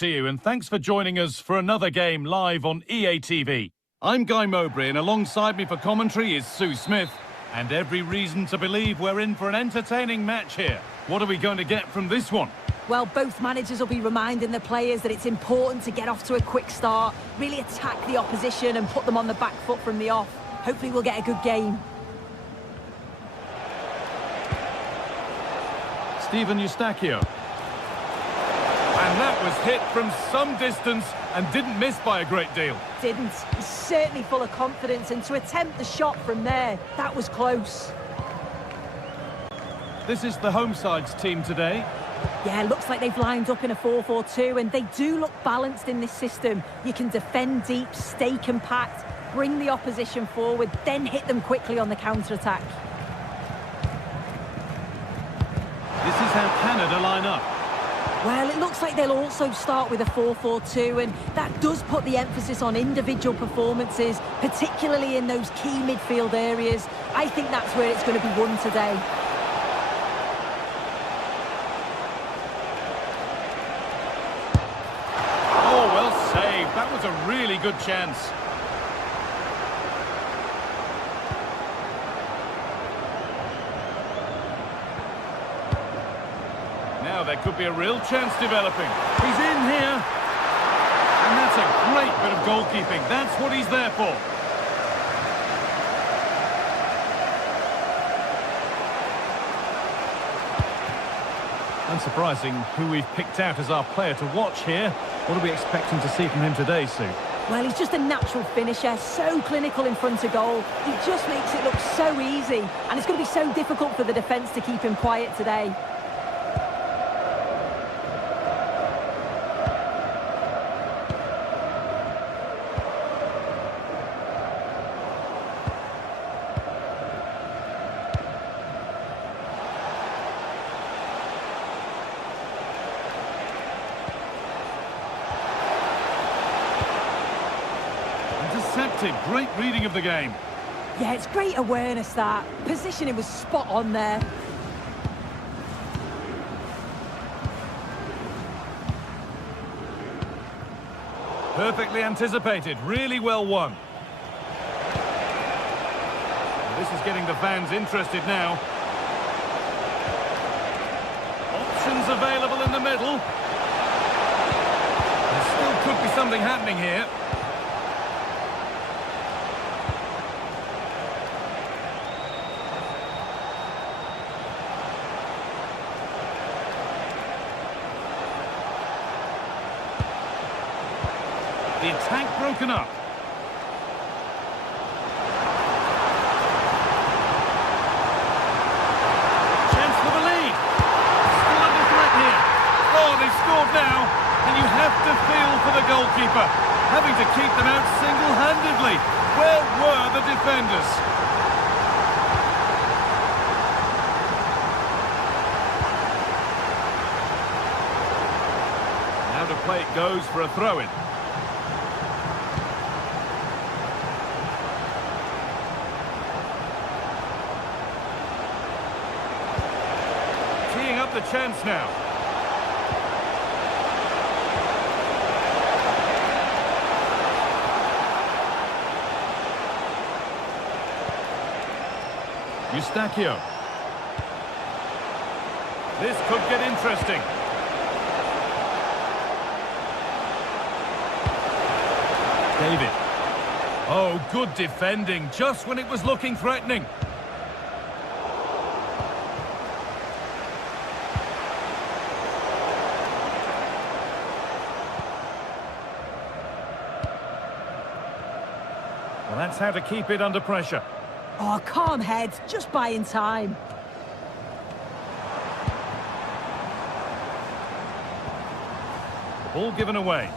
to you, and thanks for joining us for another game live on EA TV. I'm Guy Mowbray, and alongside me for commentary is Sue Smith. And every reason to believe we're in for an entertaining match here. What are we going to get from this one? Well, both managers will be reminding the players that it's important to get off to a quick start, really attack the opposition and put them on the back foot from the off. Hopefully we'll get a good game. Steven Eustachio. And that was hit from some distance and didn't miss by a great deal. Didn't. He's certainly full of confidence, and to attempt the shot from there, that was close. This is the home side's team today. Yeah, looks like they've lined up in a 4-4-2, and they do look balanced in this system. You can defend deep, stay compact, bring the opposition forward, then hit them quickly on the counter-attack. This is how Canada line up. Well, it looks like they'll also start with a 4-4-2, and that does put the emphasis on individual performances, particularly in those key midfield areas. I think that's where it's going to be won today. Oh, well saved. That was a really good chance. Now there could be a real chance developing. He's in here. And that's a great bit of goalkeeping. That's what he's there for. Unsurprising who we've picked out as our player to watch here. What are we expecting to see from him today, Sue? Well, he's just a natural finisher, so clinical in front of goal. He just makes it look so easy, and it's going to be so difficult for the defence to keep him quiet today. Great reading of the game. Yeah, it's great awareness, that. Positioning was spot on there. Perfectly anticipated, really well won. This is getting the fans interested now. Options available in the middle. There still could be something happening here. The attack broken up. Chance for the lead. Still under threat here. Oh, they've scored now. And you have to feel for the goalkeeper, having to keep them out single-handedly. Where were the defenders? Now to play it goes for a throw-in. Up the chance now. Eustachio. This could get interesting. David. Oh, good defending, just when it was looking threatening. Well, that's how to keep it under pressure. Oh, calm head, just buying time. Ball given away.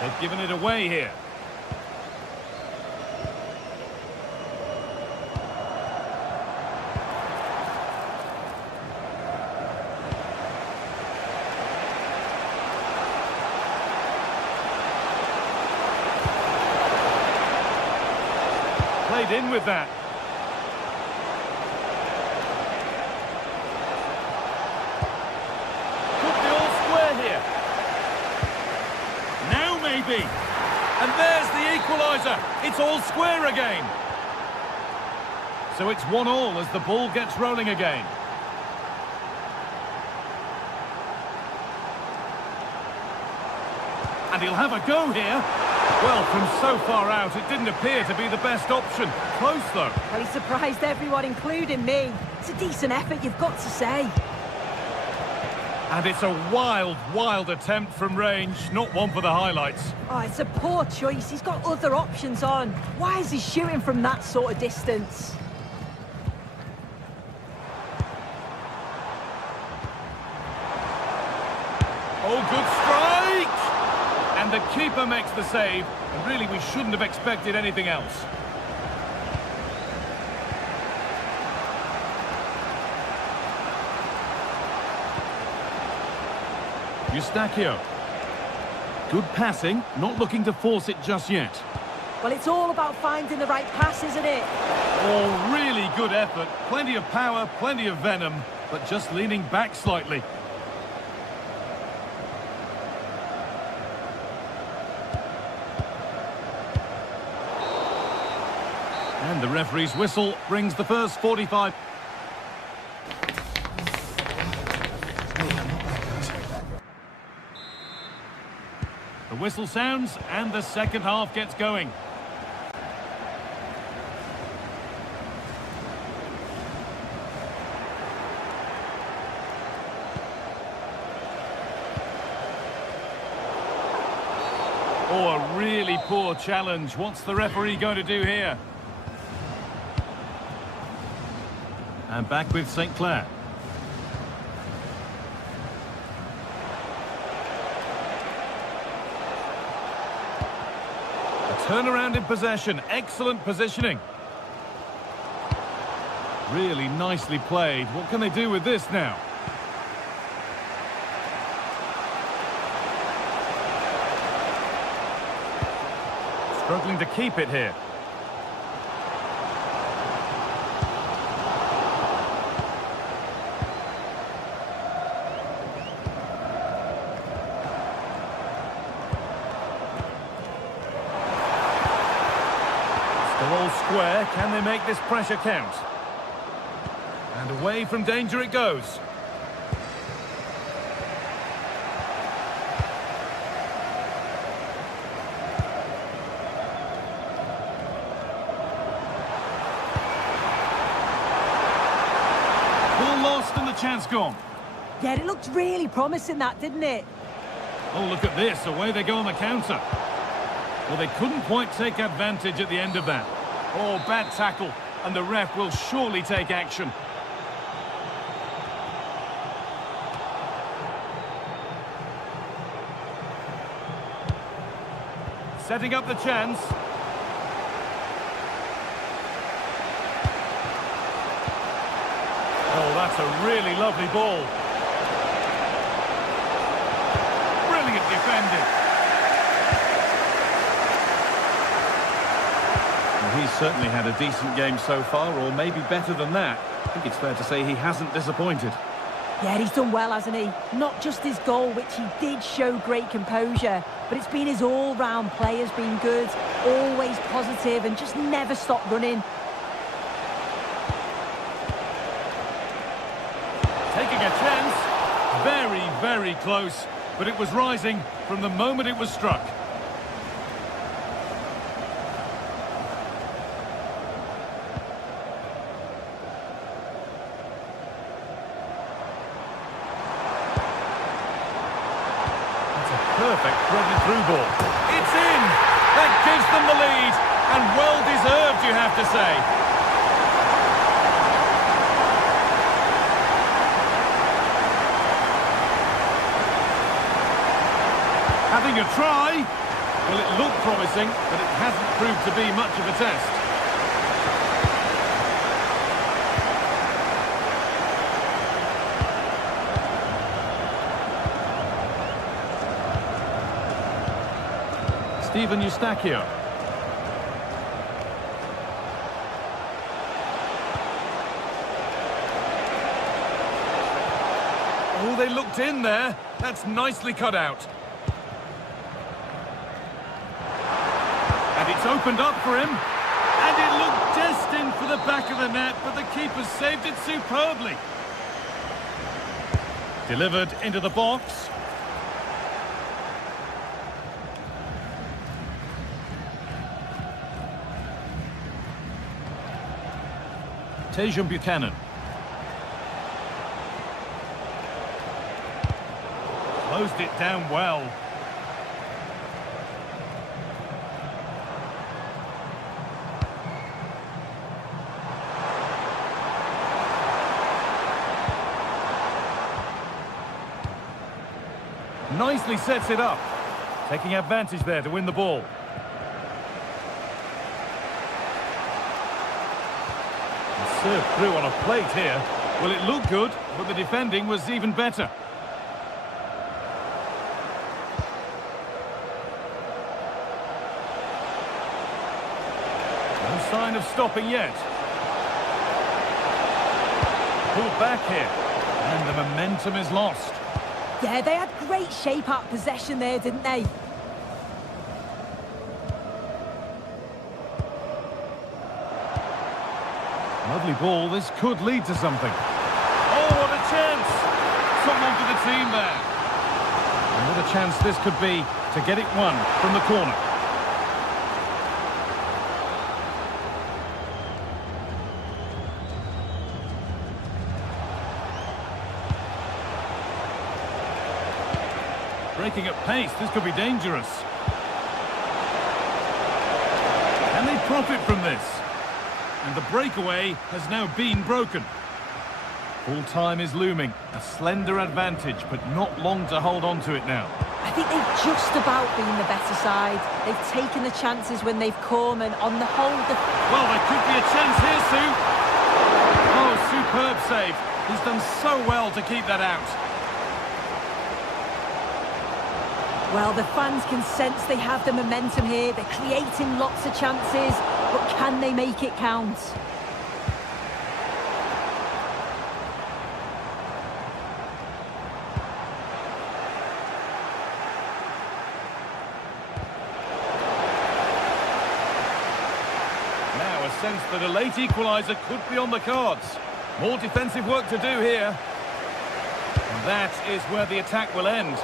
They've given it away here. played in with that. Could be all square here. Now maybe. And there's the equaliser. It's all square again. So it's 1-1 as the ball gets rolling again. And he'll have a go here. Well, from so far out, it didn't appear to be the best option. Close, though. Well, he surprised everyone, including me. It's a decent effort, you've got to say. And it's a wild, wild attempt from range. Not one for the highlights. Oh, it's a poor choice. He's got other options on. Why is he shooting from that sort of distance? Oh, good strike! And the keeper makes the save. And really, we shouldn't have expected anything else. Eustachio. Good passing, not looking to force it just yet. Well, it's all about finding the right pass, isn't it? Oh, really good effort. Plenty of power, plenty of venom, but just leaning back slightly. And the referee's whistle brings the first 45. The whistle sounds and the second half gets going. Oh, a really poor challenge. What's the referee going to do here? And back with St. Clair. A turnaround in possession. Excellent positioning. Really nicely played. What can they do with this now? Struggling to keep it here. Still all square. Can they make this pressure count? And away from danger it goes. Ball lost and the chance gone. Yeah, it looked really promising, that, didn't it? Oh, look at this. Away they go on the counter. Well, they couldn't quite take advantage at the end of that. Oh, bad tackle. And the ref will surely take action. Setting up the chance. Oh, that's a really lovely ball. Brilliant defending. Well, he's certainly had a decent game so far, or maybe better than that. I think it's fair to say he hasn't disappointed. Yeah, he's done well, hasn't he? Not just his goal, which he did show great composure, but it's been his all-round play has been good, always positive and just never stopped running. Taking a chance. Very, very close, but it was rising from the moment it was struck. Perfect threaded through ball. It's in! That gives them the lead, and well deserved, you have to say. Having a try. Well, it looked promising, but it hasn't proved to be much of a test. Eustachio. Oh, they looked in there. That's nicely cut out. And it's opened up for him. And it looked destined for the back of the net, but the keeper saved it superbly. Delivered into the box. Tejan Buchanan. Closed it down well. Nicely sets it up. Taking advantage there to win the ball. And served through on a plate here. Well, it looked good, but the defending was even better. No sign of stopping yet. Pulled back here. And the momentum is lost. Yeah, they had great shape out of possession there, didn't they? Lovely ball. This could lead to something. Oh, what a chance! Someone for the team there. And what a chance this could be to get it won from the corner. Breaking at pace, this could be dangerous. Can they profit from this? And the breakaway has now been broken. Full time is looming. A slender advantage, but not long to hold on to it now. I think they've just about been the better side. They've taken the chances when they've come, and on the whole... Well, there could be a chance here, Sue. Oh, superb save. He's done so well to keep that out. Well, the fans can sense they have the momentum here. They're creating lots of chances, but can they make it count? Now a sense that a late equaliser could be on the cards. More defensive work to do here. And that is where the attack will end.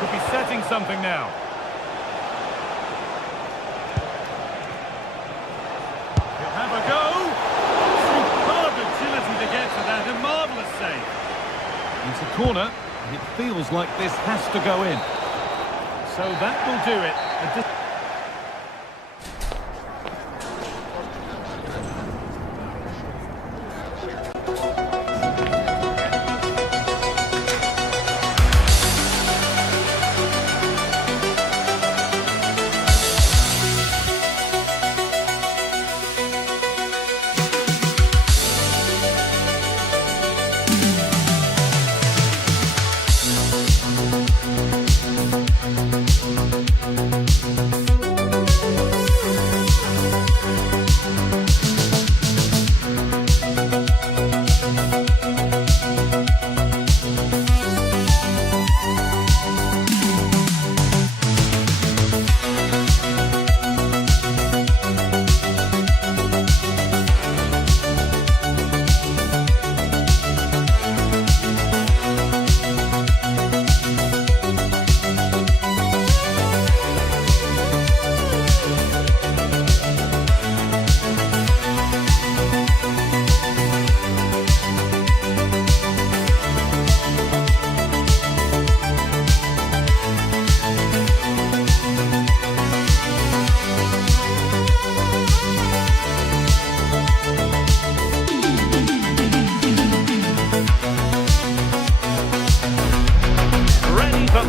Could be setting something now. He'll have a go. Superb agility to get to that. A marvellous save. Into the corner. And it feels like this has to go in. So that will do it.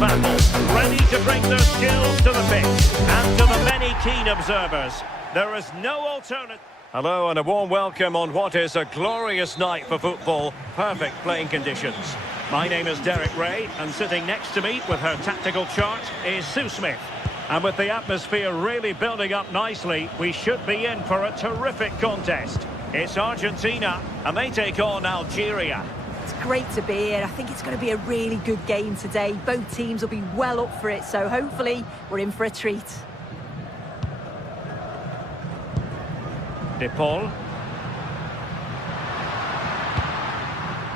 battle, ready to bring their skills to the pitch. And to the many keen observers, there is no alternative. Hello and a warm welcome on what is a glorious night for football. Perfect playing conditions. My name is Derek Ray, and sitting next to me with her tactical chart is Sue Smith. And with the atmosphere really building up nicely, we should be in for a terrific contest. It's Argentina, and they take on Algeria. It's great to be here. I think it's going to be a really good game today. Both teams will be well up for it, so hopefully we're in for a treat. De Paul.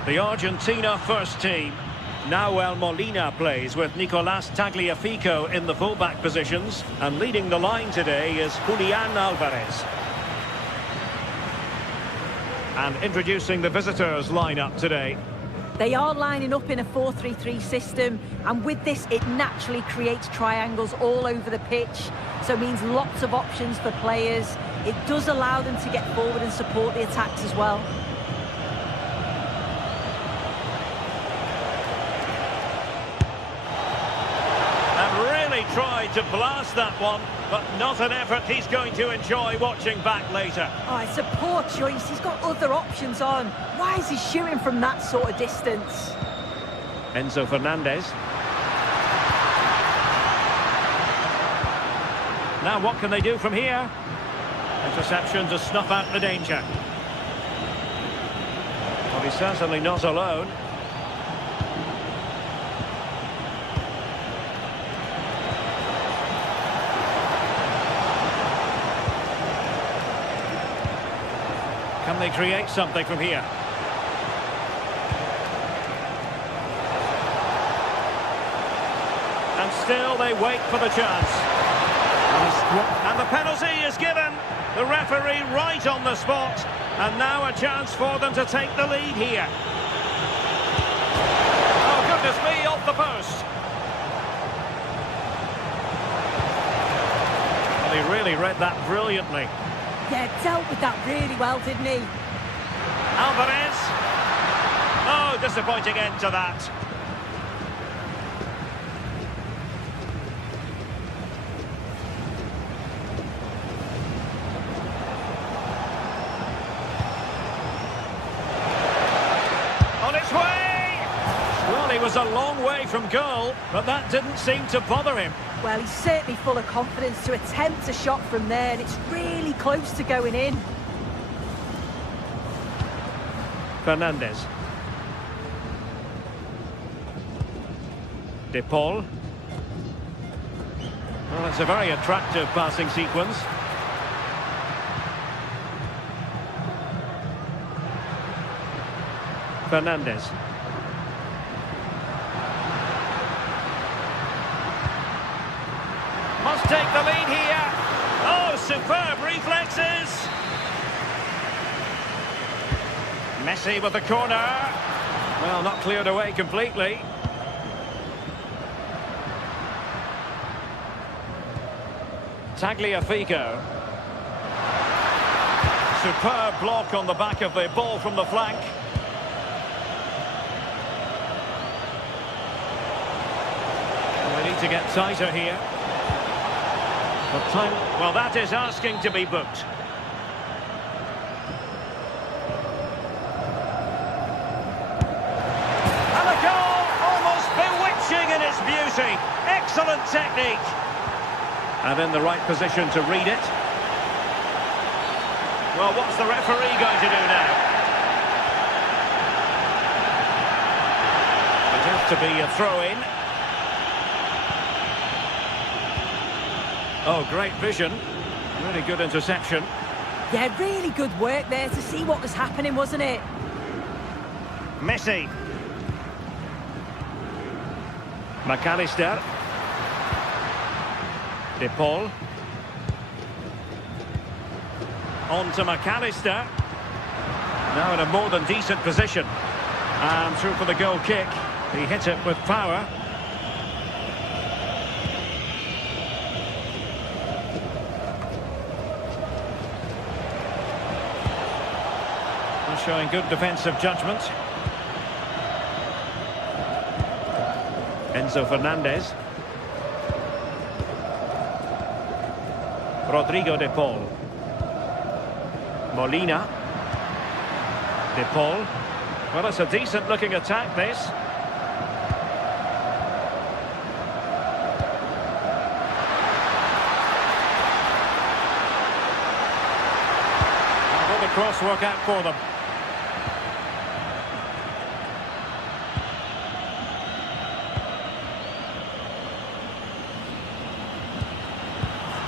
The Argentina first team. Nahuel Molina plays with Nicolás Tagliafico in the fullback positions. And leading the line today is Julián Álvarez. And introducing the visitors lineup today. They are lining up in a 4-3-3 system, and with this it naturally creates triangles all over the pitch, so it means lots of options for players. It does allow them to get forward and support the attacks as well. Tried to blast that one, but not an effort he's going to enjoy watching back later. Oh, it's a poor choice. He's got other options on. Why is he shooting from that sort of distance? Enzo Fernandez. Now what can they do from here? Interception to snuff out the danger. Well, he's certainly not alone. Can they create something from here? And still they wait for the chance. And the penalty is given. The referee right on the spot. And now a chance for them to take the lead here. Oh, goodness me, off the post. Well, he really read that brilliantly. Yeah, dealt with that really well, didn't he? Álvarez. Oh, disappointing end to that. On its way! Well, he was a long way from goal, but that didn't seem to bother him. Well, he's certainly full of confidence to attempt a shot from there, and it's really close to going in. Fernandez. De Paul. Well, it's a very attractive passing sequence. Fernandez. Must take the lead here. Oh, superb reflexes. Messi with the corner. Well, not cleared away completely. Tagliafico. Superb block on the back of the ball from the flank. We need to get tighter here. But time, well, that is asking to be booked. And a goal, almost bewitching in its beauty. Excellent technique. And in the right position to read it. Well, what's the referee going to do now? It has to be a throw-in. Oh, great vision. Really good interception. Yeah, really good work there to see what was happening, wasn't it? Messi. McAllister. De Paul. On to McAllister. Now in a more than decent position. And through for the goal kick. He hit it with power. Showing good defensive judgment. Enzo Fernandez. Rodrigo De Paul. Molina. De Paul. Well, it's a decent looking attack, this. cross work out for them?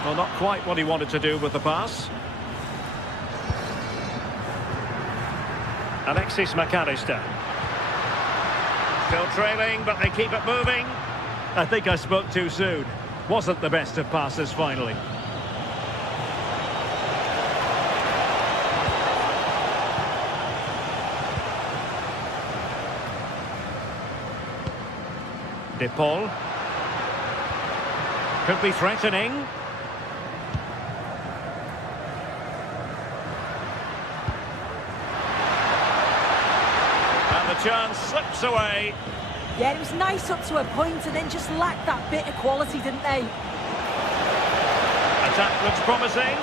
Well, not quite what he wanted to do with the pass. Alexis McAllister. Still trailing, but they keep it moving. I think I spoke too soon. Wasn't the best of passes finally. De Paul. Could be threatening. And the chance slips away. Yeah, it was nice up to a point and then just lacked that bit of quality, didn't they? Attack looks promising.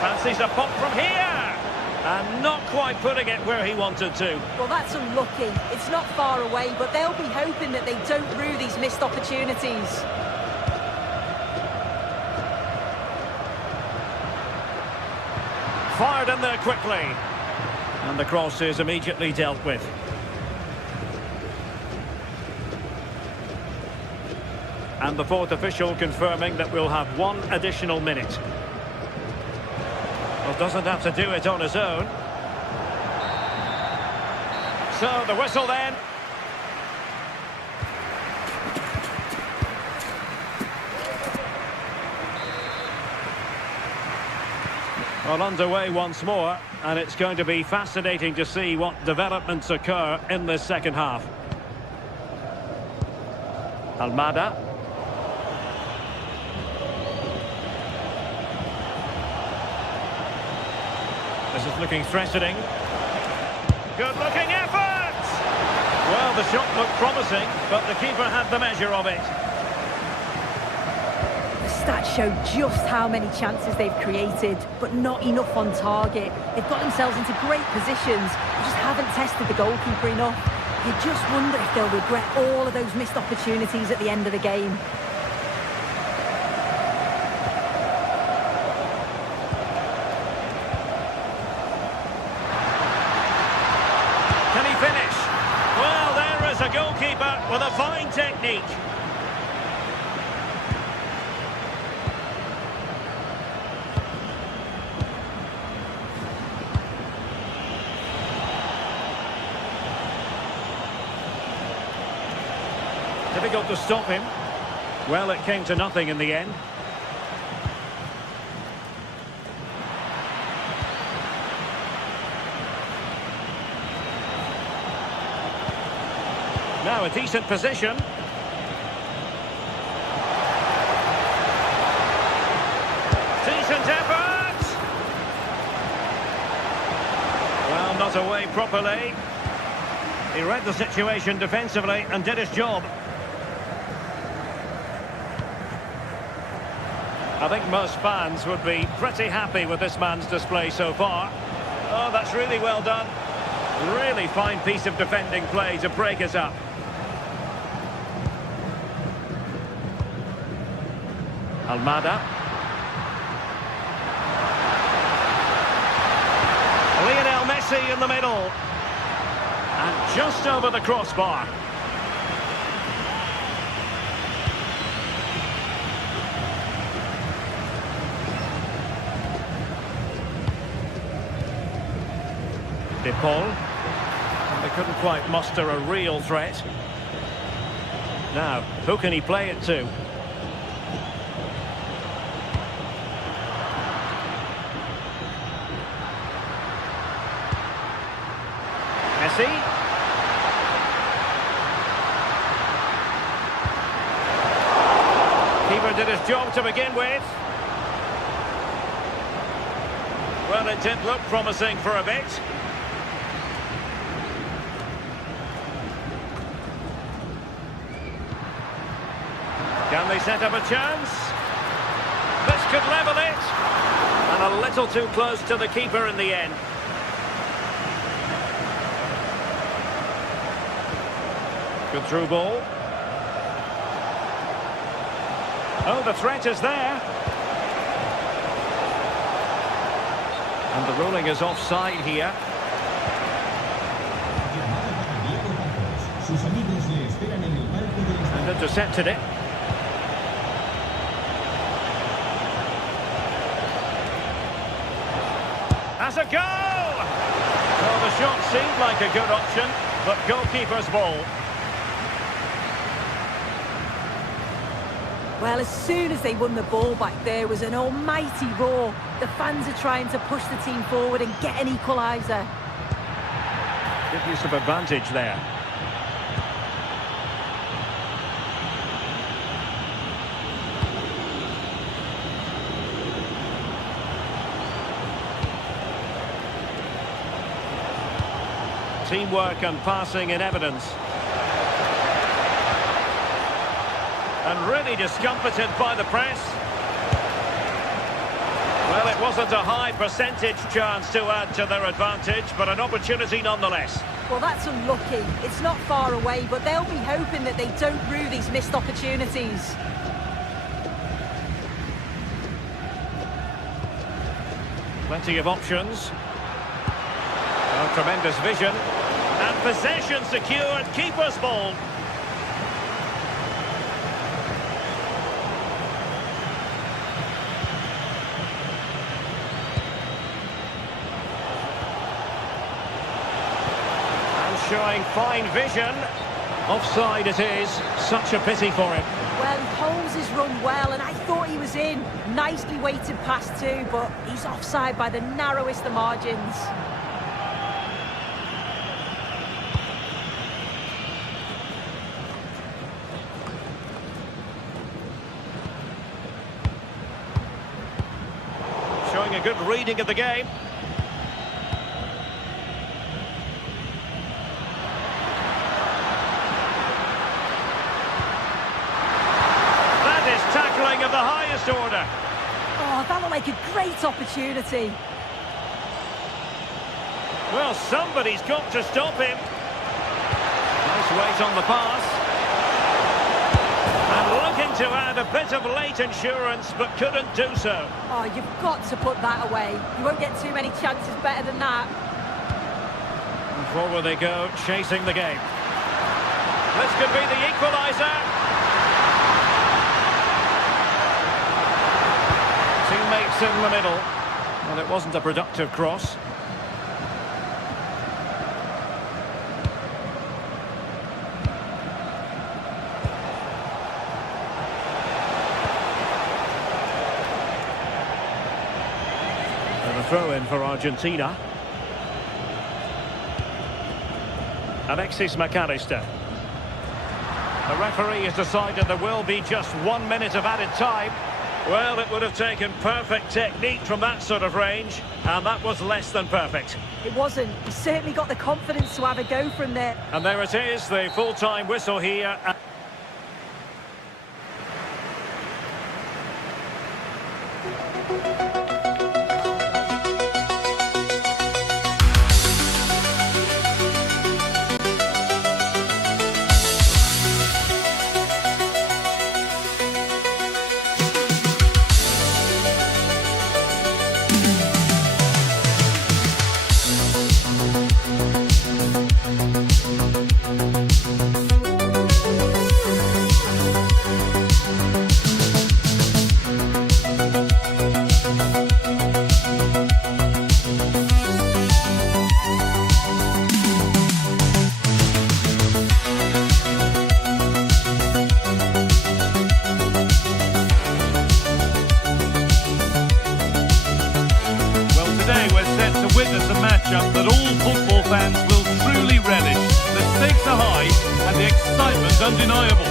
Fancies a pop from here. And not quite putting it where he wanted to. Well, that's unlucky. It's not far away, but they'll be hoping that they don't rue these missed opportunities. Fired in there quickly. And the cross is immediately dealt with. And the fourth official confirming that we'll have one additional minute. Well, doesn't have to do it on his own. So the whistle then. Well, underway once more, and it's going to be fascinating to see what developments occur in this second half. Almada. This is looking threatening. Good-looking effort! Well, the shot looked promising, but the keeper had the measure of it. The stats show just how many chances they've created, but not enough on target. They've got themselves into great positions, they just haven't tested the goalkeeper enough. You just wonder if they'll regret all of those missed opportunities at the end of the game. Can he finish? Well, there is a goalkeeper with a fine technique. Difficult to stop him. Well, it came to nothing in the end. Now a decent position. Decent effort! Well, not away properly. He read the situation defensively and did his job. I think most fans would be pretty happy with this man's display so far. Oh, that's really well done. Really fine piece of defending play to break us up. Almada. Lionel Messi in the middle. And just over the crossbar. De Paul. They couldn't quite muster a real threat. Now, who can he play it to? Messi. Keeper did his job to begin with. Well, it did look promising for a bit. Can they set up a chance? This could level it. And a little too close to the keeper in the end. Good through ball. Oh, the threat is there. And the ruling is offside here. And intercepted it. Has a goal! Well, the shot seemed like a good option, but goalkeeper's ball. Well, as soon as they won the ball back, there was an almighty roar. The fans are trying to push the team forward and get an equaliser. Good use of advantage there. Teamwork and passing in evidence. And really discomfited by the press. Well, it wasn't a high percentage chance to add to their advantage, but an opportunity nonetheless. Well, that's unlucky. It's not far away, but they'll be hoping that they don't rue these missed opportunities. Plenty of options. Oh, tremendous vision. And possession secured, keeper's ball. And showing fine vision. Offside it is, such a pity for him. Well, he holds his run well, and I thought he was in. Nicely weighted pass too, but he's offside by the narrowest of margins. Showing a good reading of the game. That is tackling of the highest order. Oh, that looked like a great opportunity. Well, somebody's got to stop him. Nice weight on the pass. And looking to add a bit of late insurance, but couldn't do so. Oh, you've got to put that away. You won't get too many chances better than that. And forward they go, chasing the game. This could be the equaliser. Teammates in the middle. Well, it wasn't a productive cross. And a throw-in for Argentina. Alexis McAllister. The referee has decided there will be just 1 minute of added time. Well, it would have taken perfect technique from that sort of range, and that was less than perfect. It wasn't. He certainly got the confidence to have a go from there. And there it is, the full-time whistle here. Witness a matchup that all football fans will truly relish. The stakes are high and the excitement undeniable.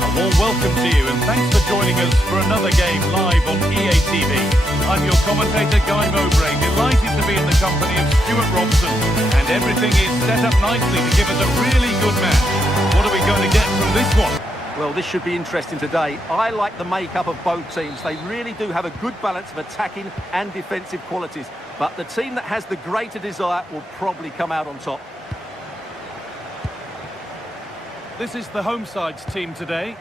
A warm welcome to you and thanks for joining us for another game live on EA TV. I'm your commentator Guy Mowbray, delighted to be in the company of Stuart Robson, and everything is set up nicely to give us a really good match. What are we going to get from this one? Well, this should be interesting today. I like the makeup of both teams. They really do have a good balance of attacking and defensive qualities. But the team that has the greater desire will probably come out on top. This is the home side's team today.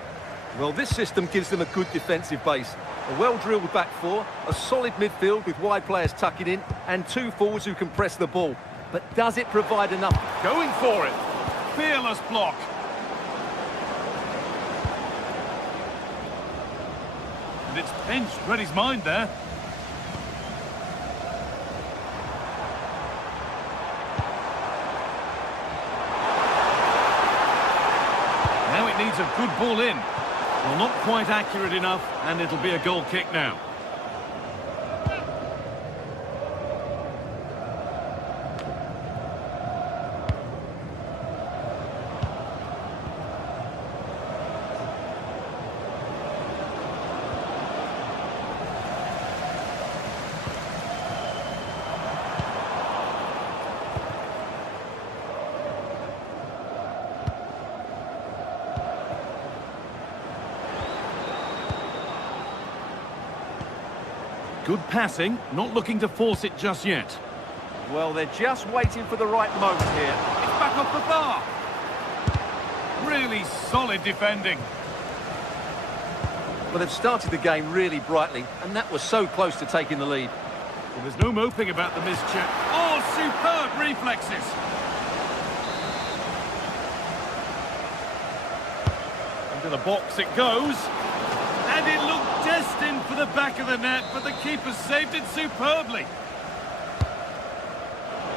Well, this system gives them a good defensive base. A well-drilled back four, a solid midfield with wide players tucking in, and two forwards who can press the ball. But does it provide enough? Going for it. Fearless block. And it's pinched Reddy's mind there. Now it needs a good ball in. Well, not quite accurate enough, and it'll be a goal kick now. Good passing, not looking to force it just yet. Well, they're just waiting for the right moment here. It's back off the bar. Really solid defending. Well, they've started the game really brightly, and that was so close to taking the lead. Well, there's no moping about the missed check. Oh, superb reflexes. Into the box it goes. And it looked destined for the back of the net, but the keeper saved it superbly.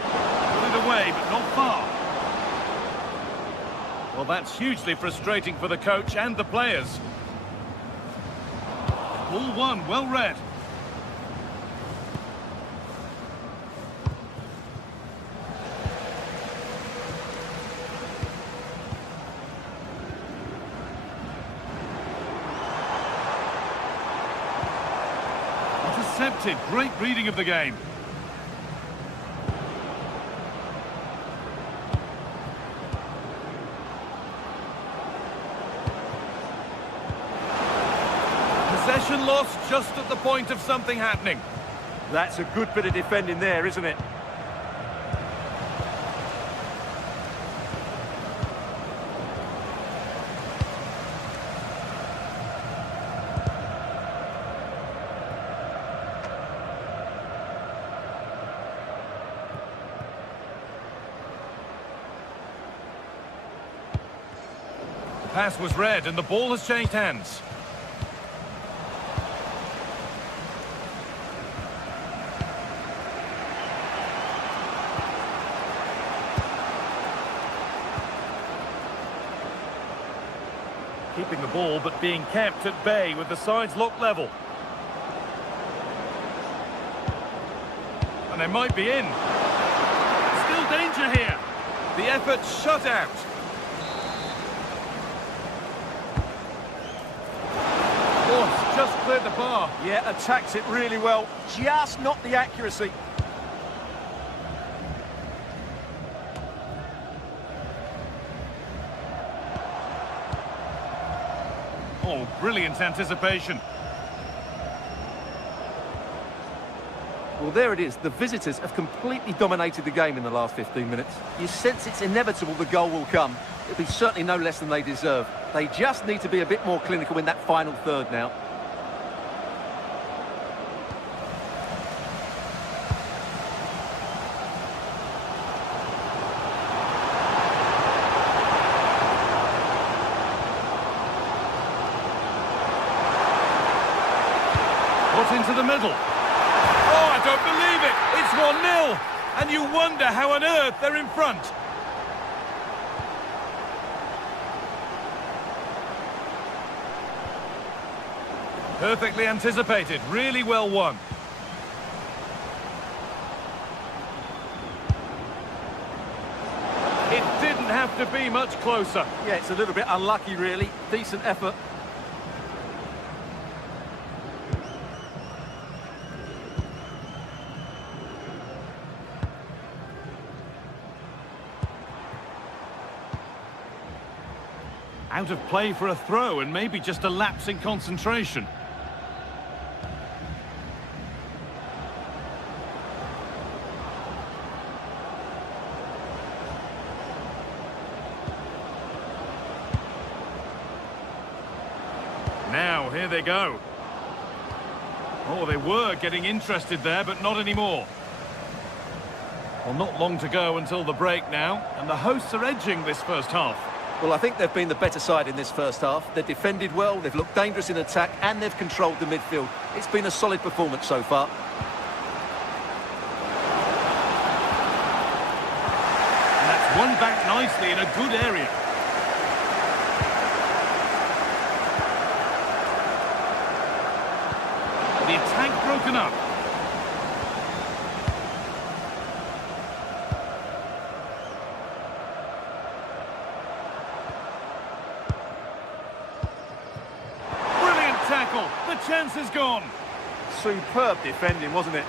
Put it away, but not far. Well, that's hugely frustrating for the coach and the players. Ball one, well read. Intercepted. Great reading of the game. Possession lost just at the point of something happening. That's a good bit of defending there, isn't it? The pass was read and the ball has changed hands. Keeping the ball, but being kept at bay with the sides locked level. And they might be in. Still danger here. The effort shut out. Oh, it's just cleared the bar. Yeah, attacks it really well. Just not the accuracy. Oh, brilliant anticipation. Well, there it is. The visitors have completely dominated the game in the last 15 minutes. You sense it's inevitable the goal will come. It'll be certainly no less than they deserve. They just need to be a bit more clinical in that final third now. Put into the middle. Oh, I don't believe it. It's 1-0. And you wonder how on earth they're in front. Perfectly anticipated. Really well won. It didn't have to be much closer. Yeah, it's a little bit unlucky, really. Decent effort. Out of play for a throw and maybe just a lapse in concentration. now, here they go. Oh, they were getting interested there, but not anymore. Well, not long to go until the break now, and the hosts are edging this first half. Well, I think they've been the better side in this first half. They've defended well, they've looked dangerous in attack, and they've controlled the midfield. It's been a solid performance so far. And that's won back nicely in a good area. The attack broken up. Brilliant tackle. The chance is gone. Superb defending, wasn't it?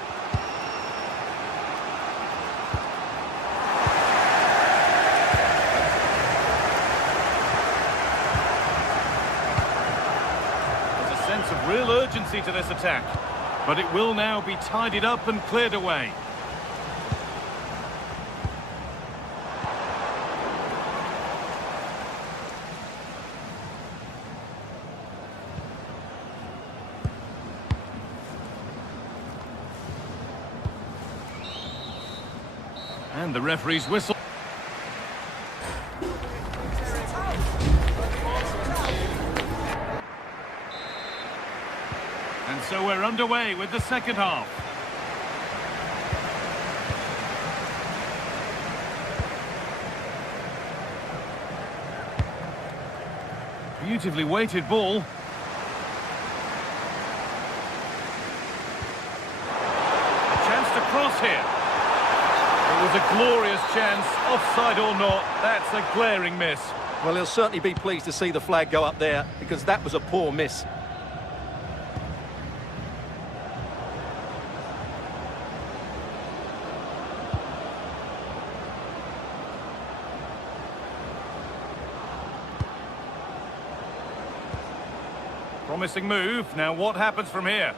There's a sense of real urgency to this attack, but it will now be tidied up and cleared away. And the referee's whistle. And so we're underway with the second half. Beautifully weighted ball. A chance to cross here. It was a glorious chance, offside or not, that's a glaring miss. Well, he'll certainly be pleased to see the flag go up there, because that was a poor miss. Promising move. Now what happens from here?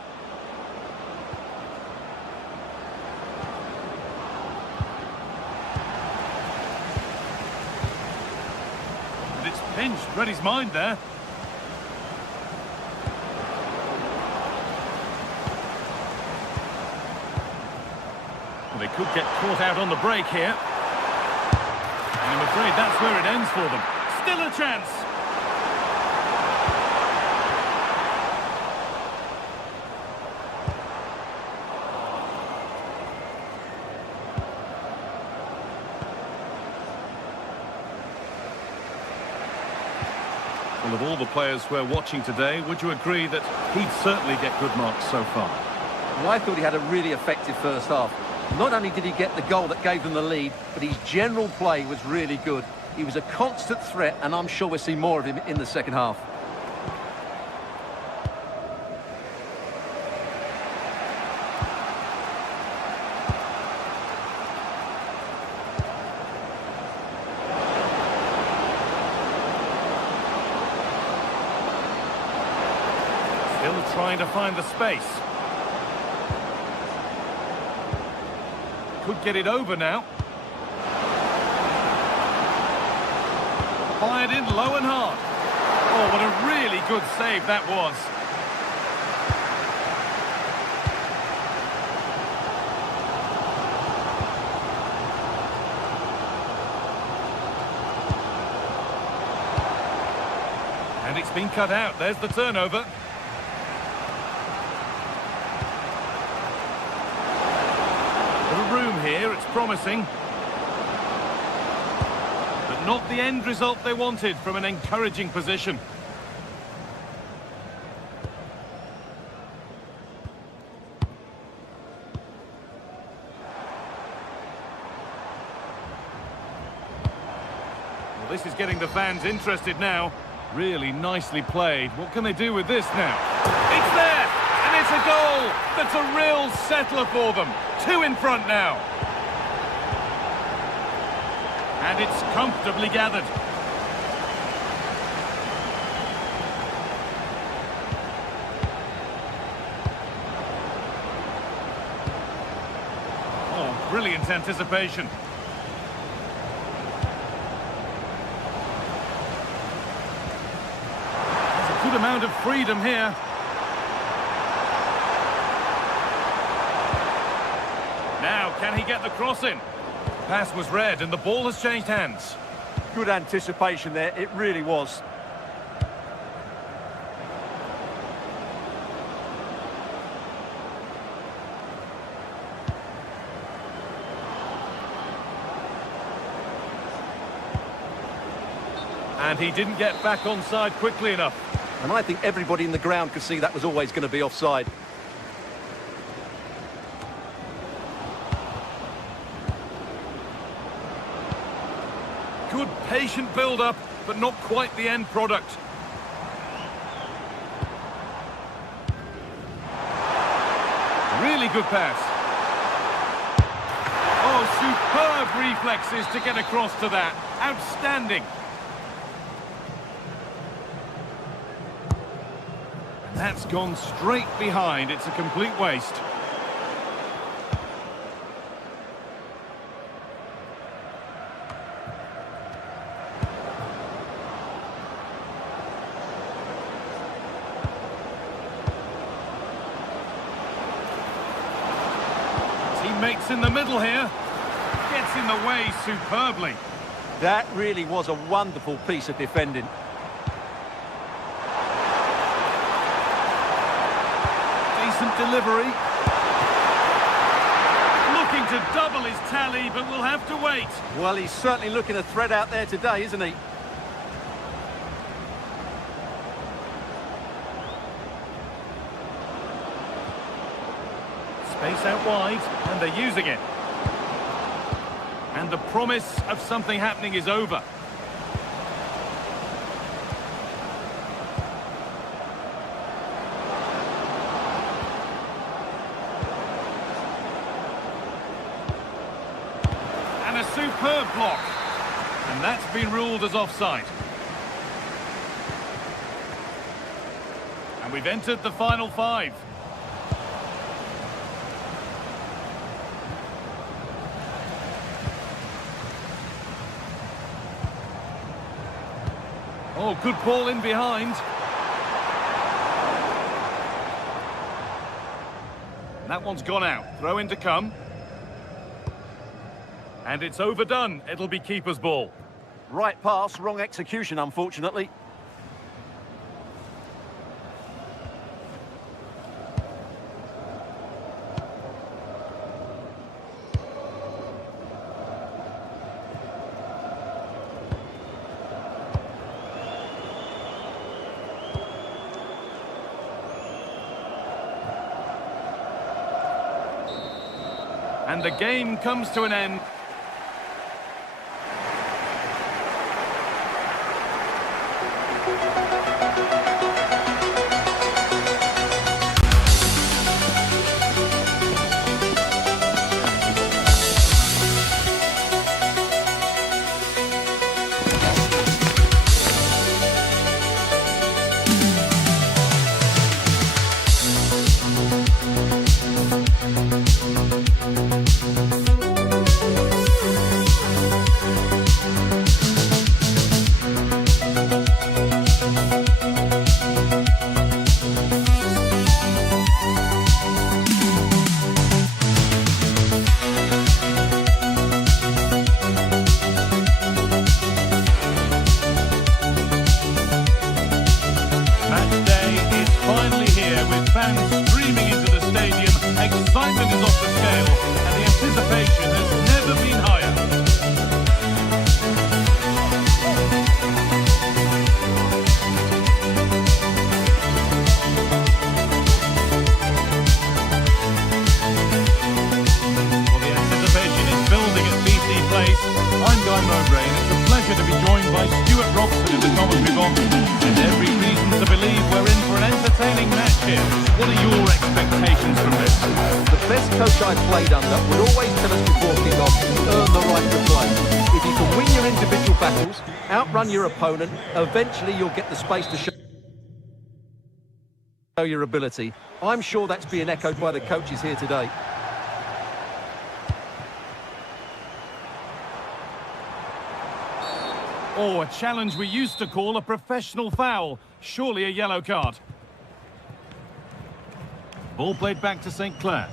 And it's pinched. Read his mind there. Well, they could get caught out on the break here. And I'm afraid that's where it ends for them. Still a chance. Well, of all the players we're watching today, would you agree that he'd certainly get good marks so far? Well, I thought he had a really effective first half. Not only did he get the goal that gave them the lead, but his general play was really good. He was a constant threat, and I'm sure we'll see more of him in the second half. Still trying to find the space. Could get it over now. Fired in low and hard. Oh, what a really good save that was. And it's been cut out. There's the turnover. Room here, it's promising, but not the end result they wanted from an encouraging position. Well, this is getting the fans interested now. Really nicely played. What can they do with this now? It's there! And it's a goal! That's a real settler for them. 2 in front now. And it's comfortably gathered. Oh, brilliant anticipation. There's a good Good amount of freedom here. Now, can he get the cross in? Pass was read and the ball has changed hands. Good anticipation there, it really was. And he didn't get back onside quickly enough. And I think everybody in the ground could see that was always going to be offside. Good patient build-up, but not quite the end product. Really good pass. Oh, superb reflexes to get across to that. Outstanding. And that's gone straight behind. It's a complete waste. Teammates in the middle here. Gets in the way superbly. That really was a wonderful piece of defending. Decent delivery. Looking to double his tally, but we'll have to wait. Well, he's certainly looking a threat out there today, isn't he? Space out wide, and they're using it. And the promise of something happening is over. And a superb block. And that's been ruled as offside. And we've entered the final 5. Oh, good ball in behind. And that one's gone out. Throw in to come. And it's overdone. It'll be keeper's ball. Right pass, wrong execution, unfortunately. And the game comes to an end. Fans streaming into the stadium, excitement is off the scale, and the anticipation has never been higher. Well, the anticipation is building at BT Place. I'm Guy Mowbray, and it's a pleasure to be joined by Stuart Robson in the commentary box, and every reason to believe we're in for an entertaining match here. What are your expectations from this? The best coach I've played under would always tell us before kick-off, earn the right to play. If you can win your individual battles, outrun your opponent, eventually you'll get the space to show your ability. I'm sure that's being echoed by the coaches here today. Oh, a challenge we used to call a professional foul. Surely a yellow card. Ball played back to St. Clair.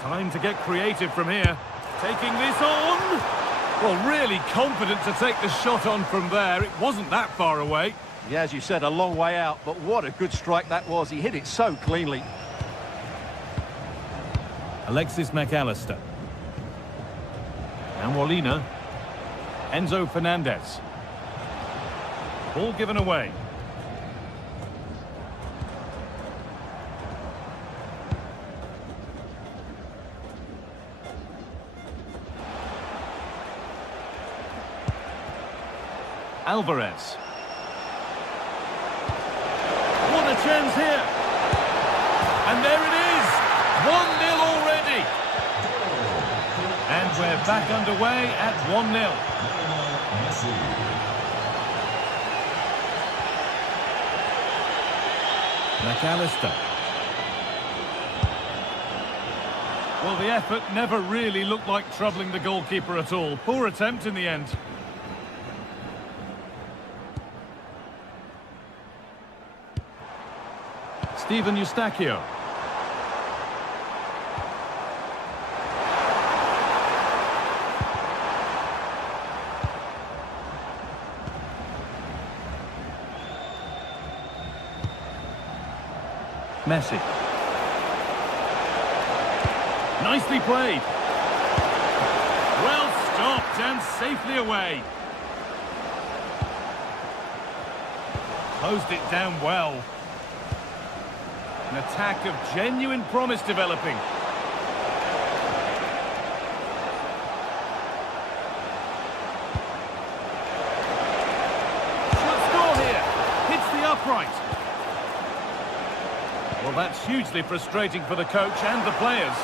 Time to get creative from here. Taking this on. Well, really confident to take the shot on from there. It wasn't that far away. Yeah, as you said, a long way out, but what a good strike that was. He hit it so cleanly. Alexis McAllister. And Molina. Enzo Fernandez. Ball given away. Alvarez. What a chance here. And there it is. 1-0 already. And we're back underway at 1-0. McAllister. Well, the effort never really looked like troubling the goalkeeper at all. Poor attempt in the end. Steven Eustachio. Messi. Nicely played. Well stopped and safely away. Closed it down well. An attack of genuine promise developing. Should score here. Hits the upright. Well, that's hugely frustrating for the coach and the players.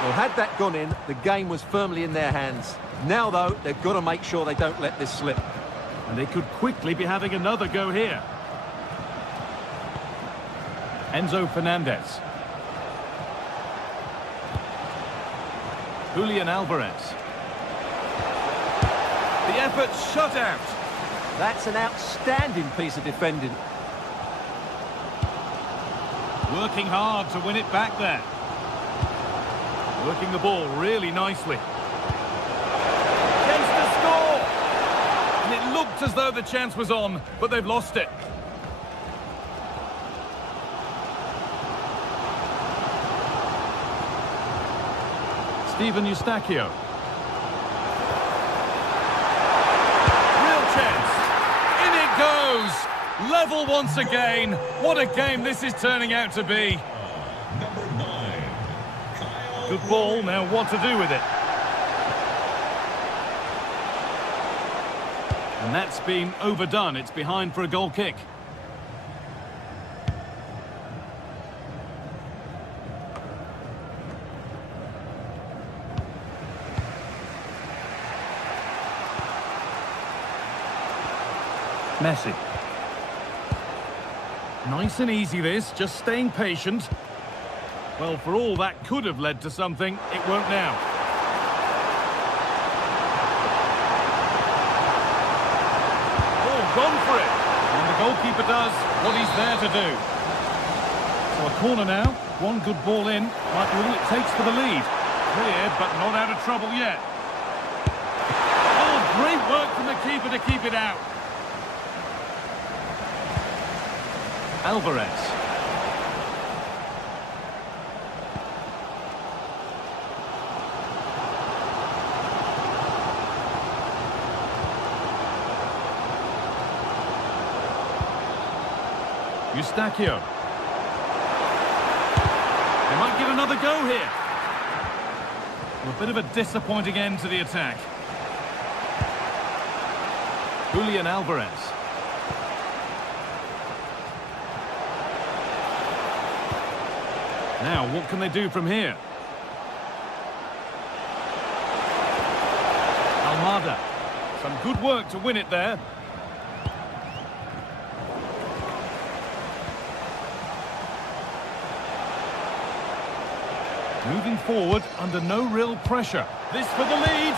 Well, had that gone in, the game was firmly in their hands. Now, though, they've got to make sure they don't let this slip. And they could quickly be having another go here. Enzo Fernandez. Julian Alvarez. The effort shut out. That's an outstanding piece of defending. Working hard to win it back there. Working the ball really nicely. Chance to score! And it looked as though the chance was on, but they've lost it. Steven Eustachio. Real chance. In it goes. Level once again. What a game this is turning out to be. Number 9. Good ball. Now what to do with it? And that's been overdone. It's behind for a goal kick. Messi. Nice and easy this, just staying patient. Well, for all that could have led to something, it won't now. Oh, gone for it. And the goalkeeper does what he's there to do. So a corner now, one good ball in, might be all it takes for the lead. Clear, but not out of trouble yet. Oh, great work from the keeper to keep it out. Alvarez. Eustachio. They might give another go here. A bit of a disappointing end to the attack. Julian Alvarez. Now, what can they do from here? Almada. Some good work to win it there. Moving forward under no real pressure. This for the lead.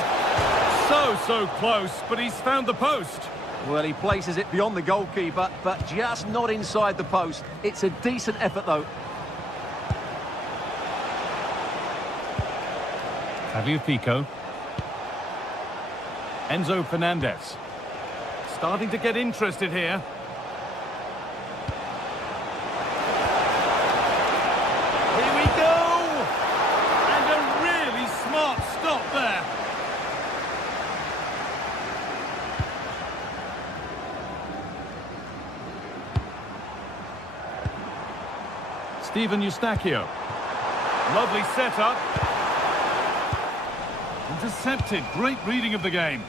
So close, but he's found the post. Well, he places it beyond the goalkeeper, but just not inside the post. It's a decent effort, though. Tagliafico. Enzo Fernandez. Starting to get interested here. Here we go! And a really smart stop there. Steven Eustachio. Lovely setup. Intercepted. Great reading of the game.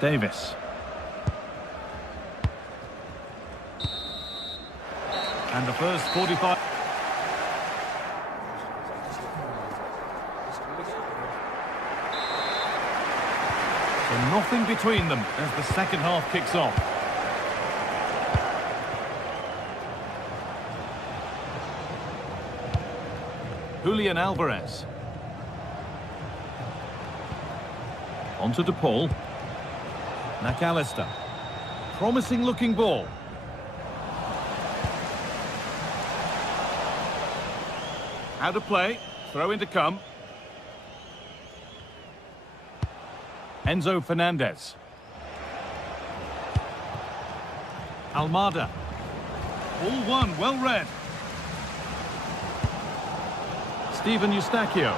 Davis. And the first 45... So nothing between them as the second half kicks off. Julian Alvarez. On to DePaul. McAllister. Promising looking ball. Out of play. Throw in to come. Enzo Fernandez. Almada. All one, well read. Steven Eustachio.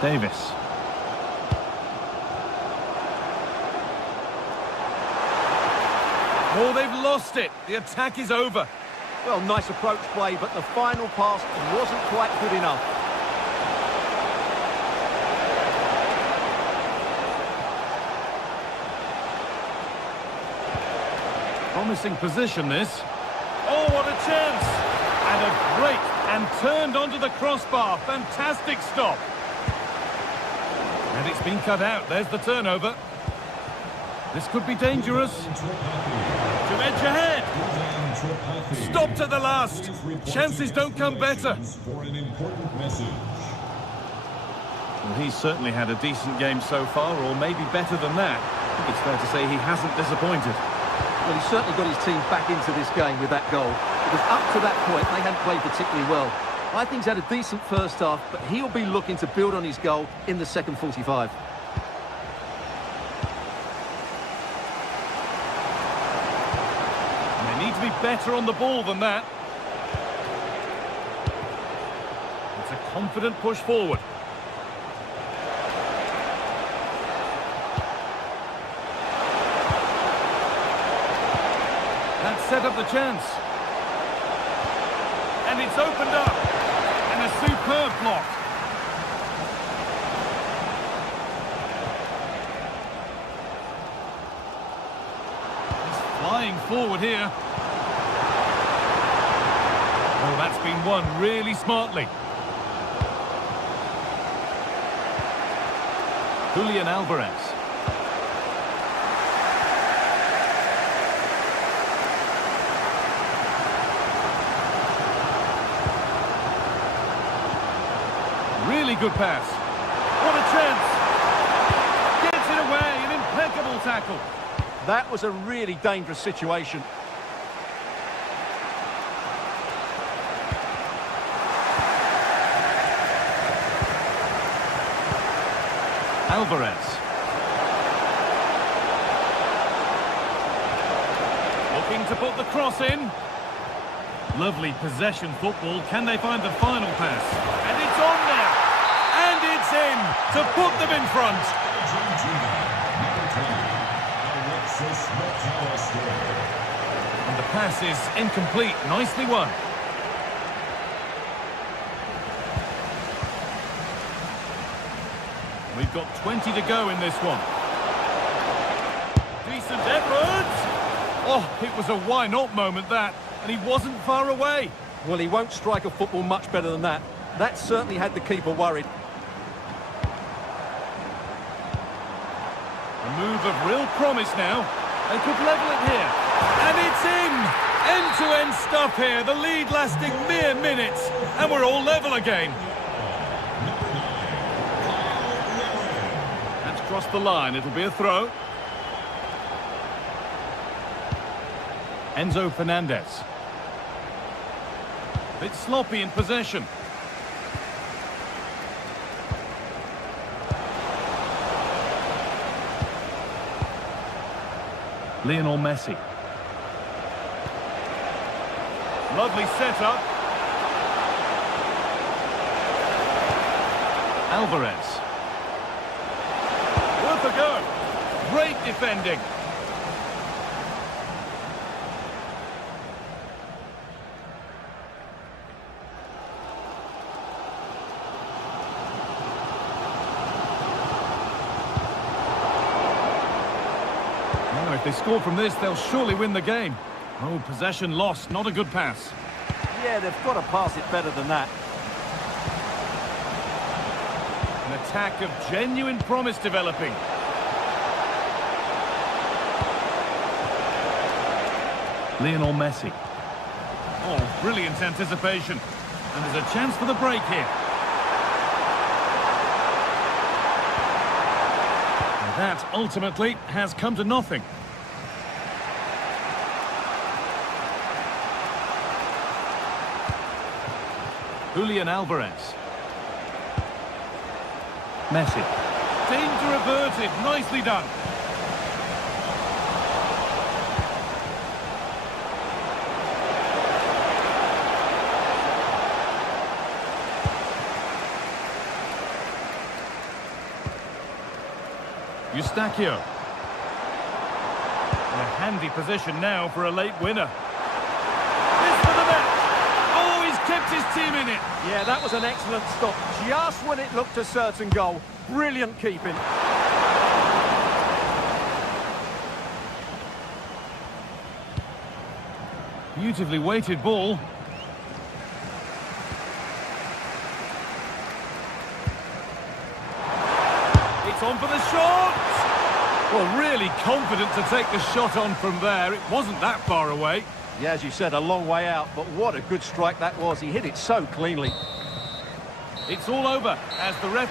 Davis. Oh, they've lost it. The attack is over. Well, nice approach play, but the final pass wasn't quite good enough. Promising position, this. Oh, what a chance! And a great, and turned onto the crossbar. Fantastic stop. And it's been cut out. There's the turnover. This could be dangerous. To edge ahead. Stopped at the last. Chances don't come better. Well, he's certainly had a decent game so far, or maybe better than that. I think it's fair to say he hasn't disappointed. Well, he's certainly got his team back into this game with that goal. Because up to that point, they hadn't played particularly well. I think he's had a decent first half, but he'll be looking to build on his goal in the second 45. Need to be better on the ball than that. It's a confident push forward. That set up the chance. And it's opened up. And a superb block. He's flying forward here. Oh, that's been won really smartly. Julian Alvarez. Really good pass. What a chance. Gets it away, an impeccable tackle. That was a really dangerous situation. Alvarez. Looking to put the cross in. Lovely possession football. Can they find the final pass? And it's on now. And it's in to put them in front. And the pass is incomplete. Nicely won. We've got 20 to go in this one. Decent effort! Oh, it was a why-not moment, that, and he wasn't far away. Well, he won't strike a football much better than that. That certainly had the keeper worried. A move of real promise now. They could level it here. And it's in! End-to-end stuff here. The lead lasting mere minutes. And we're all level again. That's crossed the line. It'll be a throw. Enzo Fernandez. A bit sloppy in possession. Lionel Messi. Lovely setup. Alvarez. Worth a go. Great defending. Now, if they score from this, they'll surely win the game. Oh, possession lost. Not a good pass. Yeah, they've got to pass it better than that. An attack of genuine promise developing. Lionel Messi. Oh, brilliant anticipation. And there's a chance for the break here. And that, ultimately, has come to nothing. Julian Alvarez. Messi. Danger averted. Nicely done. Eustachio. In a handy position now for a late winner. Kept his team in it. Yeah, that was an excellent stop. Just when it looked a certain goal. Brilliant keeping. Beautifully weighted ball. It's on for the shot. Well, really confident to take the shot on from there. It wasn't that far away. Yeah, as you said, a long way out, but what a good strike that was. He hit it so cleanly. It's all over as the ref...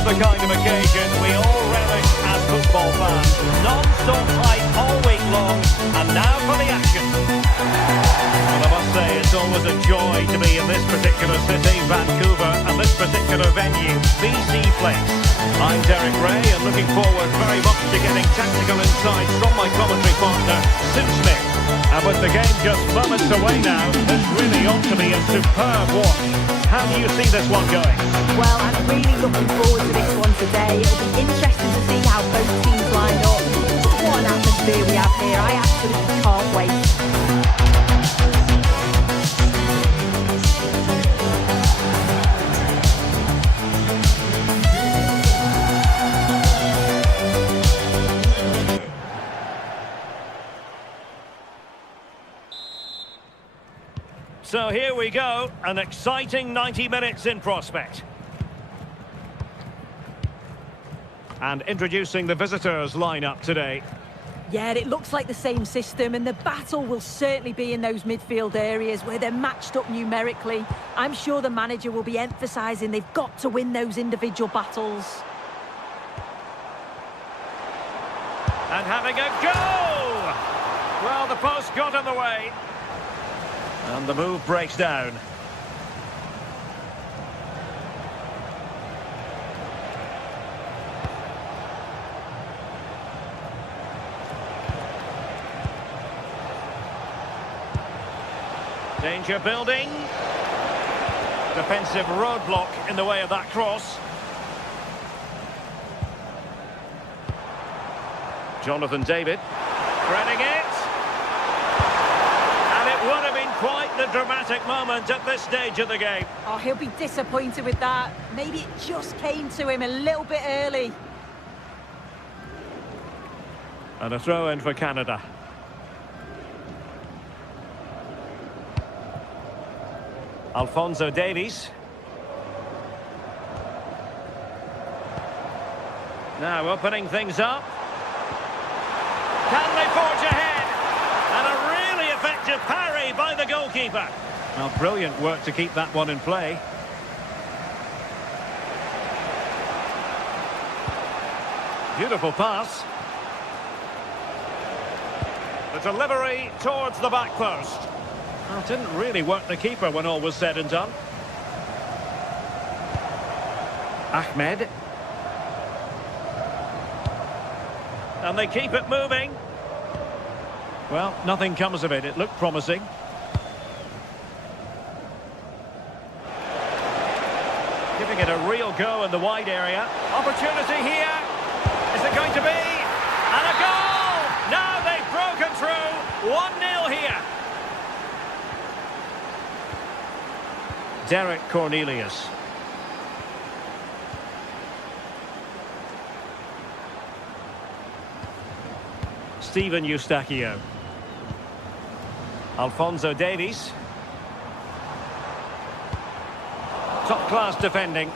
The kind of occasion we all relish as football fans. Non-stop hype all week long, and now for the action. Well, I must say it's always a joy to be in this particular city, Vancouver, and this particular venue, BC Place. I'm Derek Ray, and looking forward very much to getting tactical insights from my commentary partner, Sue Smith. And with the game just moments away now, this really ought to be a superb watch. How do you see this one going? Well, I'm really looking forward to this one today. It'll be interesting to see how both teams line up. What an atmosphere we have here. I absolutely can't wait. So here we go, an exciting 90 minutes in prospect. And introducing the visitors lineup today. Yeah, it looks like the same system, and the battle will certainly be in those midfield areas where they're matched up numerically. I'm sure the manager will be emphasising they've got to win those individual battles. And having a go! Well, the post got in the way. And the move breaks down. Danger building. Defensive roadblock in the way of that cross. Jonathan David. Threading it. And it would have been quite the dramatic moment at this stage of the game. Oh, he'll be disappointed with that. Maybe it just came to him a little bit early. And a throw in for Canada. Alphonso Davies. Now opening things up. Can they forge ahead? And a really effective parry by the goalkeeper. Well, brilliant work to keep that one in play. Beautiful pass. The delivery towards the back post. Well, didn't really work the keeper when all was said and done. Ahmed. And they keep it moving. Well, nothing comes of it. It looked promising. Giving it a real go in the wide area. Opportunity here. Is it going to be? And a goal! Now they've broken through. 1-0 here. Derek Cornelius. Steven Eustachio. Alphonso Davies. Top-class defending.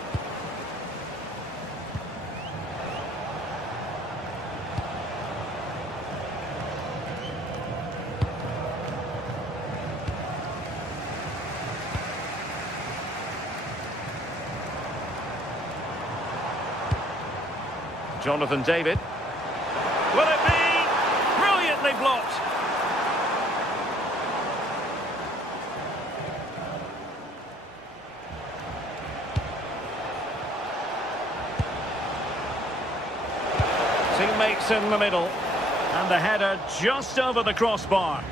Jonathan David. Will it be? Brilliantly blocked. Teammates in the middle. And the header just over the crossbar.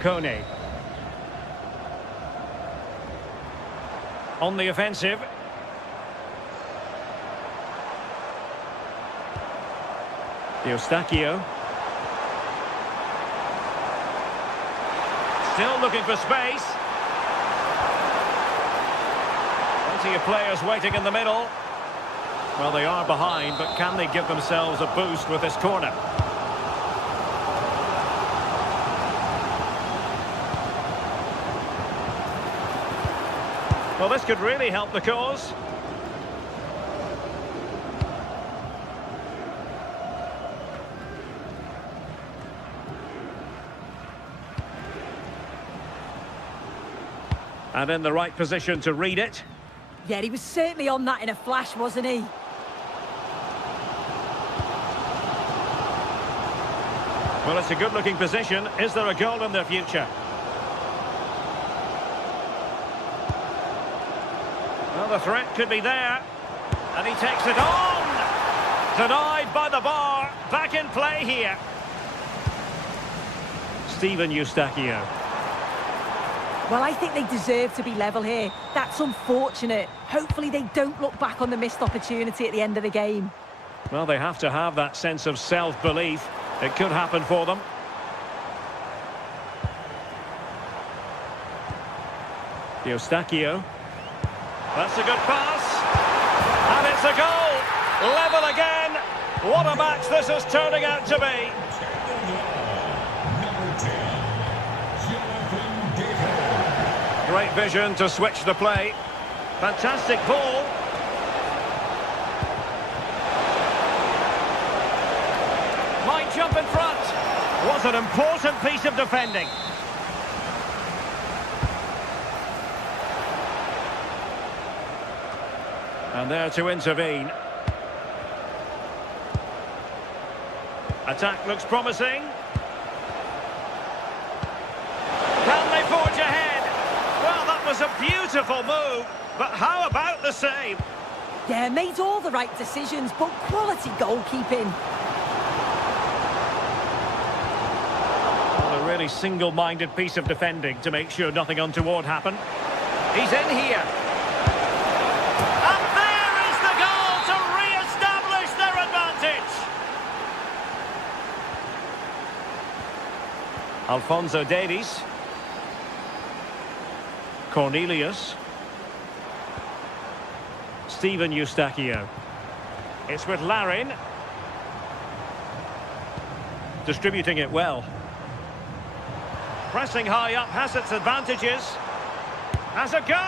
Kone. On the offensive. Eustachio. Still looking for space. Plenty of players waiting in the middle. Well, they are behind, but can they give themselves a boost with this corner? Well, this could really help the cause. And in the right position to read it. Yeah, he was certainly on that in a flash, wasn't he? Well, it's a good-looking position. Is there a goal in their future? Well, the threat could be there. And he takes it on! Denied by the bar. Back in play here. Steven Eustachio. Well, I think they deserve to be level here. That's unfortunate. Hopefully they don't look back on the missed opportunity at the end of the game. Well, they have to have that sense of self-belief. It could happen for them. Eustachio. That's a good pass. And it's a goal. Level again. What a match this is turning out to be. Great vision to switch the play. Fantastic ball. Might jump in front. Was an important piece of defending. And there to intervene. Attack looks promising. Can they forge ahead? Well, that was a beautiful move. But how about the save? Yeah, made all the right decisions, but quality goalkeeping. Well, a really single-minded piece of defending to make sure nothing untoward happened. He's in here. And there is the goal to re-establish their advantage. Alphonso Davies. Cornelius. Steven Eustachio. It's with Larin. Distributing it well. Pressing high up has its advantages. Has a go!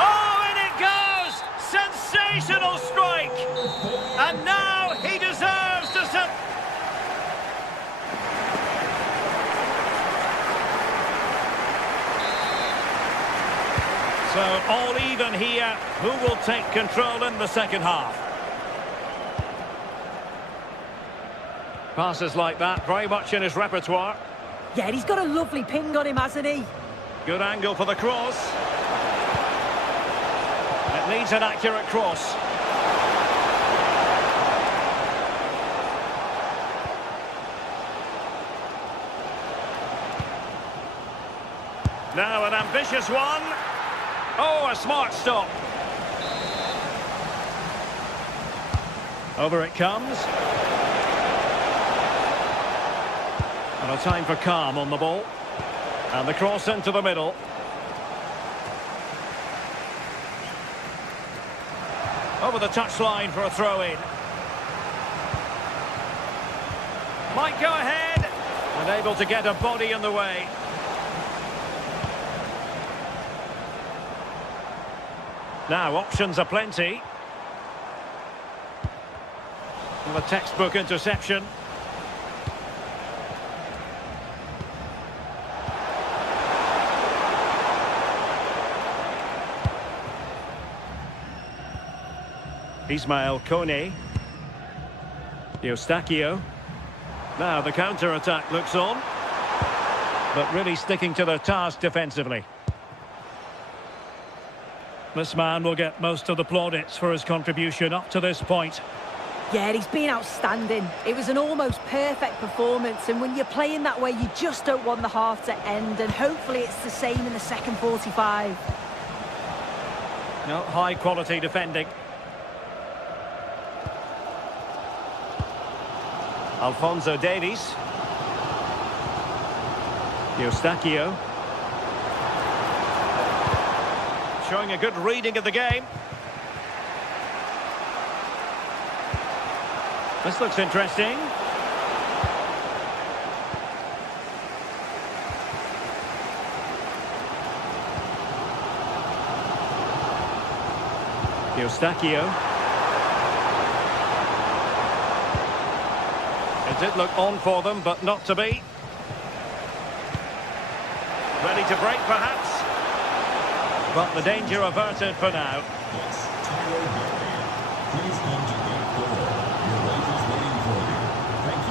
Oh, and it goes! Sensational strike! And now he deserves to sit... So, all even here. Who will take control in the second half? Passes like that, very much in his repertoire. Yeah, he's got a lovely ping on him, hasn't he? Good angle for the cross. It needs an accurate cross. Now an ambitious one. Oh, a smart stop. Over it comes. And a time for calm on the ball. And the cross into the middle. Over the touchline for a throw-in. Might go ahead. And able to get a body in the way. Now, options are plenty. And a textbook interception. Ismael Kone. Eustachio. Now the counter-attack looks on. But really sticking to their task defensively. This man will get most of the plaudits for his contribution up to this point. Yeah, he's been outstanding. It was an almost perfect performance, and when you're playing that way, you just don't want the half to end, and hopefully it's the same in the second 45. No, high-quality defending. Alphonso Davies. Eustachio. Showing a good reading of the game. This looks interesting. Eustachio. It did look on for them, but not to be. Ready to break, perhaps. But the danger averted for now. Yes, Tyler Berry. Please come to gate 4. Your wife is waiting for you. Thank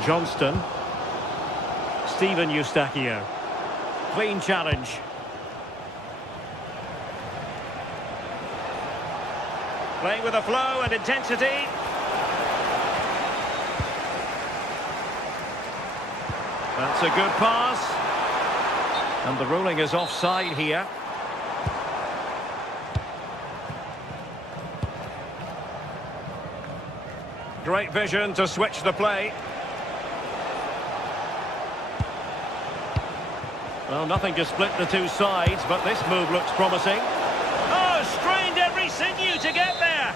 you. Johnston. Steven Eustachio. Clean challenge. Playing with a flow and intensity. That's a good pass. And the ruling is offside here. Great vision to switch the play. Well, nothing to split the two sides, but this move looks promising. Oh, strained every sinew to get there.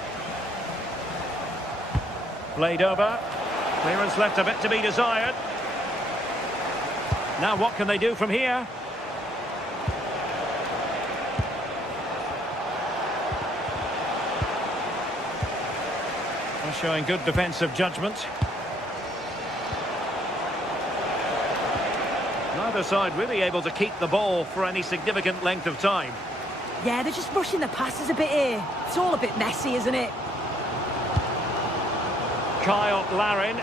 Played over. Clearance left a bit to be desired. Now what can they do from here? showing good defensive judgment. Neither side really able to keep the ball for any significant length of time. Yeah, they're just rushing the passes a bit here. It's all a bit messy, isn't it? Kyle Larin.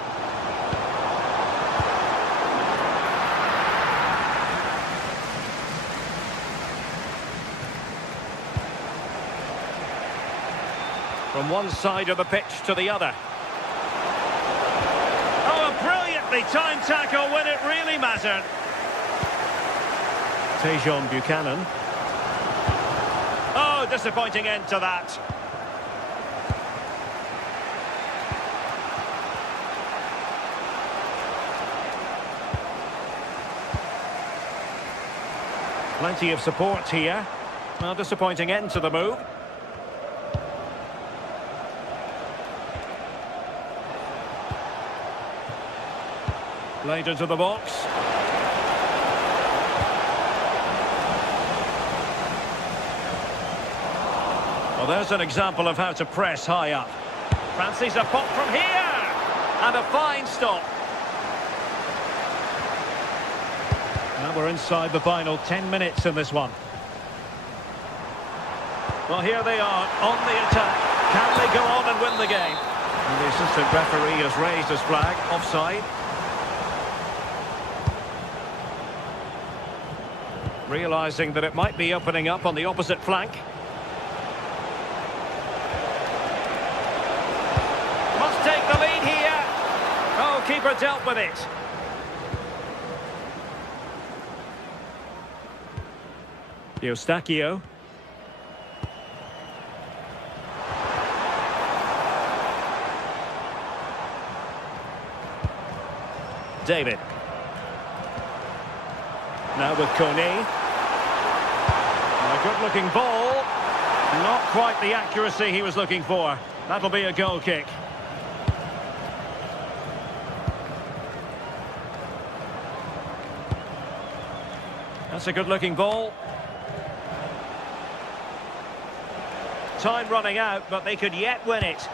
From one side of the pitch to the other. Oh, a brilliantly timed tackle when it really mattered. Tejon Buchanan. Oh, disappointing end to that. Plenty of support here. Well, disappointing end to the move. Played into the box. Well, there's an example of how to press high up. Fancies a pop from here! And a fine stop. Now we're inside the final 10 minutes in this one. Well, here they are on the attack. Can they go on and win the game? And the assistant referee has raised his flag. Offside. Realising that it might be opening up on the opposite flank. Must take the lead here. Oh, keeper dealt with it. Eustachio. David. Now with Kone. A good-looking ball. Not quite the accuracy he was looking for. That'll be a goal kick. That's a good-looking ball. Time running out, but they could yet win it.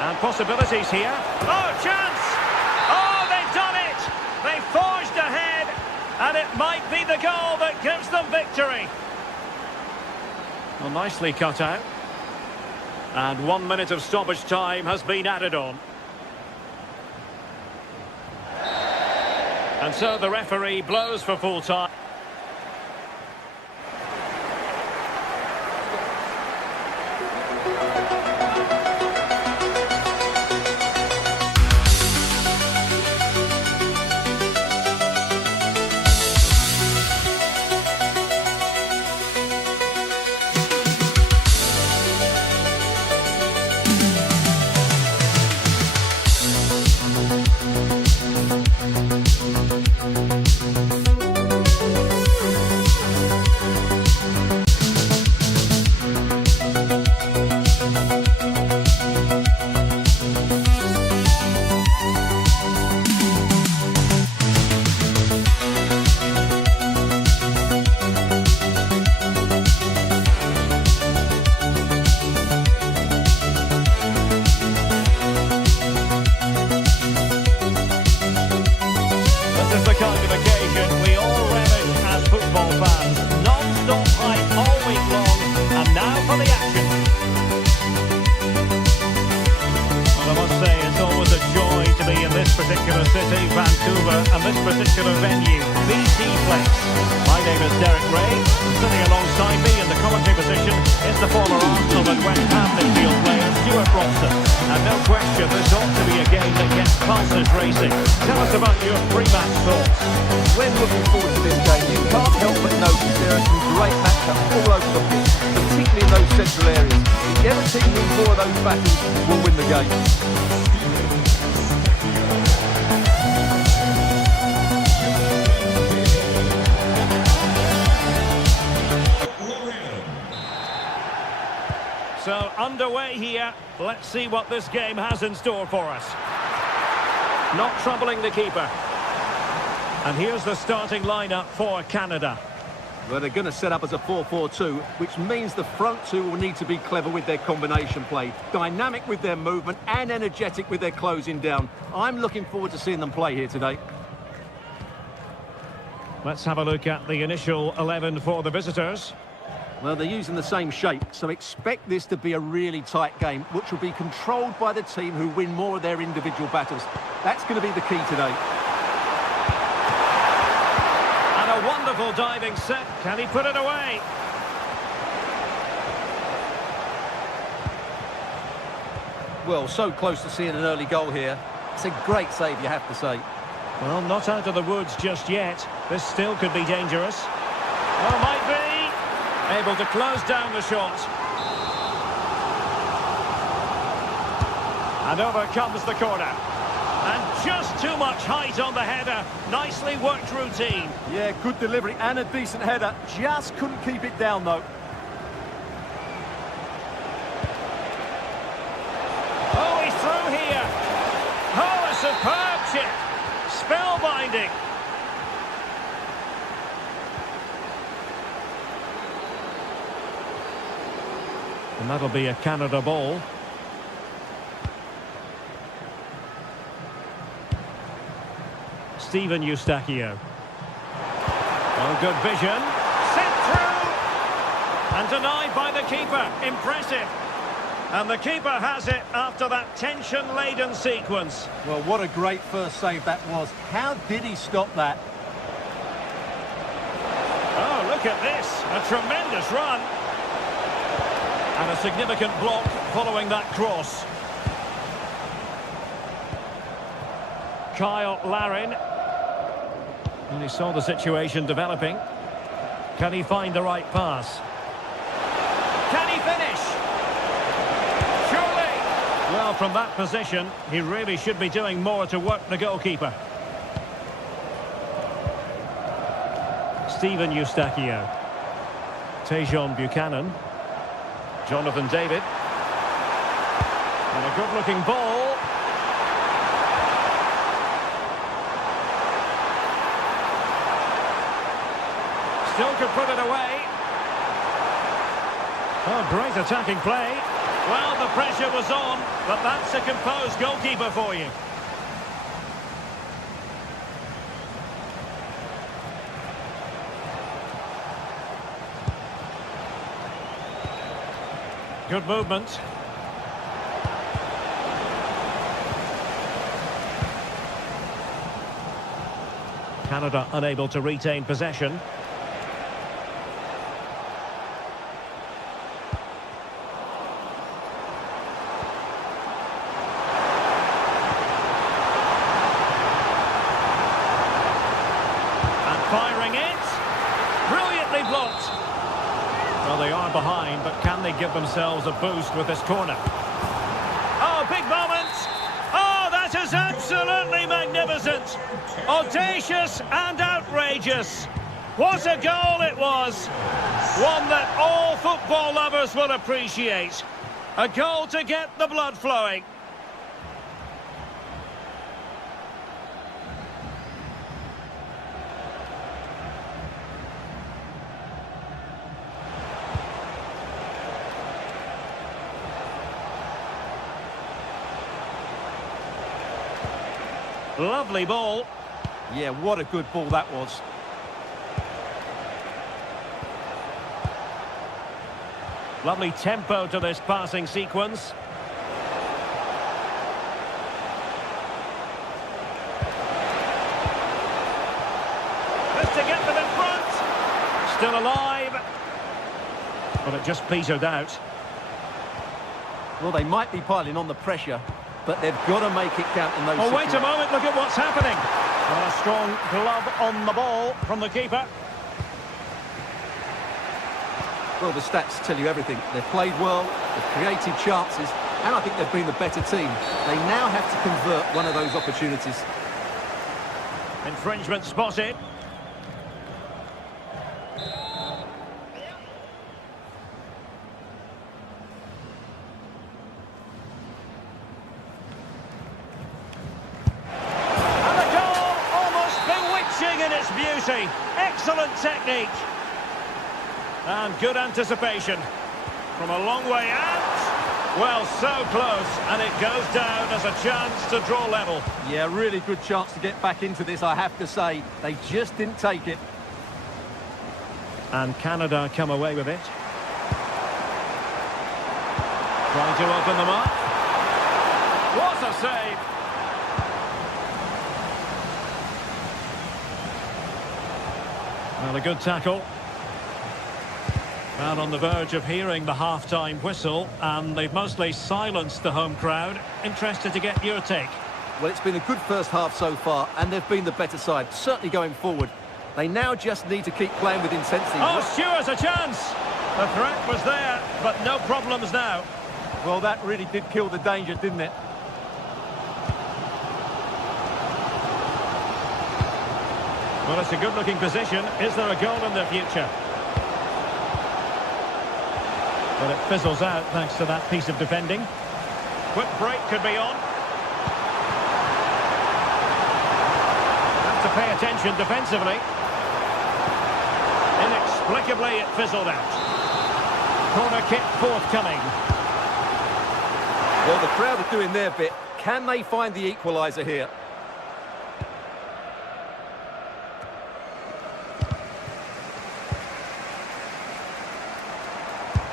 And possibilities here. Oh, chance! Oh, they've done it! They forged ahead, and it might be the goal that gives them victory. Well, nicely cut out. And 1 minute of stoppage time has been added on. And so the referee blows for full time. Particular city, Vancouver, and this particular venue, GTSports. My name is Derek Ray. Sitting alongside me in the commentary position is the former Arsenal and West Ham midfield player Stuart Robson. And no question, this ought to be a game that gets pulses racing. Tell us about your pre-match thoughts. When looking forward to this game, you can't help but notice there are some great matchups all over the pitch, particularly in those central areas. Whichever team wins more of those battles will win the game. So underway here. Let's see what this game has in store for us. Not troubling the keeper. And here's the starting lineup for Canada. Well, they're going to set up as a 4-4-2, which means the front two will need to be clever with their combination play, dynamic with their movement and energetic with their closing down. I'm looking forward to seeing them play here today. Let's have a look at the initial 11 for the visitors. Well, they're using the same shape, so expect this to be a really tight game, which will be controlled by the team who win more of their individual battles. That's going to be the key today. And a wonderful diving set. Can he put it away? Well, so close to seeing an early goal here. It's a great save, you have to say. Well, not out of the woods just yet. This still could be dangerous. Oh, might be. Able to close down the shot. And over comes the corner. And just too much height on the header. Nicely worked routine. Yeah, good delivery and a decent header. Just couldn't keep it down, though. Oh, he's through here. Oh, a superb chip. Spellbinding. And that'll be a Canada ball. Steven Eustachio. Oh, good vision. Sent through. And denied by the keeper. Impressive. And the keeper has it after that tension-laden sequence. Well, what a great first save that was. How did he stop that? Oh, look at this. A tremendous run. And a significant block following that cross. Kyle Larin. And he saw the situation developing. Can he find the right pass? Can he finish? Surely! Well, from that position, he really should be doing more to work the goalkeeper. Steven Eustachio. Tejon Buchanan. Jonathan David. And a good-looking ball. Still could put it away. Oh, great attacking play. Well, the pressure was on, but that's a composed goalkeeper for you. Good movement. Canada unable to retain possession. And firing it. Brilliantly blocked. Well, they are behind, but can they give themselves a boost with this corner? Oh, big moment! Oh, that is absolutely magnificent! Audacious and outrageous. What a goal it was! One that all football lovers will appreciate. A goal to get the blood flowing. Lovely ball. Yeah, what a good ball that was. Lovely tempo to this passing sequence. Just to get them in front. Still alive. But it just petered out. Well, they might be piling on the pressure, but they've got to make it count in those Oh, wait a situations. moment, look at what's happening. Well, a strong glove on the ball from the keeper. Well, the stats tell you everything. They've played well, they've created chances, and I think they've been the better team. They now have to convert one of those opportunities. Infringement spotted. And the goal almost bewitching in its beauty. Excellent technique. And good anticipation. From a long way out. Well, so close. And it goes down as a chance to draw level. Yeah, really good chance to get back into this, I have to say. They just didn't take it. And Canada come away with it. Trying to open them up. What a save! Well, a good tackle. And on the verge of hearing the half-time whistle, and they've mostly silenced the home crowd. Interested to get your take. Well, it's been a good first half so far, and they've been the better side, certainly going forward. They now just need to keep playing with intensity. Oh, Stewart's a chance! The threat was there, but no problems now. Well, that really did kill the danger, didn't it? Well, it's a good-looking position. Is there a goal in the future? But it fizzles out thanks to that piece of defending. Quick break could be on. Have to pay attention defensively. Inexplicably, it fizzled out. Corner kick forthcoming. Well, the crowd are doing their bit. Can they find the equaliser here?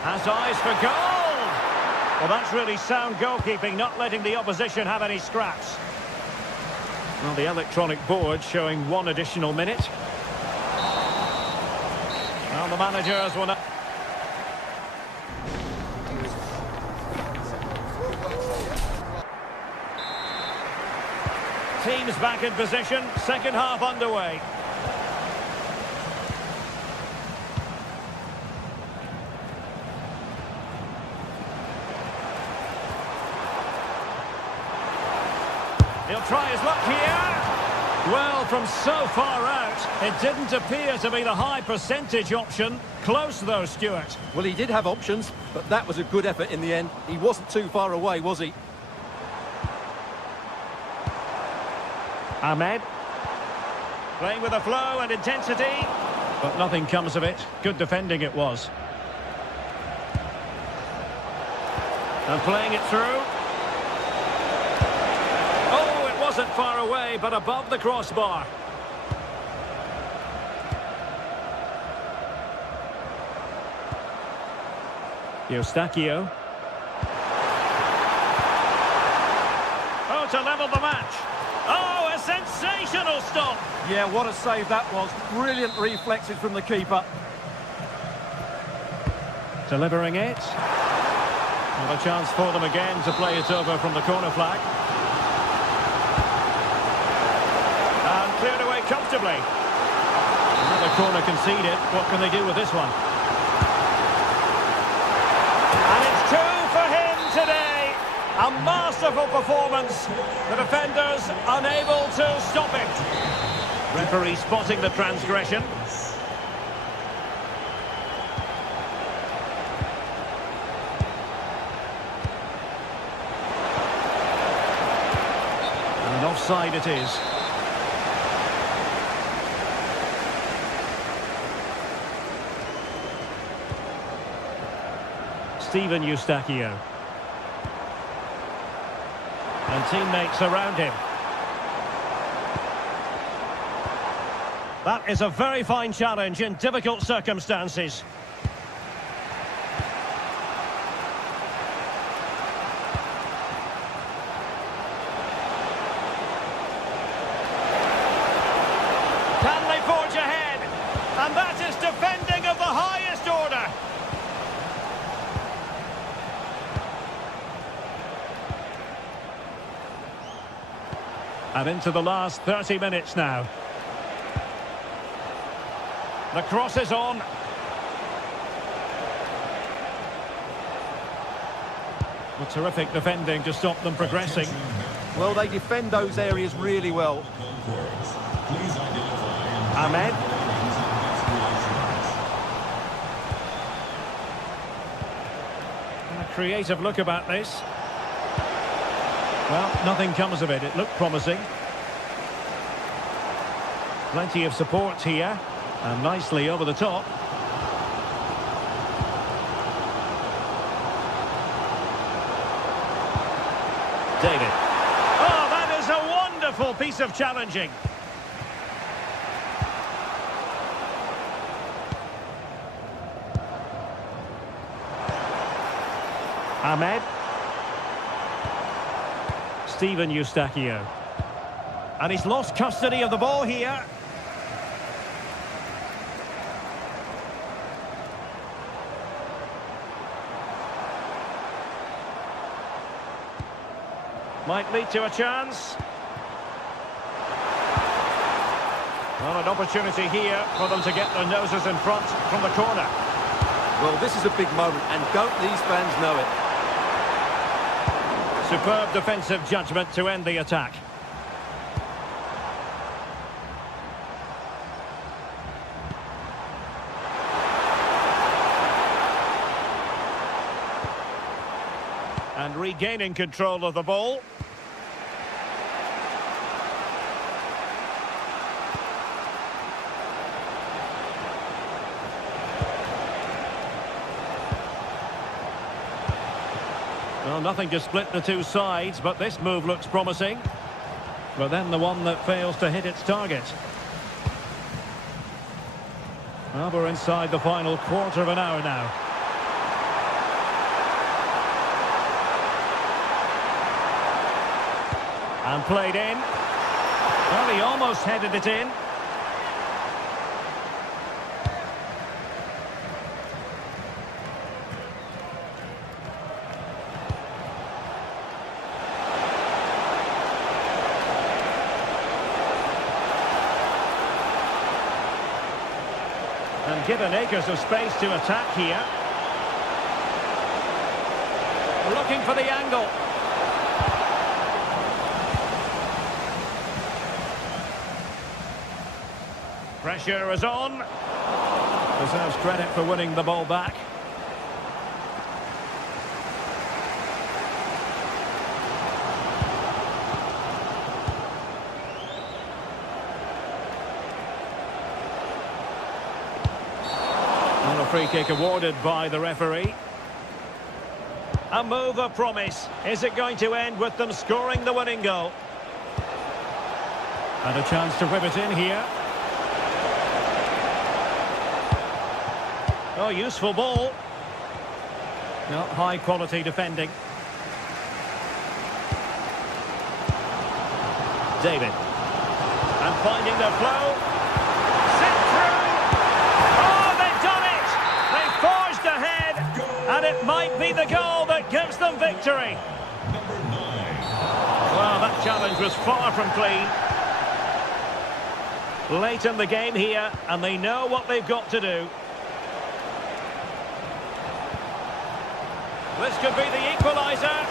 Has eyes for goal! Well, that's really sound goalkeeping, not letting the opposition have any scraps. Well, the electronic board showing 1 additional minute. Well, the managers will not... Teams back in position, second half underway. He'll try his luck here. Well, from so far out, it didn't appear to be the high percentage option. Close though, Stuart. Well, he did have options, but that was a good effort in the end. He wasn't too far away, was he? Ahmed. Playing with a flow and intensity. But nothing comes of it. Good defending it was. And playing it through. Wasn't far away, but above the crossbar. Eustachio. Oh, to level the match. Oh, a sensational stop. Yeah, what a save that was. Brilliant reflexes from the keeper. Delivering it. Well, a chance for them again to play it over from the corner flag. Cleared away comfortably. Another corner conceded. What can they do with this one? And it's 2 for him today. A masterful performance. The defenders unable to stop it. Referee spotting the transgression. And offside it is. Steven Eustachio. And teammates around him. That is a very fine challenge in difficult circumstances. Can they forge ahead? And that is defending of the highest order. And into the last 30 minutes now. The cross is on. Well, terrific defending to stop them progressing. Well, they defend those areas really well. Ahmed. And a creative look about this. Well, nothing comes of it. It looked promising. Plenty of support here. And nicely over the top. David. Oh, that is a wonderful piece of challenging. Ahmed. Steven Eustachio. And he's lost custody of the ball here. Might lead to a chance. Well, an opportunity here for them to get their noses in front from the corner. Well, this is a big moment, and don't these fans know it? Superb defensive judgment to end the attack. And regaining control of the ball. Well, nothing to split the two sides, but this move looks promising. But then the one that fails to hit its target. Well, we're inside the final quarter of an hour now. And played in. Well, he almost headed it in. And given acres of space to attack here. Looking for the angle. Pressure is on. Deserves credit for winning the ball back. And a free kick awarded by the referee. A move of promise. Is it going to end with them scoring the winning goal? And a chance to whip it in here. Oh, useful ball. Not high quality defending. David. And finding the flow. Sent through. Oh, they've done it! They forged ahead. And it might be the goal that gives them victory. Number 9. Well, that challenge was far from clean. Late in the game here, and they know what they've got to do. This could be the equaliser,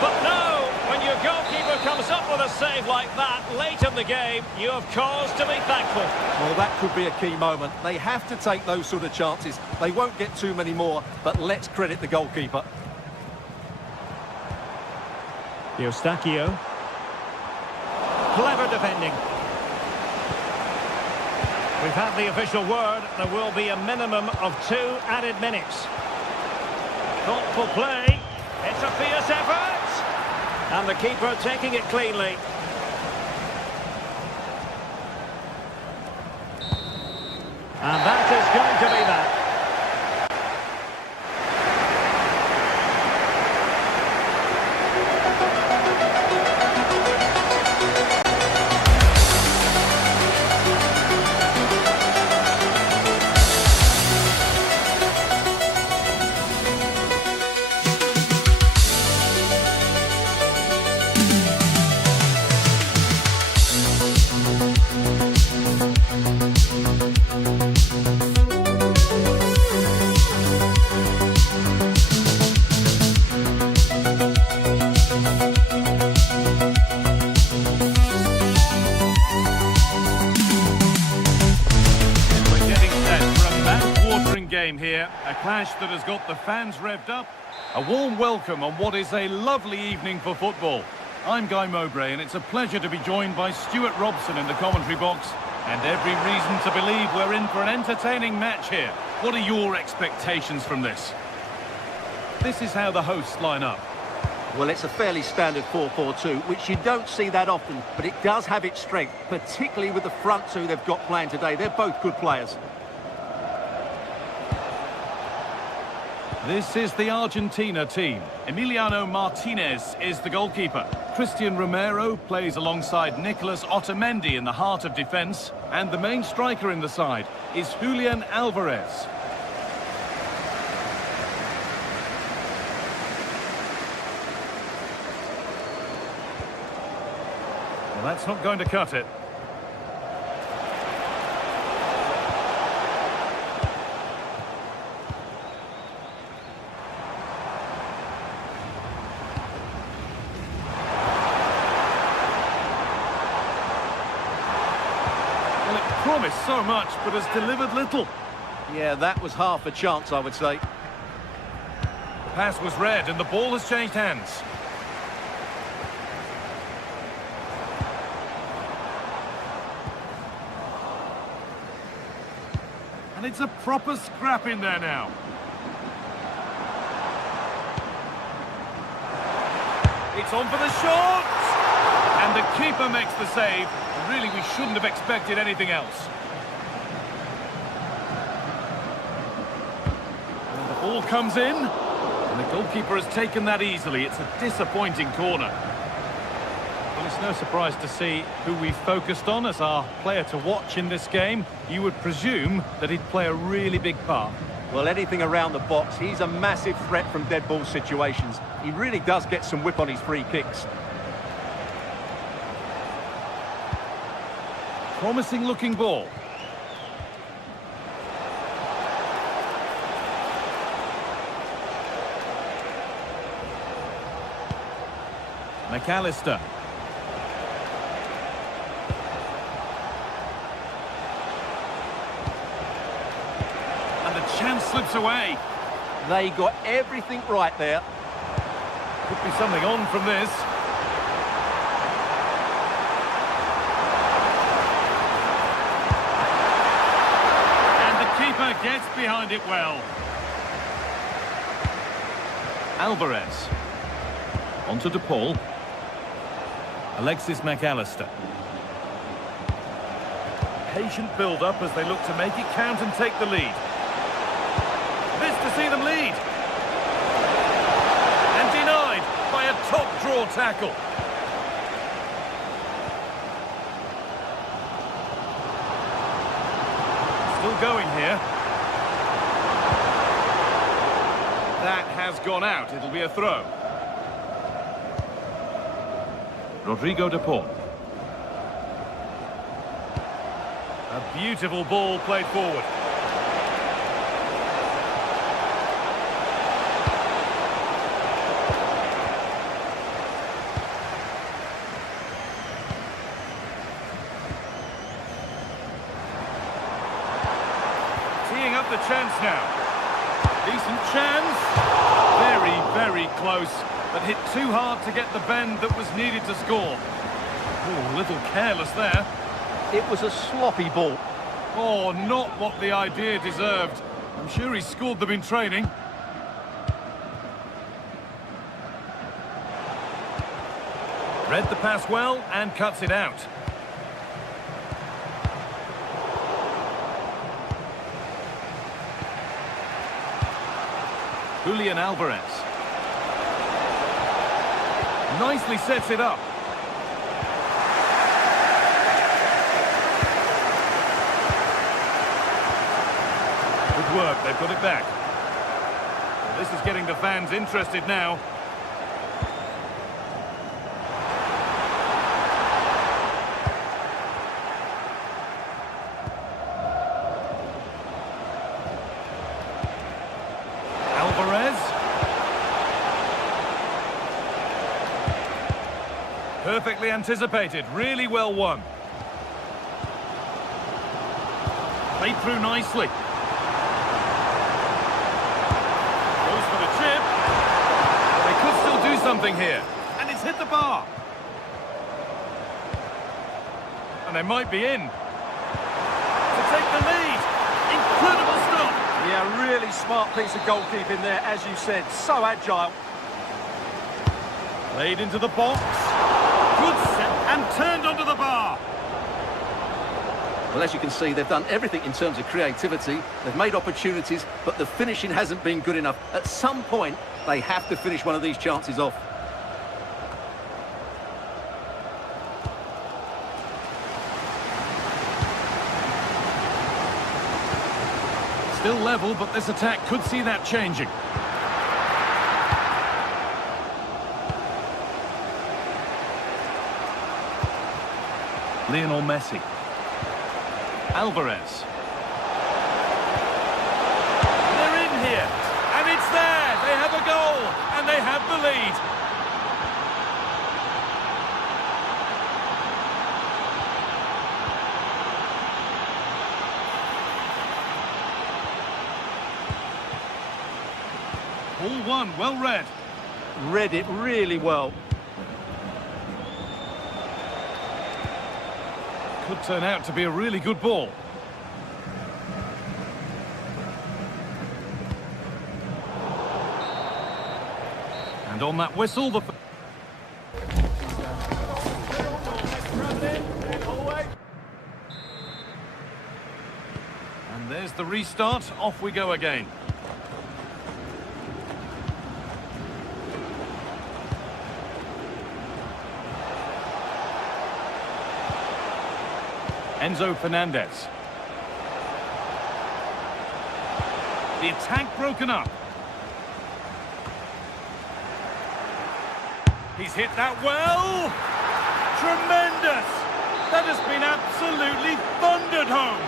but no, when your goalkeeper comes up with a save like that late in the game, you have cause to be thankful. Well, that could be a key moment. They have to take those sort of chances. They won't get too many more, but let's credit the goalkeeper. Eustachio. Clever defending. We've had the official word. There will be a minimum of 2 added minutes. Thoughtful play. It's a fierce effort. And the keeper taking it cleanly. And that is going to be that. Here, a clash that has got the fans revved up. A warm welcome on what is a lovely evening for football. I'm Guy Mowbray, and it's a pleasure to be joined by Stuart Robson in the commentary box, and every reason to believe we're in for an entertaining match here. What are your expectations from this? This is how the hosts line up. Well, it's a fairly standard 4-4-2, which you don't see that often, but it does have its strength, particularly with the front two they've got playing today. They're both good players. This is the Argentina team. Emiliano Martinez is the goalkeeper. Christian Romero plays alongside Nicolas Otamendi in the heart of defence. And the main striker in the side is Julian Alvarez. Well, that's not going to cut it. Well, it promised so much, but has delivered little. Yeah, that was half a chance, I would say. The pass was read, and the ball has changed hands. And it's a proper scrap in there now. It's on for the shot! And the keeper makes the save. Really, we shouldn't have expected anything else. And the ball comes in. And the goalkeeper has taken that easily. It's a disappointing corner. Well, it's no surprise to see who we focused on as our player to watch in this game. You would presume that he'd play a really big part. Well, anything around the box, he's a massive threat from dead ball situations. He really does get some whip on his free kicks. Promising looking ball. McAllister. And the chance slips away. They got everything right there. Could be something on from this. And the keeper gets behind it well. Alvarez. On to De Paul. Alexis McAllister. Patient build-up as they look to make it count and take the lead. This to see them lead. And denied by a top-draw tackle. Still going here. That has gone out. It'll be a throw. Rodrigo De Paul. A beautiful ball played forward. Teeing up the chance now. Decent chance. Very, very close. But hit too hard to get the bend that was needed to score. Oh, a little careless there. It was a sloppy ball. Oh, not what the idea deserved. I'm sure he scored them in training. Read the pass well and cuts it out. Julian Alvarez. Nicely sets it up. Good work, they've got it back. Well, this is getting the fans interested now. Alvarez. Perfectly anticipated, really well won. Played through nicely. Goes for the chip. They could still do something here. And it's hit the bar. And they might be in. To take the lead. Incredible stop. Yeah, really smart piece of goalkeeping there, as you said. So agile. Played into the box. Good set and turned onto the bar. Well, as you can see, they've done everything in terms of creativity. They've made opportunities, but the finishing hasn't been good enough. At some point, they have to finish one of these chances off. Still level, but this attack could see that changing. Lionel Messi. Alvarez. They're in here, and it's there. They have a goal, and they have the lead. All one, well read. Read it really well. Could turn out to be a really good ball. And on that whistle, the... And there's the restart. Off we go again. Enzo Fernandez. The attack broken up. He's hit that well. Tremendous. That has been absolutely thundered home.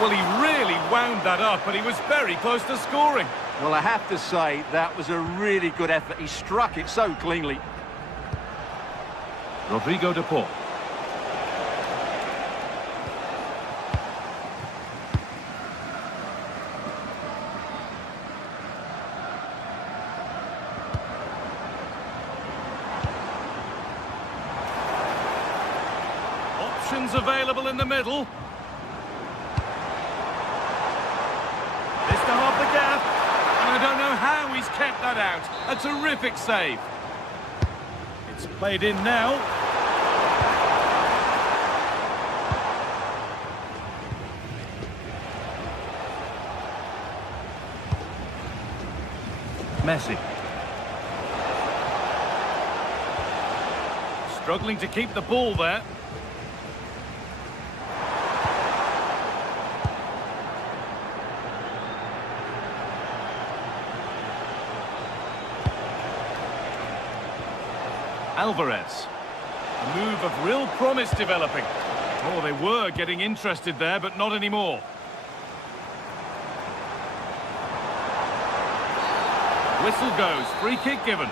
Well, he really wound that up, but he was very close to scoring. Well, I have to say, that was a really good effort. He struck it so cleanly. Rodrigo de Paul. Options available in the middle. This to half the gap. And I don't know how he's kept that out. A terrific save. It's played in now. Messi. Struggling to keep the ball there. Alvarez. A move of real promise developing. Oh, they were getting interested there, but not anymore. Whistle goes, free kick given.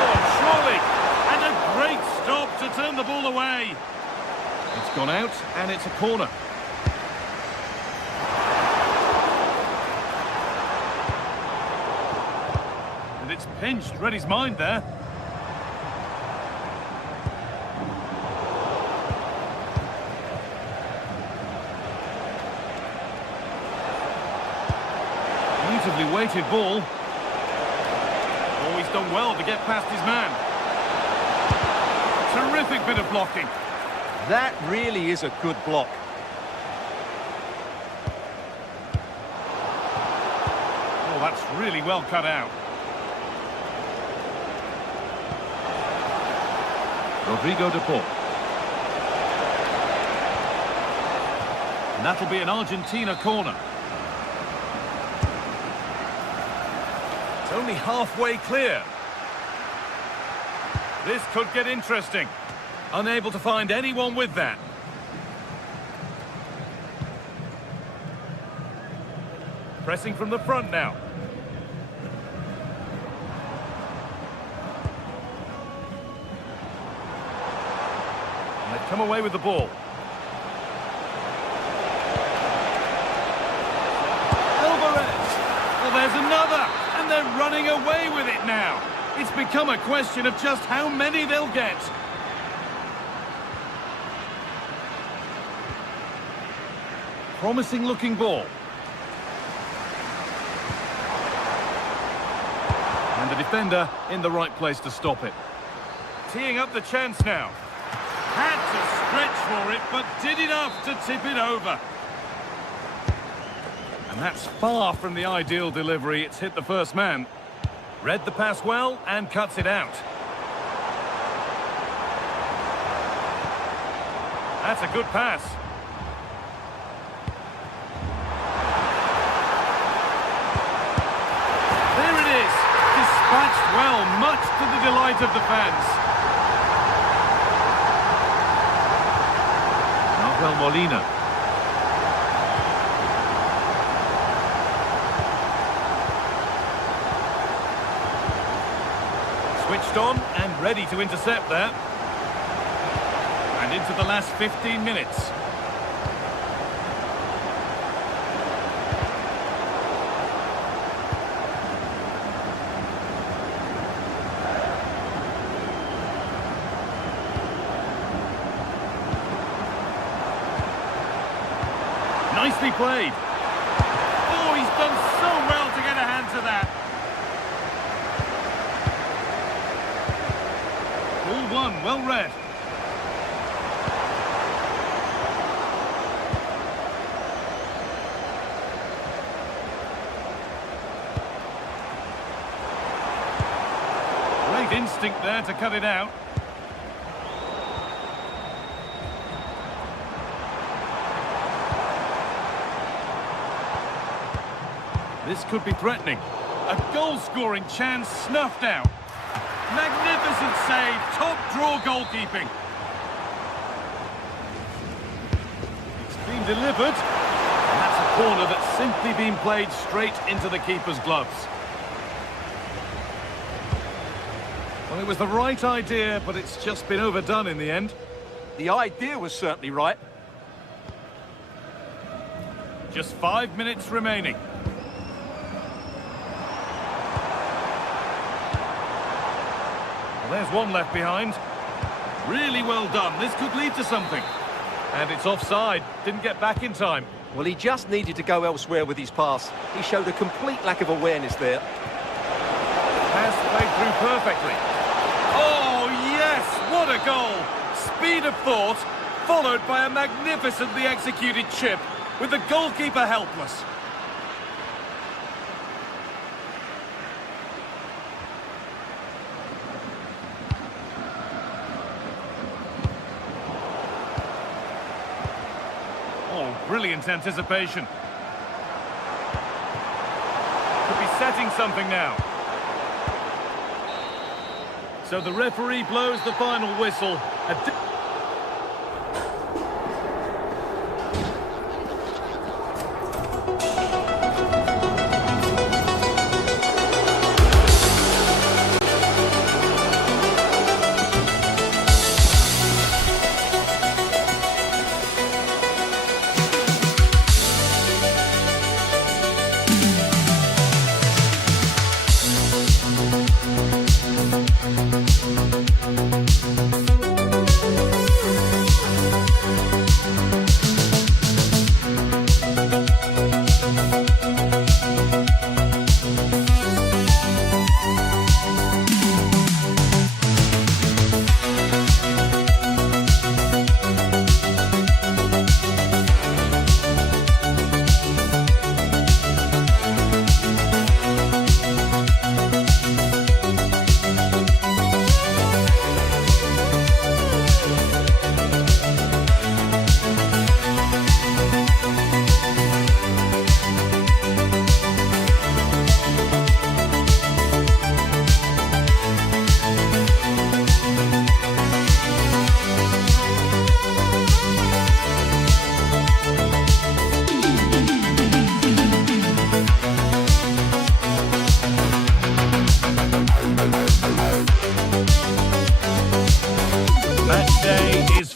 Oh, surely! And a great stop to turn the ball away. It's gone out, and it's a corner. And it's pinched, read his mind there. Beautifully weighted ball. Oh, he's done well to get past his man. Terrific bit of blocking. That really is a good block. Oh, that's really well cut out. Rodrigo de Paul. And that'll be an Argentina corner. It's only halfway clear. This could get interesting. Unable to find anyone with that. Pressing from the front now. And they've come away with the ball. Alvarez. Well, there's another. And they're running away with it now. It's become a question of just how many they'll get. promising looking ball. And the defender in the right place to stop it. Teeing up the chance now. Had to stretch for it, but did enough to tip it over. And that's far from the ideal delivery. It's hit the first man. Read the pass well and cuts it out. That's a good pass. There it is. Dispatched well, much to the delight of the fans. Well, Molina. Switched on and ready to intercept there. And into the last 15 minutes. Nicely played. Oh, he's done so well to get a hand to that. Ball one, well read. Great instinct there to cut it out. This could be threatening. A goal-scoring chance snuffed out. Magnificent save, top-draw goalkeeping. It's been delivered. And that's a corner that's simply been played straight into the keeper's gloves. Well, it was the right idea, but it's just been overdone in the end. The idea was certainly right. Just 5 minutes remaining. There's one left behind. Really well done. This could lead to something. And it's offside. Didn't get back in time. Well, he just needed to go elsewhere with his pass. He showed a complete lack of awareness there. Pass played through perfectly. Oh, yes! What a goal! Speed of thought, followed by a magnificently executed chip, with the goalkeeper helpless. Oh, brilliant anticipation. Could be setting something now. So the referee blows the final whistle.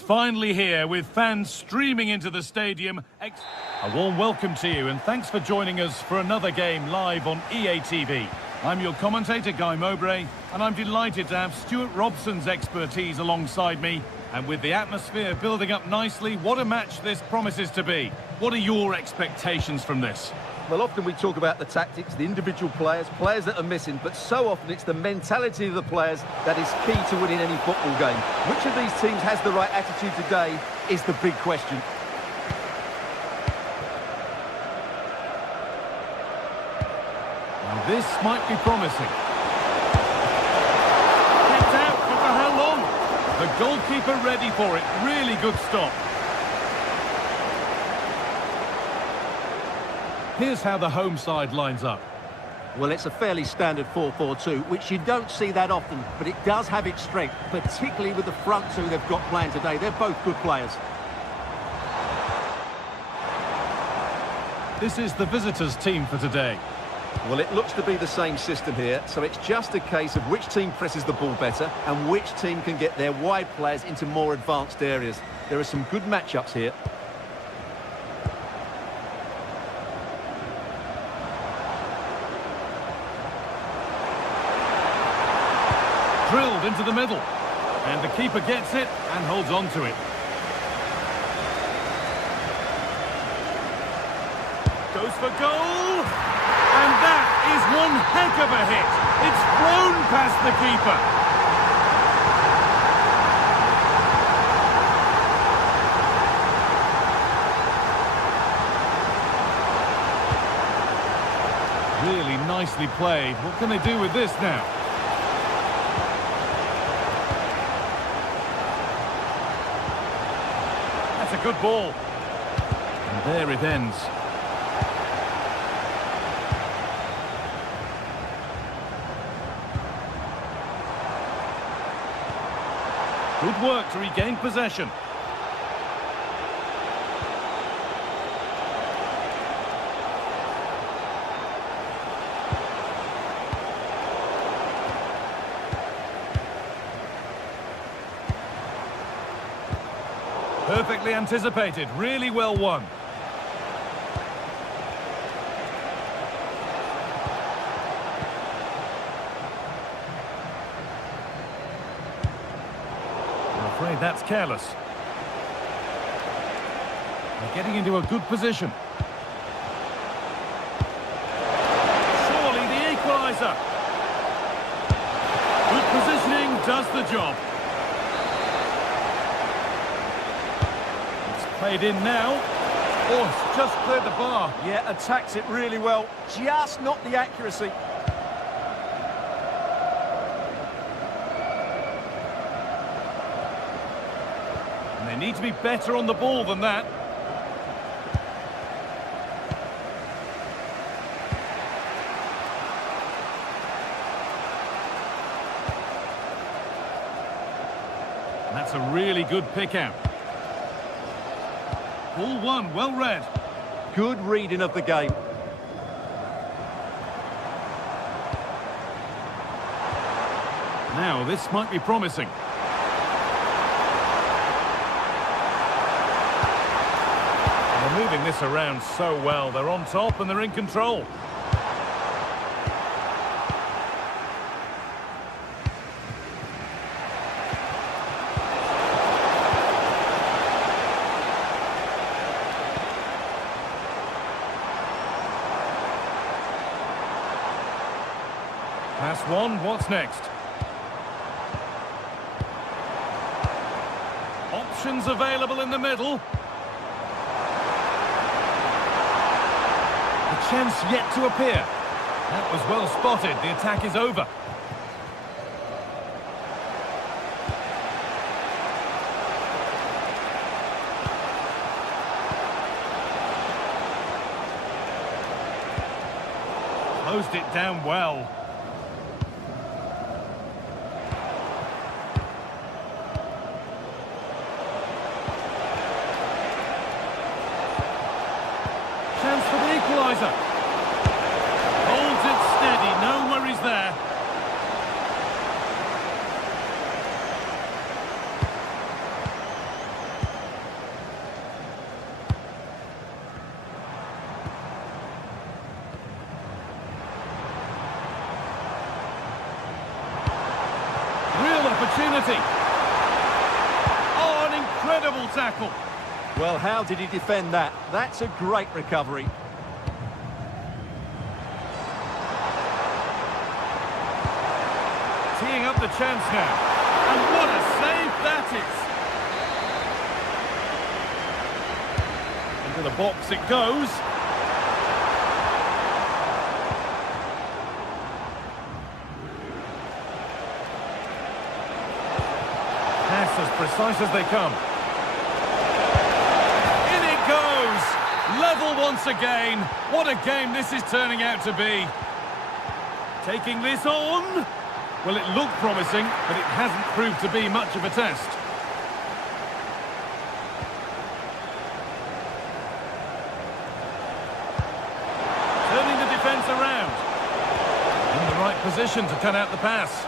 Finally here, with fans streaming into the stadium. A warm welcome to you, and thanks for joining us for another game live on EA TV. I'm your commentator, Guy Mowbray, and I'm delighted to have Stuart Robson's expertise alongside me. And with the atmosphere building up nicely, what a match this promises to be. What are your expectations from this? Well, often we talk about the tactics, the individual players that are missing, but so often it's the mentality of the players that is key to winning any football game. Which of these teams has the right attitude today is the big question. Now this might be promising. Kept out, but for how long? The goalkeeper ready for it. Really good stop. Here's how the home side lines up. Well, it's a fairly standard 4-4-2, which you don't see that often, but it does have its strength, particularly with the front two they've got playing today. They're both good players. This is the visitors' team for today. Well, it looks to be the same system here, so it's just a case of which team presses the ball better and which team can get their wide players into more advanced areas. There are some good matchups here. Drilled into the middle. And the keeper gets it and holds on to it. Goes for goal! And that is one heck of a hit. It's flown past the keeper. Really nicely played. What can they do with this now? That's a good ball. And there it ends. Good work to regain possession. Perfectly anticipated, really well won. I'm afraid that's careless. They're getting into a good position. Surely the equaliser. Good positioning does the job. It's played in now. Oh, it's just cleared the bar. Yeah, attacks it really well, just not the accuracy. And they need to be better on the ball than that. That's a really good pick out. Ball one, well read. Good reading of the game. Now, this might be promising. They're moving this around so well. They're on top and they're in control. Pass one, what's next? Options available in the middle. The chance yet to appear. That was well spotted. The attack is over. Closed it down well. Chance for the equaliser. Holds it steady, no worries there. tackle. Well, how did he defend that? That's a great recovery. Teeing up the chance now. And what a save that is. Into the box it goes. Pass as precise as they come. In it goes! Level once again. What a game this is turning out to be. Taking this on. Well, it looked promising, but it hasn't proved to be much of a test. Turning the defence around. In the right position to cut out the pass.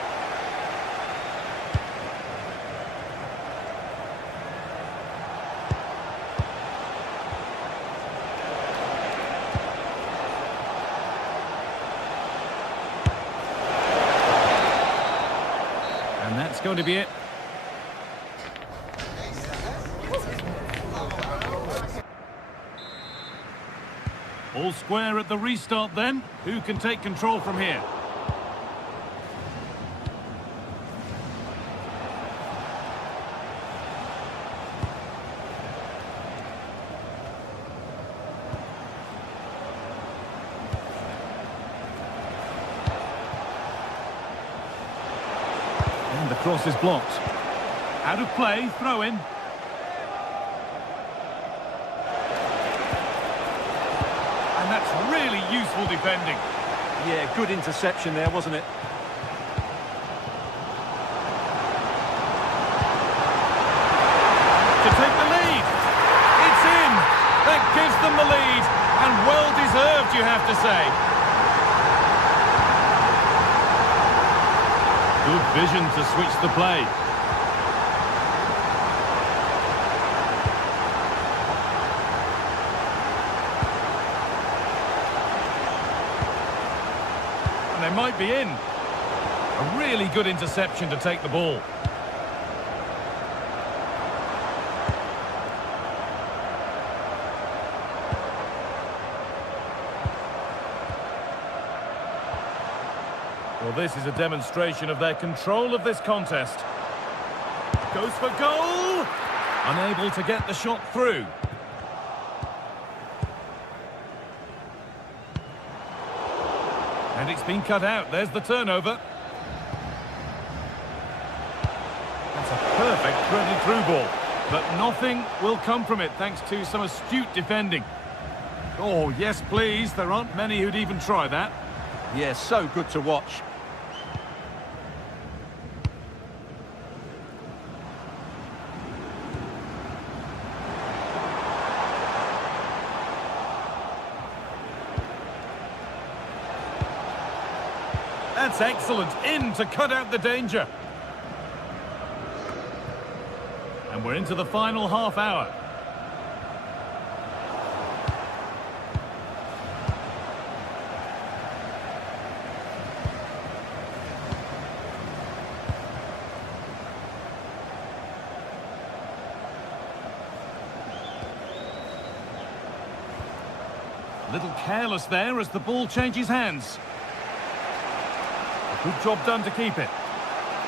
And that's going to be it. All square at the restart then. Who can take control from here? And the cross is blocked. Out of play, throw in. And that's really useful defending. Yeah, good interception there, wasn't it? To take the lead. It's in. That gives them the lead. And well deserved, you have to say. Good vision to switch the play. And they might be in. A really good interception to take the ball. Well, this is a demonstration of their control of this contest. Goes for goal! Unable to get the shot through. And it's been cut out. There's the turnover. That's a perfect threaded through ball. But nothing will come from it thanks to some astute defending. Oh, yes, please. There aren't many who'd even try that. Yeah, so good to watch. That's excellent. In to cut out the danger. And we're into the final half hour. A little careless there as the ball changes hands. Good job done to keep it.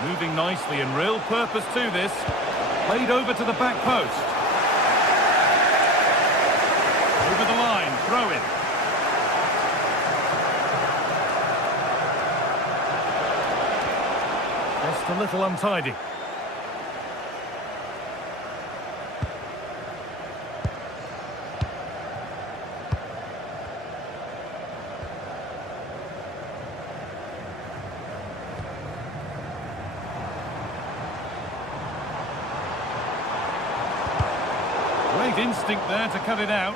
Moving nicely and real purpose to this. Played over to the back post. Over the line, throw in. Just a little untidy. Great instinct there to cut it out.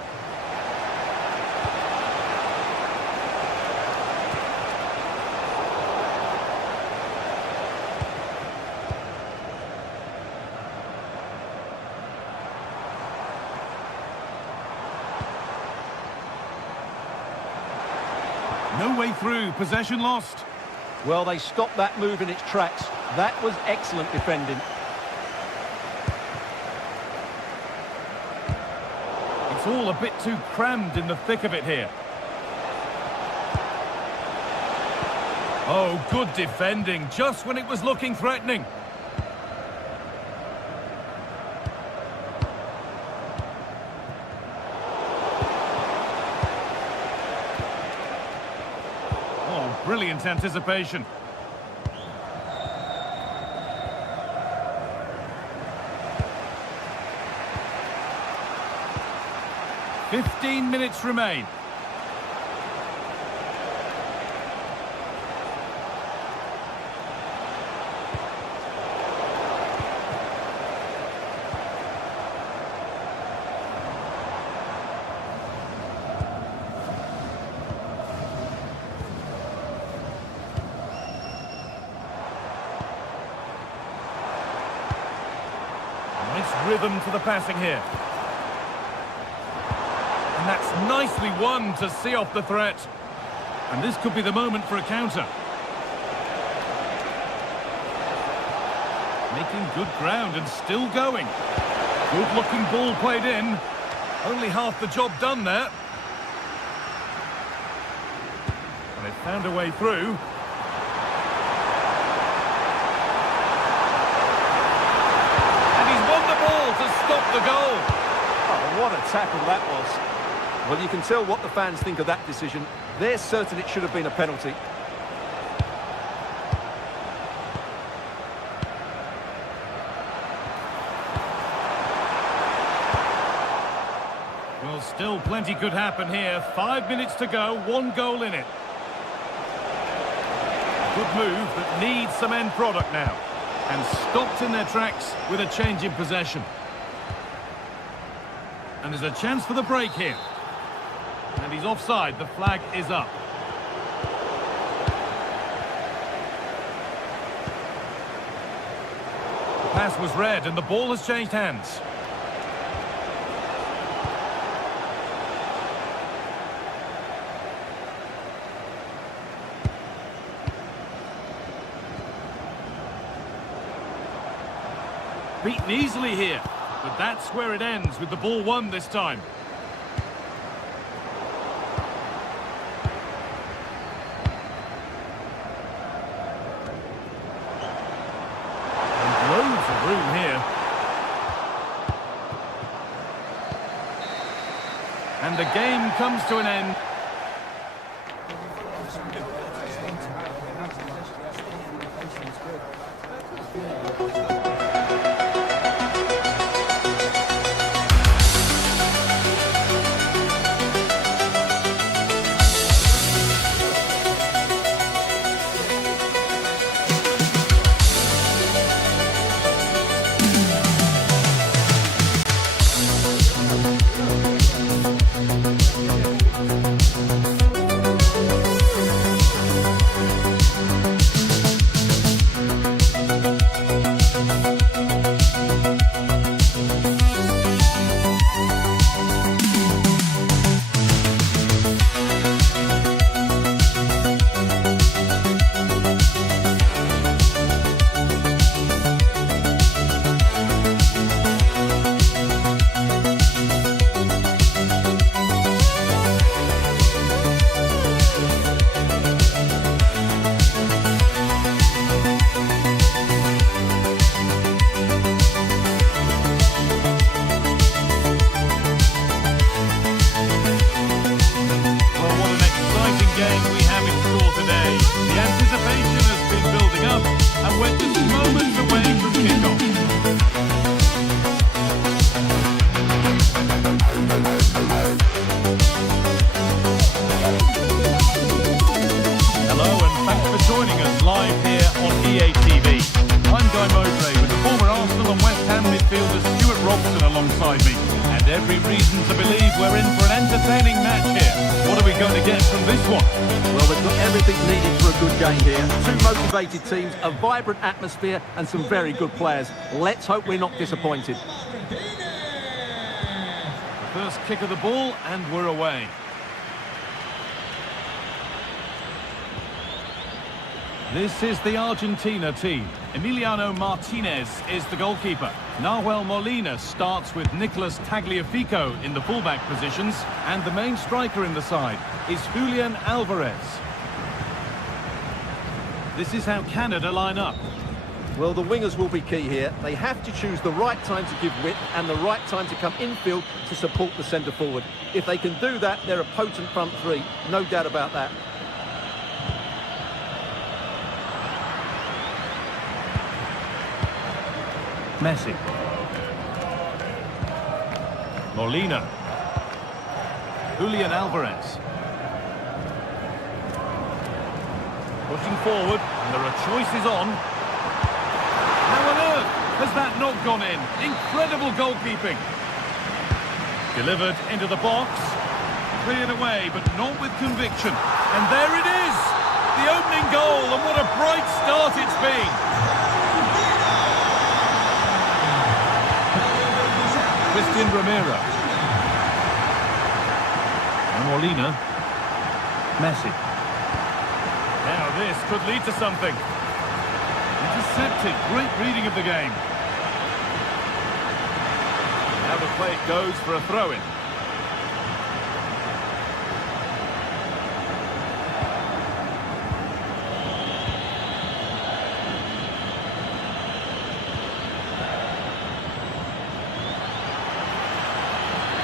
No way through, possession lost. Well, they stopped that move in its tracks. That was excellent defending. It's all a bit too crammed in the thick of it here. Oh, good defending, just when it was looking threatening. Oh, brilliant anticipation. "15 minutes remain. Nice rhythm to the passing here. And that's nicely won to see off the threat. And this could be the moment for a counter. Making good ground and still going. Good-looking ball played in. Only half the job done there. And they found a way through. And he's won the ball to stop the goal. Oh, what a tackle that was. Well, you can tell what the fans think of that decision. They're certain it should have been a penalty. Well, still plenty could happen here. 5 minutes to go, 1 goal in it. Good move that needs some end product now. And stopped in their tracks with a change in possession. And there's a chance for the break here. And he's offside, the flag is up. The pass was read and the ball has changed hands. Beaten easily here, but that's where it ends with the ball won this time. Room here. And the game comes to an end. alongside me. And every reason to believe we're in for an entertaining match here. What are we going to get from this one? Well, they've got everything needed for a good game here. Two motivated teams, a vibrant atmosphere and some very good players. Let's hope we're not disappointed. The first kick of the ball and we're away. This is the Argentina team. Emiliano Martinez is the goalkeeper. Nahuel Molina starts with Nicolas Tagliafico in the fullback positions, and the main striker in the side is Julian Alvarez. This is how Canada line up. Well, the wingers will be key here. They have to choose the right time to give width and the right time to come infield to support the centre forward. If they can do that, they're a potent front three. No doubt about that. Messi. Molina. Julian Alvarez. Pushing forward, and there are choices on. How on earth has that not gone in? Incredible goalkeeping. Delivered into the box. Cleared away, but not with conviction. And there it is! The opening goal, and what a bright start it's been. Christian Romero. And Molina. Messi. Now this could lead to something. Intercepted. Great reading of the game. Now the play it goes for a throw-in.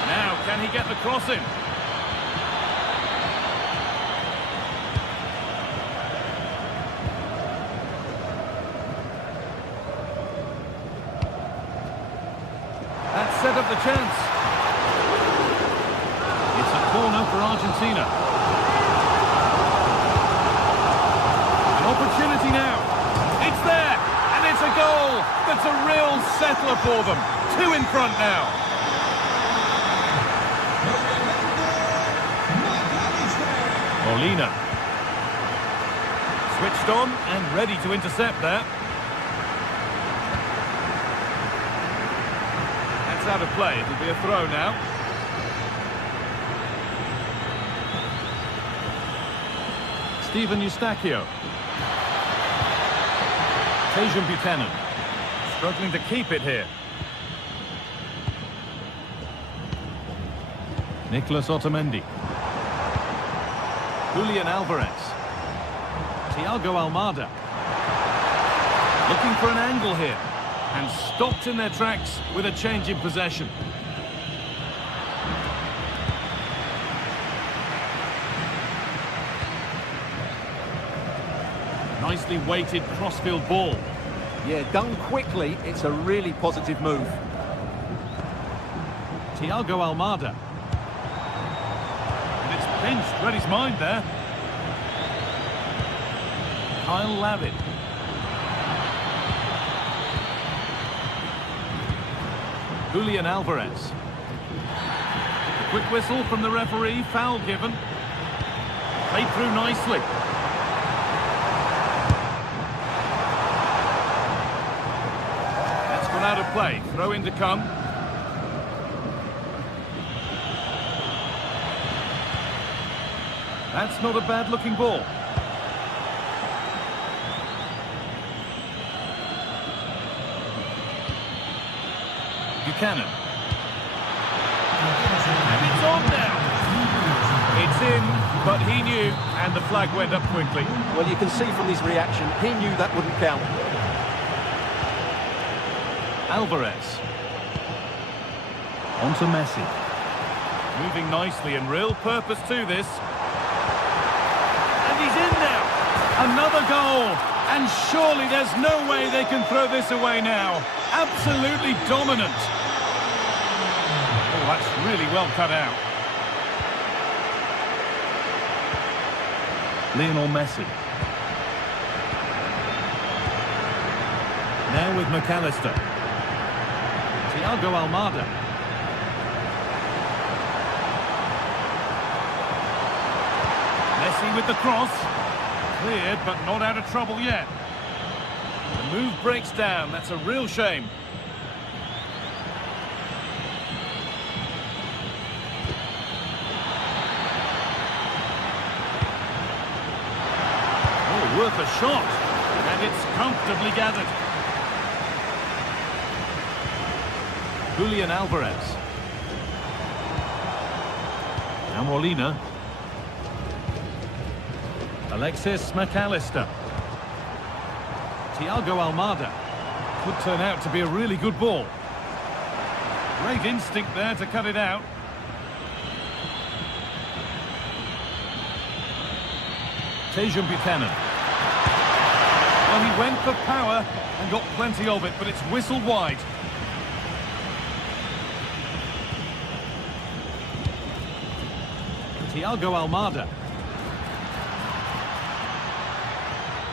Now can he get the cross in? Set up the chance. It's a corner for Argentina. An opportunity now. It's there, and it's a goal. That's a real settler for them. 2 in front now. Molina. Switched on and ready to intercept there. Out of play, it'll be a throw now. Stephen Eustachio. Tajon Buchanan. Struggling to keep it here. Nicolas Otamendi. Julian Alvarez. Thiago Almada. Looking for an angle here. And stopped in their tracks with a change in possession. Nicely weighted crossfield ball. Yeah, done quickly, it's a really positive move. Thiago Almada. And it's pinched, read his mind there. Kyle Lavin. Julian Alvarez. Quick whistle from the referee, foul given. Played through nicely. That's gone out of play. Throw in to come. That's not a bad looking ball. Buchanan. And it's on now. It's in, but he knew, and the flag went up quickly. Well, you can see from his reaction, he knew that wouldn't count. Alvarez. On to Messi. Moving nicely and real purpose to this. And he's in now. Another goal. And surely there's no way they can throw this away now. Absolutely dominant. Oh, that's really well cut out. Lionel Messi. Now with McAllister. Thiago Almada. Messi with the cross. Cleared, but not out of trouble yet. The move breaks down. That's a real shame. Oh, worth a shot. And it's comfortably gathered. Julian Alvarez. Now Molina. Alexis McAllister. Thiago Almada. Could turn out to be a really good ball. Great instinct there to cut it out. Tejan Buchanan. Well, he went for power and got plenty of it, but it's whistled wide. Thiago Almada.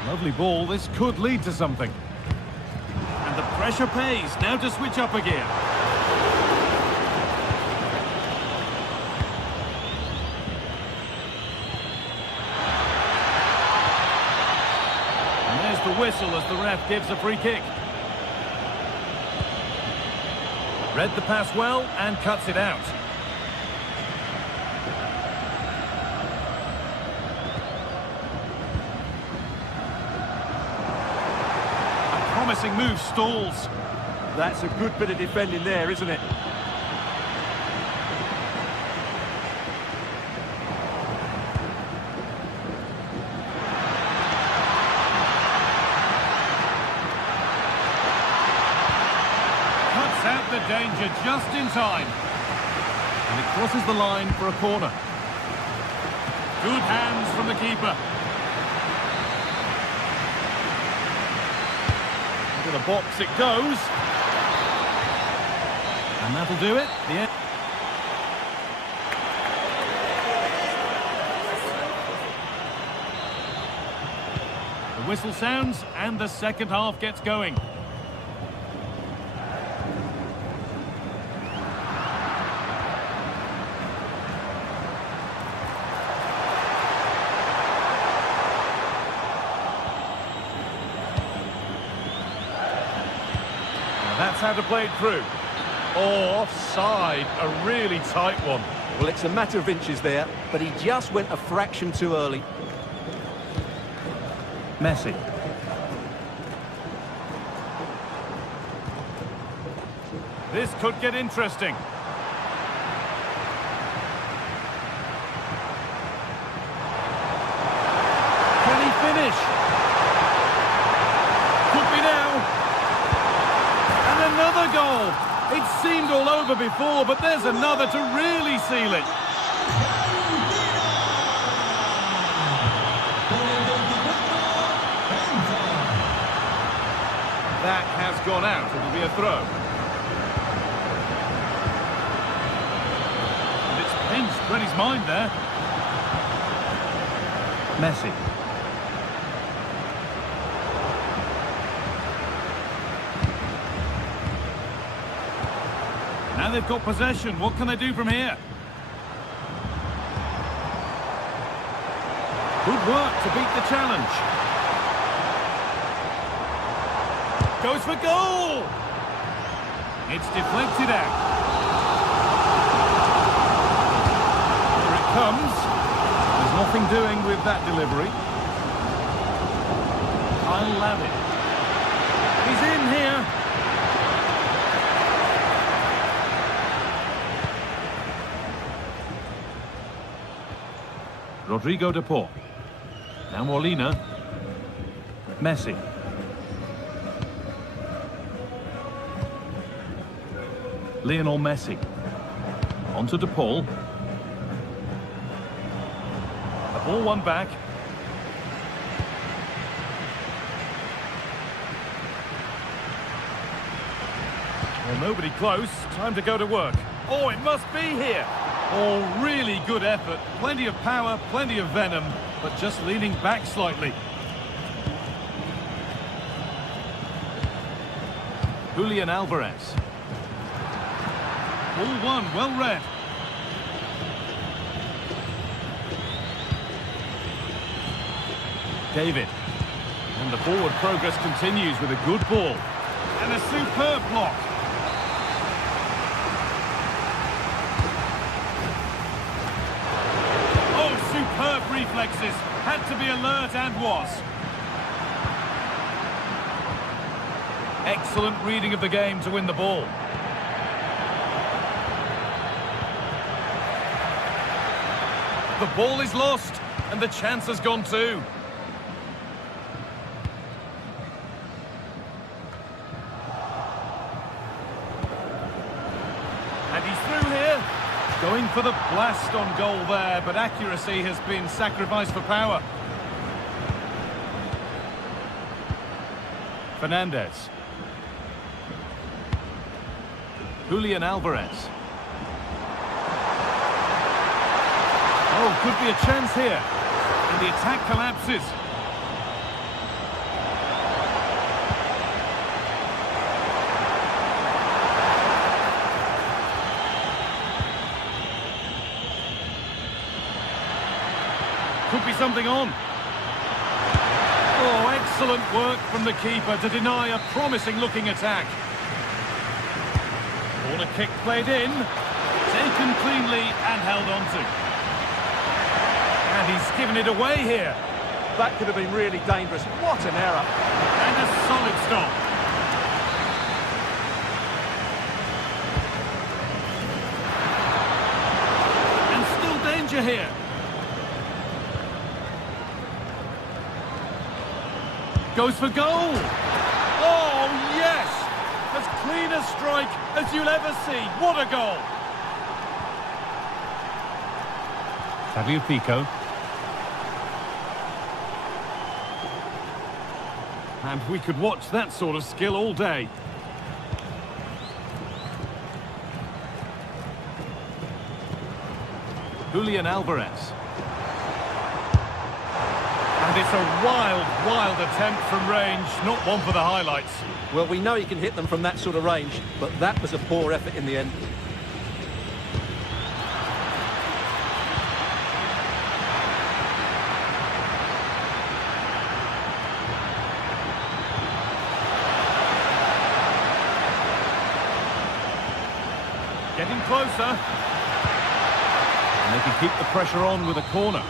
Lovely ball, this could lead to something. And the pressure pays, now to switch up a gear. And there's the whistle as the ref gives a free kick. Read the pass well and cuts it out. Promising move stalls. That's a good bit of defending there, isn't it? Cuts out the danger just in time. And it crosses the line for a corner. Good hands from the keeper. To the box it goes. And that'll do it. The end. The whistle sounds and the second half gets going. That's how to play it through. Oh, offside. A really tight one. Well, it's a matter of inches there, but he just went a fraction too early. Messi. This could get interesting. Can he finish? Could be now. Another goal. It seemed all over before, but there's another to really seal it. That has gone out. It'll be a throw. And it's pinched Reddy's mind there. Messi. Now they've got possession. What can they do from here? Good work to beat the challenge. Goes for goal! It's deflected out. Here it comes. There's nothing doing with that delivery. I'll have it. He's in here. Rodrigo de Paul. Now Molina. Messi. Lionel Messi. Onto de Paul. The ball won back. Well, nobody close. Time to go to work. Oh, it must be here. Oh, really good effort. Plenty of power, plenty of venom, but just leaning back slightly. Julian Alvarez. Ball one, well read. David. And the forward progress continues with a good ball. And a superb block. Superb reflexes, had to be alert and was. Excellent reading of the game to win the ball. The ball is lost, and the chance has gone too. And he's through here. Going for the blast on goal there, but accuracy has been sacrificed for power. Fernandez. Julian Alvarez. Oh, could be a chance here. And the attack collapses. Could be something on. Oh, excellent work from the keeper to deny a promising-looking attack. Corner kick played in, taken cleanly and held on to. And he's given it away here. That could have been really dangerous. What an error. And a solid stop. And still danger here. Goes for goal. Oh, yes! As clean a strike as you'll ever see. What a goal! Fabio Pico. And we could watch that sort of skill all day. Julian Alvarez. And it's a wild, wild attempt from range, not one for the highlights. Well, we know he can hit them from that sort of range, but that was a poor effort in the end. Getting closer. And they can keep the pressure on with a corner.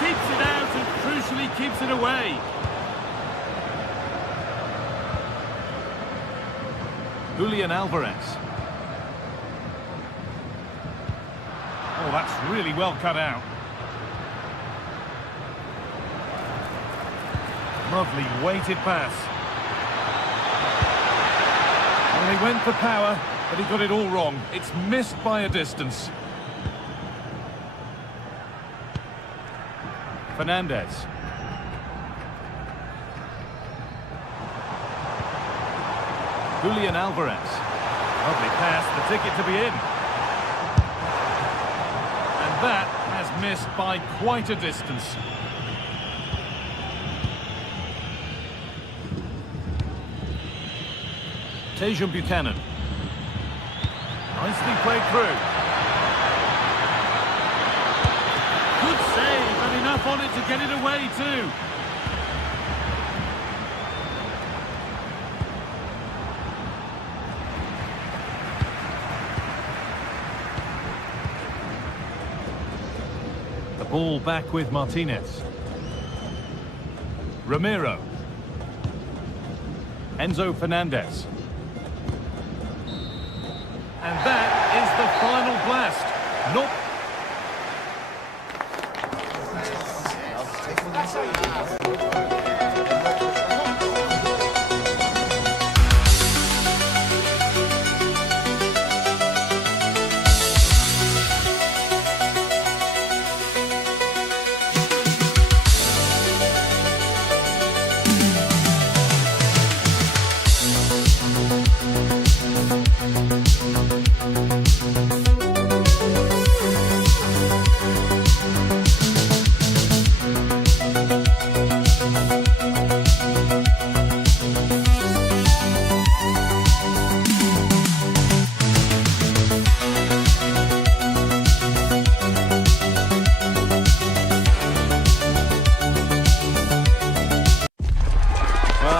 Keeps it out and crucially keeps it away. Julian Alvarez. Oh, that's really well cut out. Lovely weighted pass. Well, he went for power, but he got it all wrong. It's missed by a distance. Fernandez. Julian Alvarez. Lovely pass, the ticket to be in. And that has missed by quite a distance. Tajon Buchanan. Nicely played through. Good save, and enough on it to get it away too. The ball back with Martinez. Ramiro. Enzo Fernandez. And that is the final blast. Not...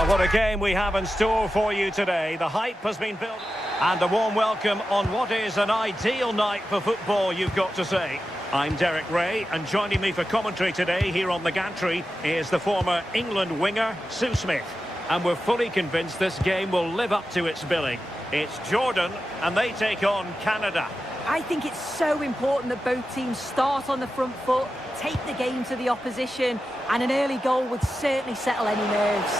What a game we have in store for you today. The hype has been built, and a warm welcome on what is an ideal night for football, you've got to say. I'm Derek Ray, and joining me for commentary today here on the gantry is the former England winger, Sue Smith. And we're fully convinced this game will live up to its billing. It's Jordan, and they take on Canada. I think it's so important that both teams start on the front foot, take the game to the opposition, and an early goal would certainly settle any nerves.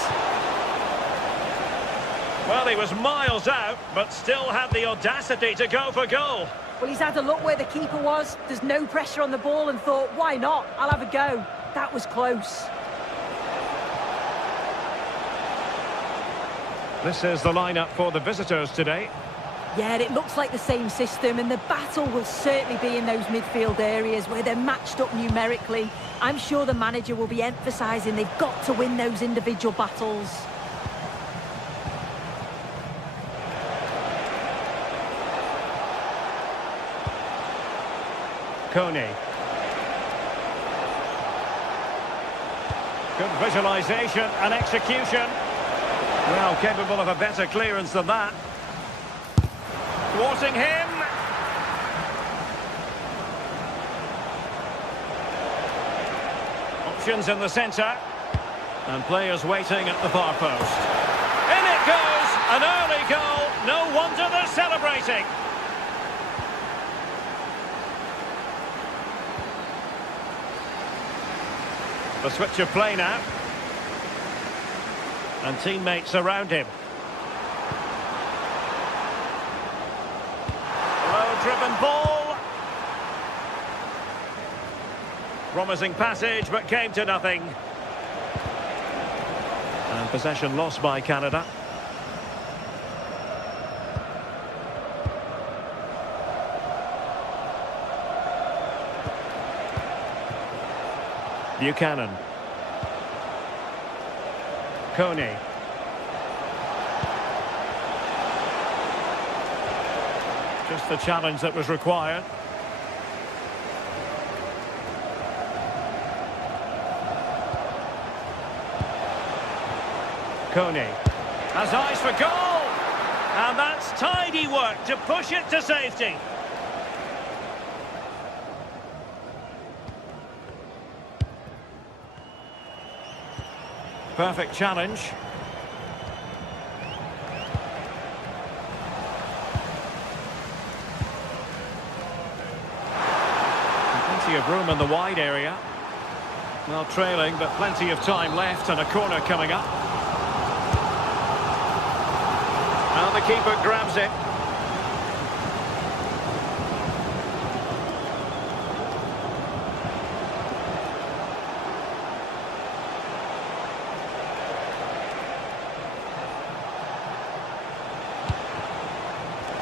Well, he was miles out, but still had the audacity to go for goal. Well, he's had a look where the keeper was. There's no pressure on the ball and thought, why not? I'll have a go. That was close. This is the lineup for the visitors today. Yeah, it looks like the same system, and the battle will certainly be in those midfield areas where they're matched up numerically. I'm sure the manager will be emphasising they've got to win those individual battles. Coney. Good visualisation and execution. Well, capable of a better clearance than that. Thwarting him. Options in the centre. And players waiting at the far post. In it goes! An early goal. No wonder they're celebrating. The switch of play now. And teammates around him. Low-driven ball. Promising passage, but came to nothing. And possession lost by Canada. Buchanan. Coney. Just the challenge that was required. Coney has eyes for goal, and that's tidy work to push it to safety. Perfect challenge. Plenty of room in the wide area. Well, trailing, but plenty of time left, and a corner coming up. And the keeper grabs it.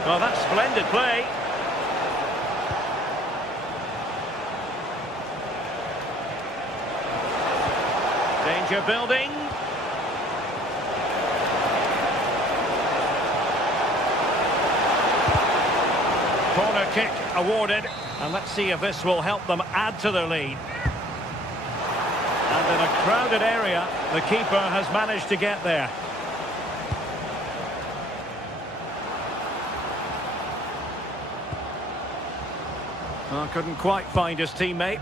Well, that's splendid play. Danger building. Corner kick awarded. And let's see if this will help them add to their lead. And in a crowded area, the keeper has managed to get there. Well, couldn't quite find his teammate.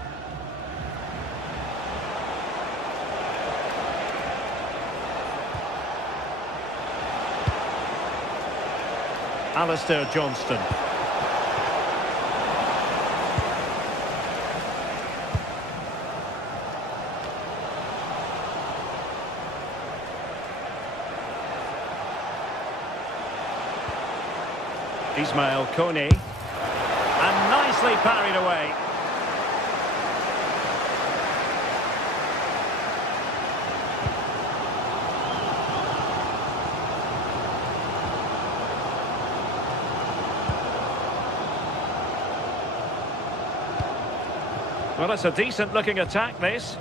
Alistair Johnston. Ismail Coney. And nicely parried away. Well, it's a decent looking attack, this.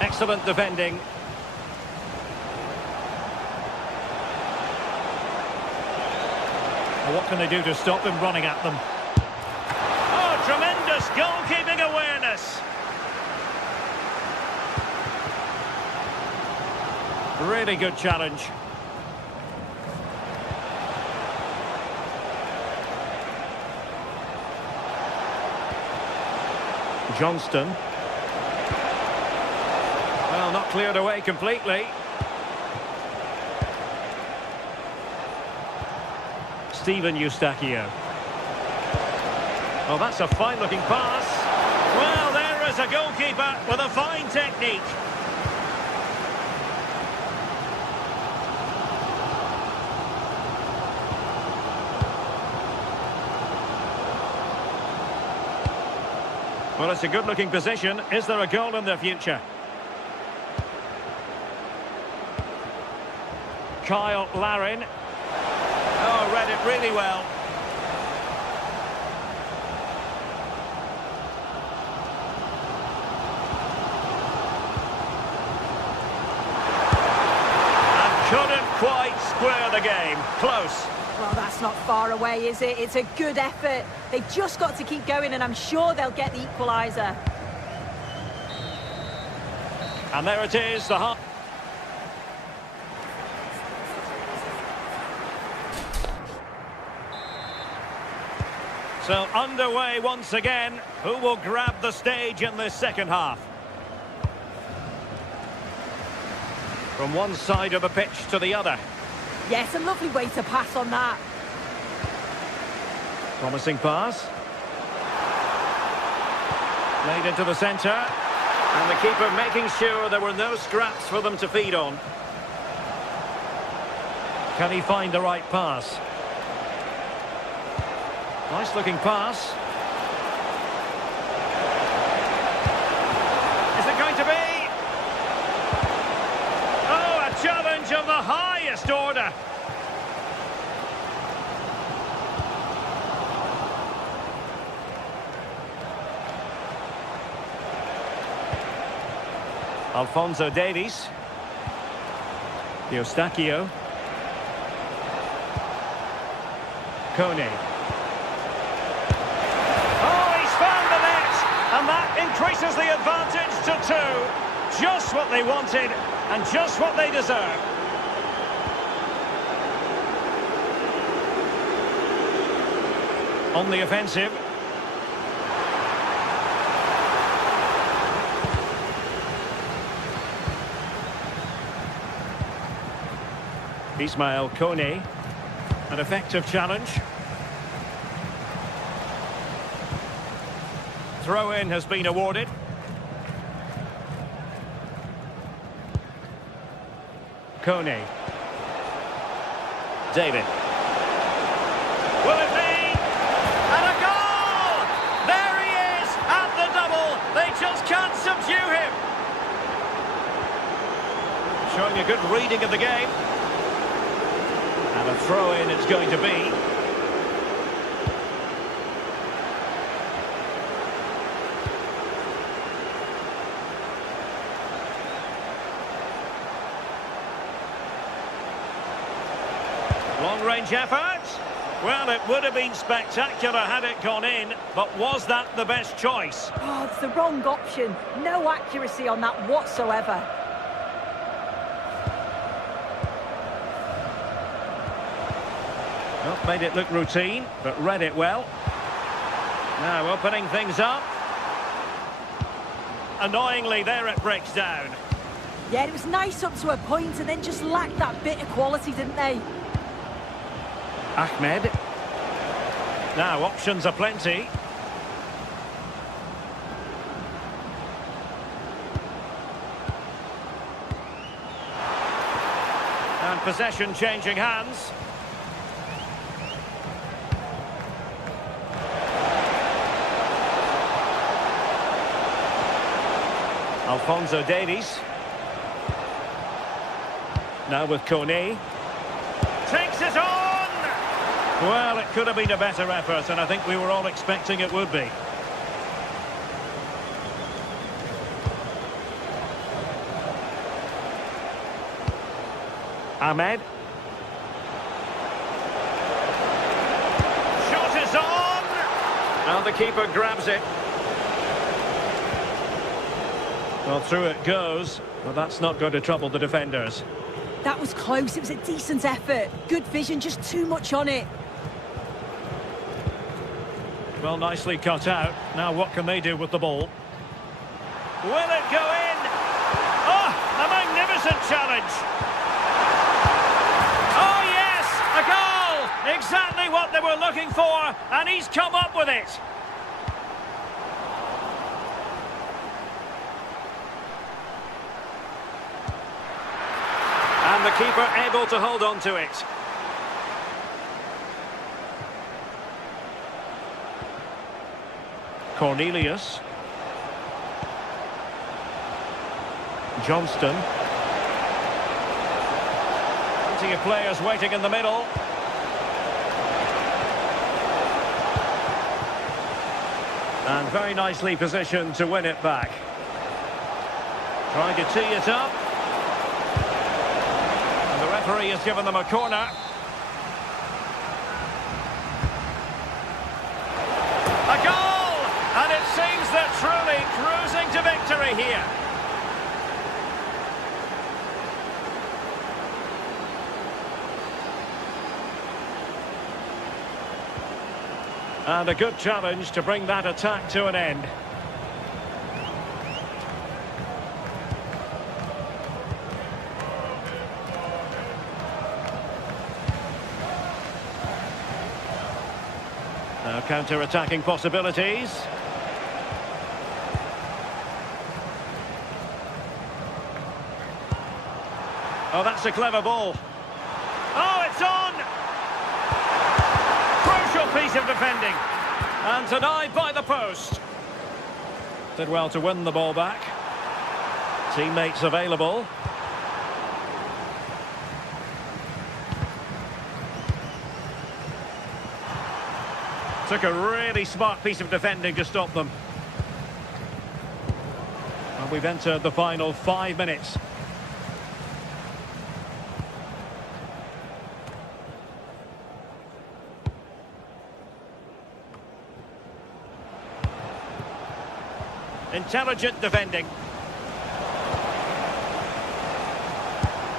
Excellent defending. Well, what can they do to stop them running at them? Oh, tremendous goalkeeping awareness. Really good challenge. Johnston. Well, not cleared away completely. Steven Eustachio. Oh, that's a fine-looking pass. Well, there is a goalkeeper with a fine technique. Well, it's a good-looking position. Is there a goal in the future? Kyle Larin. Oh, read it really well. And couldn't quite square the game. Close. Well, that's not far away, is it? It's a good effort. They've just got to keep going, and I'm sure they'll get the equaliser. And there it is, the half. So underway once again. Who will grab the stage in this second half? From one side of the pitch to the other. Yes, a lovely way to pass on that. Promising pass. Played into the centre. And the keeper making sure there were no scraps for them to feed on. Can he find the right pass? Nice looking pass. Is it going to be? Oh, a challenge of the highest order. Alphonso Davies. Eustachio. Kone. And that increases the advantage to 2. Just what they wanted and just what they deserve. On the offensive. Ismail Kone. An effective challenge. Throw-in has been awarded. Kone. David. Will it be? And a goal! There he is at the double. They just can't subdue him. Showing a good reading of the game. And a throw-in it's going to be. Long-range effort. Well, it would have been spectacular had it gone in, but was that the best choice? Oh, it's the wrong option. No accuracy on that whatsoever. Well, made it look routine, but read it well. Now opening things up. Annoyingly, there it breaks down. Yeah, it was nice up to a point and then just lacked that bit of quality, didn't they? Ahmed. Now, options are plenty. And possession changing hands. Alphonso Davies. Now with Kone. Takes it on! Well, it could have been a better effort, and I think we were all expecting it would be. Ahmed. Shot is on! And the keeper grabs it. Well, through it goes, but that's not going to trouble the defenders. That was close. It was a decent effort. Good vision, just too much on it. Well, nicely cut out. Now what can they do with the ball? Will it go in? Oh, a magnificent challenge. Oh, yes, a goal! Exactly what they were looking for, and he's come up with it. And the keeper able to hold on to it. Cornelius. Johnston. Plenty of players waiting in the middle. And very nicely positioned to win it back. Trying to tee it up. And the referee has given them a corner. A goal! And it seems they're truly cruising to victory here. And a good challenge to bring that attack to an end. Now counter-attacking possibilities. Oh, that's a clever ball. Oh, it's on! Crucial piece of defending. And denied by the post. Did well to win the ball back. Teammates available. Took a really smart piece of defending to stop them. And we've entered the final 5 minutes. Intelligent defending.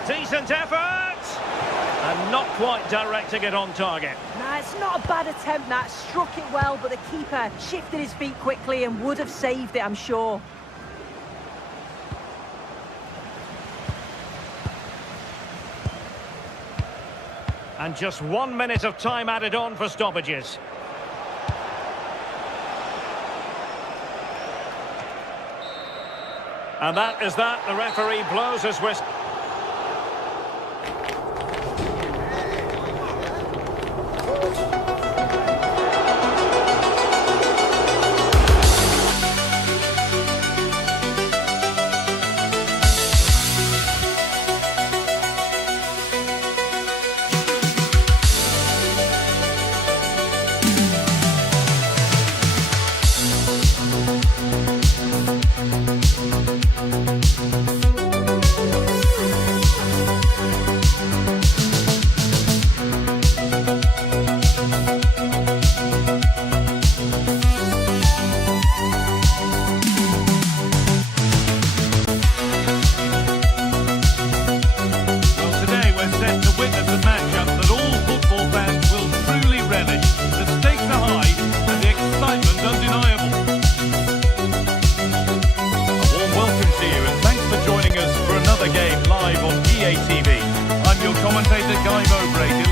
Decent effort! And not quite directing it on target. Nah, it's not a bad attempt, that. Struck it well, but the keeper shifted his feet quickly and would have saved it, I'm sure. And just 1 minute of time added on for stoppages. And that is that. The referee blows his whistle.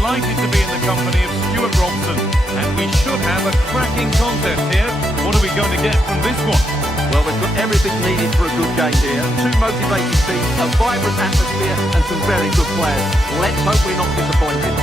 Delighted to be in the company of Stuart Robson, and we should have a cracking contest here. What are we going to get from this one? Well, we've got everything needed for a good game here. Two motivated teams, a vibrant atmosphere and some very good players. Let's hope we're not disappointed.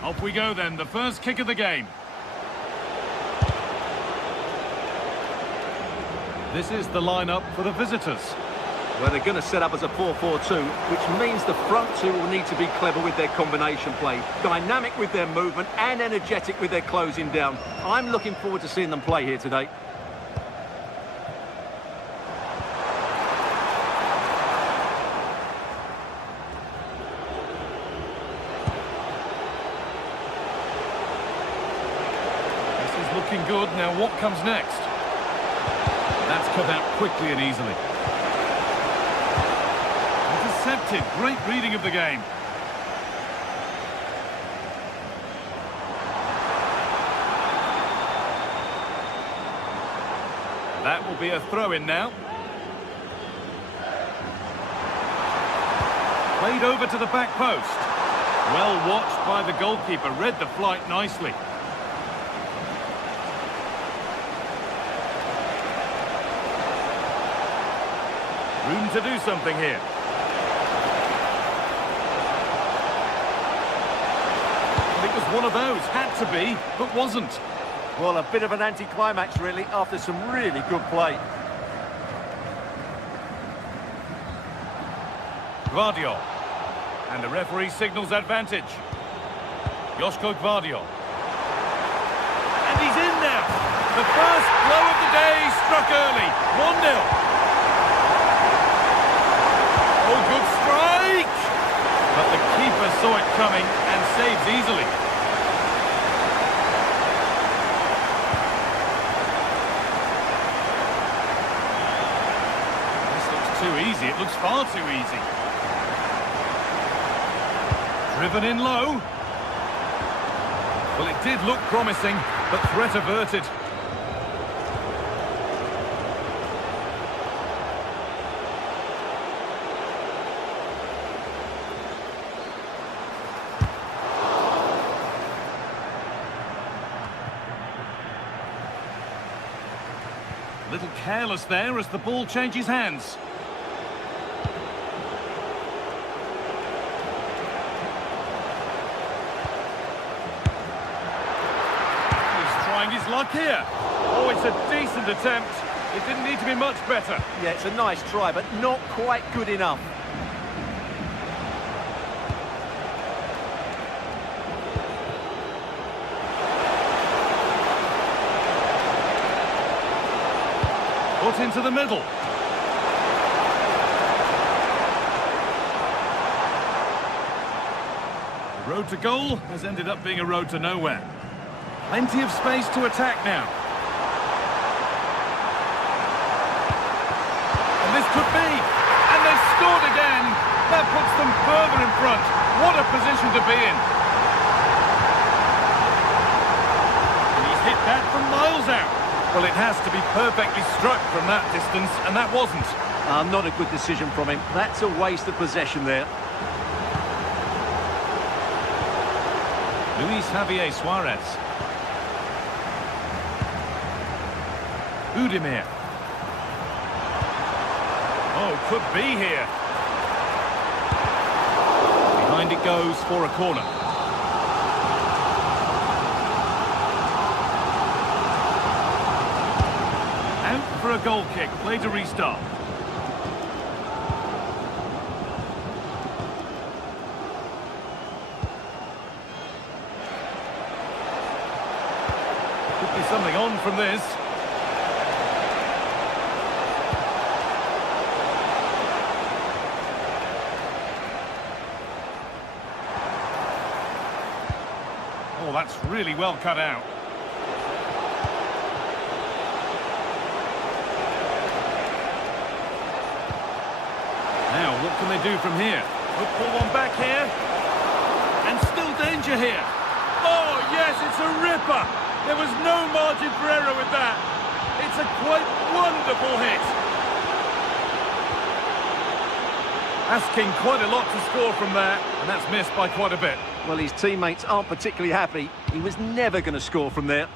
Off we go then, the first kick of the game. This is the lineup for the visitors. Well, they're going to set up as a 4-4-2, which means the front two will need to be clever with their combination play, dynamic with their movement and energetic with their closing down. I'm looking forward to seeing them play here today. This is looking good. Now what comes next? That's cut out quickly and easily. Intercepted. Great reading of the game. That will be a throw-in now. Played over to the back post. Well watched by the goalkeeper. Read the flight nicely. Room to do something here. It was one of those, had to be, but wasn't. Well, a bit of an anticlimax, really, after some really good play. Gvardiol. And the referee signals advantage. Joško Gvardiol. And he's in now. The first blow of the day struck early. 1-0. Oh, good strike! But the keeper saw it coming and saves easily. This looks too easy. It looks far too easy. Driven in low. Well, it did look promising, but threat averted. A little careless there as the ball changes hands. He's trying his luck here. Oh, it's a decent attempt. It didn't need to be much better. Yeah, it's a nice try, but not quite good enough. Put into the middle. The road to goal has ended up being a road to nowhere. Plenty of space to attack now. And this could be. And they've scored again. That puts them further in front. What a position to be in. And he's hit that from miles out. Well, it has to be perfectly struck from that distance, and that wasn't. Not a good decision from him. That's a waste of possession there. Luis Javier Suarez. Udimir. Oh, could be here. Behind it goes for a corner. For a goal kick, play to restart. Could be something on from this. Oh, that's really well cut out. Now, what can they do from here? We'll pull one back here. And still danger here. Oh, yes, it's a ripper. There was no margin for error with that. It's a quite wonderful hit. Asking quite a lot to score from there, and that's missed by quite a bit. Well, his teammates aren't particularly happy. He was never going to score from there.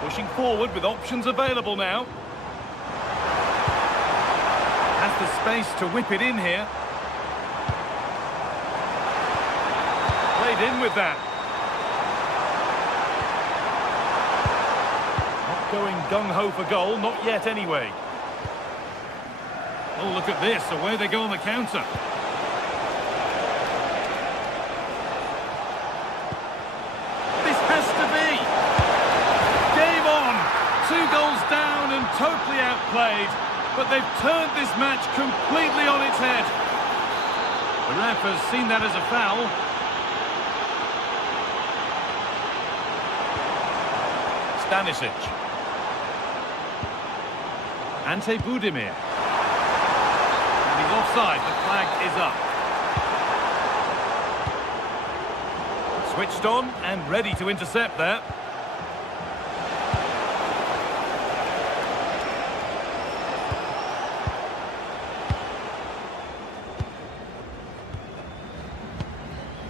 Pushing forward with options available now. Has the space to whip it in here. Played in with that. Not going gung-ho for goal, not yet anyway. Oh, look at this, away they go on the counter. This has to be! Game on! 2 goals down and totally outplayed, but they've turned this match completely on its head. The ref has seen that as a foul. Stanisic. Ante Budimir. And he's offside, the flag is up. Switched on and ready to intercept there.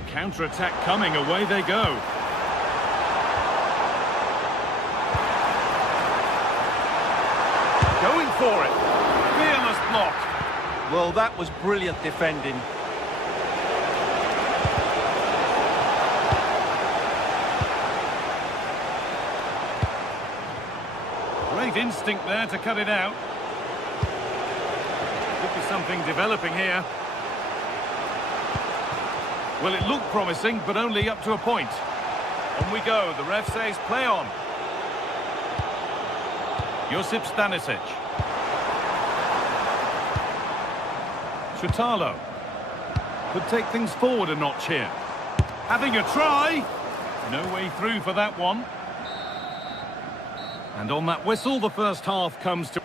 Counter-attack coming, away they go. Going for it. Fearless block. Well, that was brilliant defending. Great instinct there to cut it out. Could be something developing here. Well, it looked promising, but only up to a point. On we go. The ref says play on. Josip Stanisic. Chutalo. Could take things forward a notch here. Having a try. No way through for that one. And on that whistle, the first half comes to...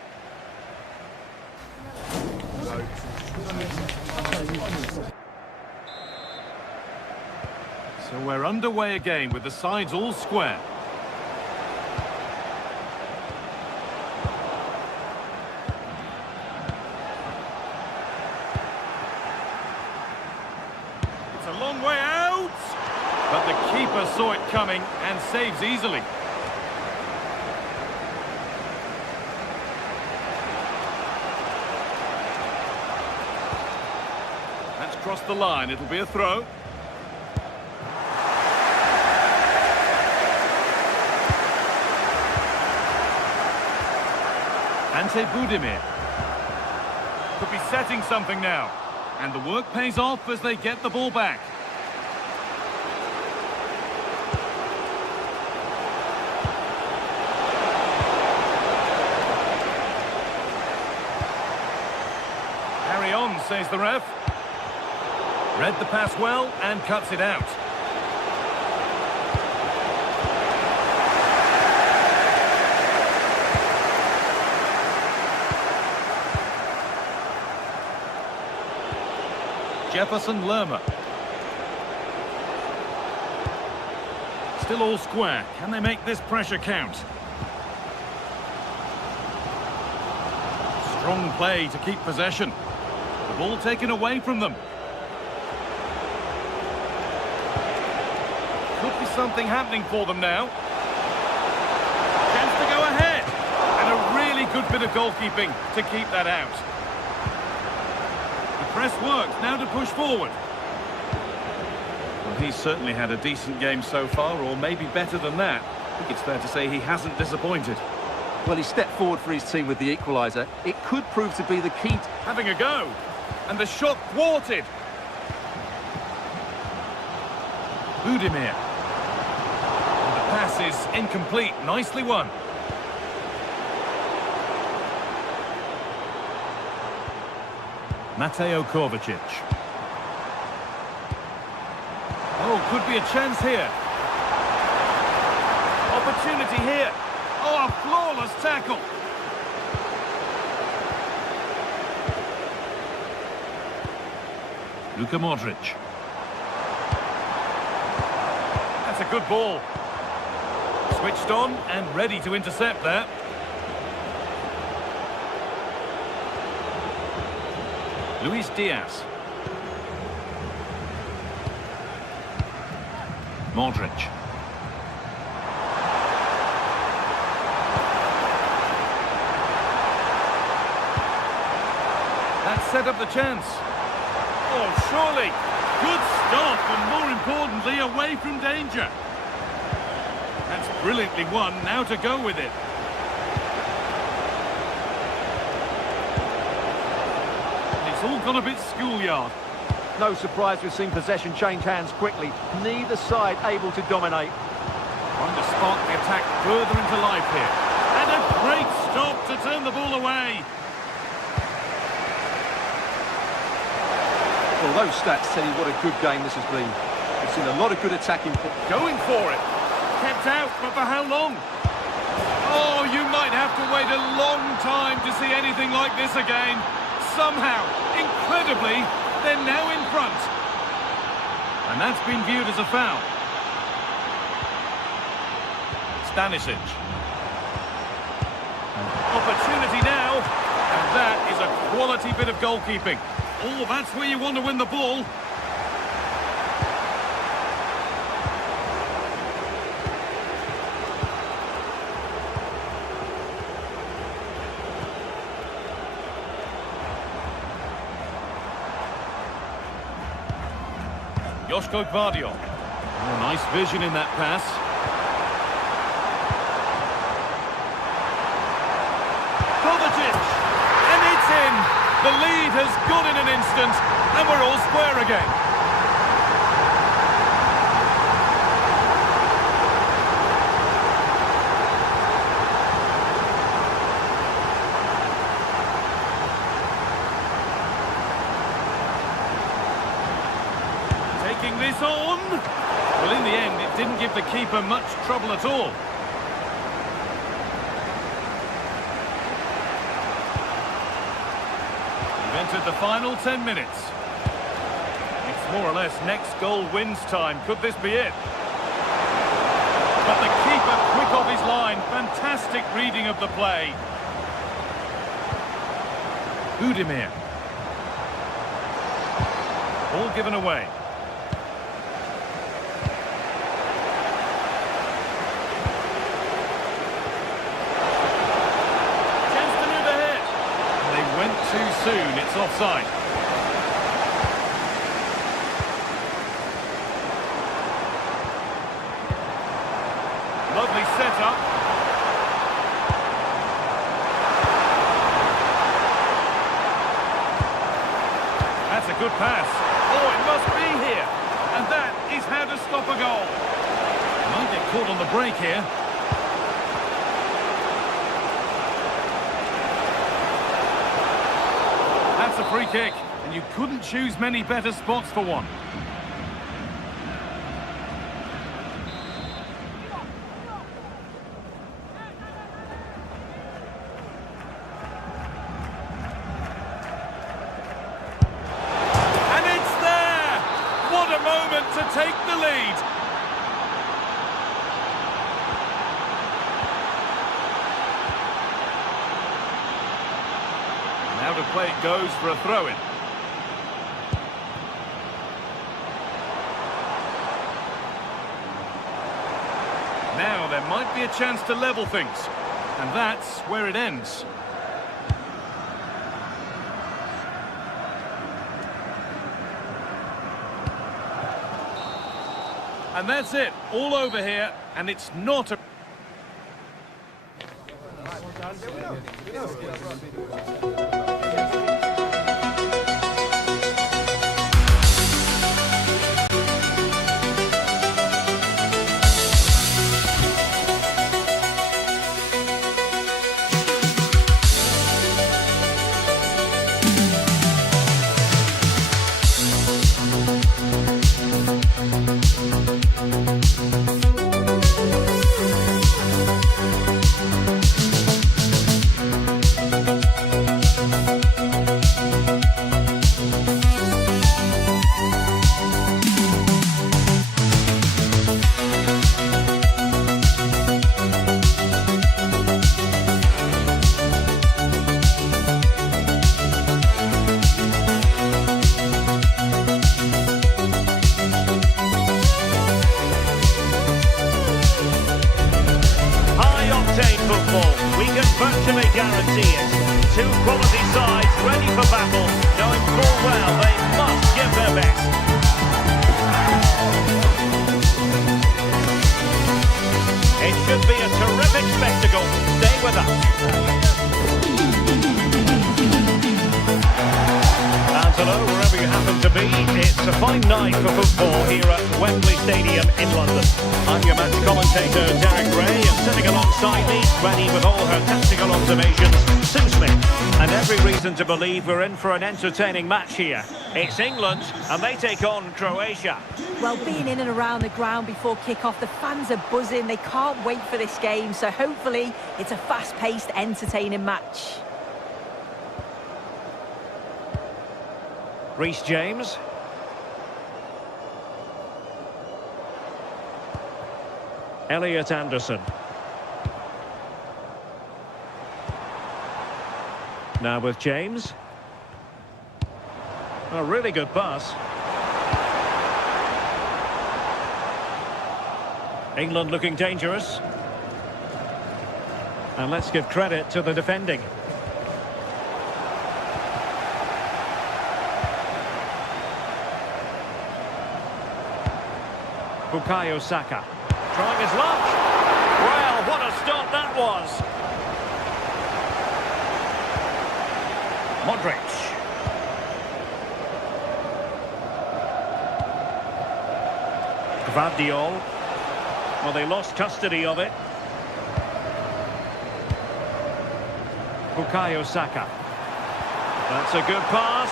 So we're underway again with the sides all square. It's a long way out, but the keeper saw it coming and saves easily. That's crossed the line, it'll be a throw. Ante Budimir. Could be setting something now. And the work pays off as they get the ball back. Carry on, says the ref. Read the pass well and cuts it out. Jefferson Lerma. Still all square. Can they make this pressure count? Strong play to keep possession. The ball taken away from them. Could be something happening for them now. Chance to go ahead. And a really good bit of goalkeeping to keep that out. Press works, now to push forward. Well, he's certainly had a decent game so far, or maybe better than that. I think it's fair to say he hasn't disappointed. Well, he stepped forward for his team with the equaliser. It could prove to be the key. Having a go, and the shot thwarted. Budimir. And the pass is incomplete, nicely won. Mateo Kovacic. Oh, could be a chance here. Opportunity here. Oh, a flawless tackle. Luka Modric. That's a good ball. Switched on and ready to intercept there. Luis Diaz. Modric. That set up the chance. Oh, surely. Good stop, and more importantly, away from danger. That's brilliantly won. Now to go with it. It's all gone a bit schoolyard. No surprise we've seen possession change hands quickly. Neither side able to dominate. Trying to spark the attack further into life here. And a great stop to turn the ball away. Well, those stats tell you what a good game this has been. We've seen a lot of good attacking. Going for it. Kept out, but for how long? Oh, you might have to wait a long time to see anything like this again. Somehow, incredibly, they're now in front. And that's been viewed as a foul. Stanisic. Opportunity now. And that is a quality bit of goalkeeping. Oh, that's where you want to win the ball. Joško Gvardiol. Oh, nice vision in that pass. Kovacic! And it's in! The lead has gone in an instant, and we're all square again. Taking this on. Well, in the end, it didn't give the keeper much trouble at all. We've entered the final 10 minutes. It's more or less next goal wins time. Could this be it? But the keeper quick off his line. Fantastic reading of the play. Budimir. Ball given away. Too soon, it's offside. Lovely setup. That's a good pass. Oh, it must be here. And that is how to stop a goal. Might get caught on the break here. That's a free kick, and you couldn't choose many better spots for one. And it's there! What a moment to take the lead! Now to play it goes for a throw-in. Now there might be a chance to level things. And that's where it ends. And that's it. All over here. And it's not a... night for football here at Wembley Stadium in London. I'm your match commentator, Derek Ray, and sitting alongside me, ready with all her tactical observations, Sue Smith. And every reason to believe we're in for an entertaining match here. It's England, and they take on Croatia. Well, being in and around the ground before kick-off, the fans are buzzing. They can't wait for this game, so hopefully it's a fast-paced, entertaining match. Reece James. Elliot Anderson. Now with James. A really good pass. England looking dangerous. And let's give credit to the defending. Bukayo Saka. Trying his luck. Well, what a start that was. Modric. Gvardiol. Well, they lost custody of it. Bukayo Saka. That's a good pass.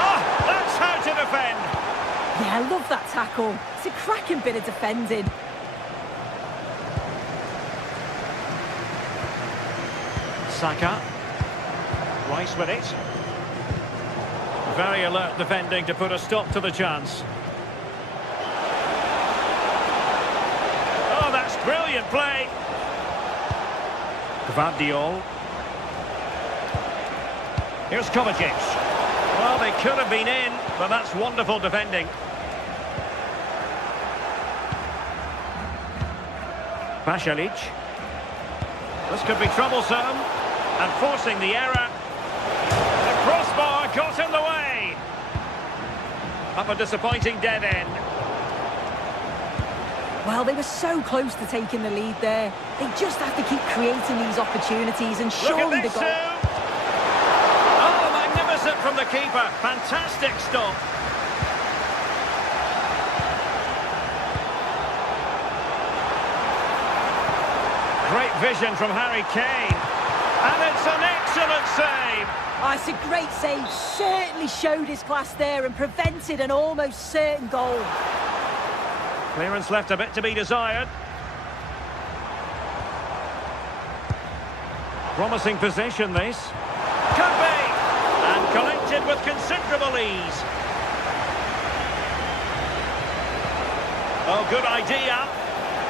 Oh, that's how to defend. Yeah, I love that tackle. It's a cracking bit of defending. Saka. Rice with it. Very alert defending to put a stop to the chance. Oh, that's brilliant play. Gvardiol. Here's Kovacic. Well, they could have been in, but that's wonderful defending. Pasalic. This could be troublesome. And forcing the error. The crossbar got in the way. Up a disappointing dead end. Well, they were so close to taking the lead there. They just have to keep creating these opportunities, and surely the goal... Oh, magnificent from the keeper. Fantastic stop. Great vision from Harry Kane. And it's an excellent save. Oh, it's a great save. Certainly showed his class there and prevented an almost certain goal. Clearance left a bit to be desired. Promising position, this. Could be. And collected with considerable ease. Oh, good idea.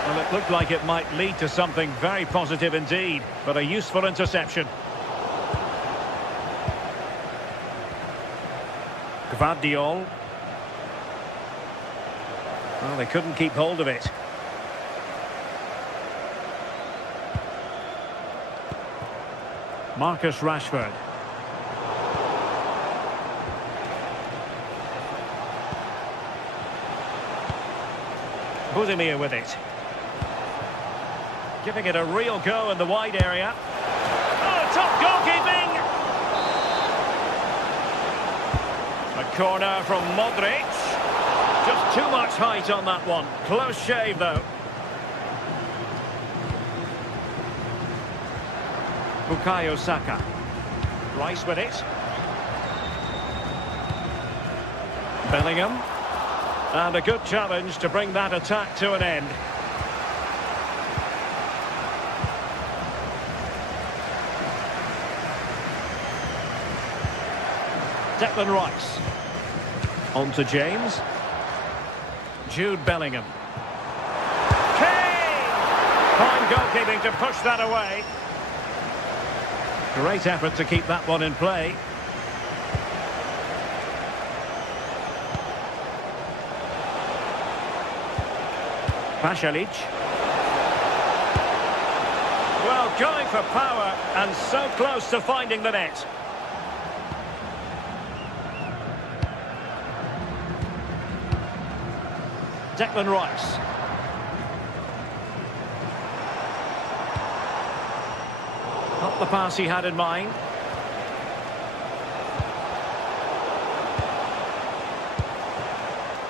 Well, it looked like it might lead to something very positive indeed, but a useful interception. Gvardiol. Well, they couldn't keep hold of it. Marcus Rashford. Budimir with it. Giving it a real go in the wide area. Oh, top goalkeeping! A corner from Modric. Just too much height on that one. Close shave, though. Bukayo Saka. Rice with it. Bellingham. And a good challenge to bring that attack to an end. Declan Rice. On to James. Jude Bellingham. Kane! Fine goalkeeping to push that away. Great effort to keep that one in play. Pasalic. Well, going for power and so close to finding the net. Declan Rice. Not the pass he had in mind.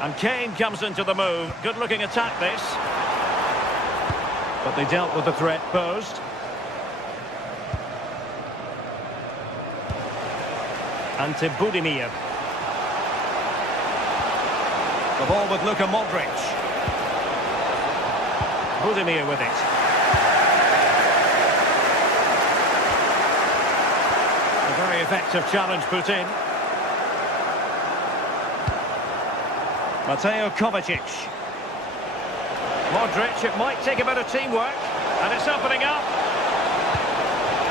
And Kane comes into the move. Good-looking attack, this. But they dealt with the threat posed. Ante Budimir. The ball with Luka Modric. Budimir with it. A very effective challenge put in. Mateo Kovacic. Modric, it might take a bit of teamwork. And it's opening up.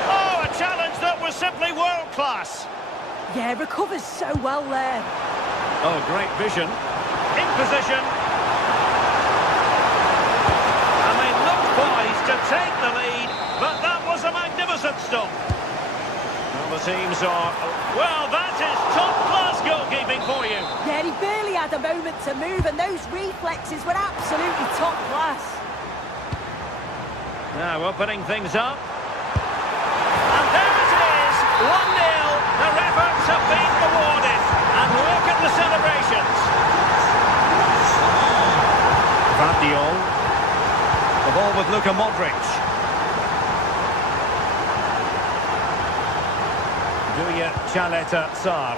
Oh, a challenge that was simply world-class. Yeah, recovers so well there. Oh, great vision. In position. And they looked poised to take the lead, but that was a magnificent stop. Well, the teams are... Well, that is top-class goalkeeping for you. Yeah, he barely had a moment to move, and those reflexes were absolutely top class. Now opening things up. And there it is, 1-0. Their efforts have been rewarded. And look at the celebrations. Vardiol. The ball with Luka Modric. Duya Chaleta Tsar.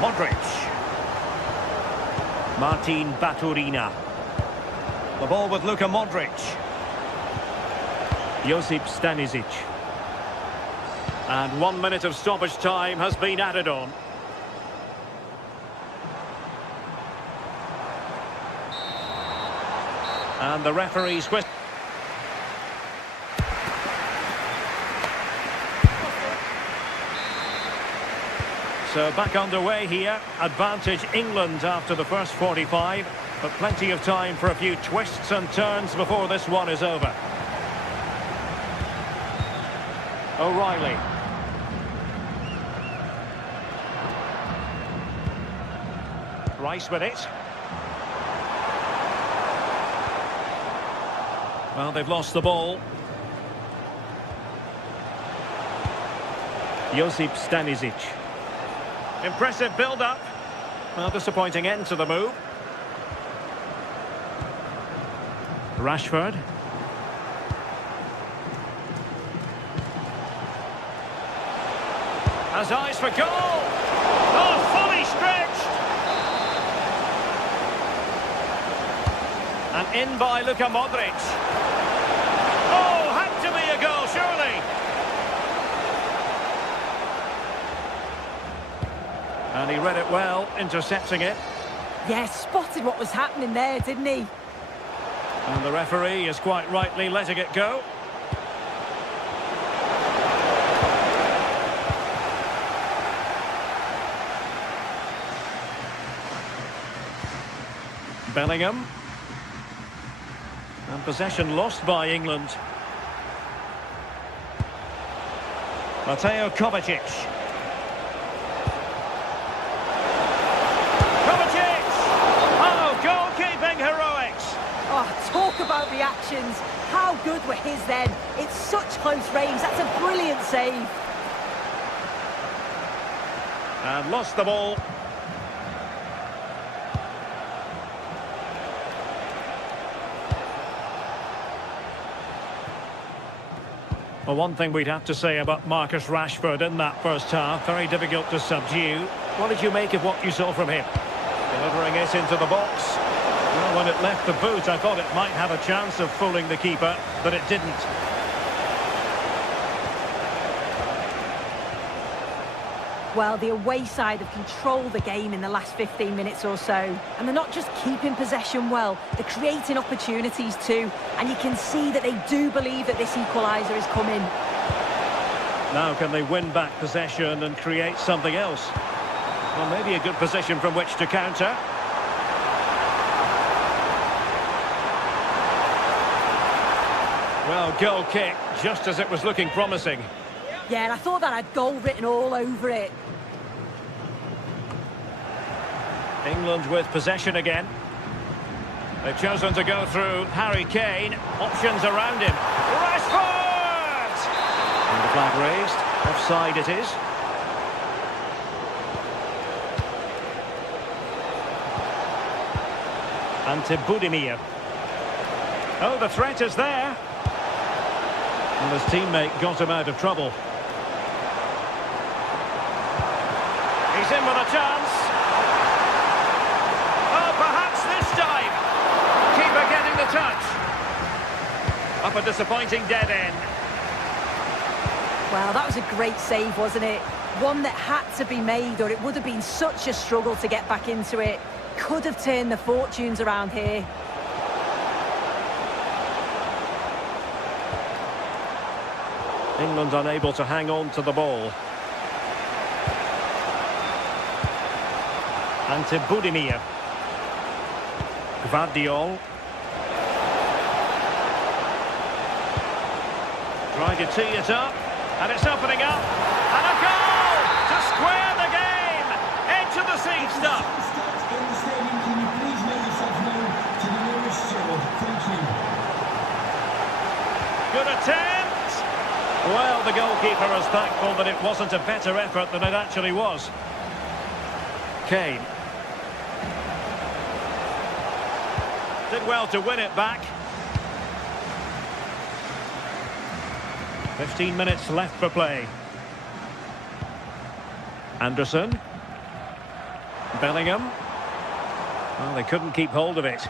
Modric. Martin Baturina. The ball with Luka Modric. Josip Stanisic. And 1 minute of stoppage time has been added on. And the referee's question. So back underway here. Advantage England after the first 45. But plenty of time for a few twists and turns before this one is over. O'Reilly. Rice with it. Well, they've lost the ball. Josip Stanisic. Impressive build-up. Well, disappointing end to the move. Rashford. Has eyes for goal. Oh, fully stretched. And in by Luka Modric. Oh, had to be a goal, surely. And he read it well, intercepting it. Yeah, spotted what was happening there, didn't he? And the referee is quite rightly letting it go. Bellingham. And possession lost by England. Mateo Kovacic. Kovacic! Oh, goalkeeping heroics! Oh, talk about reactions. How good were his then? It's such close range. That's a brilliant save. And lost the ball. Well, one thing we'd have to say about Marcus Rashford in that first half, very difficult to subdue. What did you make of what you saw from him? Delivering it into the box. Well, when it left the boot, I thought it might have a chance of fooling the keeper, but it didn't. Well, the away side have controlled the game in the last 15 minutes or so. And they're not just keeping possession well, they're creating opportunities too. And you can see that they do believe that this equaliser is coming. Now can they win back possession and create something else? Well, maybe a good position from which to counter. Well, goal kick, just as it was looking promising. Yeah, and I thought that had goal written all over it. England with possession again. They've chosen to go through Harry Kane. Options around him. Rashford! And the flag raised. Offside it is. And to Budimir. Oh, the threat is there. And his teammate got him out of trouble. He's in with a chance. Oh, perhaps this time. Keeper getting the touch. Up a disappointing dead end. Well, that was a great save, wasn't it? One that had to be made, or it would have been such a struggle to get back into it. Could have turned the fortunes around here. England unable to hang on to the ball. And to Budimir. Gvardiol. Trying to tee it up. And it's opening up. And a goal to square the game. Into the seat stuff. In the stadium, can you please make yourself known to the nearest steward? Thank you. Good attempt. Well, the goalkeeper is thankful that it wasn't a better effort than it actually was. Kane. Did well to win it back. 15 minutes left for play. Anderson. Bellingham. Well, they couldn't keep hold of it.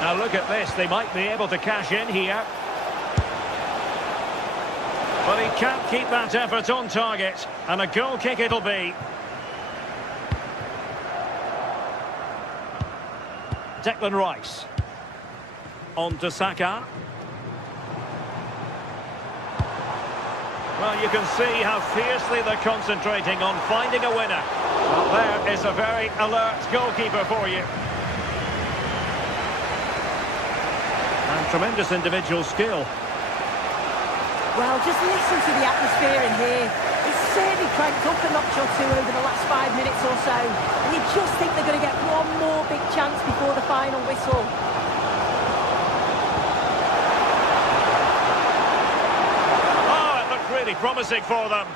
Now look at this, they might be able to cash in here. But he can't keep that effort on target, and a goal kick it'll be. Declan Rice. On to Saka. Well, you can see how fiercely they're concentrating on finding a winner. Well, there is a very alert goalkeeper for you. And tremendous individual skill. Well, just listen to the atmosphere in here. It's certainly cranked up a notch or two over the last 5 minutes or so. And you just think they're going to get one more big chance before the final whistle. Oh, it looked really promising for them.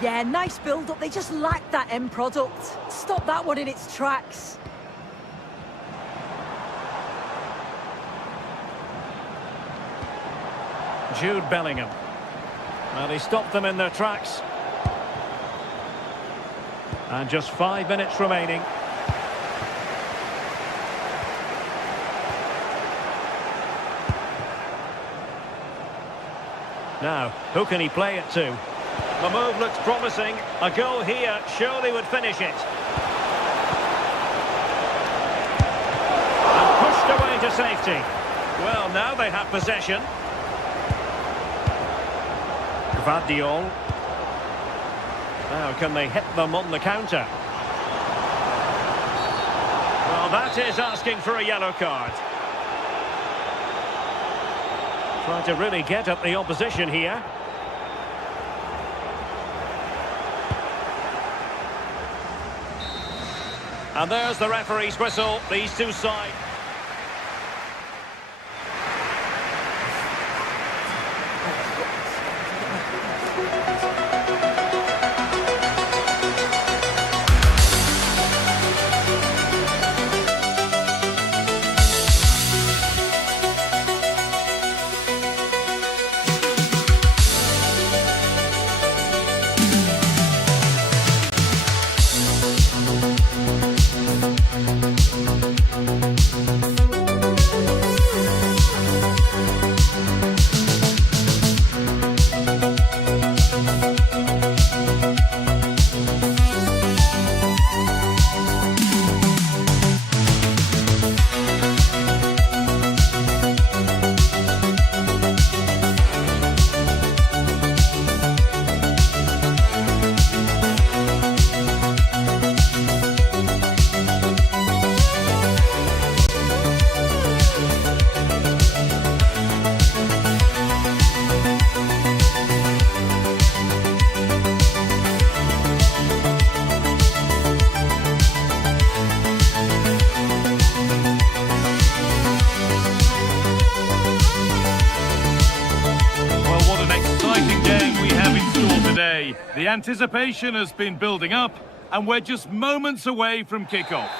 Yeah, nice build-up. They just lacked that end product. Stop that one in its tracks. Jude Bellingham. Well, he stopped them in their tracks. And just 5 minutes remaining. Now, who can he play it to? The move looks promising. A goal here surely would finish it. And pushed away to safety. Well, now they have possession. Gvardiol. Now, can they hit them on the counter? Well, that is asking for a yellow card. Trying to really get at the opposition here. And there's the referee's whistle. These two sides. The anticipation has been building up, and we're just moments away from kickoff.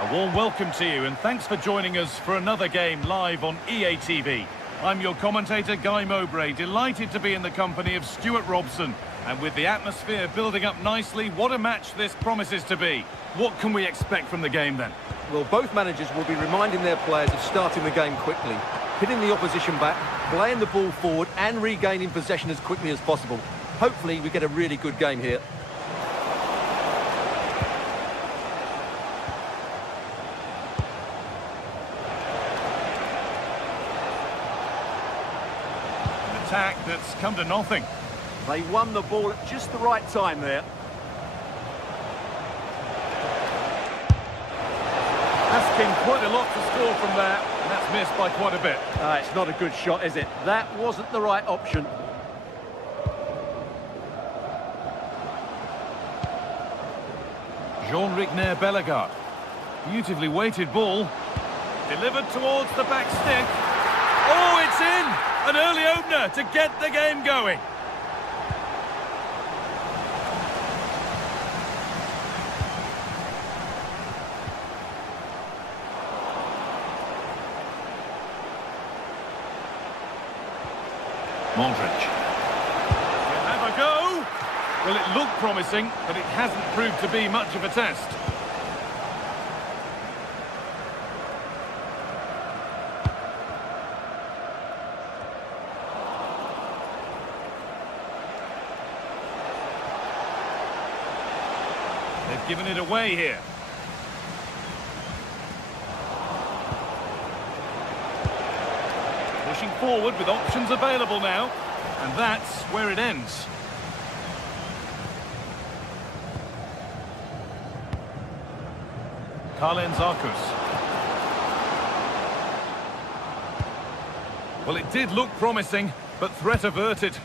A warm welcome to you, and thanks for joining us for another game live on EA TV. I'm your commentator, Guy Mowbray, delighted to be in the company of Stuart Robson. And with the atmosphere building up nicely, what a match this promises to be. What can we expect from the game then? Well, both managers will be reminding their players of starting the game quickly, hitting the opposition back, playing the ball forward and regaining possession as quickly as possible. Hopefully we get a really good game here. An attack that's come to nothing. They won the ball at just the right time there. Asking quite a lot to score from there, and that's missed by quite a bit. It's not a good shot, is it? That wasn't the right option. Jean-Rigner Bellegarde. Beautifully weighted ball. Delivered towards the back stick. Oh, it's in! An early opener to get the game going. Modric. Can have a go. Well, it looked promising, but it hasn't proved to be much of a test. They've given it away here. Pushing forward with options available now, and that's where it ends. Carlen Zarkus. Well, it did look promising, but threat averted.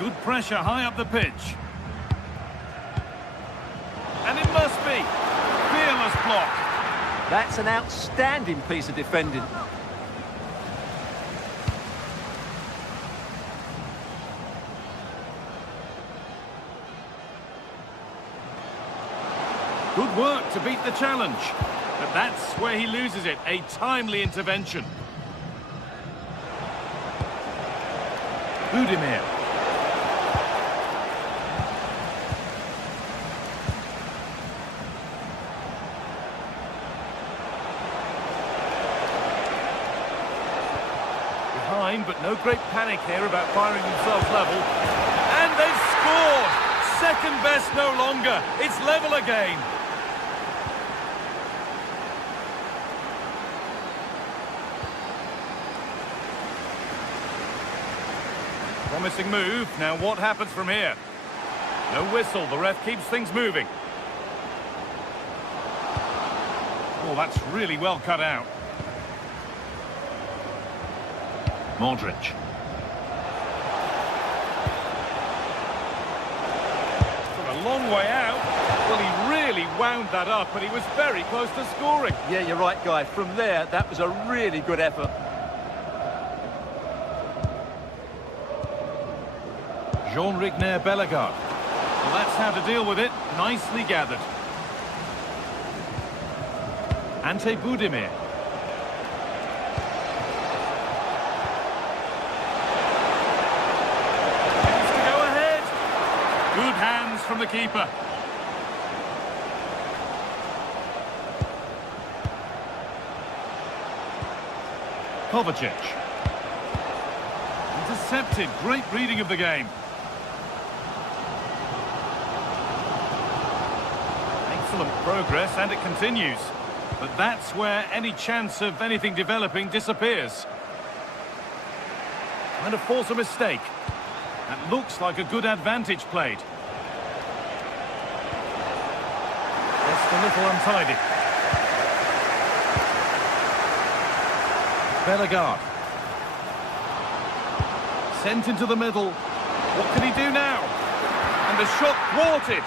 Good pressure high up the pitch. And it must be. Fearless block. That's an outstanding piece of defending. Good work to beat the challenge. But that's where he loses it. A timely intervention. Budimir. But no great panic here about firing themselves level. And they've scored! Second best no longer. It's level again. Promising move. Now what happens from here? No whistle. The ref keeps things moving. Oh, that's really well cut out. Modric. From a long way out. Well, he really wound that up, and he was very close to scoring. Yeah, you're right, Guy. From there, that was a really good effort. Jean-Rigner Bellegarde. Well, that's how to deal with it. Nicely gathered. Ante Budimir. Good hands from the keeper. Kovacic. Intercepted. Great reading of the game. Excellent progress, and it continues. But that's where any chance of anything developing disappears. Trying to force a mistake. That looks like a good advantage played. Just a little untidy. Bellegarde. Sent into the middle. What can he do now? And the shot thwarted.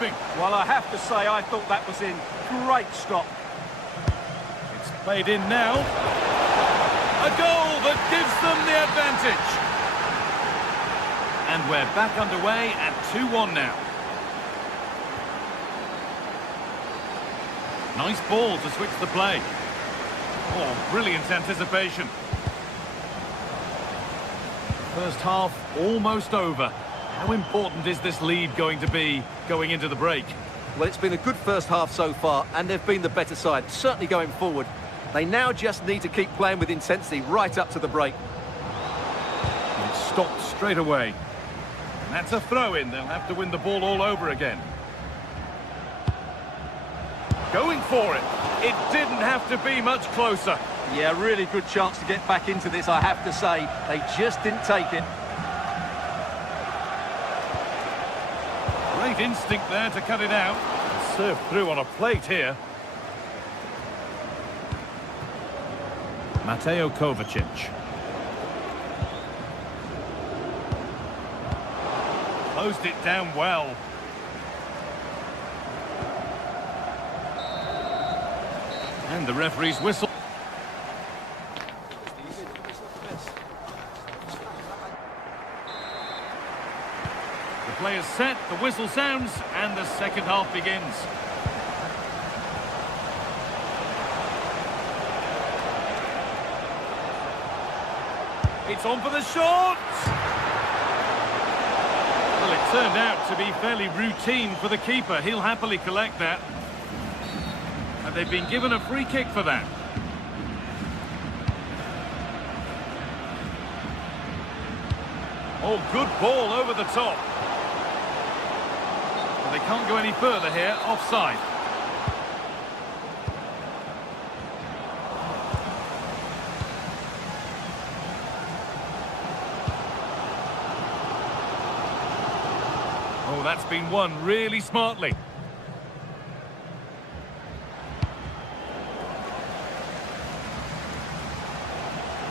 hoping. Well, I have to say, I thought that was in. Great stop. It's played in now. A goal that gives them the advantage. And we're back underway at 2-1 now. Nice ball to switch the play. Oh, brilliant anticipation. First half almost over. How important is this lead going to be going into the break? Well, it's been a good first half so far, and they've been the better side, certainly going forward. They now just need to keep playing with intensity right up to the break. And it's stopped straight away. And that's a throw-in. They'll have to win the ball all over again. Going for it. It didn't have to be much closer. Yeah, really good chance to get back into this, I have to say. They just didn't take it. Great instinct there to cut it out. Served through on a plate here. Mateo Kovacic. Closed it down well. And the referee's whistle. The play is set, the whistle sounds, and the second half begins. It's on for the shot! Well, it turned out to be fairly routine for the keeper. He'll happily collect that. And they've been given a free kick for that. Oh, good ball over the top. But they can't go any further here. Offside. Oh, that's been won really smartly.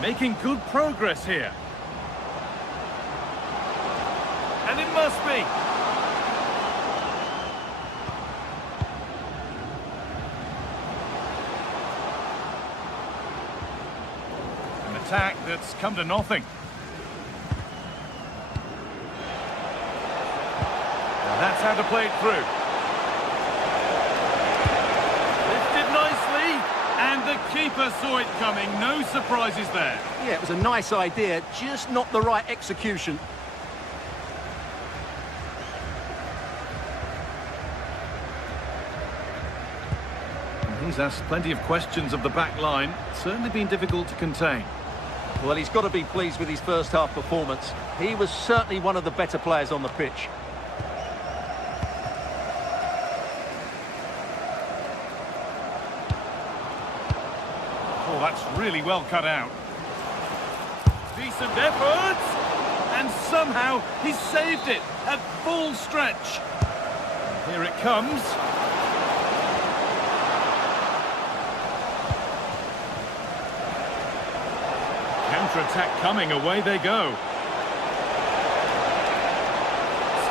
Making good progress here. And it must be. An attack that's come to nothing. And that's how to play it through. Lifted nicely. And the keeper saw it coming. No surprises there. Yeah, it was a nice idea, just not the right execution. He's asked plenty of questions of the back line. Certainly been difficult to contain. Well, he's got to be pleased with his first half performance. He was certainly one of the better players on the pitch. Oh, that's really well cut out. Decent effort! And somehow he saved it at full stretch. Here it comes. Counter-attack coming, away they go.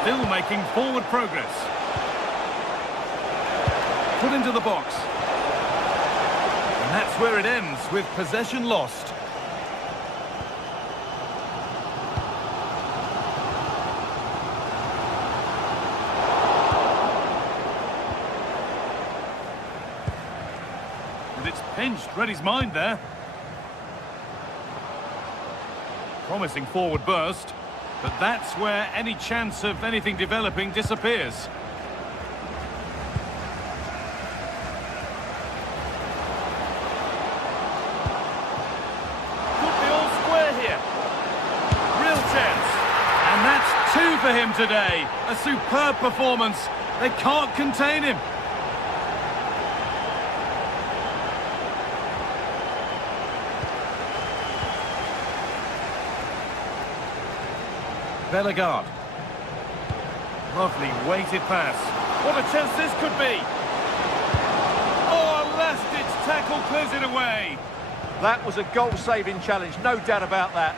Still making forward progress. Put into the box. And that's where it ends, with possession lost. And it's pinched, read his mind there. Promising forward burst, but that's where any chance of anything developing disappears. Could be all square here. Real chance. And that's two for him today. A superb performance. They can't contain him. Bellegarde. Lovely weighted pass. What a chance this could be. Oh, a last-ditch tackle clears it away. That was a goal-saving challenge, no doubt about that.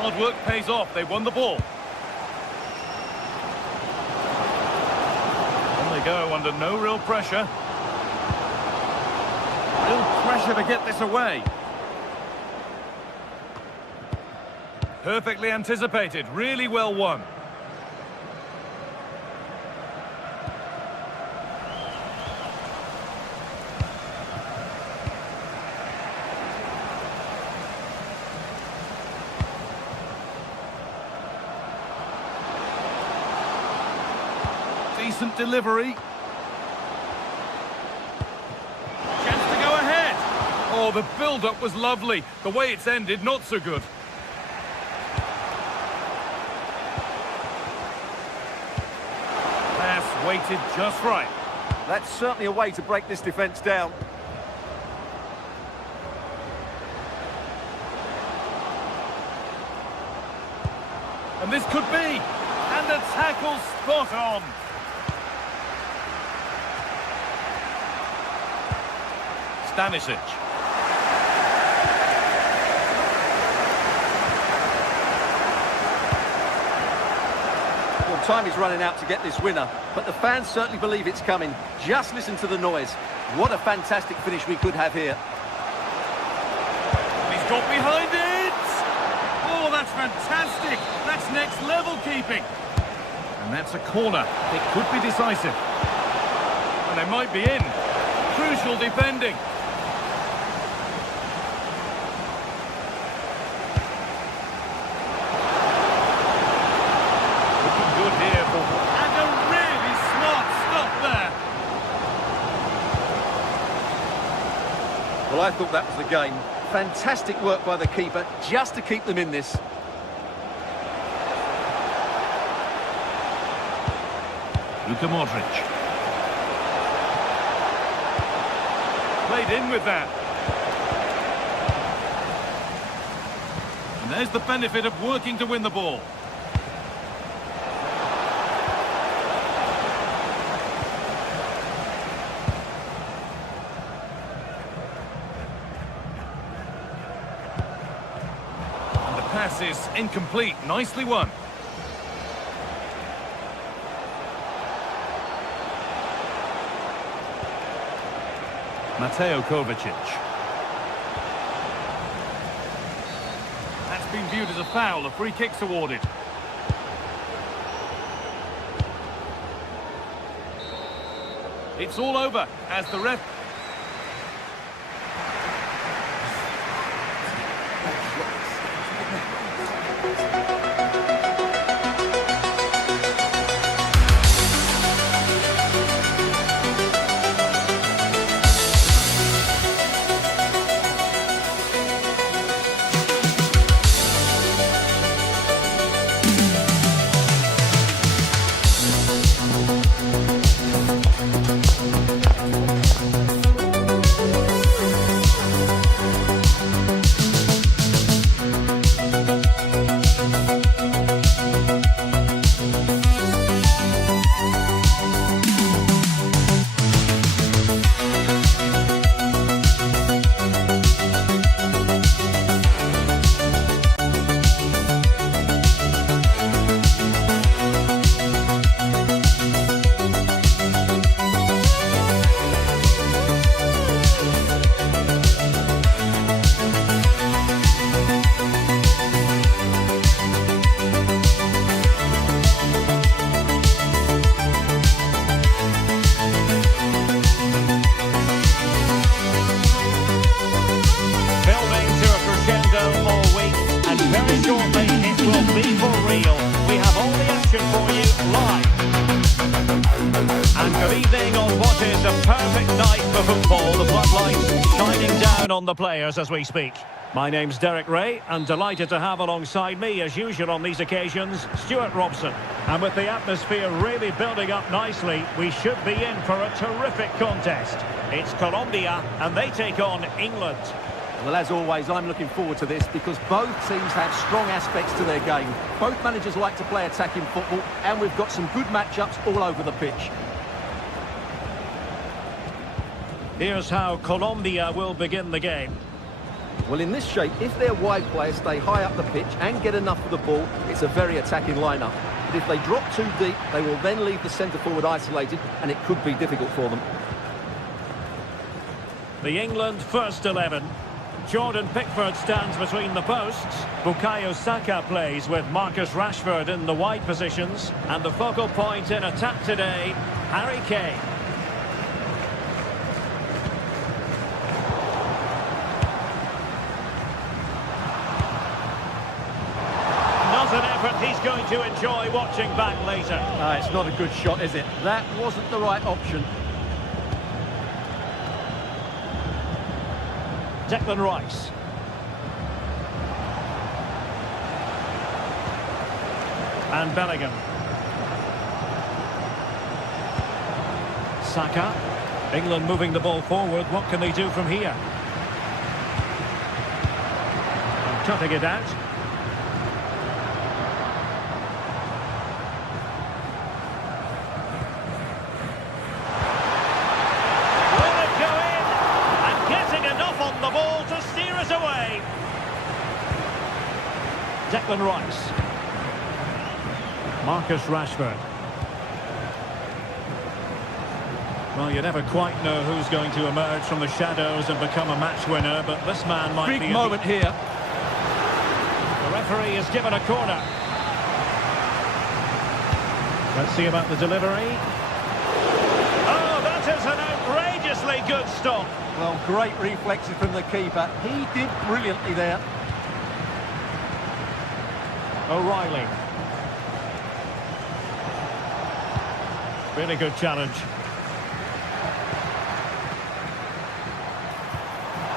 Hard work pays off. They won the ball. On they go under no real pressure. Real pressure to get this away. Perfectly anticipated. Really well won. Decent delivery. Chance to go ahead. Oh, the build-up was lovely. The way it's ended, not so good. Pass weighted just right. That's certainly a way to break this defence down. And this could be. And the tackle spot on. Stanisic. Well, time is running out to get this winner, but the fans certainly believe it's coming. Just listen to the noise. What a fantastic finish we could have here. He's got behind it! Oh, that's fantastic! That's next level keeping. And that's a corner. It could be decisive. And they might be in. Crucial defending. Looking good here for... And a really smart stop there. Well, I thought that was the game. Fantastic work by the keeper just to keep them in this. Luka Modric. Played in with that. And there's the benefit of working to win the ball. And the pass is incomplete. Nicely won. Mateo Kovacic. That's been viewed as a foul. A free kick's awarded. It's all over as the ref... On the players as we speak. My name's Derek Ray, and delighted to have alongside me, as usual on these occasions, Stuart Robson. And with the atmosphere really building up nicely, we should be in for a terrific contest. It's Colombia, and they take on England. Well, as always, I'm looking forward to this because both teams have strong aspects to their game. Both managers like to play attacking football, and we've got some good matchups all over the pitch. Here's how Colombia will begin the game. Well, in this shape, if their wide players stay high up the pitch and get enough of the ball, it's a very attacking lineup. But if they drop too deep, they will then leave the centre-forward isolated, and it could be difficult for them. The England first 11. Jordan Pickford stands between the posts. Bukayo Saka plays with Marcus Rashford in the wide positions. And the focal point in attack today, Harry Kane. Not an effort he's going to enjoy watching back later. It's not a good shot, is it? That wasn't the right option. Declan Rice. And Bellingham. Saka. England moving the ball forward. What can they do from here? And cutting it out. Away. Declan Rice. Marcus Rashford. Well, you never quite know who's going to emerge from the shadows and become a match winner, but this man might be... Big moment here. The referee is given a corner. Let's see about the delivery. Oh, that is an outrageously good stop. Well, great reflexes from the keeper. He did brilliantly there. O'Reilly. Really good challenge.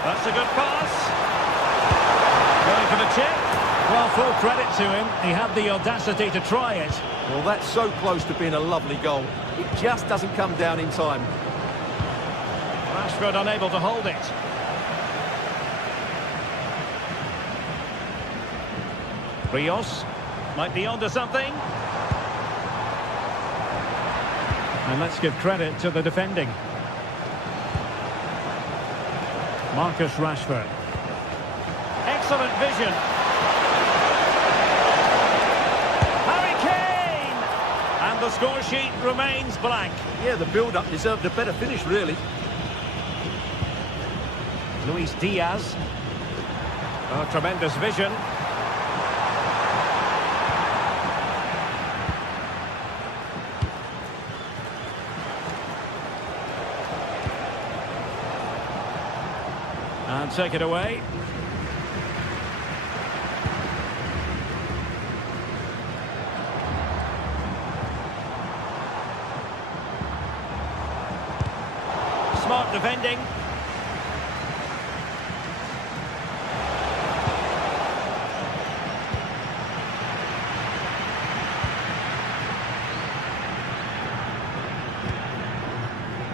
That's a good pass. Going for the chip. Well, full credit to him. He had the audacity to try it. Well, that's so close to being a lovely goal. It just doesn't come down in time. Rashford unable to hold it. Rios might be onto something. And let's give credit to the defending. Marcus Rashford. Excellent vision. Harry Kane! And the score sheet remains blank. Yeah, the build-up deserved a better finish, really. Luis Diaz. Oh, tremendous vision. And take it away. Smart defending.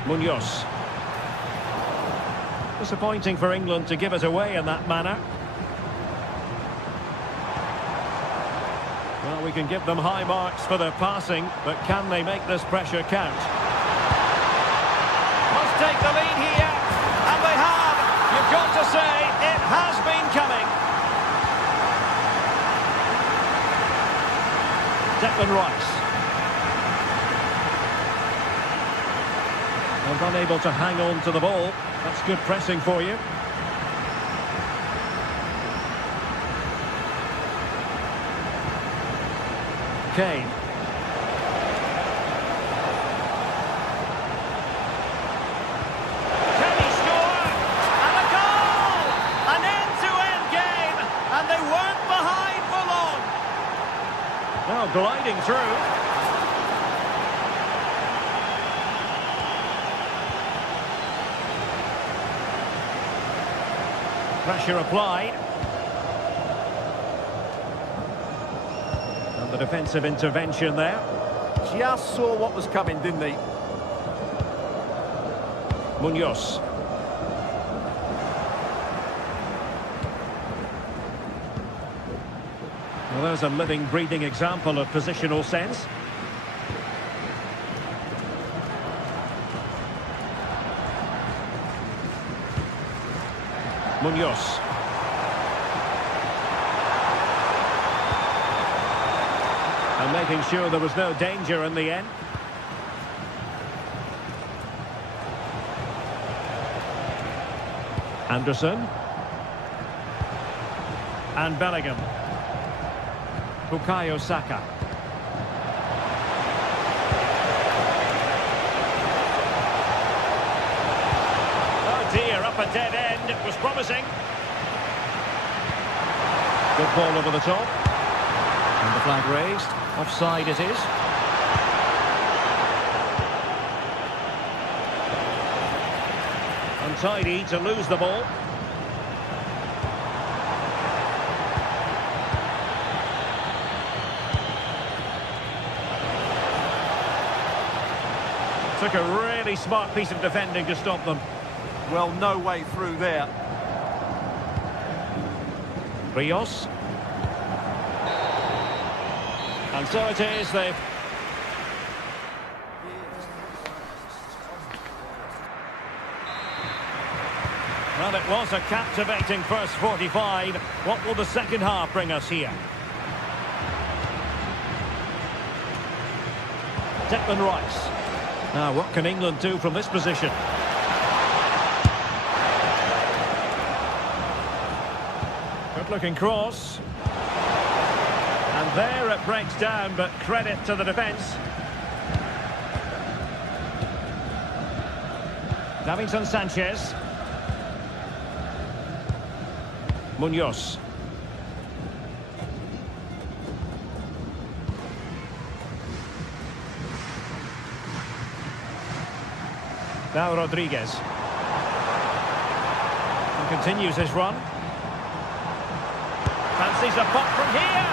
Munoz. Disappointing for England to give it away in that manner. Well, we can give them high marks for their passing, but can they make this pressure count? Must take the lead here, and they have. You've got to say, it has been coming. Declan Rice. And unable to hang on to the ball. That's good pressing for you. Kane. Can he score? And a goal! An end-to-end game, and they weren't behind for long. Now gliding through. Pressure applied. And the defensive intervention there. Just saw what was coming, didn't he? Munoz. Well, there's a living, breathing example of positional sense. Munoz. And making sure there was no danger in the end. Anderson. And Bellingham. Bukayo Saka. Oh dear, up a dead end. It was promising. Good ball over the top. And the flag raised. Offside it is. Untidy to lose the ball. Took a really smart piece of defending to stop them. Well, no way through there. Rios. And so it is, they've... Well, it was a captivating first 45. What will the second half bring us here? Declan Rice. Now, what can England do from this position? Good-looking cross. And there it breaks down, but credit to the defence. Davinson Sanchez. Munoz. Now Rodriguez. And continues his run. Fancies a pop from here.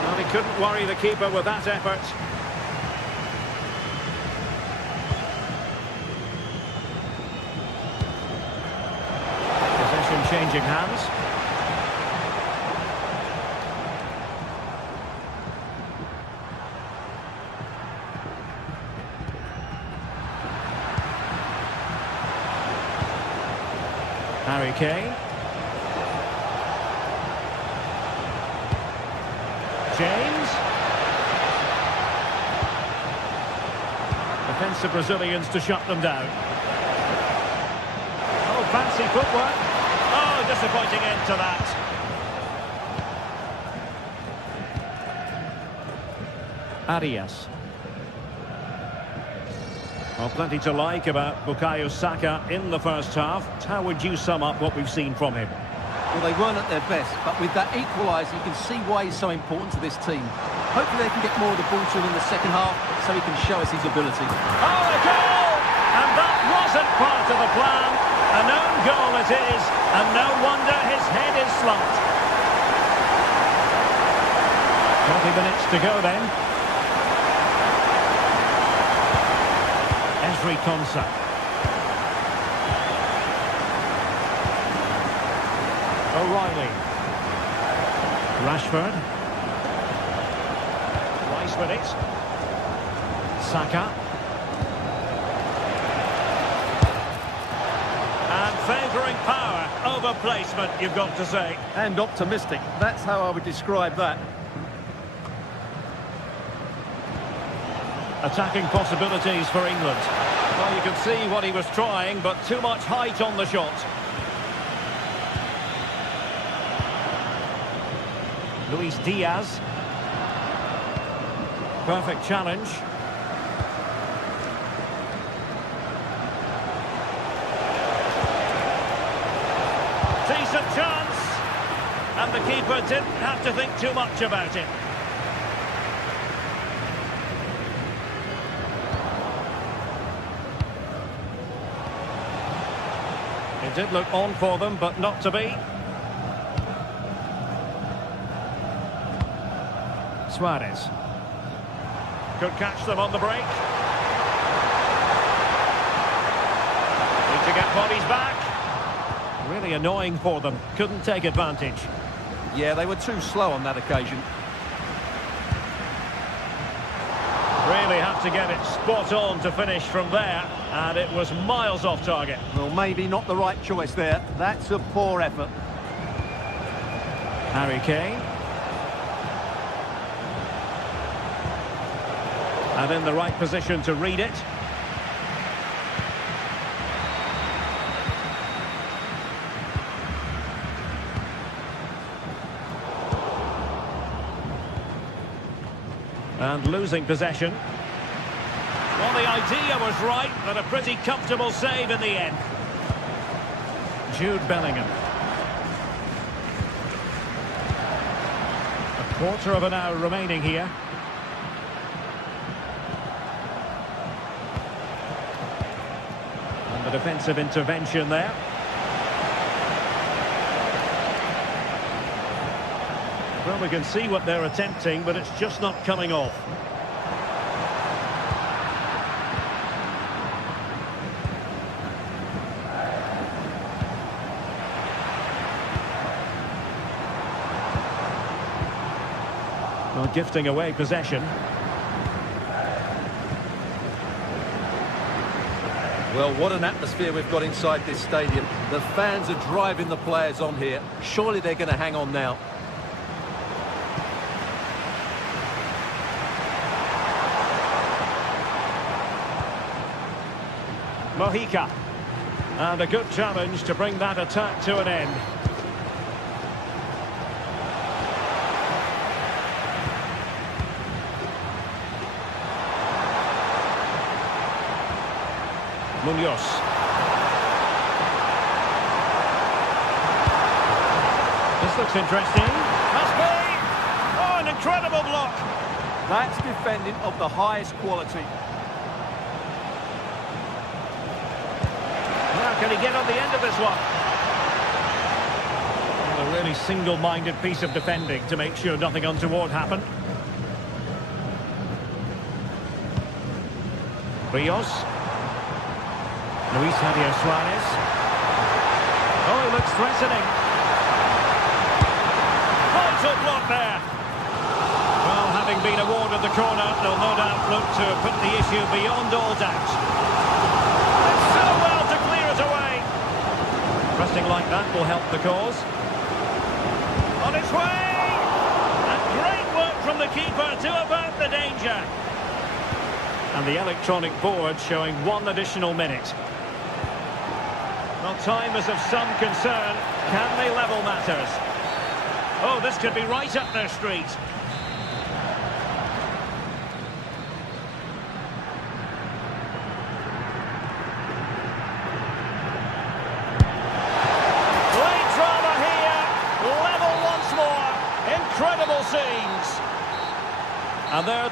Well, he couldn't worry the keeper with that effort. Possession changing hands. Harry Kane. James. Defensive Brazilians to shut them down. Oh, fancy footwork. Oh, disappointing end to that. Arias. Well, plenty to like about Bukayo Saka in the first half. How would you sum up what we've seen from him? Well, they weren't at their best, but with that equaliser, you can see why he's so important to this team. Hopefully they can get more of the ball to him in the second half, so he can show us his ability. Oh, a goal! And that wasn't part of the plan. An own goal it is, and no wonder his head is slumped. 20 minutes to go then. Ezri Konsa. O'Reilly. Rashford. Rice with it. Saka. And favouring power over placement, you've got to say. And optimistic. That's how I would describe that. Attacking possibilities for England. Well, you can see what he was trying, but too much height on the shot. Luis Diaz. Perfect challenge. Decent chance. And the keeper didn't have to think too much about it. It did look on for them, but not to be. Suarez. Could catch them on the break. Need to get bodies back. Really annoying for them. Couldn't take advantage. Yeah, they were too slow on that occasion. Really had to get it spot on to finish from there, and it was miles off target. Well, maybe not the right choice there. That's a poor effort. Harry Kane. And in the right position to read it. And losing possession. Well, the idea was right, but a pretty comfortable save in the end. Jude Bellingham. A quarter of an hour remaining here. And the defensive intervention there. Well, we can see what they're attempting, but it's just not coming off. Well, gifting away possession. Well, what an atmosphere we've got inside this stadium. The fans are driving the players on here. Surely they're going to hang on now. Mojica. And a good challenge to bring that attack to an end. Munoz. This looks interesting. Must be! Oh, an incredible block! That's defending of the highest quality. Now, can he get on the end of this one? Well, a really single-minded piece of defending to make sure nothing untoward happened. Rios. Luis Javier Suarez. Oh, he looks threatening. Vital block there. Well, having been awarded the corner, they'll no doubt look to put the issue beyond all doubt. And so well to clear it away. Pressing like that will help the cause. On its way! And great work from the keeper to avert the danger. And the electronic board showing 1 additional minute. Well, time is of some concern. Can they level matters? Oh, this could be right up their street. Late drama here. Level once more. Incredible scenes. And there...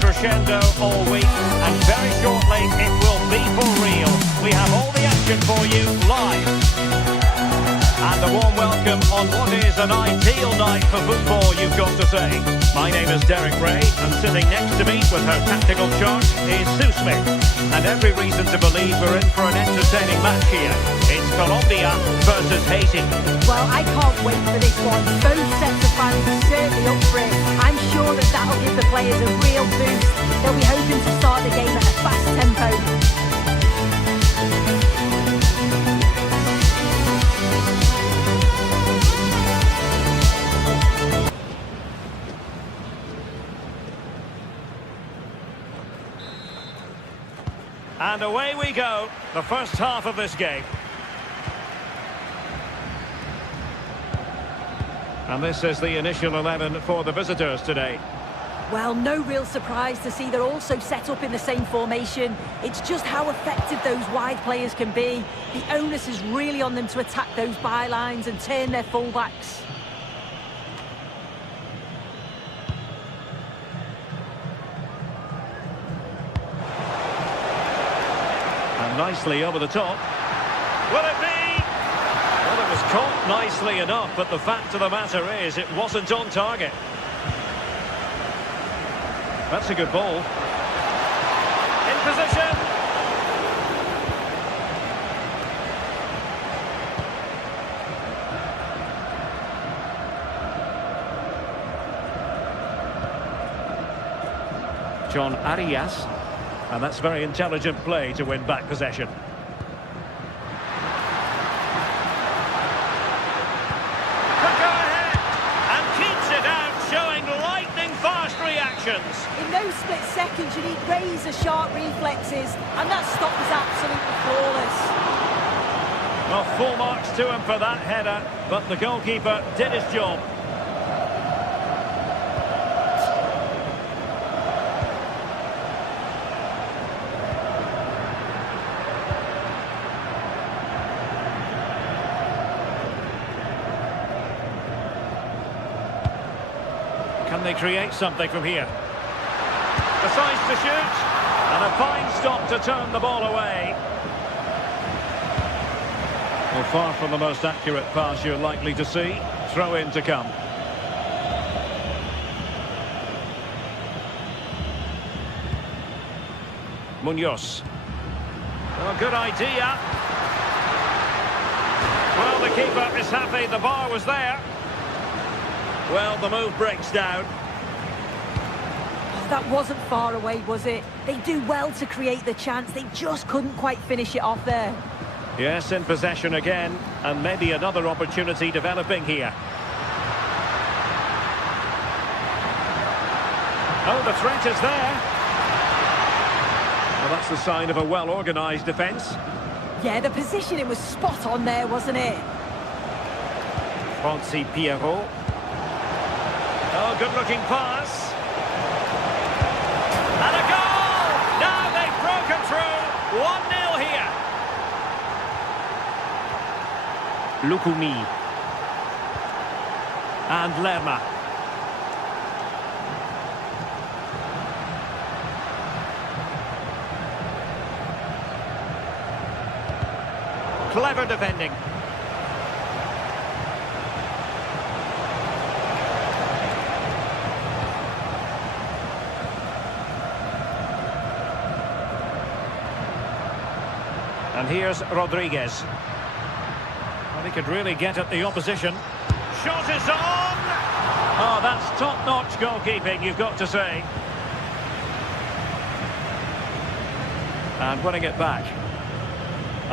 crescendo all week, and very shortly it will be for real. We have all the action for you live. And a warm welcome on what is an ideal night for football, you've got to say. My name is Derek Ray, and sitting next to me with her tactical chart is Sue Smith. And every reason to believe we're in for an entertaining match here. It's Colombia versus Haiti. Well, I can't wait for this one. Both sets of fans are certainly up for it. I'm sure that that'll give the players a real boost. They'll be hoping to start the game at a fast tempo. And away we go, the first half of this game. And this is the initial 11 for the visitors today. Well, no real surprise to see they're also set up in the same formation. It's just how effective those wide players can be. The onus is really on them to attack those bylines and turn their fullbacks. And nicely over the top. Will it be? Well, It was caught nicely enough, but the fact of the matter is it wasn't on target. That's a good ball. In position. John Arias. And that's very intelligent play to win back possession. In those split seconds, you need razor-sharp reflexes, and that stop was absolutely flawless. Well, full marks to him for that header, but the goalkeeper did his job. Can they create something from here? Decides to shoot, and a fine stop to turn the ball away. Well, far from the most accurate pass you're likely to see. Throw in to come. Munoz. Well, good idea. Well, the keeper is happy the bar was there. Well, the move breaks down. Oh, that wasn't far away, was it? They do well to create the chance. They just couldn't quite finish it off there. Yes, in possession again, and maybe another opportunity developing here. Oh, the threat is there. Well, that's the sign of a well-organised defence. Yeah, the positioning was spot on there, wasn't it? Francis Pierrot. Oh, good-looking pass. And a goal! Now they've broken through. 1-0 here. Lukumi. And Lerma. Clever defending. And here's Rodriguez. Well, he could really get at the opposition. Shot is on! Oh, that's top-notch goalkeeping, you've got to say. And winning it back.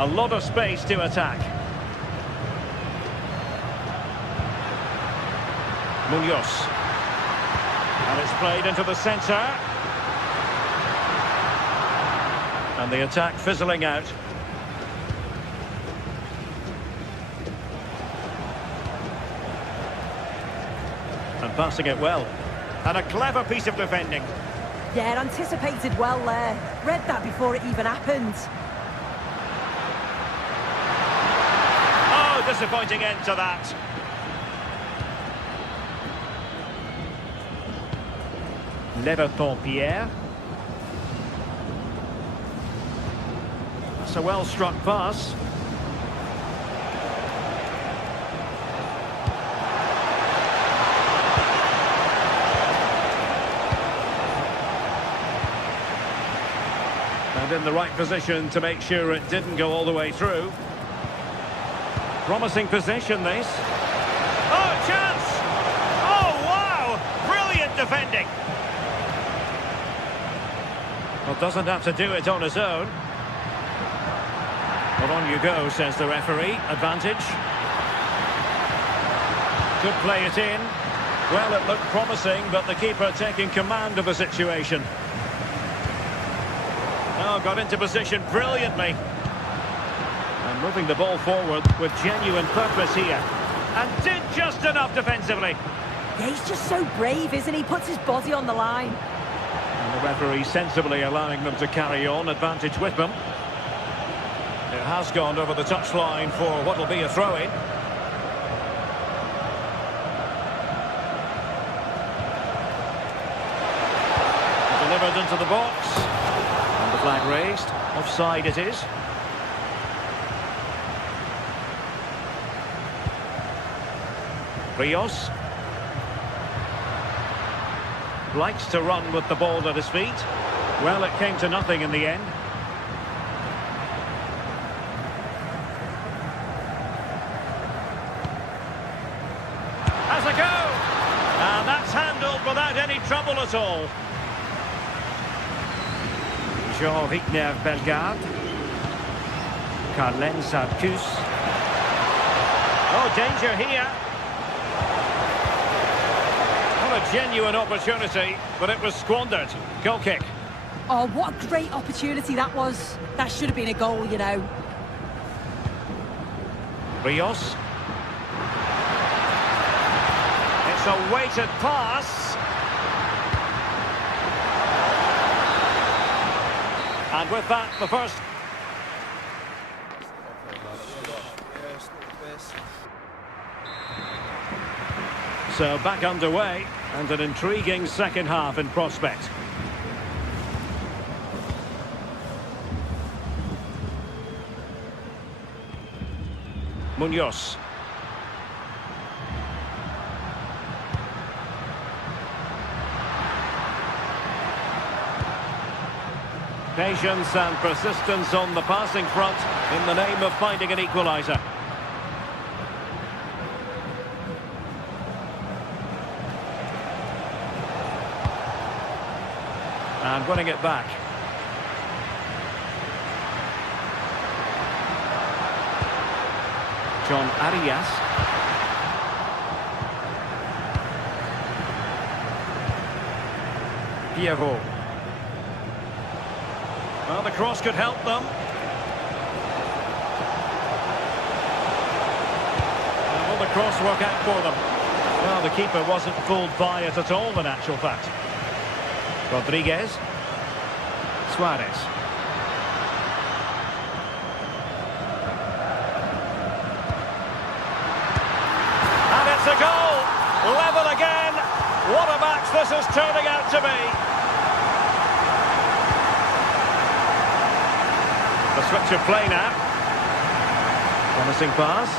A lot of space to attack. Munoz. And it's played into the centre. And the attack fizzling out. And passing it well. And a clever piece of defending. Yeah, anticipated well there. Read that before it even happened. Oh, disappointing end to that. Leverton-Pierre. That's a well-struck pass. And in the right position to make sure it didn't go all the way through. Promising position, this. Oh, chance! Oh, wow! Brilliant defending. Well, doesn't have to do it on his own. Well, on you go, says the referee. Advantage. Could play it in. Well, it looked promising, but the keeper taking command of the situation. Oh, got into position brilliantly. And moving the ball forward with genuine purpose here. And did just enough defensively. Yeah, he's just so brave, isn't he? Puts his body on the line. And the referee sensibly allowing them to carry on, advantage with them. It has gone over the touchline for what will be a throw-in. Delivered into the box. And the flag raised. Offside it is. Rios. Likes to run with the ball at his feet. Well, it came to nothing in the end. Has a go! And that's handled without any trouble at all. Jean-Victor Bellegarde. Carlen Sarkus. Oh, danger here. What a genuine opportunity, but it was squandered. Goal kick. Oh, what a great opportunity that was. That should have been a goal, you know. Rios. It's a weighted pass. And with that, the first... So back underway, and an intriguing second half in prospect. Munoz. Patience and persistence on the passing front in the name of finding an equaliser. And winning it back. John Arias. Pierrot. Well, the cross could help them. And will the cross work out for them? Well, the keeper wasn't fooled by it at all, in actual fact. Rodriguez. Suarez. And it's a goal! Level again! What a match this is turning out to be! The switch of play now. Promising pass.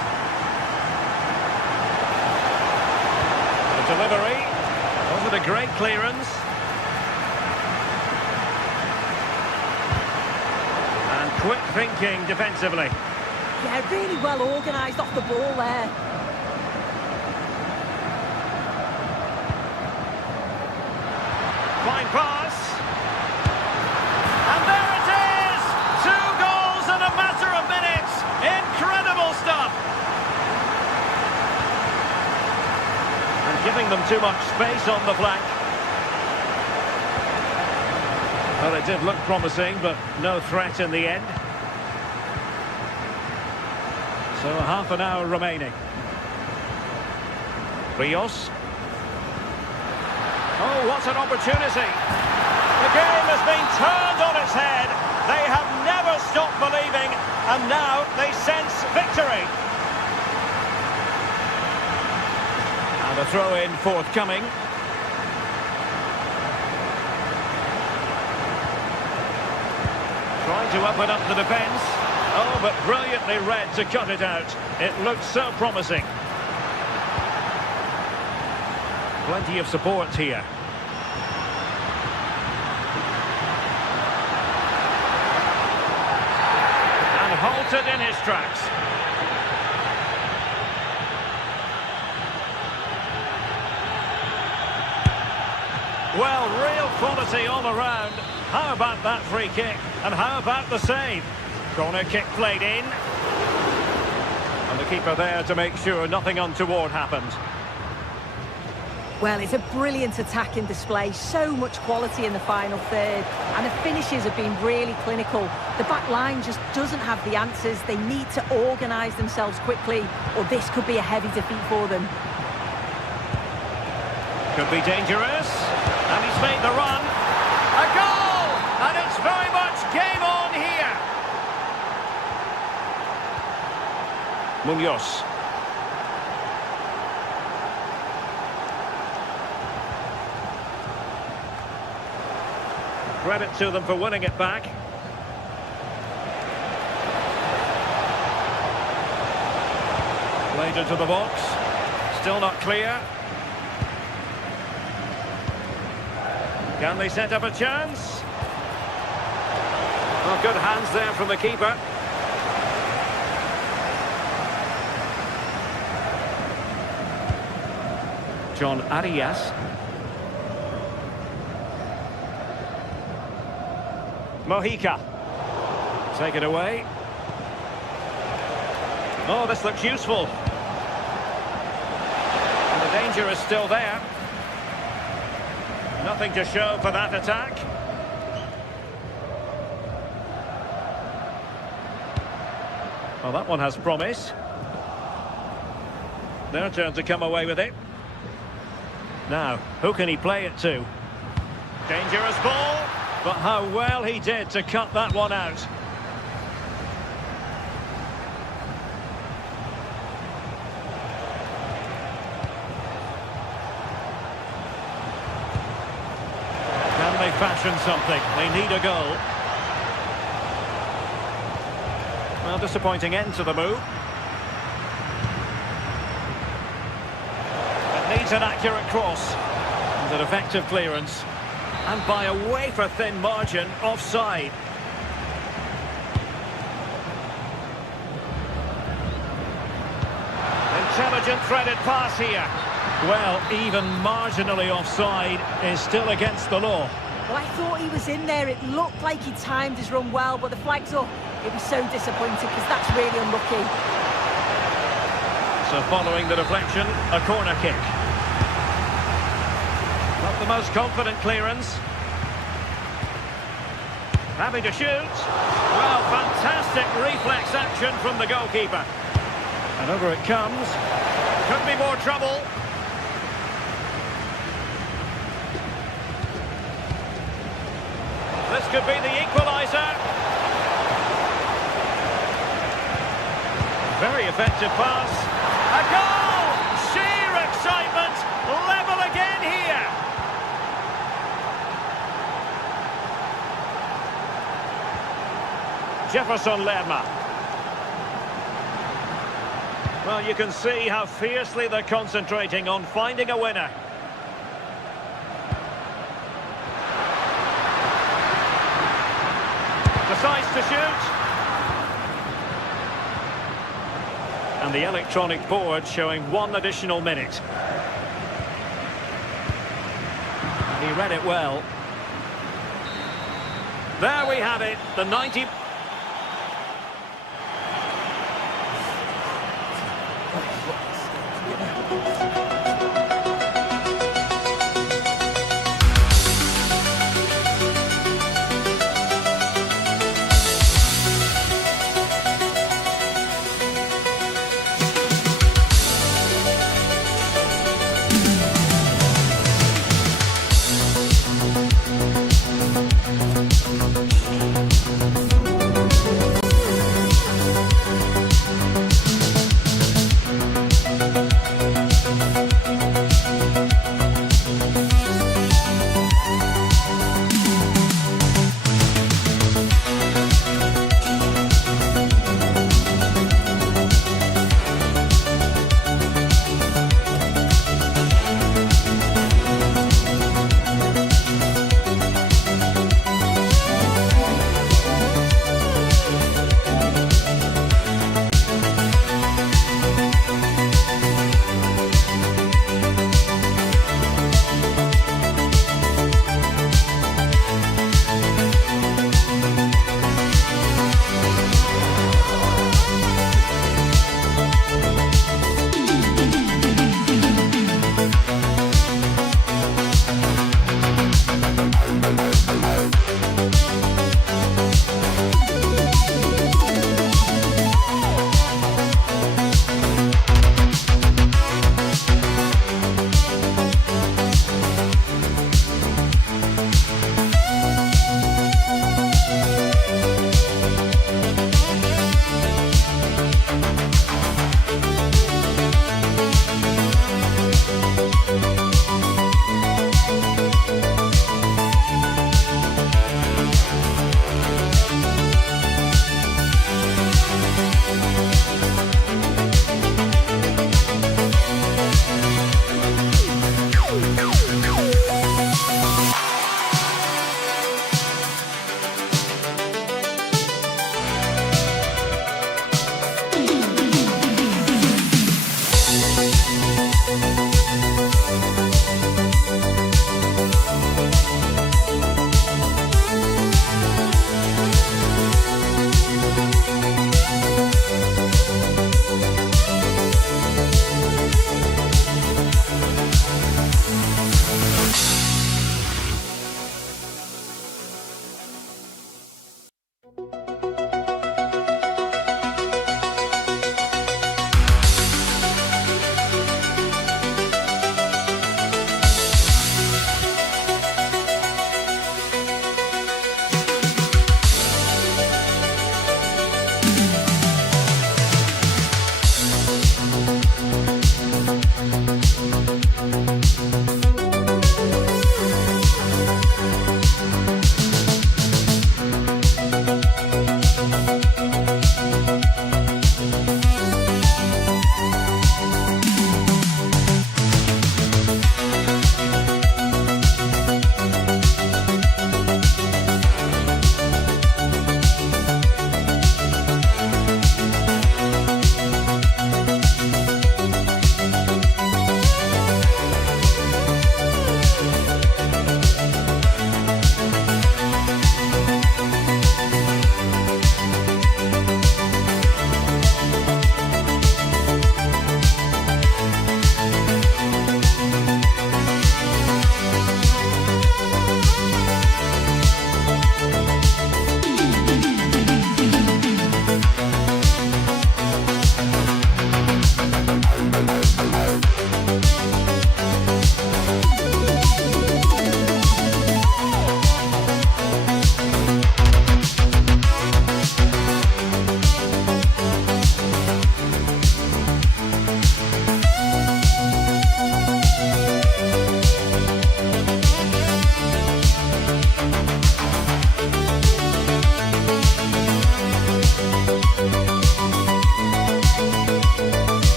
The delivery. Was it a great clearance? And quick thinking defensively. Yeah, really well organised off the ball there. Fine pass. And there it is! 2 goals in a matter of minutes. Incredible stuff. And giving them too much space on the flank. Well, it did look promising, but no threat in the end. So half an hour remaining. Rios. Oh, what an opportunity. The game has been turned on its head. They have never stopped believing, and now they sense victory. And a throw-in forthcoming. Trying to open up the defence. Oh, but brilliantly read to cut it out. It looked so promising. Plenty of support here. And halted in his tracks. Well, real quality all around. How about that free kick? And how about the save? Corner kick played in. And the keeper there to make sure nothing untoward happened. Well, it's a brilliant attacking display. So much quality in the final third. And the finishes have been really clinical. The back line just doesn't have the answers. They need to organise themselves quickly, or this could be a heavy defeat for them. Could be dangerous. And he's made the run. A goal! And it's very much game on here. Munoz. Credit to them for winning it back. Played into the box. Still not clear. Can they set up a chance? Oh, good hands there from the keeper. John Arias. Mojica. Take it away. Oh, this looks useful. And the danger is still there. Nothing to show for that attack. Well, that one has promise. Their turn to come away with it. Now, who can he play it to? Dangerous ball, but how well he did to cut that one out. Can they fashion something? They need a goal. Well, disappointing end to the move. Needs an accurate cross and an effective clearance, and by a wafer-thin margin, offside. Intelligent threaded pass here. Well, even marginally offside is still against the law. Well, I thought he was in there. It looked like he timed his run well, but the flag's up. It was so disappointing because that's really unlucky. So following the deflection, a corner kick. Not the most confident clearance. Happy to shoot. Well, fantastic reflex action from the goalkeeper. And over it comes. Could be more trouble. This could be the equaliser. Very effective pass. A goal! Sheer excitement! Level again here! Jefferson Lerma. Well, you can see how fiercely they're concentrating on finding a winner. Decides to shoot. And the electronic board showing 1 additional minute. He read it well. There we have it, the 90...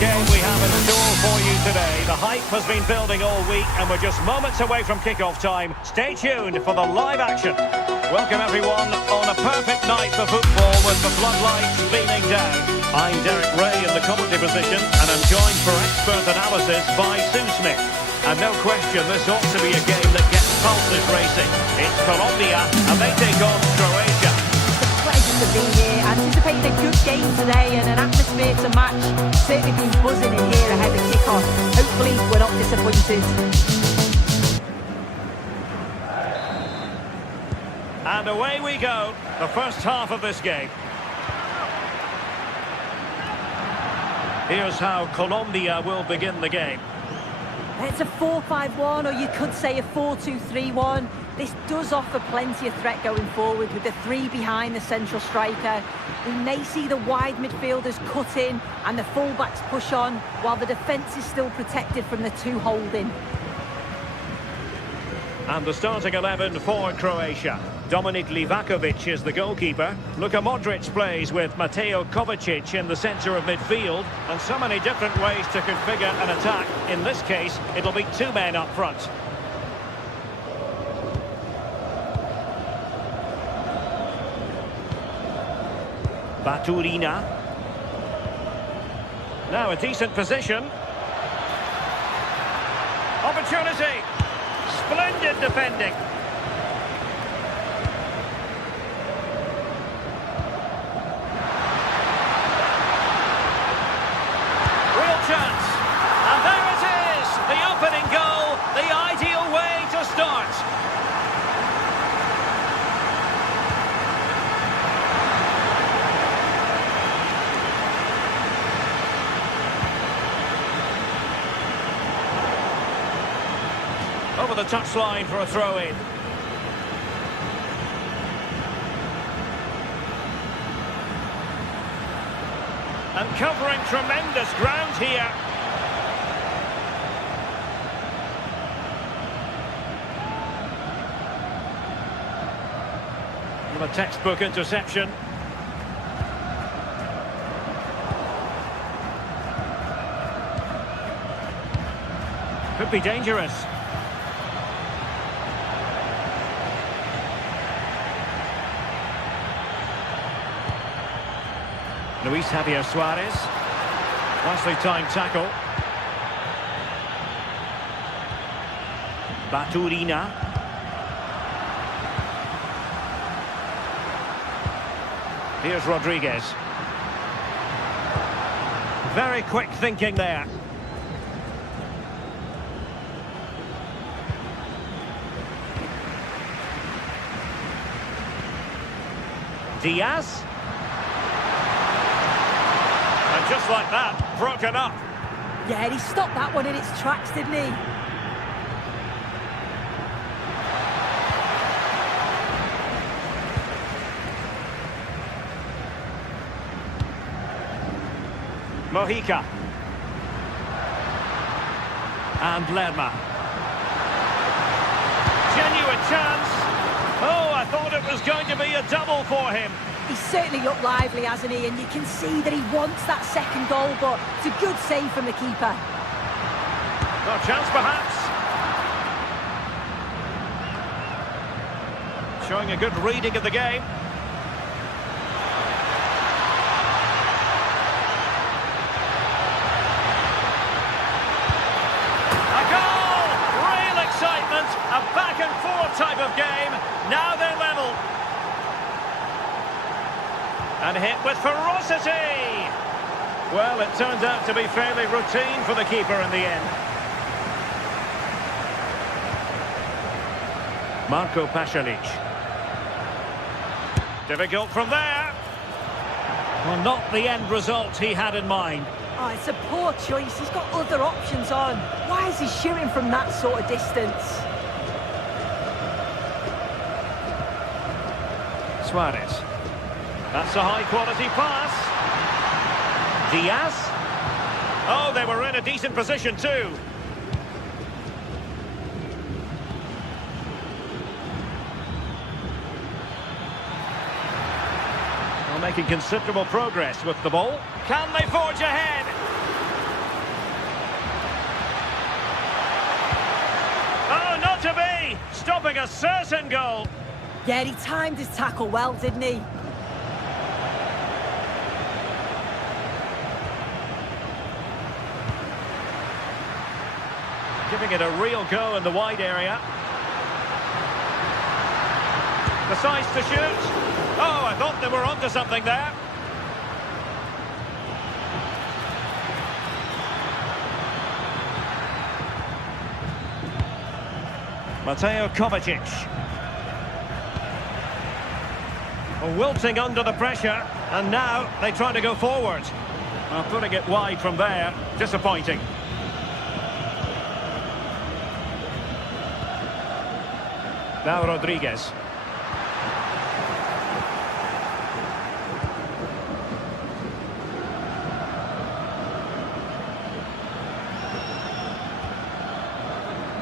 game we have in store for you today. The hype has been building all week and we're just moments away from kick-off time. Stay tuned for the live action. Welcome everyone on a perfect night for football with the floodlights beaming down. I'm Derek Ray in the commentary position and I'm joined for expert analysis by Sue Smith. And no question, this ought to be a game that gets pulses racing. It's Colombia and they take on Croatia. It's a pleasure to be here. Anticipating a good game today and an atmosphere to match. Certainly been buzzing in here ahead of kick-off. Hopefully we're not disappointed. And away we go, the first half of this game. Here's how Colombia will begin the game. It's a 4-5-1, or you could say a 4-2-3-1. This does offer plenty of threat going forward with the three behind the central striker. We may see the wide midfielders cut in and the fullbacks push on, while the defence is still protected from the two holding. And the starting 11 for Croatia. Dominik Livakovic is the goalkeeper. Luka Modric plays with Mateo Kovacic in the centre of midfield. And so many different ways to configure an attack. In this case, it'll be two men up front. Baturina. Now a decent position. Opportunity. Splendid defending. Real chance. And there it is. The opening goal. The ideal way to start. Over the touchline for a throw-in. And covering tremendous ground here. And a textbook interception. Could be dangerous. Luis Javier Suarez. Nicely timed tackle. Baturina. Here's Rodriguez. Very quick thinking there. Diaz. And just like that, broken up. Yeah, he stopped that one in its tracks, didn't he? Mojica. And Lerma. Genuine chance. Oh, I thought it was going to be a double for him. He's certainly looked lively, hasn't he? And you can see that he wants that second goal, but it's a good save from the keeper. No chance, perhaps. Showing a good reading of the game. A goal! Real excitement. A back-and-forth type of game. Now they're level. And hit with ferocity. Well, it turned out to be fairly routine for the keeper in the end. Marko Pasalic. Difficult from there. Well, not the end result he had in mind. Oh, it's a poor choice. He's got other options on. Why is he shooting from that sort of distance? Suarez. That's a high-quality pass. Diaz. Oh, they were in a decent position too. Well, making considerable progress with the ball. Can they forge ahead? referee stopping a certain goal. Yeah, he timed his tackle well, didn't he? Giving it a real go in the wide area. Decides to shoot. Oh, I thought they were onto something there. Mateo Kovacic. Wilting under the pressure, and now they try to go forward. Well, putting it wide from there, disappointing. Now Rodriguez.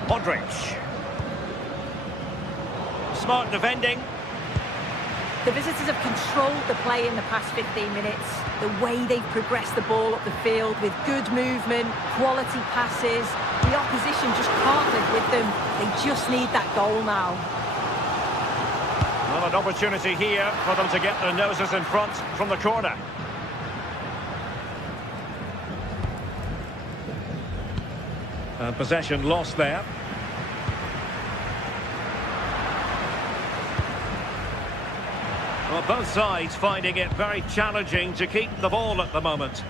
Modric. Smart defending. The visitors have controlled the play in the past 15 minutes. The way they've progressed the ball up the field with good movement, quality passes. The opposition just can't live with them. They just need that goal now. Well, an opportunity here for them to get their noses in front from the corner. And possession lost there. Well, both sides finding it very challenging to keep the ball at the moment.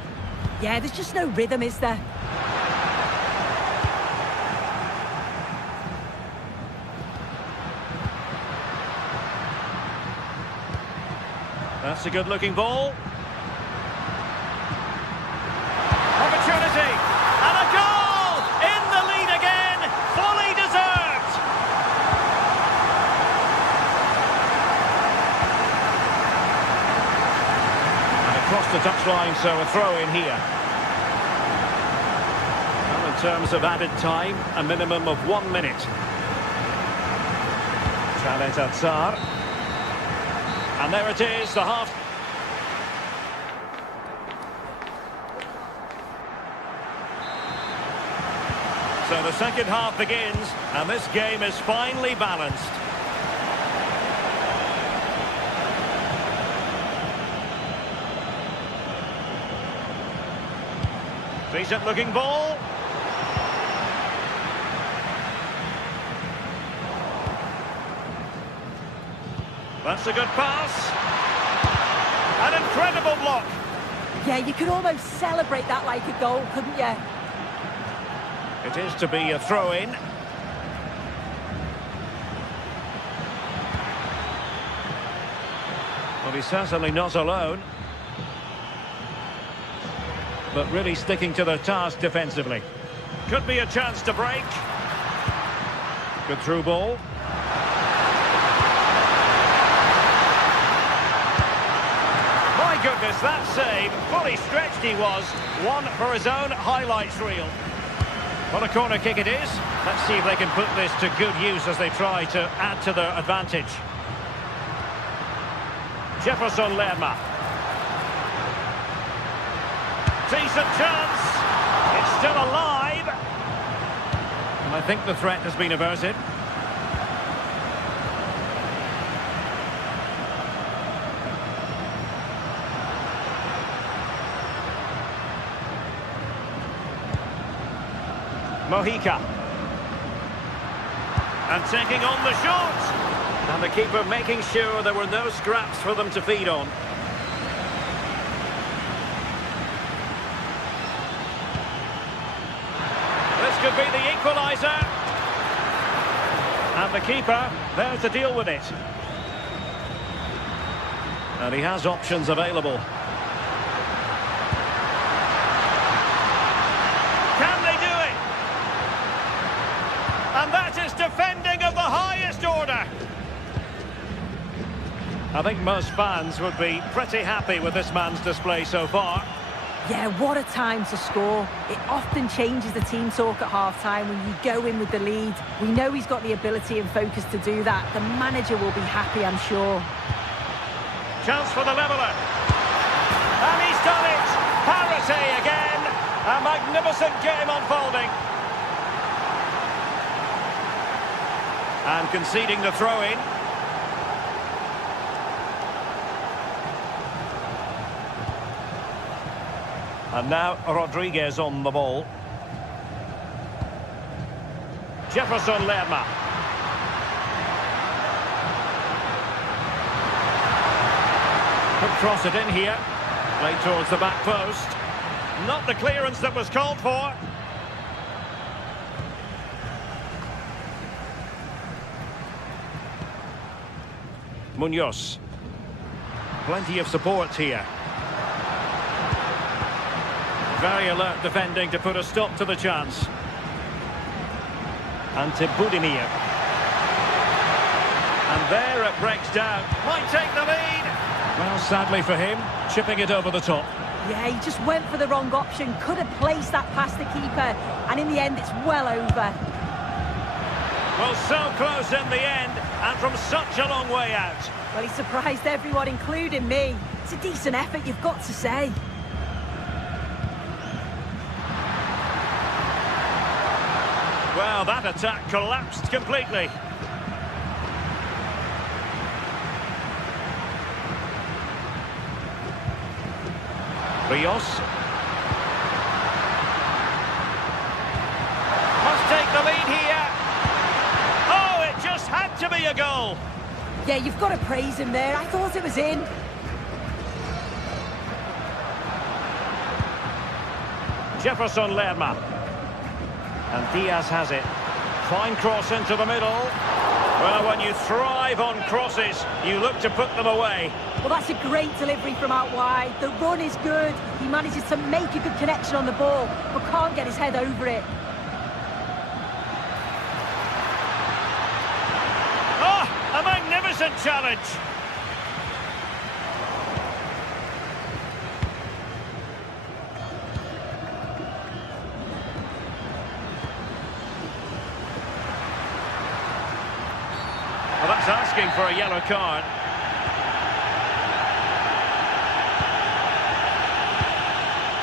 Yeah, there's just no rhythm, is there? That's a good-looking ball. Opportunity! And a goal! In the lead again! Fully deserved! And across the touchline, so a throw-in here. Well, in terms of added time, a minimum of 1 minute. Chalet Tsar. And there it is, the half. So the second half begins, and this game is finely balanced. Decent looking ball. That's a good pass. An incredible block. Yeah, you could almost celebrate that like a goal, couldn't you? It is to be a throw-in. Well, he's certainly not alone. But really sticking to their task defensively. Could be a chance to break. Good through ball. My goodness, that save, fully stretched he was. One for his own highlights reel. Well, a corner kick it is. Let's see if they can put this to good use as they try to add to their advantage. Jefferson Lerma. Decent chance. It's still alive. And I think the threat has been averted. Mojica. And taking on the shot. And the keeper making sure there were no scraps for them to feed on. This could be the equaliser. And the keeper there to deal with it. And he has options available. And that is defending of the highest order. I think most fans would be pretty happy with this man's display so far. Yeah, what a time to score. It often changes the team talk at half-time when you go in with the lead. We know he's got the ability and focus to do that. The manager will be happy, I'm sure. Chance for the leveller. And he's done it. Parity again. A magnificent game unfolding. And conceding the throw-in. And now Rodriguez on the ball. Jefferson Lerma. Could cross it in here. Played towards the back post. Not the clearance that was called for. Munoz. Plenty of support here. Very alert defending to put a stop to the chance. And to Budimir. And there it breaks down. Might take the lead. Well, sadly for him, chipping it over the top. Yeah, he just went for the wrong option. Could have placed that past the keeper. And in the end, it's well over. Well, so close in the end. And from such a long way out. Well, he surprised everyone, including me. It's a decent effort, you've got to say. Well, that attack collapsed completely. Rios. Must take the lead here. Oh, it just had to be a goal. Yeah, you've got to praise him there. I thought it was in. Jefferson Lerma. And Diaz has it. Fine cross into the middle. Well, when you thrive on crosses, you look to put them away. Well, that's a great delivery from out wide. The run is good. He manages to make a good connection on the ball, but can't get his head over it. Oh, a magnificent challenge. Well, that's asking for a yellow card.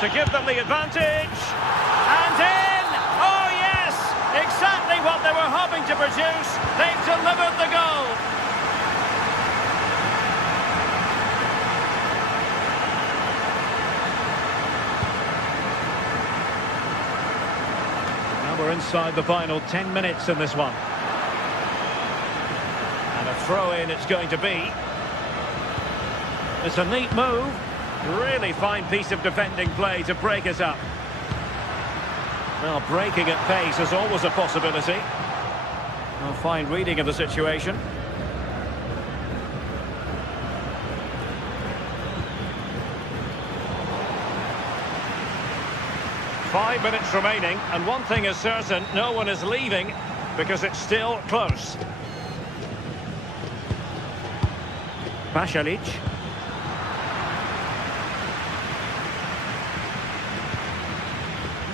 To give them the advantage. And in! Oh, yes! Exactly what they were hoping to produce. They've delivered the goal. Now we're inside the final 10 minutes in this one. And a throw-in it's going to be. It's a neat move. Really fine piece of defending play to break it up. Well, breaking at pace is always a possibility. A fine reading of the situation. Five minutes remaining, and one thing is certain, no one is leaving because it's still close. Pasalic.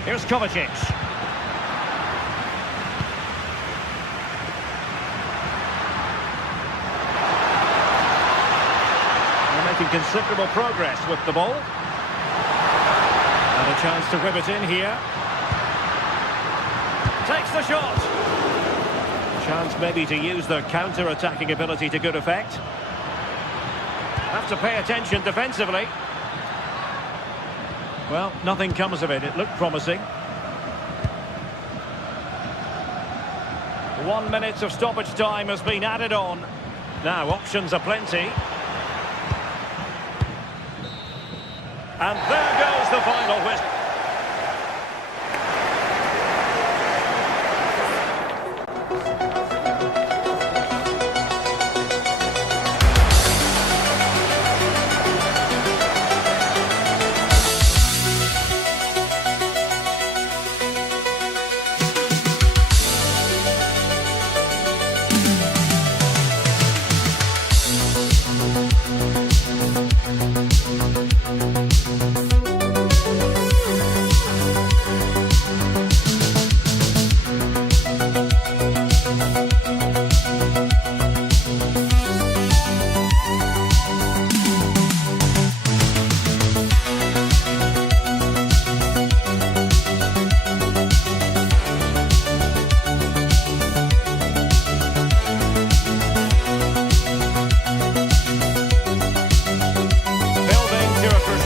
Here's Kovacic. They're making considerable progress with the ball. And a chance to whip it in here. Takes the shot. Chance maybe to use their counter-attacking ability to good effect. Have to pay attention defensively. Well, nothing comes of it. It looked promising. 1 minute of stoppage time has been added on. Now, options are plenty. And there goes the final whistle.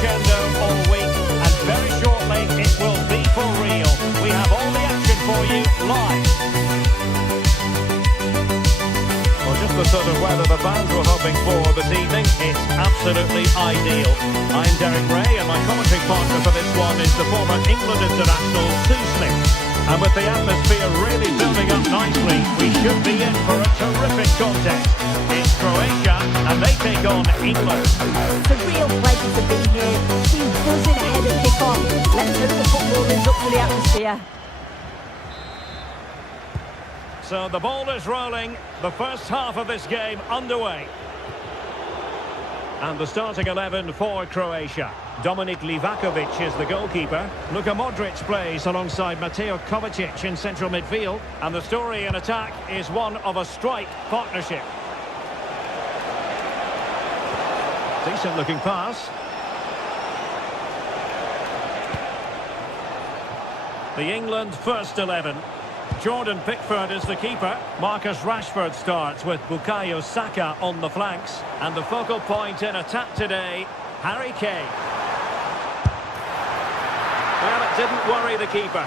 crescendo all week, and very shortly it will be for real. We have all the action for you live. Well, just the sort of weather the fans were hoping for this evening. It's absolutely ideal. I'm Derek Ray, and my commentary partner for this one is the former England international Sue Smith. And with the atmosphere really building up nicely, we should be in for a terrific contest. It's Croatia, and they take on England. It's a real pleasure to be here. Team buzzing ahead of kick-off. Let's hope the football lives up to the atmosphere. So the ball is rolling. The first half of this game underway. And the starting 11 for Croatia. Dominik Livakovic is the goalkeeper. Luka Modric plays alongside Mateo Kovacic in central midfield. And the story in attack is one of a strike partnership. Decent looking pass. The England first 11. Jordan Pickford is the keeper. Marcus Rashford starts with Bukayo Saka on the flanks. And the focal point in attack today, Harry Kane. Well, it didn't worry the keeper.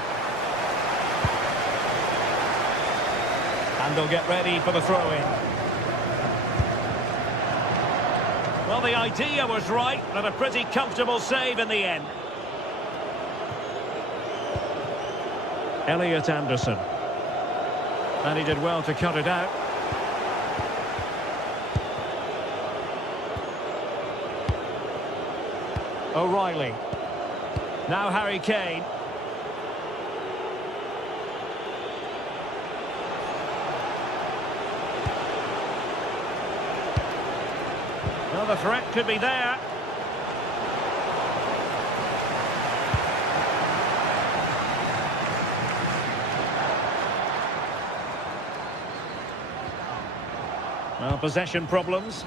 And they'll get ready for the throw-in. Well, the idea was right, but a pretty comfortable save in the end. Elliot Anderson. And he did well to cut it out. O'Reilly. Now Harry Kane. Well, the threat could be there. Well, possession problems.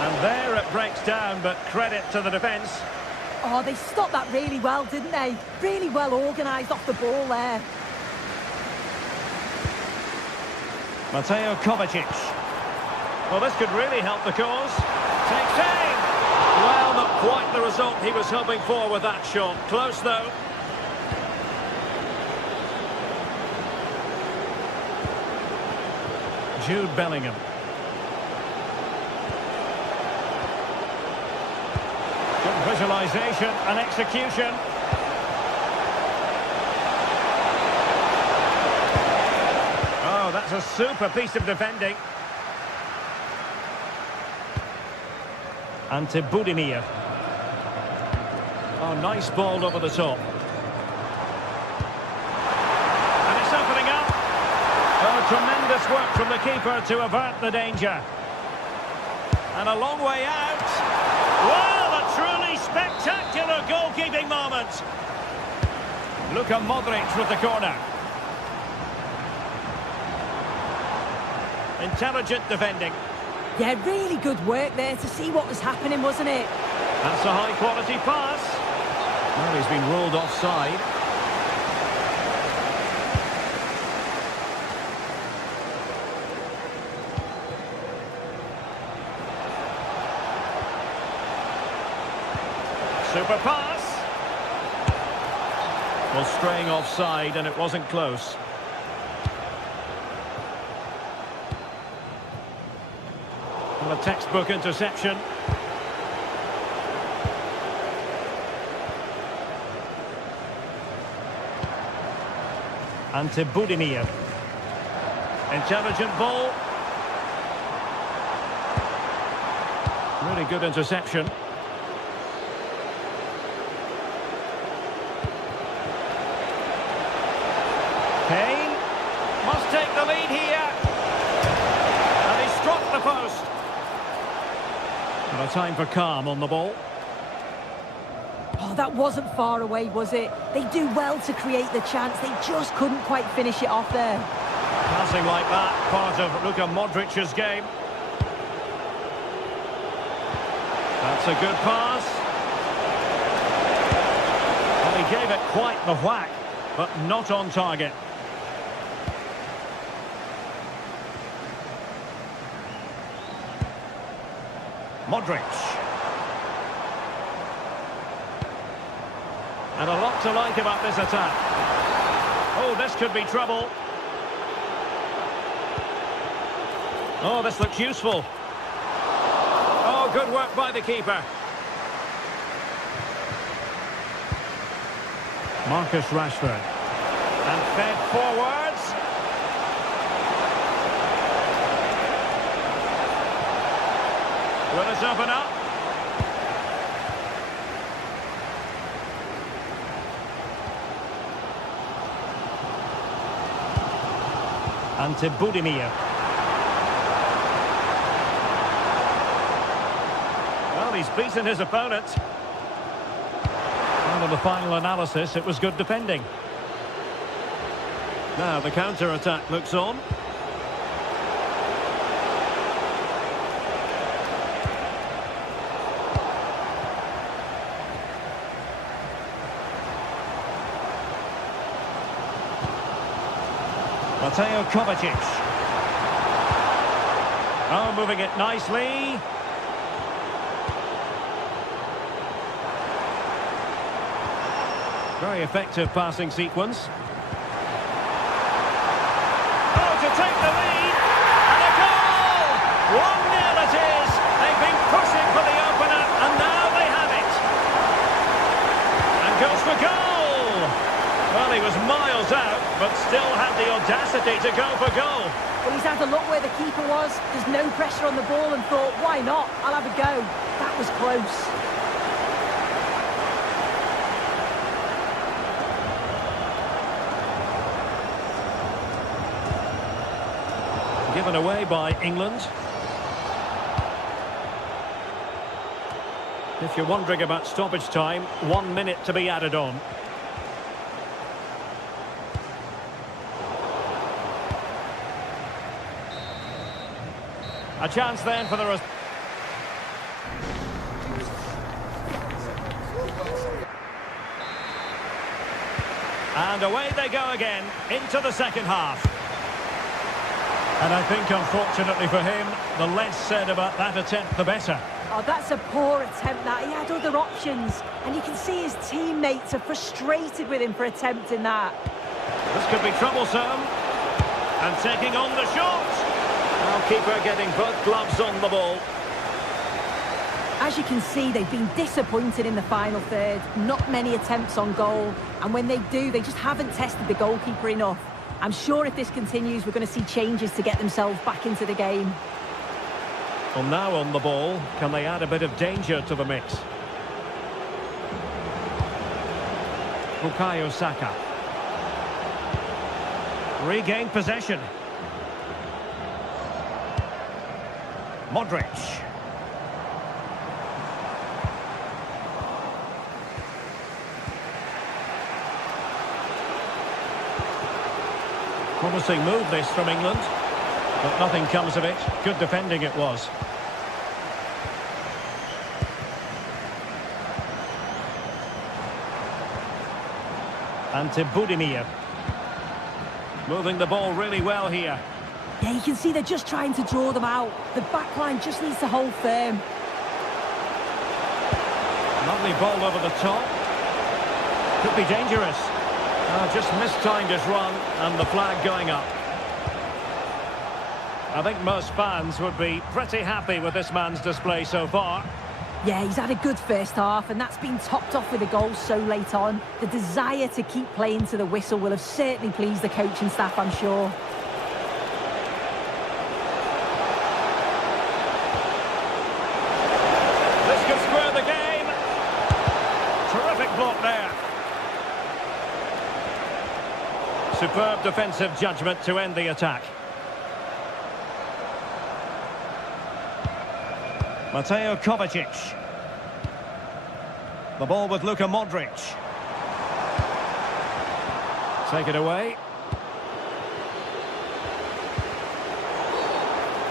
And there it breaks down, but credit to the defence. Oh, they stopped that really well, didn't they? Really well organised off the ball there. Mateo Kovacic. Well, this could really help the cause. Takes aim! Well, not quite the result he was hoping for with that shot. Close, though. Jude Bellingham. Good visualisation and execution. Oh, that's a super piece of defending. Ante Budimir. Oh, nice ball over the top. And it's opening up. Oh, tremendous work from the keeper to avert the danger. And a long way out. Well, a truly spectacular goalkeeping moment. Luka Modric with the corner. Intelligent defending. Yeah, really good work there to see what was happening, wasn't it? That's a high-quality pass. Well, he's been ruled offside. Super pass. Well, straying offside, and it wasn't close. Well, a textbook interception. Ante Budimir. Intelligent ball. Really good interception. Kane must take the lead here. And he struck the post. And a time for calm on the ball. Oh, that wasn't far away, was it? They do well to create the chance. They just couldn't quite finish it off there. Passing like that, part of Luka Modric's game. That's a good pass. Well, he gave it quite the whack, but not on target. Modric. And a lot to like about this attack. Oh, this could be trouble. Oh, this looks useful. Oh, good work by the keeper. Marcus Rashford. And fed forwards. Will this open up? Ante Budimir. Well, he's beaten his opponent. And in the final analysis, it was good defending. Now the counter-attack looks on. Mateo Kovacic. Oh, moving it nicely. Very effective passing sequence. Oh, to take the lead. And a goal! 1-0 it is. They've been pushing for the opener, and now they have it. And goes for goal. Well, he was miles out, but still had the audacity to go for goal. Well, he's had a look where the keeper was. There's no pressure on the ball and thought, why not? I'll have a go. That was close. Given away by England. If you're wondering about stoppage time, 1 minute to be added on. A chance then for the rest. And away they go again into the second half. And I think, unfortunately for him, the less said about that attempt, the better. Oh, that's a poor attempt, that. He had other options. And you can see his teammates are frustrated with him for attempting that. This could be troublesome. And taking on the shot. Now keeper getting both gloves on the ball. As you can see, they've been disappointed in the final third. Not many attempts on goal. And when they do, they just haven't tested the goalkeeper enough. I'm sure if this continues, we're going to see changes to get themselves back into the game. Well, now on the ball, can they add a bit of danger to the mix? Bukayo Saka. Regained possession. Modric. Promising move this from England, but nothing comes of it. Good defending it was. Ante Budimir. Moving the ball really well here. Yeah, you can see they're just trying to draw them out. The back line just needs to hold firm. Lovely ball over the top. Could be dangerous. Just mistimed his run, and the flag going up. I think most fans would be pretty happy with this man's display so far. Yeah, he's had a good first half, and that's been topped off with a goal so late on. The desire to keep playing to the whistle will have certainly pleased the coaching staff, I'm sure. This could square the game. Terrific block there. Superb defensive judgment to end the attack. Mateo Kovacic. The ball with Luka Modric. Take it away.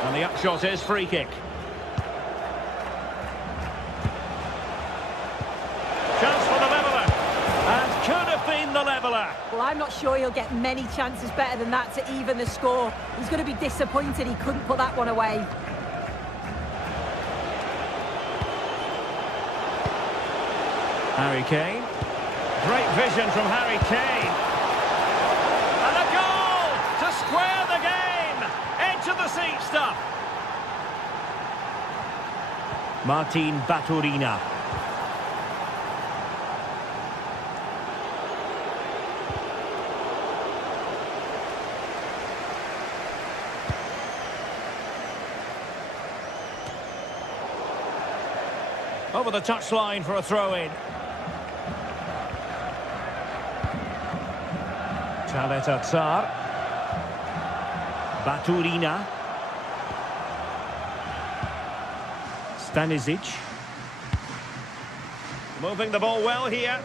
And the upshot is free kick. Chance for the leveller. And could have been the leveller. Well, I'm not sure he'll get many chances better than that to even the score. He's going to be disappointed he couldn't put that one away. Harry Kane. Great vision from Harry Kane. And a goal to square the game. Edge of the seat stuff. Martin Baturina. Over the touchline for a throw-in. Chaleta Tsar. Baturina. Stanisic. Moving the ball well here.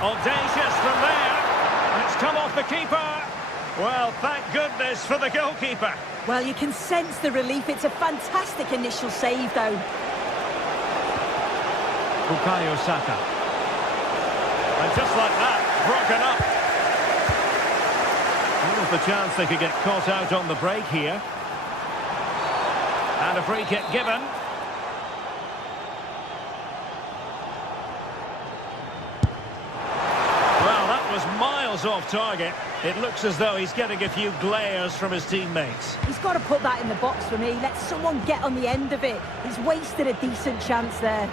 Audacious from there. And it's come off the keeper. Well, thank goodness for the goalkeeper. Well, you can sense the relief. It's a fantastic initial save, though. Bukayo Saka. And just like that, broken up. Here's the chance they could get caught out on the break here. And a free kick given. Well, that was miles off target. It looks as though he's getting a few glares from his teammates. He's got to put that in the box for me. Let someone get on the end of it. He's wasted a decent chance there.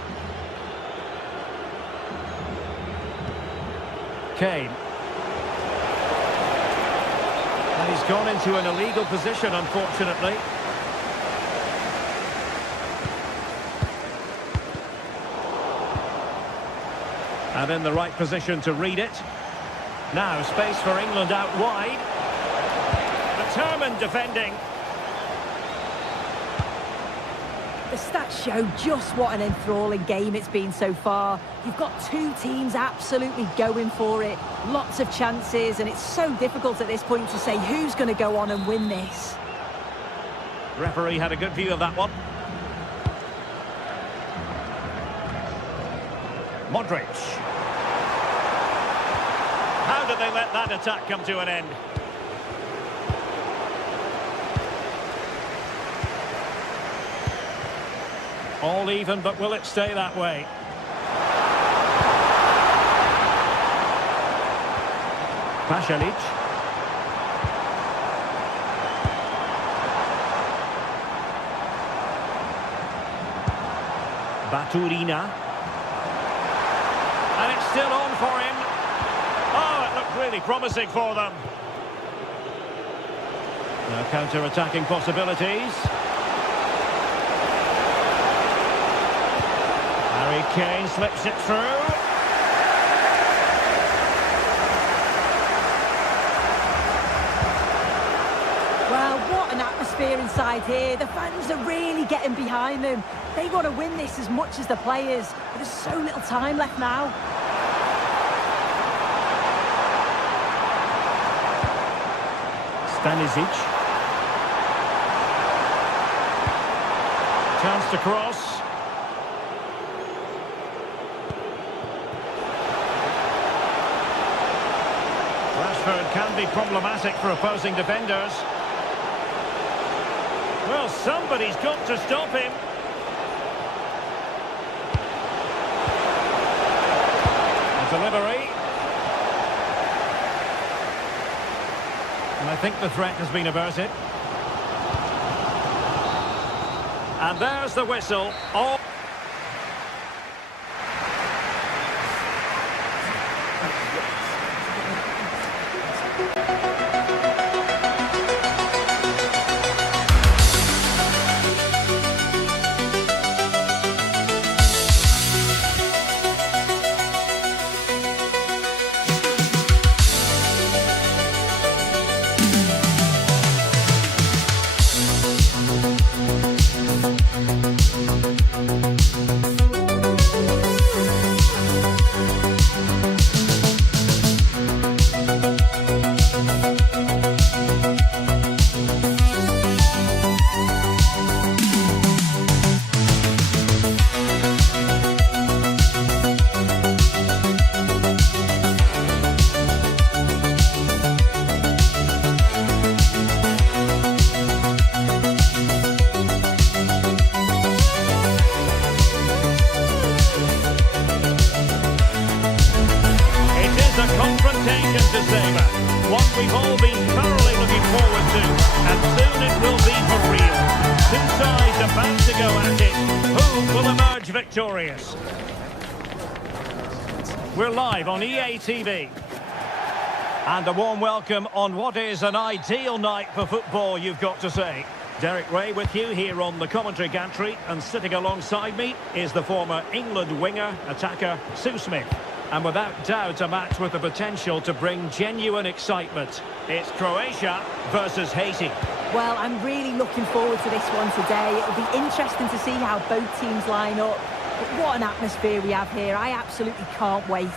Kane. And he's gone into an illegal position, unfortunately. And in the right position to read it. Now, space for England out wide. Determined defending. The stats show just what an enthralling game it's been so far. You've got two teams absolutely going for it. Lots of chances, and it's so difficult at this point to say who's going to go on and win this. Referee had a good view of that one. Modric. How did they let that attack come to an end? All even, but will it stay that way? Pasalic. Baturina. And it's still on for him. Oh, it looked really promising for them. Now counter-attacking possibilities. Harry Kane slips it through. Well, what an atmosphere inside here. The fans are really getting behind them. They want to win this as much as the players. But there's so little time left now. Stanisic. Chance to cross. Rashford can be problematic for opposing defenders. Well, somebody's got to stop him. A delivery. And I think the threat has been averted. And there's the whistle. All favour. One we've all been thoroughly looking forward to, and soon it will be for real. Two sides about to go at it. Who will emerge victorious? We're live on EA TV. And a warm welcome on what is an ideal night for football, you've got to say. Derek Ray with you here on the commentary gantry, and sitting alongside me is the former England winger, attacker, Sue Smith. And without doubt, a match with the potential to bring genuine excitement. It's Croatia versus Haiti. Well, I'm really looking forward to this one today. It'll be interesting to see how both teams line up. But what an atmosphere we have here. I absolutely can't wait.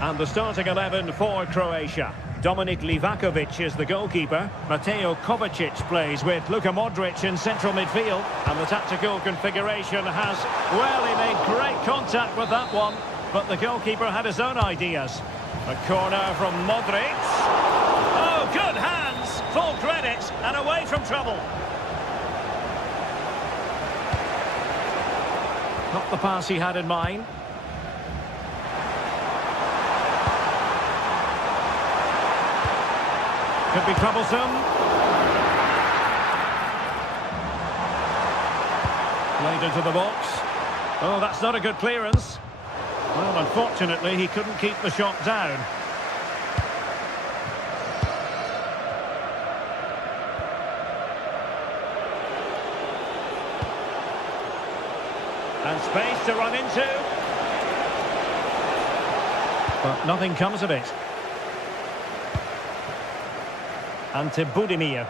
And the starting 11 for Croatia. Dominik Livakovic is the goalkeeper. Mateo Kovacic plays with Luka Modric in central midfield. And the tactical configuration has, well, he made great contact with that one. But the goalkeeper had his own ideas. A corner from Modric. Oh, good hands. Full credit and away from trouble. Not the pass he had in mind. Could be troublesome. Played into the box. Oh, that's not a good clearance. Well, unfortunately, he couldn't keep the shot down. And space to run into. But nothing comes of it. Ante Budimir.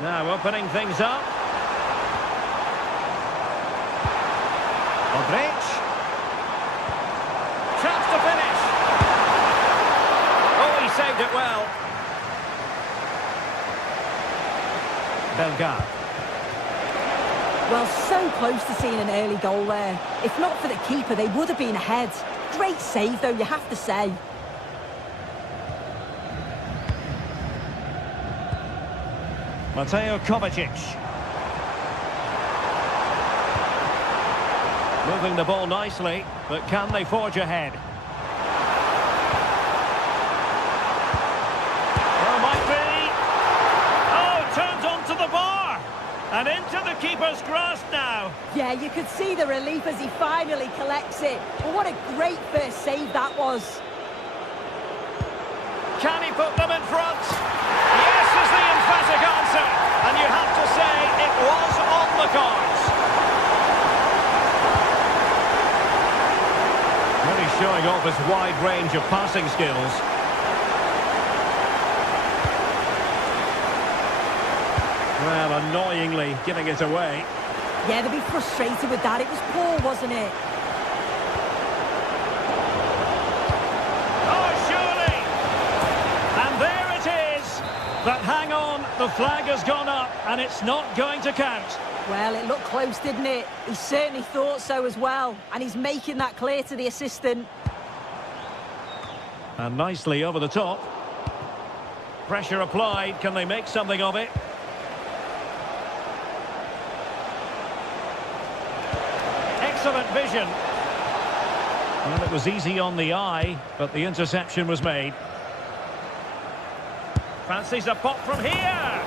Now opening things up. Modric. Chance to finish. Oh, he saved it well. Bellegarde. Well, so close to seeing an early goal there. If not for the keeper, they would have been ahead. Great save, though, you have to say. Mateo Kovacic. Moving the ball nicely, but can they forge ahead? Well, might be. Oh, turns onto the bar. And into the keeper's grasp now. Yeah, you could see the relief as he finally collects it. But what a great first save that was. Can he put them in front? Yes is the emphatic answer. And you have to say it was on the cards. Really showing off his wide range of passing skills. Well, annoyingly giving it away. Yeah, they'd be frustrated with that. It was poor, wasn't it? But hang on, the flag has gone up and it's not going to count. Well, it looked close, didn't it? He certainly thought so as well. And he's making that clear to the assistant. And nicely over the top. Pressure applied. Can they make something of it? Excellent vision. Well, it was easy on the eye, but the interception was made. Fancies a pop from here.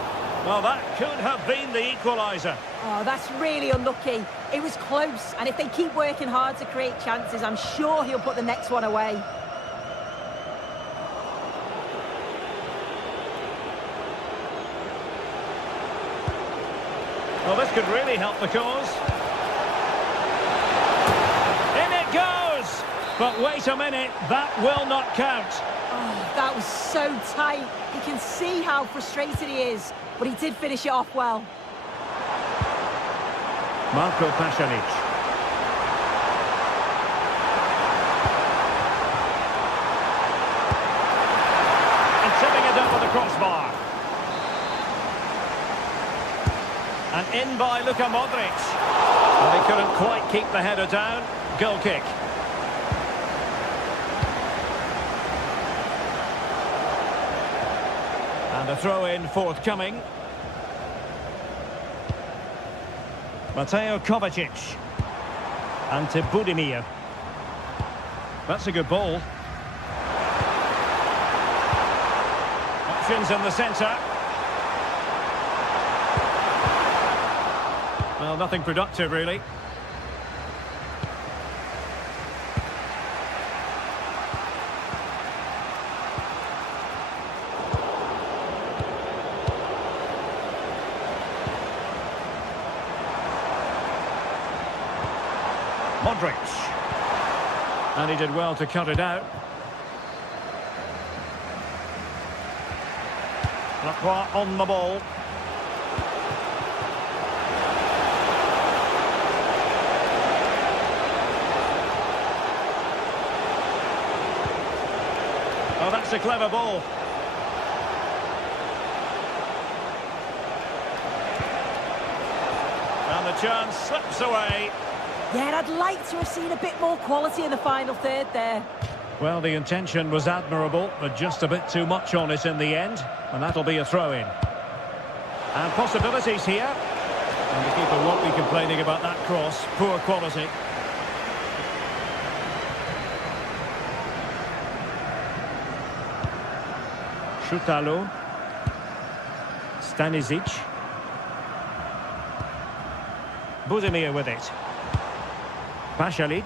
Well, that could have been the equaliser. Oh, that's really unlucky. It was close, and if they keep working hard to create chances, I'm sure he'll put the next one away. Well, this could really help the cause. In it goes! But wait a minute, that will not count. Oh, that was so tight. You can see how frustrated he is, but he did finish it off well. Marko Pasalic. And tipping it over the crossbar. And in by Luka Modric. Well, he couldn't quite keep the header down. Goal kick. And a throw-in forthcoming. Mateo Kovacic. Ante Budimir. That's a good ball. Options in the centre. Well, nothing productive, really. Modric. And he did well to cut it out. Lacroix on the ball. Oh, that's a clever ball. And the chance slips away. Yeah, I'd like to have seen a bit more quality in the final third there. Well, the intention was admirable, but just a bit too much on it in the end. And that'll be a throw-in. And possibilities here. And the keeper won't be complaining about that cross. Poor quality. Šutalo. Stanisic. Budimir with it. Pasalic.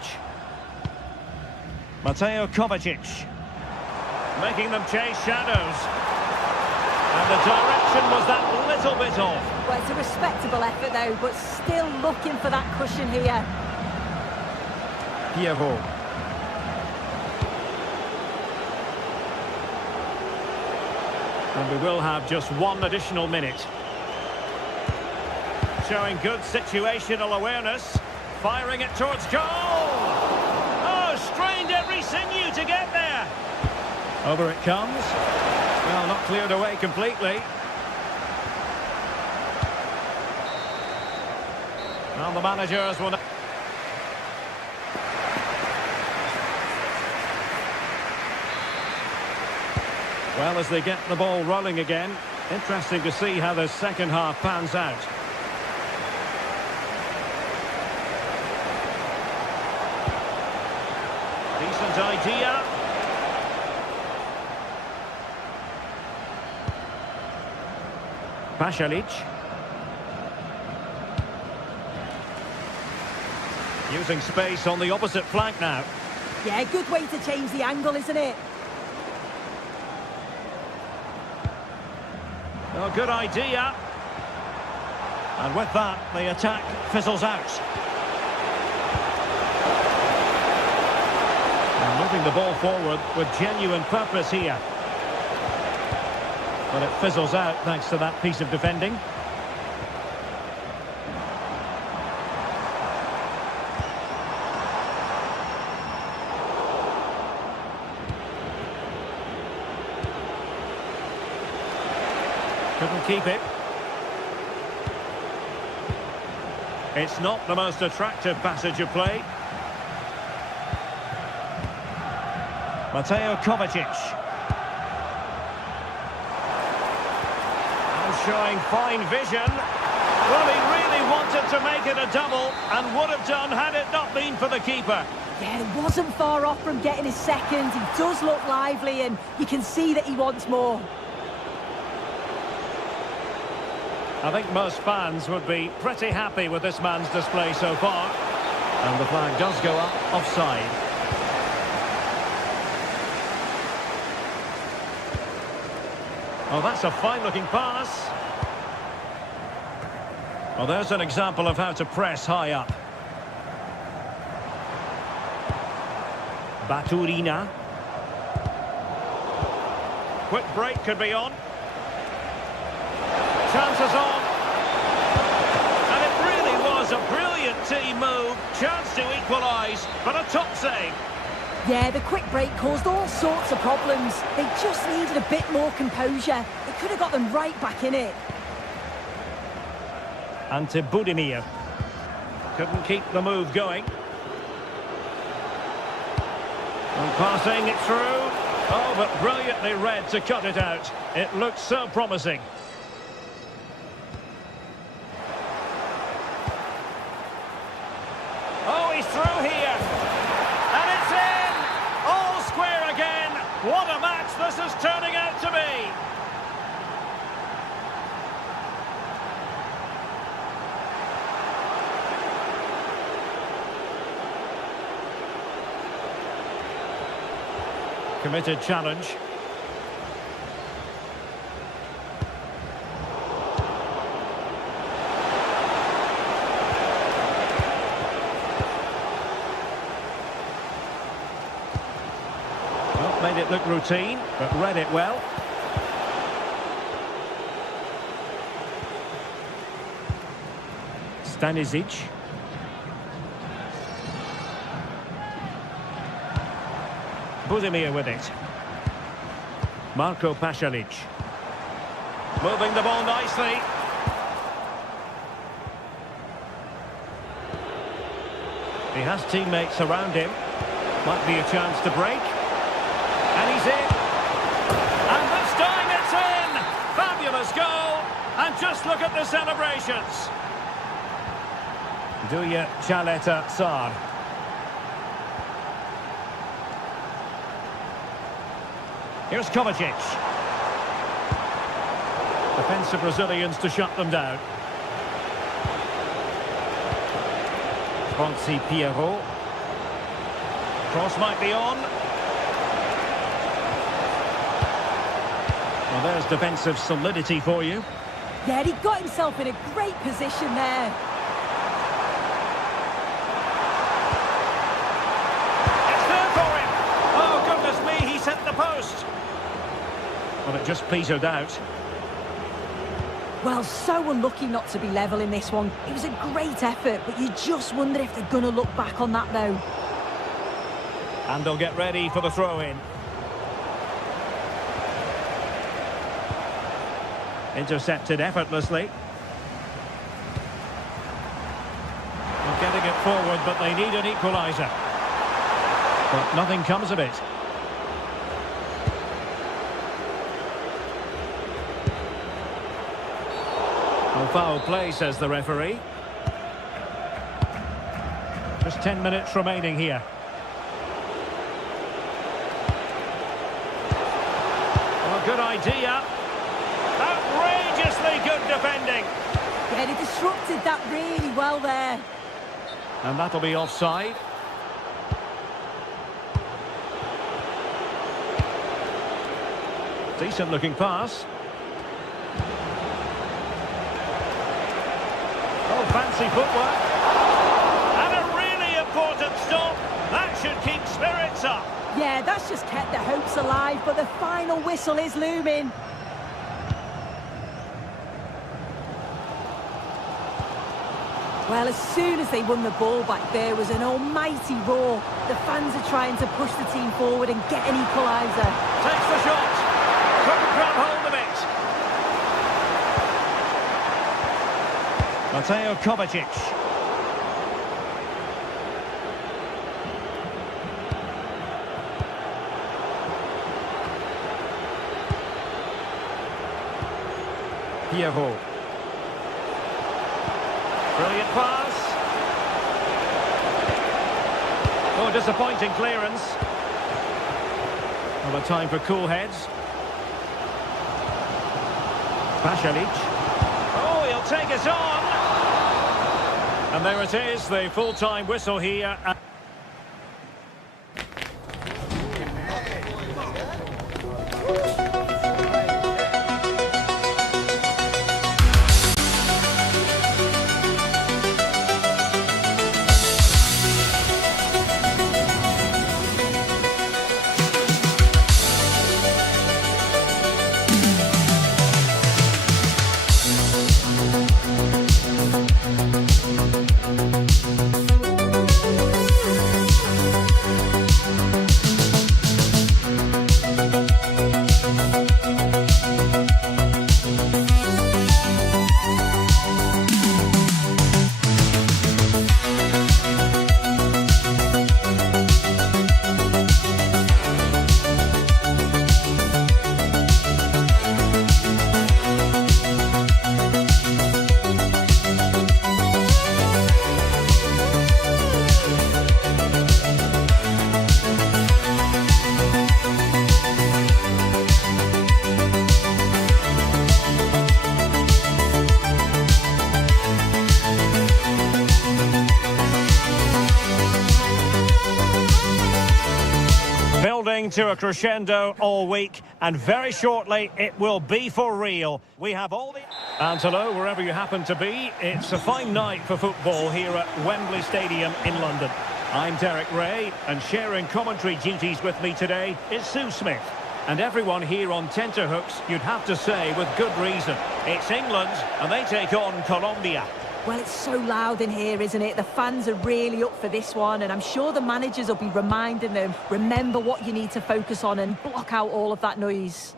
Mateo Kovacic. Making them chase shadows. And the direction was that little bit off. Well, it's a respectable effort, though, but still looking for that cushion here. Pierrot. And we will have just one additional minute. Showing good situational awareness. Firing it towards goal. Oh, strained every sinew to get there. Over it comes. Well, not cleared away completely. Well, the managers will... Well, as they get the ball rolling again, interesting to see how the second half pans out. Decent idea. Pasalic. Using space on the opposite flank now. Yeah, good way to change the angle, isn't it? Oh, good idea. And with that, the attack fizzles out. And moving the ball forward with genuine purpose here. But it fizzles out thanks to that piece of defending. Couldn't keep it. It's not the most attractive passage of play. Mateo Kovacic. And showing fine vision. Well, he really wanted to make it a double and would have done had it not been for the keeper. Yeah, he wasn't far off from getting his second. He does look lively and you can see that he wants more. I think most fans would be pretty happy with this man's display so far. And the flag does go up offside. Oh, that's a fine-looking pass. Well, there's an example of how to press high up. Baturina. Quick break could be on. Chances on. And it really was a brilliant team move. Chance to equalise, but a top save. Yeah, the quick break caused all sorts of problems. They just needed a bit more composure. It could have got them right back in it. Ante Budimir. Couldn't keep the move going. And passing it through. Oh, but brilliantly read to cut it out. It looked so promising. Oh, he's through here. And it's in! All square again. What a match this is turning out to be. Committed challenge. Well, made it look routine, but read it well. Stanisic. Budimir with it. Marko Pasalic. Moving the ball nicely. He has teammates around him. Might be a chance to break. And he's in. And this time it's in! Fabulous goal! And just look at the celebrations. Duya Chaleta Sar. Here's Kovacic. Defensive Brazilians to shut them down. Fonsi Pierrot. Cross might be on. Well, there's defensive solidity for you. Yeah, he got himself in a great position there. It's there for him. Oh, goodness me, he's hit the post. Well, it just petered out. Well, so unlucky not to be level in this one. It was a great effort, but you just wonder if they're going to look back on that, though. And they'll get ready for the throw-in. Intercepted effortlessly. They're getting it forward, but they need an equaliser. But nothing comes of it. No foul play, says the referee. Just 10 minutes remaining here. Oh, good idea. Outrageously good defending. Yeah, they disrupted that really well there. And that'll be offside. Decent looking pass. Oh, fancy footwork. And a really important stop. That should keep spirits up. Yeah, that's just kept their hopes alive, but the final whistle is looming. Well, as soon as they won the ball back, there was an almighty roar. The fans are trying to push the team forward and get an equaliser. Takes the shot. Couldn't grab hold of it. Mateo Kovacic. Pierrot. Brilliant pass. Oh, disappointing clearance. Well, a time for cool heads. Pasalic. Oh, he'll take us on. And there it is, the full-time whistle here. building to a crescendo all week, and very shortly it will be for real. We have all the... And hello, wherever you happen to be, it's a fine night for football here at Wembley Stadium in London. I'm Derek Ray, and sharing commentary duties with me today is Sue Smith. And everyone here on tenterhooks, you'd have to say with good reason. It's England, and they take on Colombia. Well, it's so loud in here, isn't it? The fans are really up for this one, and I'm sure the managers will be reminding them, remember what you need to focus on and block out all of that noise.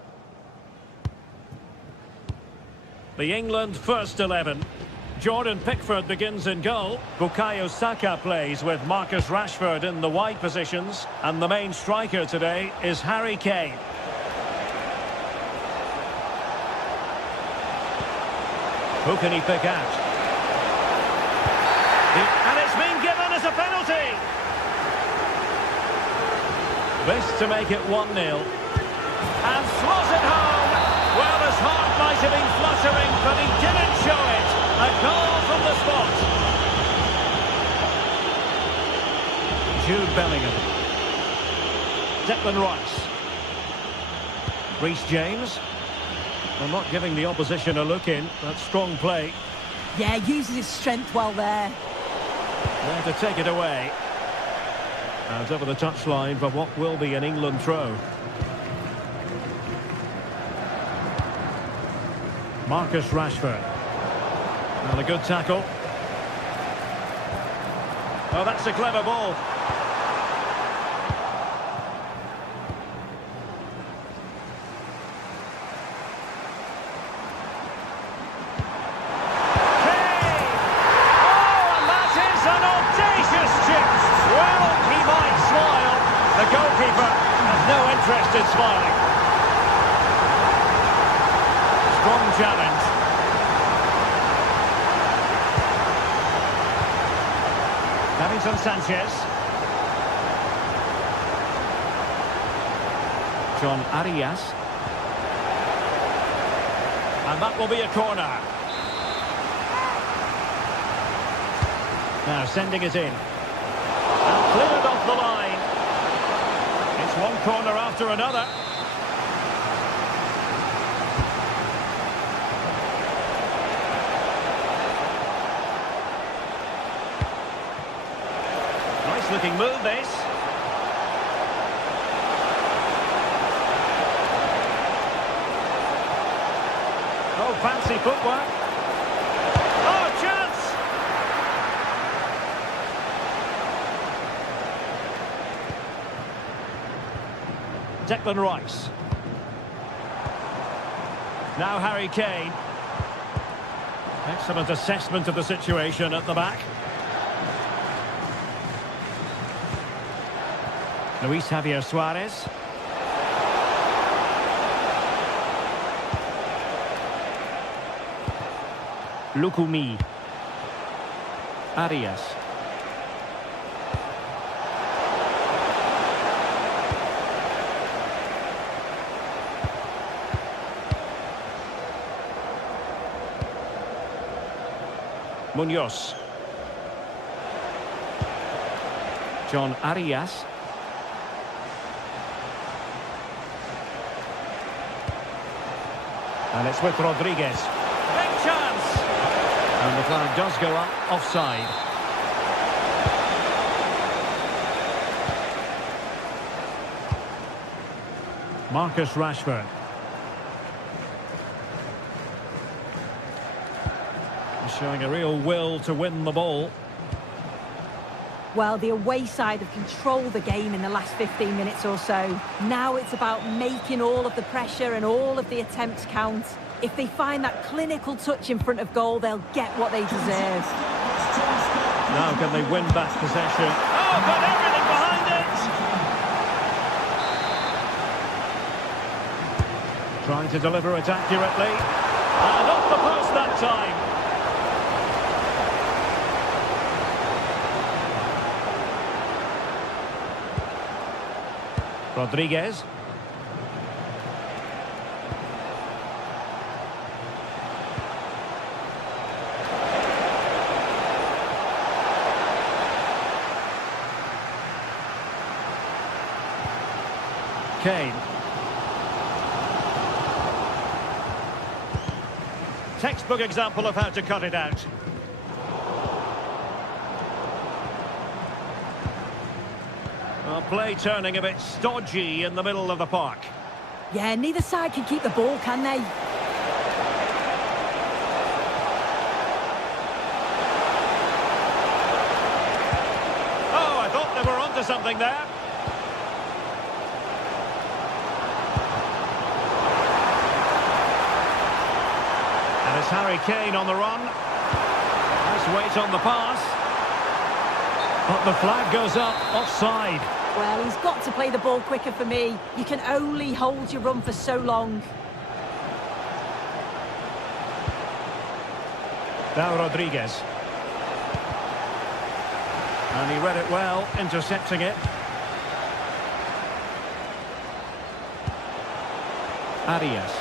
The England first 11. Jordan Pickford begins in goal. Bukayo Saka plays with Marcus Rashford in the wide positions. And the main striker today is Harry Kane. Who can he pick out? And it's been given as a penalty. This to make it 1-0. And slots it home. Well, his heart might have been fluttering, but he didn't show it. A goal from the spot. Jude Bellingham. Declan Rice. Reece James. Well, not giving the opposition a look in. That's strong play. Yeah, uses his strength well there. There to take it away. And over the touchline for what will be an England throw. Marcus Rashford. And a good tackle. Oh, that's a clever ball. The goalkeeper has no interest in smiling. Strong challenge. Davinson Sanchez. John Arias. And that will be a corner. Now sending it in. And cleared off the line. It's one corner after another. Nice looking move, this. Oh, fancy footwork. Oh, chance! Declan Rice. Now Harry Kane. Excellent assessment of the situation at the back. Luis Javier Suarez. Lukumi. Arias. Munoz. John Arias. And it's with Rodriguez. Big chance! And the flag does go up, offside. Marcus Rashford. Showing a real will to win the ball. Well, the away side have controlled the game in the last 15 minutes or so. Now it's about making all of the pressure and all of the attempts count. If they find that clinical touch in front of goal, they'll get what they deserve. Now can they win back possession? Oh, got everything behind it! Trying to deliver it accurately. And off the post that time. Rodriguez. Kane. Textbook example of how to cut it out. Well, play turning a bit stodgy in the middle of the park. Yeah, neither side can keep the ball, can they? Oh, I thought they were onto something there. And it's Harry Kane on the run. Nice weight on the pass. But the flag goes up, offside. Well, he's got to play the ball quicker for me. You can only hold your run for so long. Now Rodriguez. And he read it well, intercepting it. Arias.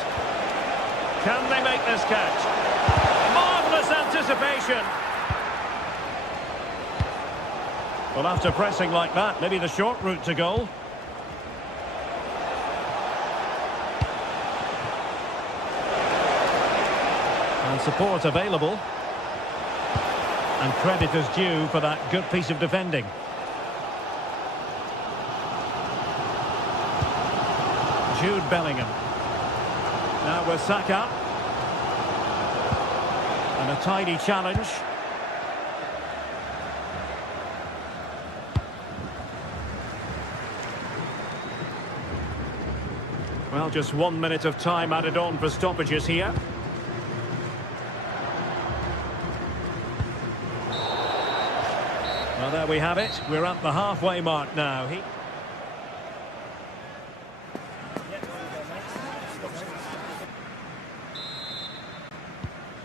Can they make this catch? Marvellous anticipation. Well, after pressing like that, maybe the short route to goal. And support available. And credit is due for that good piece of defending. Jude Bellingham. Now with Saka. And a tidy challenge. Well, just 1 minute of time added on for stoppages here. Well, there we have it. We're at the halfway mark now.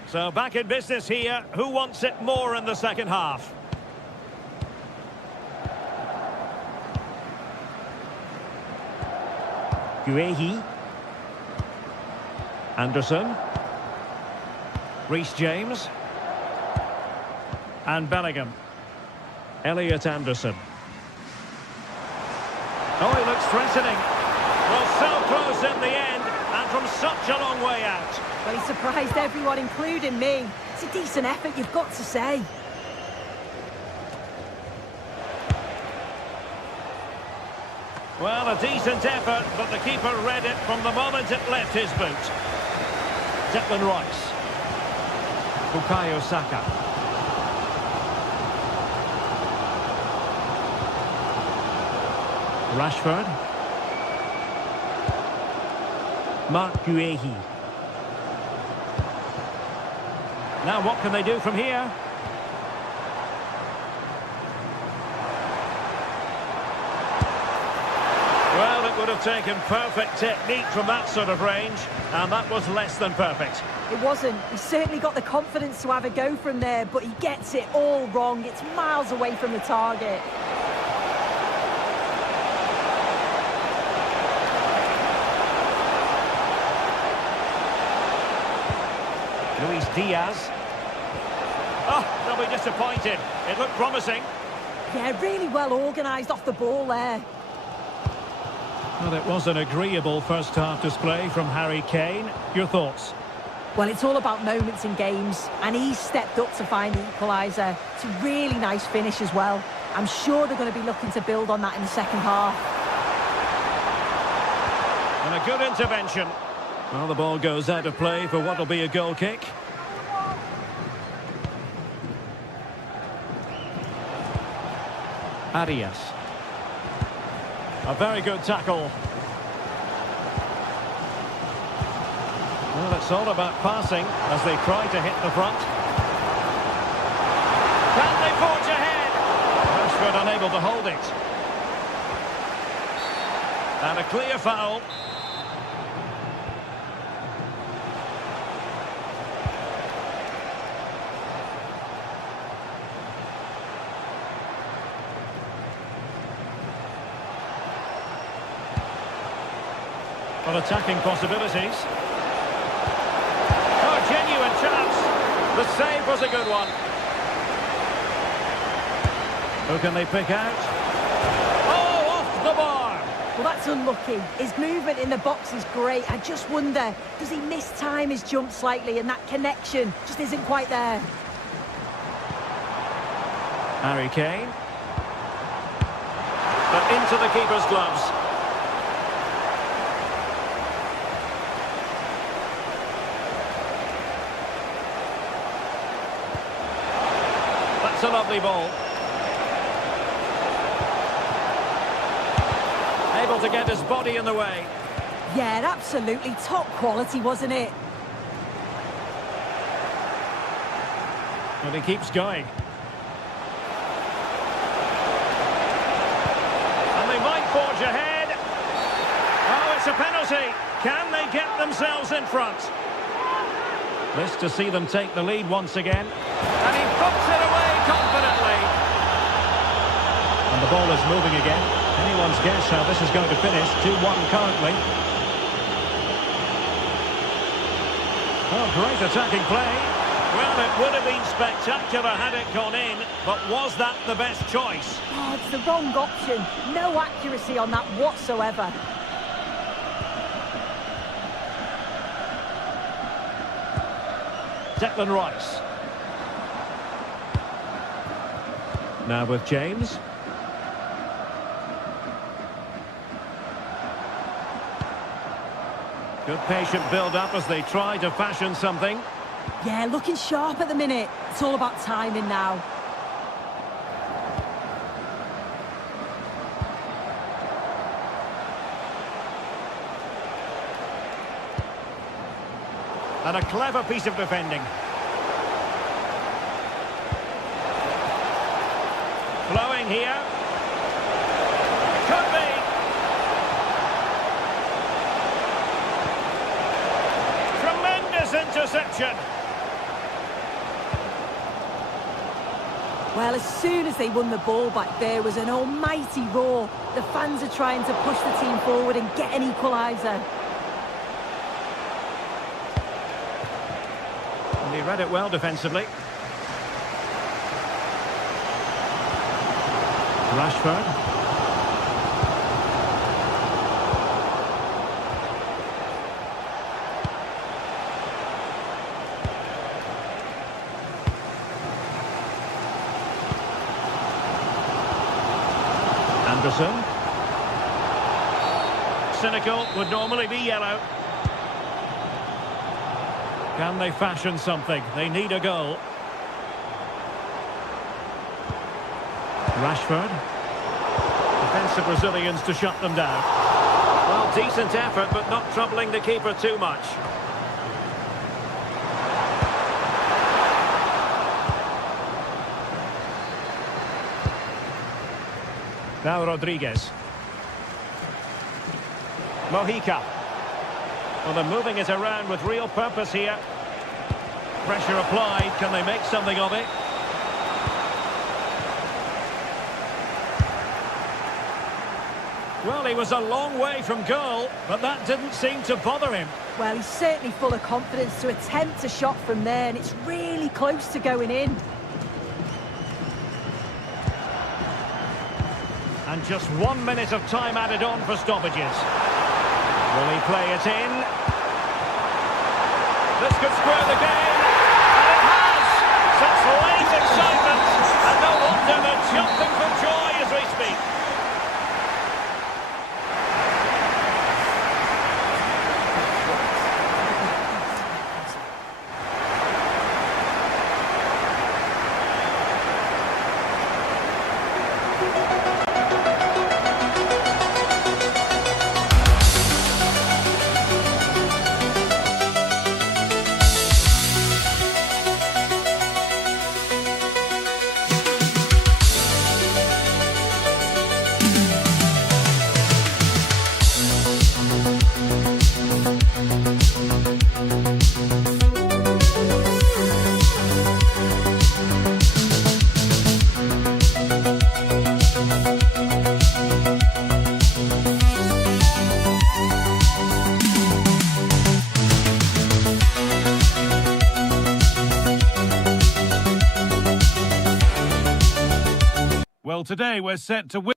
So back in business here. Who wants it more in the second half? Guehi. Anderson. Reece James. And Bellingham. Elliot Anderson. Oh, he looks threatening. Well, so close in the end, and from such a long way out. Well, he surprised everyone, including me. It's a decent effort, you've got to say. Well, a decent effort, but the keeper read it from the moment it left his boot. Declan Rice. Bukayo Saka. Rashford. Mark Guehi. Now what can they do from here? Well, it would have taken perfect technique from that sort of range, and that was less than perfect. It wasn't. He's certainly got the confidence to have a go from there, but he gets it all wrong. It's miles away from the target. Luis Diaz. Oh, they'll be disappointed. It looked promising. Yeah, really well organised off the ball there. Well, it was an agreeable first-half display from Harry Kane. Your thoughts? Well, it's all about moments in games, and he's stepped up to find the equaliser. It's a really nice finish as well. I'm sure they're going to be looking to build on that in the second half. And a good intervention. Well, the ball goes out of play for what will be a goal kick. Arias. A very good tackle. Well, it's all about passing as they try to hit the front. Can they forge ahead? Rashford unable to hold it. And a clear foul. Well, attacking possibilities. Oh, genuine chance. The save was a good one. Who can they pick out? Oh, off the bar. Well, that's unlucky. His movement in the box is great. I just wonder, does he mistime his jump slightly and that connection just isn't quite there? Harry Kane. But into the keeper's gloves. That's a lovely ball. Able to get his body in the way. Yeah, absolutely top quality, wasn't it? And he keeps going. And they might forge ahead. Oh, it's a penalty. Can they get themselves in front? This to see them take the lead once again. And he puts it away confidently. And the ball is moving again. Anyone's guess how this is going to finish. 2-1 currently. Oh, great attacking play. Well, it would have been spectacular had it gone in, but was that the best choice? Oh, it's the wrong option. No accuracy on that whatsoever. Declan Rice. Now with James. Good patient build-up as they try to fashion something. Yeah, looking sharp at the minute. It's all about timing now. And a clever piece of defending. Flowing here. Could be. Tremendous interception. Well, as soon as they won the ball back, there was an almighty roar. The fans are trying to push the team forward and get an equaliser. And he read it well defensively. Rashford. Anderson. Cynical, would normally be yellow. Can they fashion something? They need a goal. Rashford. Defensive Brazilians to shut them down. Well, decent effort, but not troubling the keeper too much. Now Rodriguez. Mojica. Well, they're moving it around with real purpose here. Pressure applied. Can they make something of it? Well, he was a long way from goal, but that didn't seem to bother him. Well, he's certainly full of confidence to attempt a shot from there, and it's really close to going in. And just 1 minute of time added on for stoppages. Will he play it in? This could square the game. And it has! Such late excitement. And no wonder they're jumping for joy as we speak. Well, today we're set to win.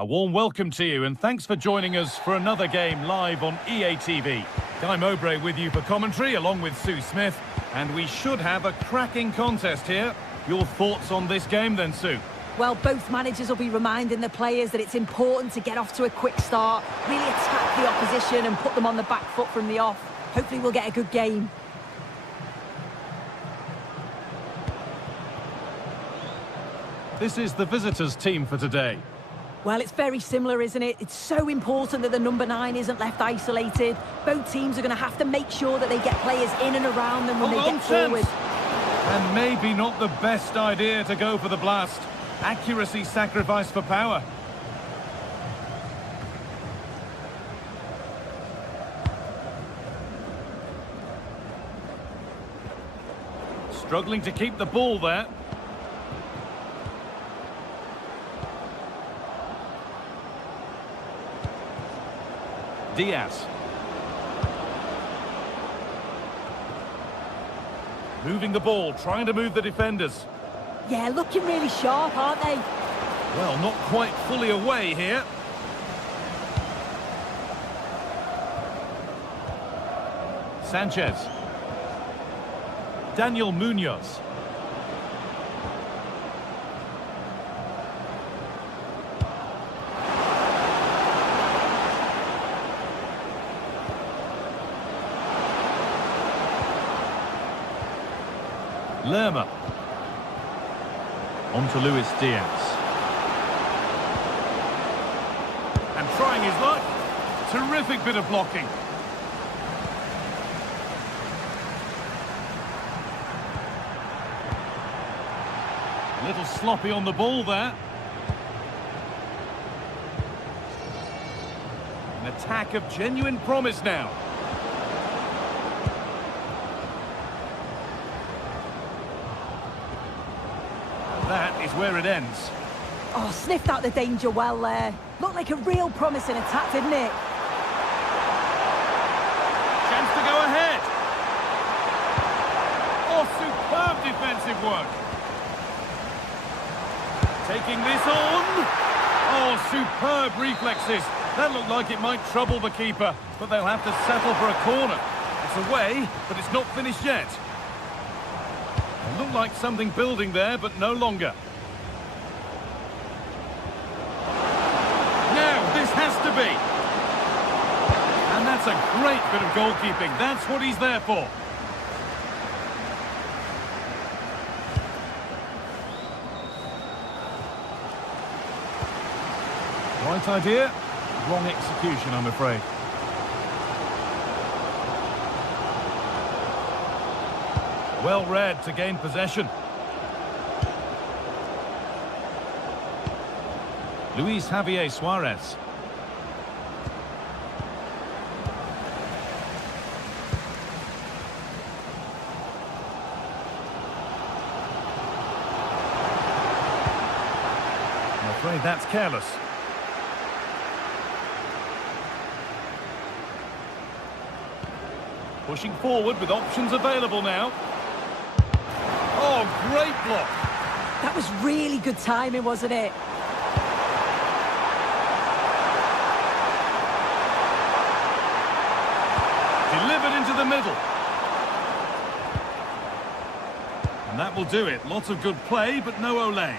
A warm welcome to you and thanks for joining us for another game live on EA TV. Guy Mowbray with you for commentary along with Sue Smith, and we should have a cracking contest here. Your thoughts on this game then, Sue? Well, both managers will be reminding the players that it's important to get off to a quick start, really attack the opposition and put them on the back foot from the off. Hopefully we'll get a good game. This is the visitors' team for today. Well, it's very similar, isn't it? It's so important that the number 9 isn't left isolated. Both teams are going to have to make sure that they get players in and around them when they get forward. And maybe not the best idea to go for the blast. Accuracy sacrificed for power. Struggling to keep the ball there. Diaz. Moving the ball, trying to move the defenders. Yeah, looking really sharp, aren't they? Well, not quite fully away here. Sanchez. Daniel Munoz. Lerma. On to Luis Diaz. And trying his luck. Terrific bit of blocking. A little sloppy on the ball there. An attack of genuine promise now. That is where it ends. Oh, sniffed out the danger well there. Looked like a real promising attack, didn't it? Chance to go ahead. Oh, superb defensive work. Taking this on. Oh, superb reflexes. That looked like it might trouble the keeper, but they'll have to settle for a corner. It's away, but it's not finished yet. It looked like something building there, but no longer. Now, this has to be. And that's a great bit of goalkeeping. That's what he's there for. Right idea, wrong execution, I'm afraid. Well read to gain possession. Luis Javier Suarez. I'm afraid that's careless. Pushing forward with options available now. Oh, great block. That was really good timing, wasn't it? Delivered into the middle. And that will do it. Lots of good play, but no Olé.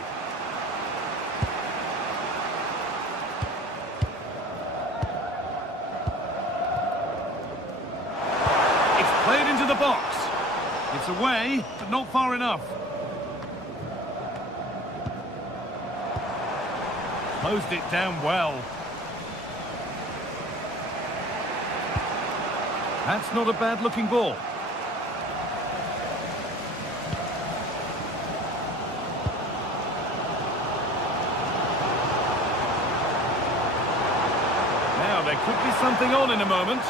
It's played into the box. It's away, but not far enough. Closed it down well. That's not a bad-looking ball. Now, there could be something on in a moment.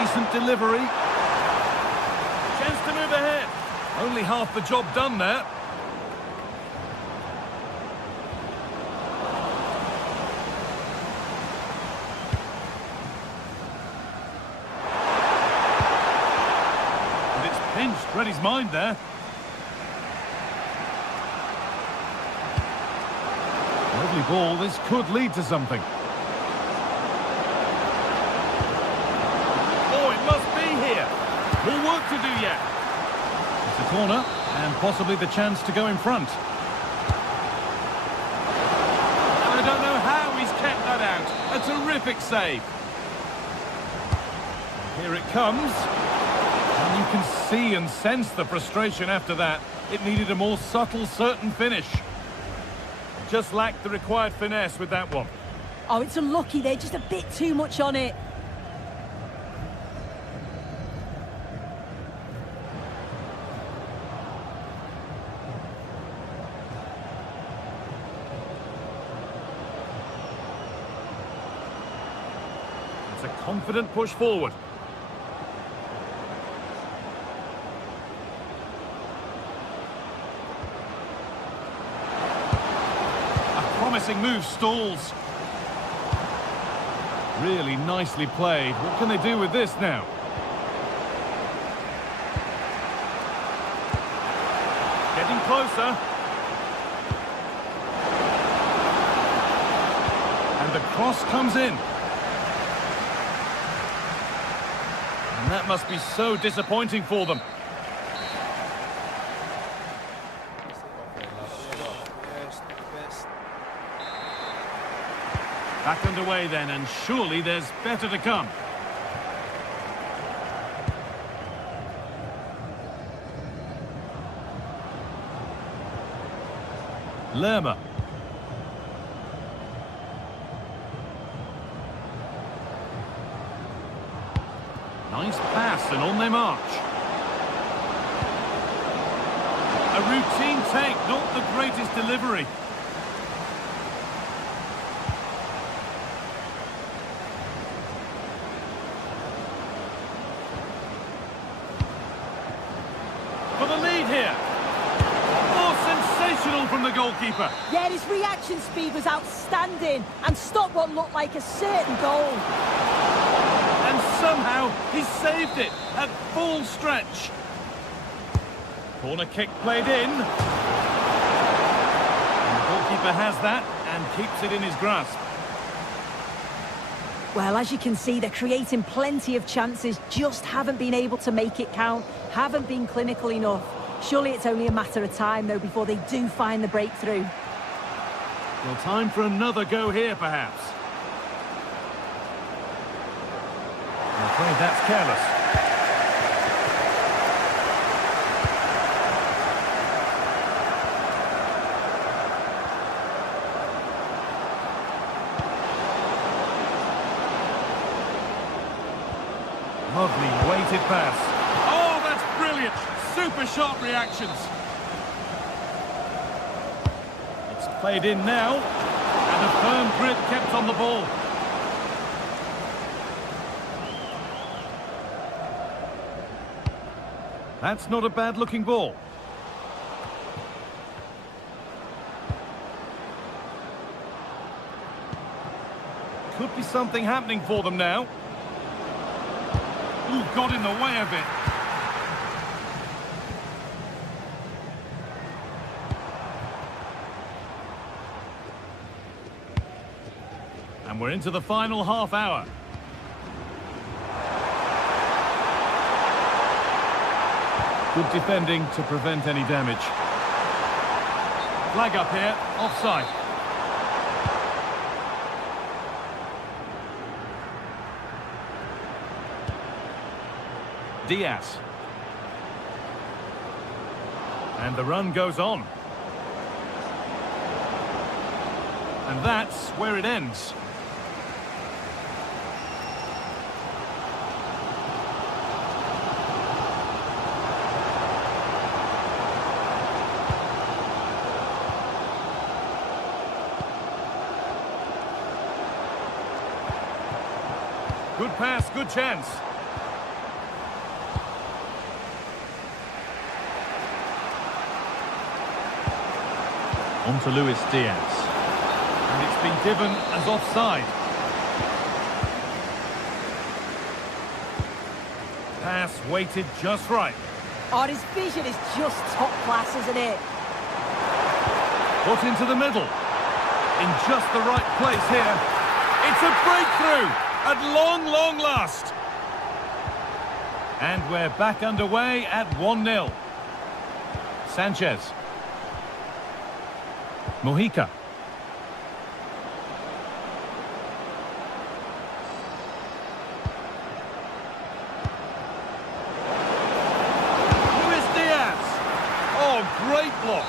Decent delivery. Chance to move ahead. Only half the job done there. And it's pinched. Read his mind there. Over lovely ball. This could lead to something. Oh, it must be here. More work to do yet. It's a corner, and possibly the chance to go in front. I don't know how he's kept that out. A terrific save. Here it comes. And you can see and sense the frustration after that. It needed a more subtle, certain finish. Just lacked the required finesse with that one. Oh, it's unlucky there, just a bit too much on it. It's a confident push forward. Promising move stalls. Really nicely played. What can they do with this now? Getting closer. And the cross comes in. And that must be so disappointing for them. Back underway then, and surely there's better to come. Lerma. Nice pass, and on they march. A routine take, not the greatest delivery. For the lead here. Oh, sensational from the goalkeeper. Yeah, his reaction speed was outstanding and stopped what looked like a certain goal. And somehow he saved it at full stretch. Corner kick played in. And the goalkeeper has that and keeps it in his grasp. Well, as you can see, they're creating plenty of chances, just haven't been able to make it count, haven't been clinical enough. Surely it's only a matter of time, though, before they do find the breakthrough. Well, time for another go here, perhaps. I'm afraid that's careless. Lovely weighted pass. Oh, that's brilliant. Super sharp reactions. It's played in now. And a firm grip kept on the ball. That's not a bad looking ball. Could be something happening for them now. Ooh, got in the way of it. And we're into the final half hour. Good defending to prevent any damage. Flag up here, offside. Diaz. And the run goes on. And that's where it ends. Good pass, good chance. On to Luis Diaz. And it's been given as offside. Pass weighted just right. Oh, his vision is just top class, isn't it? Put into the middle. In just the right place here. It's a breakthrough at long last. And we're back underway at 1-0. Sanchez. Mojica. Great block.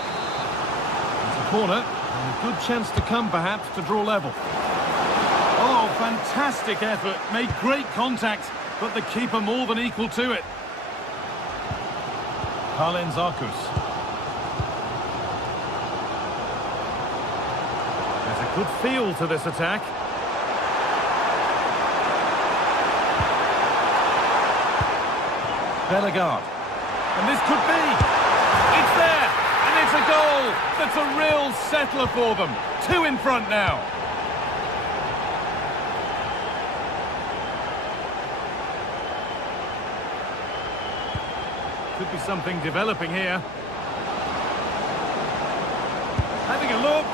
It's a corner, and a good chance to come, perhaps, to draw level. Oh, fantastic effort. Made great contact, but the keeper more than equal to it. Carlen Zarkus. There's a good feel to this attack. Bellegarde. And this could be... It's there, and it's a goal. That's a real settler for them. 2 in front now. Could be something developing here. Having a look.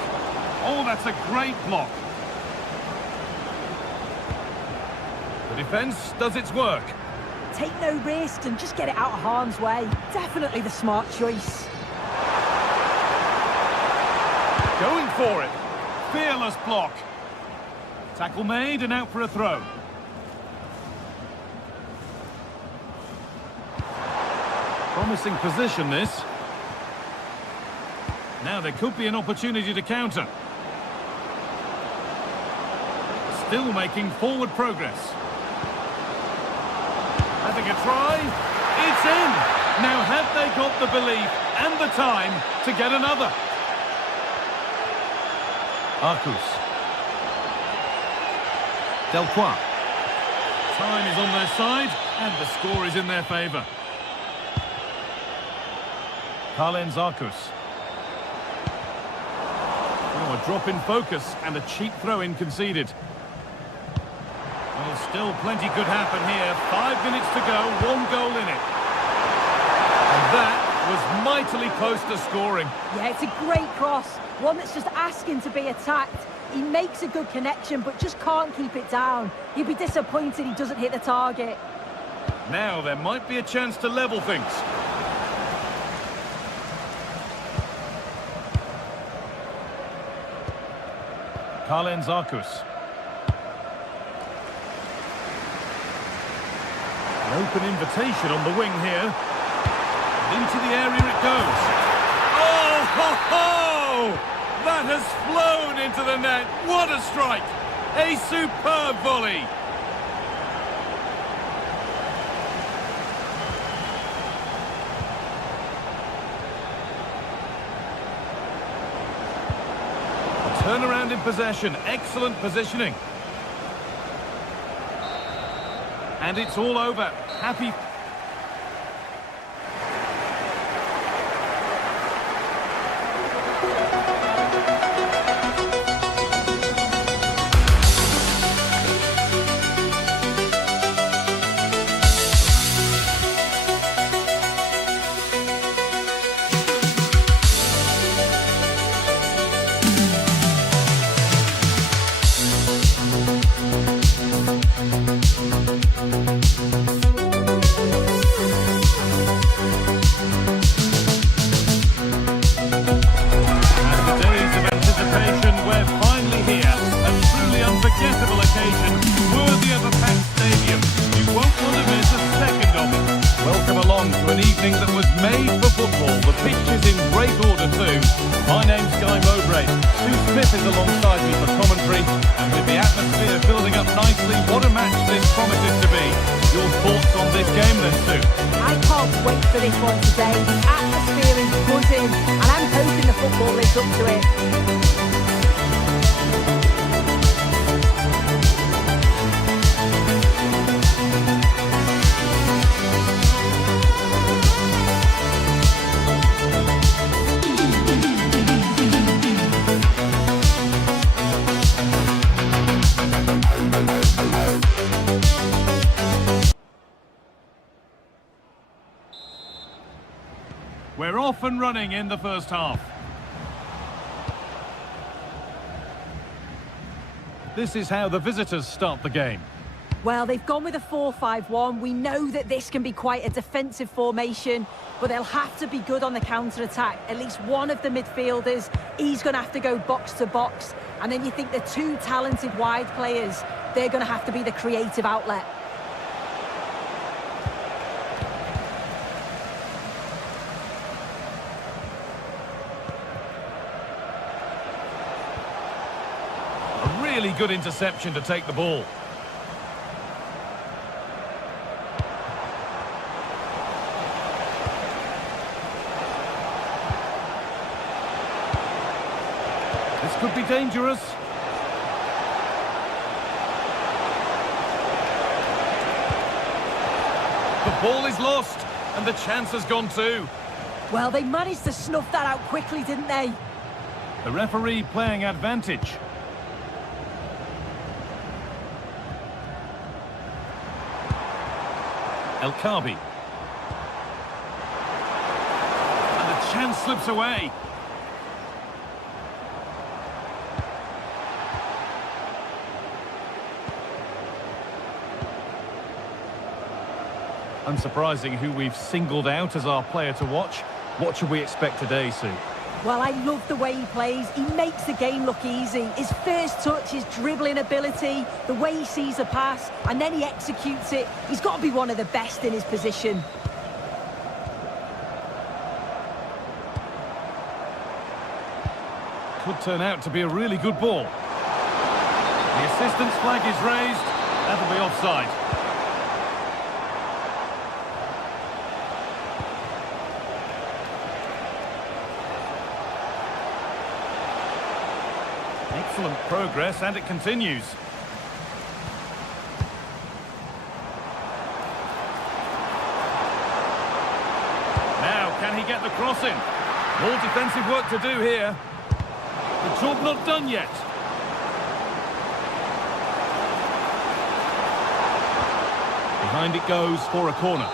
Oh, that's a great block. The defence does its work. Take no risks and just get it out of harm's way. Definitely the smart choice. Going for it. Fearless block. Tackle made and out for a throw. Promising position, this. Now there could be an opportunity to counter. Still making forward progress. Having a try, it's in! Now have they got the belief and the time to get another? Arcus. Delcroix. Time is on their side and the score is in their favour. Carlen Zarkus. Oh, a drop in focus and a cheap throw-in conceded. Well, still plenty could happen here. 5 minutes to go, 1 goal in it. And that was mightily close to scoring. Yeah, it's a great cross. One that's just asking to be attacked. He makes a good connection, but just can't keep it down. He'd be disappointed he doesn't hit the target. Now there might be a chance to level things. Carlen Zarkus. An open invitation on the wing here. Into the area it goes. Oh, ho, ho! That has flown into the net. What a strike! A superb volley. A turnaround in possession. Excellent positioning. And it's all over. Happy. Smith is alongside me for commentary, and with the atmosphere building up nicely, what a match this promises to be. Your thoughts on this game then, Sue? I can't wait for this one today. The atmosphere is buzzing, and I'm hoping the football lives up to it. We're off and running in the first half. This is how the visitors start the game. Well, they've gone with a 4-5-1. We know that this can be quite a defensive formation, but they'll have to be good on the counter-attack. At least one of the midfielders, he's going to have to go box to box. And then you think the two talented wide players, they're going to have to be the creative outlet. A really good interception to take the ball. This could be dangerous. The ball is lost, and the chance has gone too. Well, they managed to snuff that out quickly, didn't they? The referee playing advantage. El Kabi. And the chance slips away. Unsurprising who we've singled out as our player to watch. What should we expect today, Sue? Well, I love the way he plays. He makes the game look easy. His first touch, his dribbling ability, the way he sees a pass, and then he executes it. He's got to be one of the best in his position. Could turn out to be a really good ball. The assistant's flag is raised. That'll be offside. Excellent progress, and it continues. Now, can he get the cross in? More defensive work to do here. The job not done yet. Behind it goes for a corner.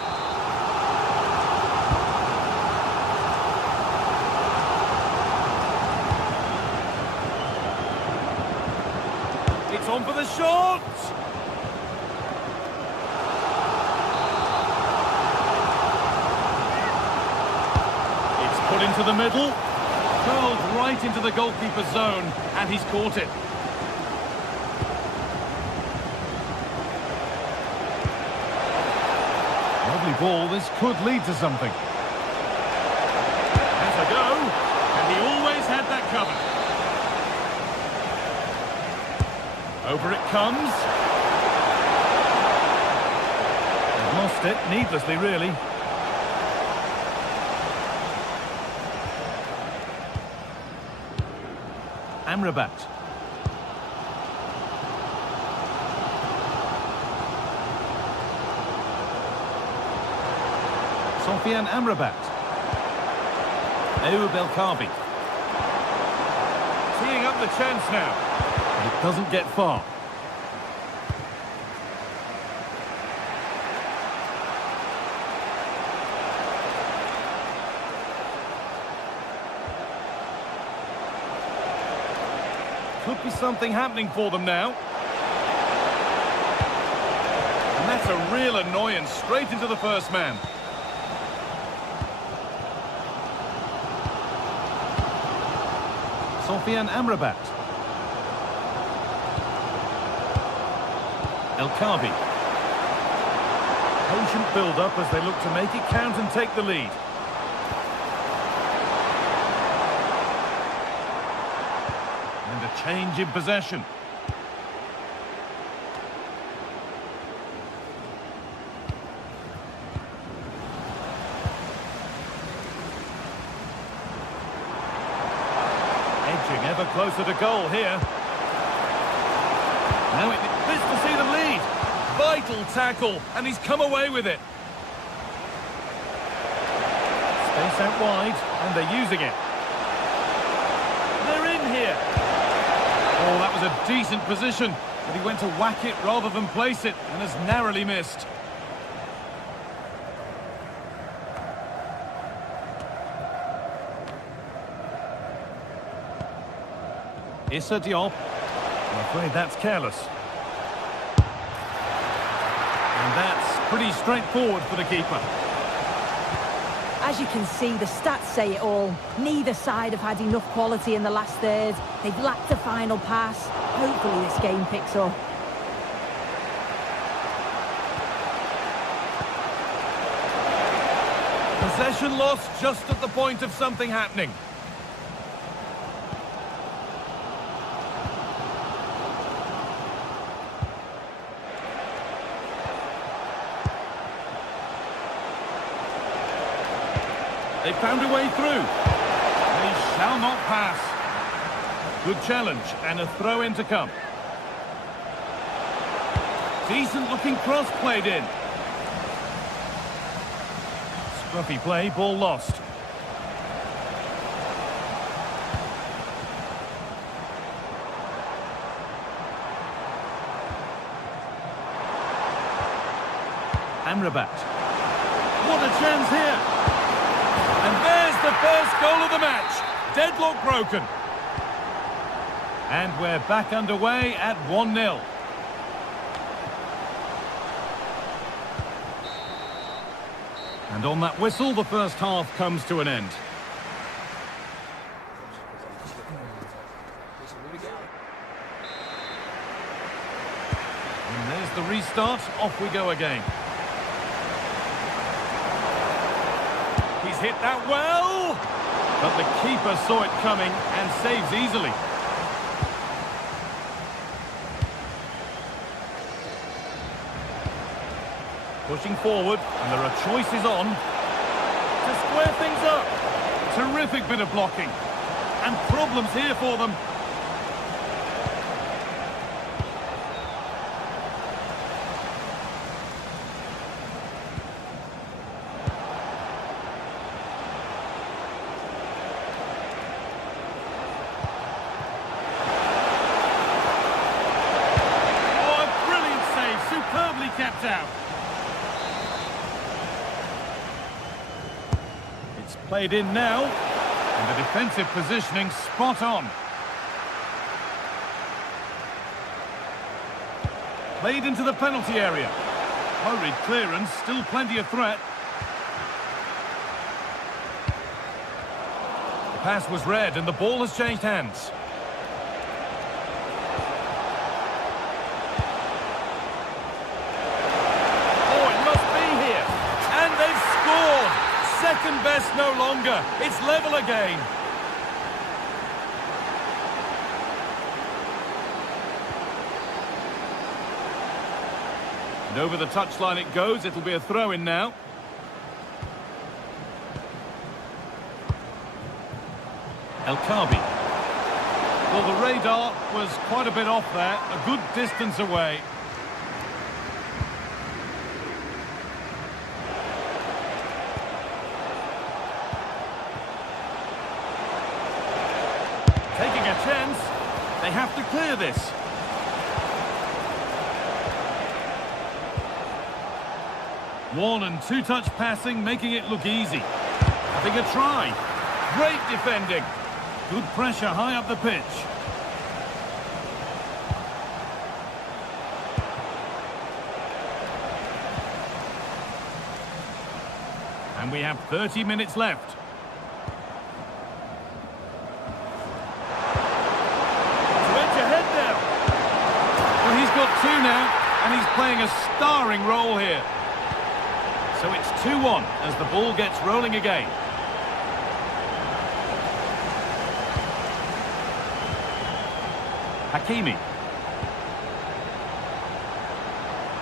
On for the shot! It's put into the middle, curled right into the goalkeeper's zone, and he's caught it. Lovely ball, this could lead to something. There's a go, and he always had that covered. Over it comes. They've lost it, needlessly, really. Amrabat. Sofian Amrabat. Ayoub El Kabi. Teeing up the chance now. It doesn't get far. Could be something happening for them now. And that's a real annoyance, straight into the first man. Sofian Amrabat. El Kabi. Patient build-up as they look to make it count and take the lead. And a change in possession. Edging ever closer to goal here. Now it is to see them lead. Vital tackle, and he's come away with it. Space out wide, and they're using it. They're in here. Oh, that was a decent position, but he went to whack it rather than place it, and has narrowly missed. Issa Diop. I'm afraid that's careless. And that's pretty straightforward for the keeper. As you can see, the stats say it all. Neither side have had enough quality in the last third. They've lacked a final pass. Hopefully this game picks up. Possession lost just at the point of something happening. They found a way through. They shall not pass. Good challenge and a throw-in to come. Decent looking cross played in. Scruffy play, ball lost. Amrabat. What a chance here! And there's the first goal of the match. Deadlock broken. And we're back underway at 1-0. And on that whistle, the first half comes to an end. And there's the restart. Off we go again. He's hit that well, but the keeper saw it coming and saves easily. Pushing forward, and there are choices on to square things up. Terrific bit of blocking, and problems here for them. Kept out. It's played in now, and the defensive positioning spot on. Played into the penalty area. Hurried clearance, still plenty of threat. The pass was read and the ball has changed hands. Second best no longer. It's level again. And over the touchline it goes. It'll be a throw-in now. El Khabi. Well, the radar was quite a bit off there. A good distance away. Taking a chance. They have to clear this. One and two-touch passing, making it look easy. Having a try. Great defending. Good pressure high up the pitch. And we have 30 minutes left. He's got two now, and he's playing a starring role here. So it's 2-1 as the ball gets rolling again. Hakimi.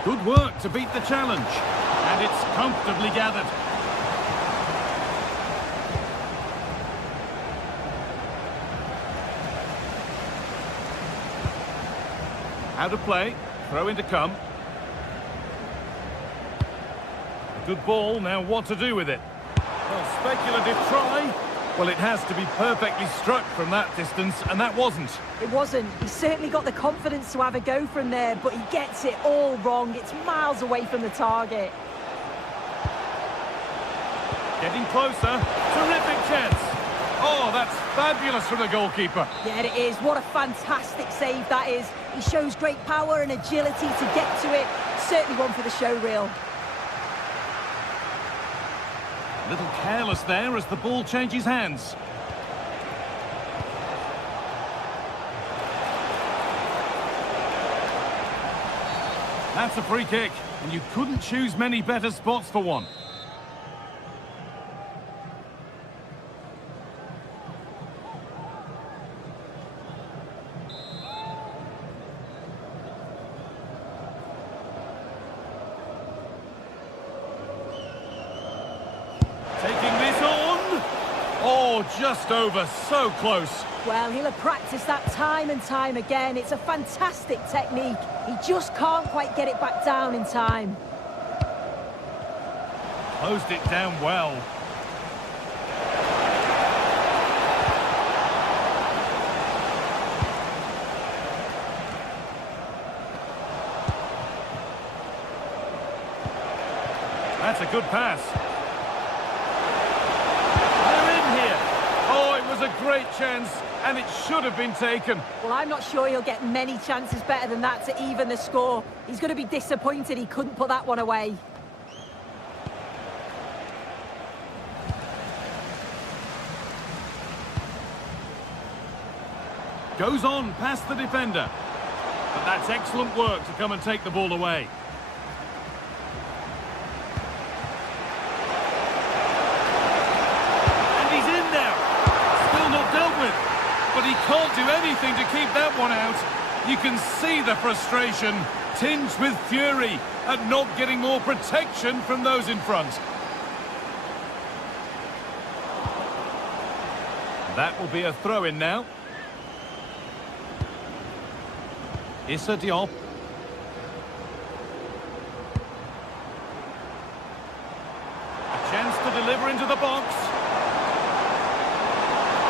Good work to beat the challenge, and it's comfortably gathered. How to play, throw in to come. A good ball, now what to do with it? Well, speculative try. Well, it has to be perfectly struck from that distance, and that wasn't. It wasn't. He's certainly got the confidence to have a go from there, but he gets it all wrong. It's miles away from the target. Getting closer. Terrific chance. Oh, that's fabulous from the goalkeeper. Yeah, it is. What a fantastic save that is. He shows great power and agility to get to it. Certainly one for the show reel. A little careless there as the ball changes hands. That's a free kick, and you couldn't choose many better spots for one. Taking this on. Oh, just over, so close. Well, he'll have practiced that time and time again. It's a fantastic technique. He just can't quite get it back down in time. Closed it down well. That's a good pass. They're in here. Oh, it was a great chance, and it should have been taken. Well, I'm not sure he'll get many chances better than that to even the score. He's going to be disappointed he couldn't put that one away. Goes on past the defender. But that's excellent work to come and take the ball away. And he's in now. Still not dealt with. But he can't do anything to keep that one out. You can see the frustration, tinged with fury, at not getting more protection from those in front. That will be a throw-in now. Issa Diop. A chance to deliver into the box.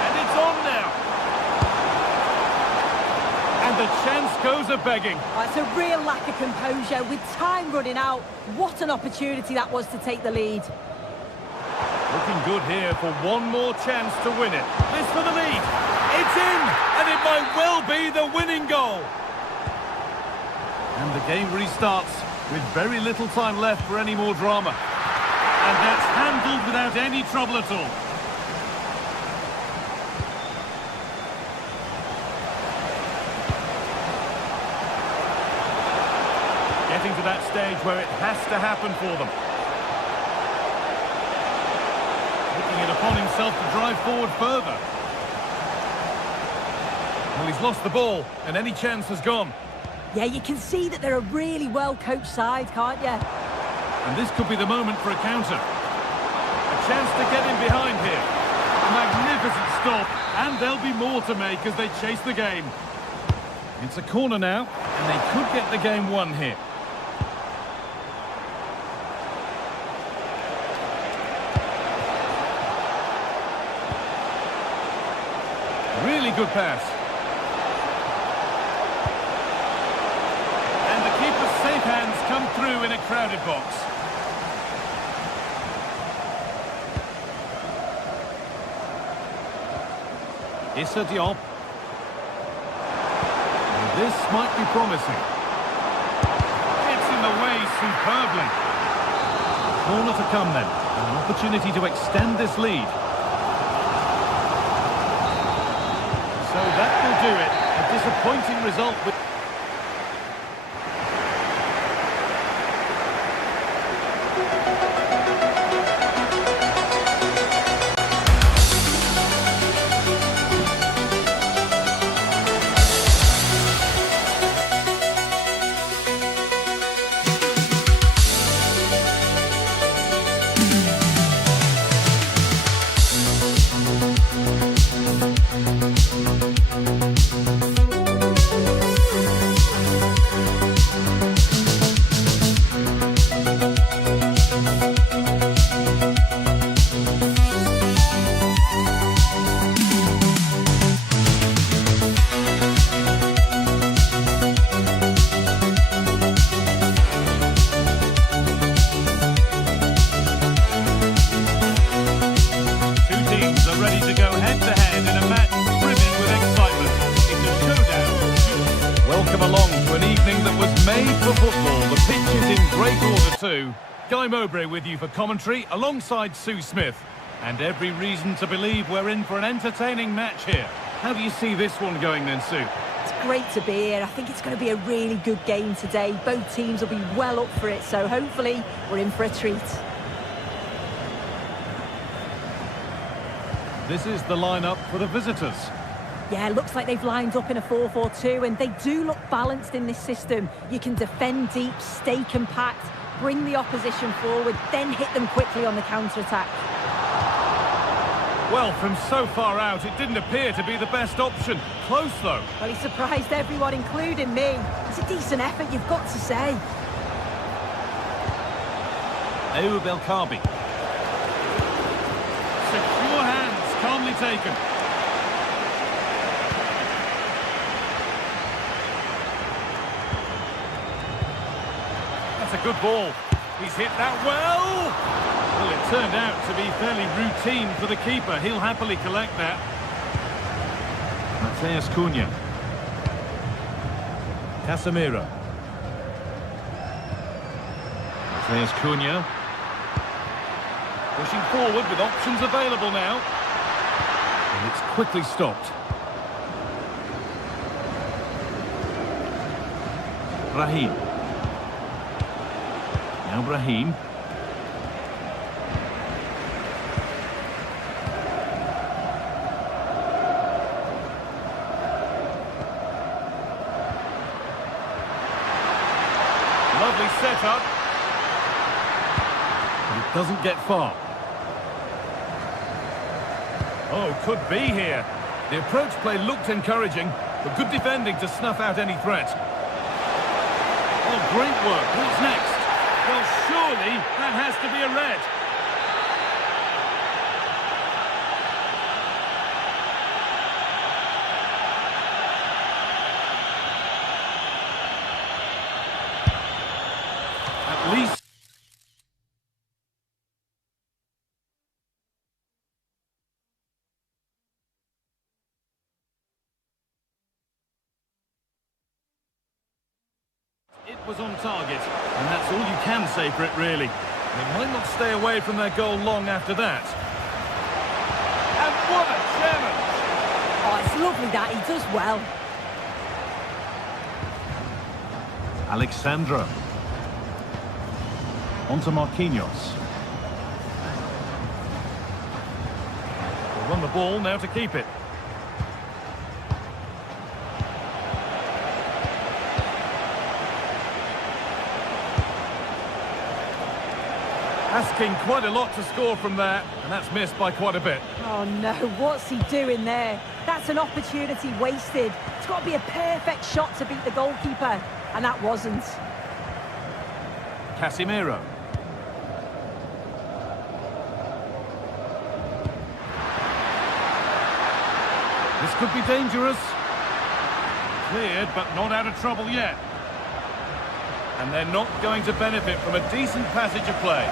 And it's on now. And the chance goes a-begging. Oh, it's a real lack of composure. With time running out, what an opportunity that was to take the lead. Looking good here for one more chance to win it. This for the lead. It's in, and it might well be the winning goal. And the game restarts with very little time left for any more drama. And that's handled without any trouble at all. Getting to that stage where it has to happen for them. Taking it upon himself to drive forward further. Well, he's lost the ball, and any chance has gone. Yeah, you can see that they're a really well-coached side, can't you? And this could be the moment for a counter. A chance to get in behind here. A magnificent stop, and there'll be more to make as they chase the game. It's a corner now, and they could get the game won here. Really good pass. And the keeper's safe hands come through in a crowded box. Issa Diop. And this might be promising. Gets in the way superbly. Corner to come then. An opportunity to extend this lead. So that will do it. A disappointing result. go head-to-head in a match brimming with excitement. It's a showdown. Welcome along to an evening that was made for football. The pitch is in great order too. Guy Mowbray with you for commentary, alongside Sue Smith. And every reason to believe we're in for an entertaining match here. How do you see this one going then, Sue? It's great to be here. I think it's going to be a really good game today. Both teams will be well up for it, so hopefully we're in for a treat. This is the lineup for the visitors. Yeah, looks like they've lined up in a 4-4-2, and they do look balanced in this system. You can defend deep, stay compact, bring the opposition forward, then hit them quickly on the counter-attack. Well, from so far out, it didn't appear to be the best option. Close, though. Well, he surprised everyone, including me. It's a decent effort, you've got to say. Ayoub El Kaabi. Secure hands, calmly taken. That's a good ball. He's hit that well. Well, it turned out to be fairly routine for the keeper. He'll happily collect that. Matheus Cunha. Casemiro. Matheus Cunha. Pushing forward with options available now. And it's quickly stopped. Raheem. Now Raheem. Lovely setup. But it doesn't get far. Oh, could be here. The approach play looked encouraging, but good defending to snuff out any threat. Oh, great work. What's next? Well, surely that has to be a red. At least... It was on target, and that's all you can say for it, really. They might not stay away from their goal long after that. And what a challenge! Oh, it's lovely that, he does well. Alexandra. On to Marquinhos. They'll run the ball now to keep it. Asking quite a lot to score from there, and that's missed by quite a bit. Oh no, what's he doing there? That's an opportunity wasted. It's got to be a perfect shot to beat the goalkeeper, and that wasn't. Casemiro. This could be dangerous. Cleared, but not out of trouble yet. And they're not going to benefit from a decent passage of play.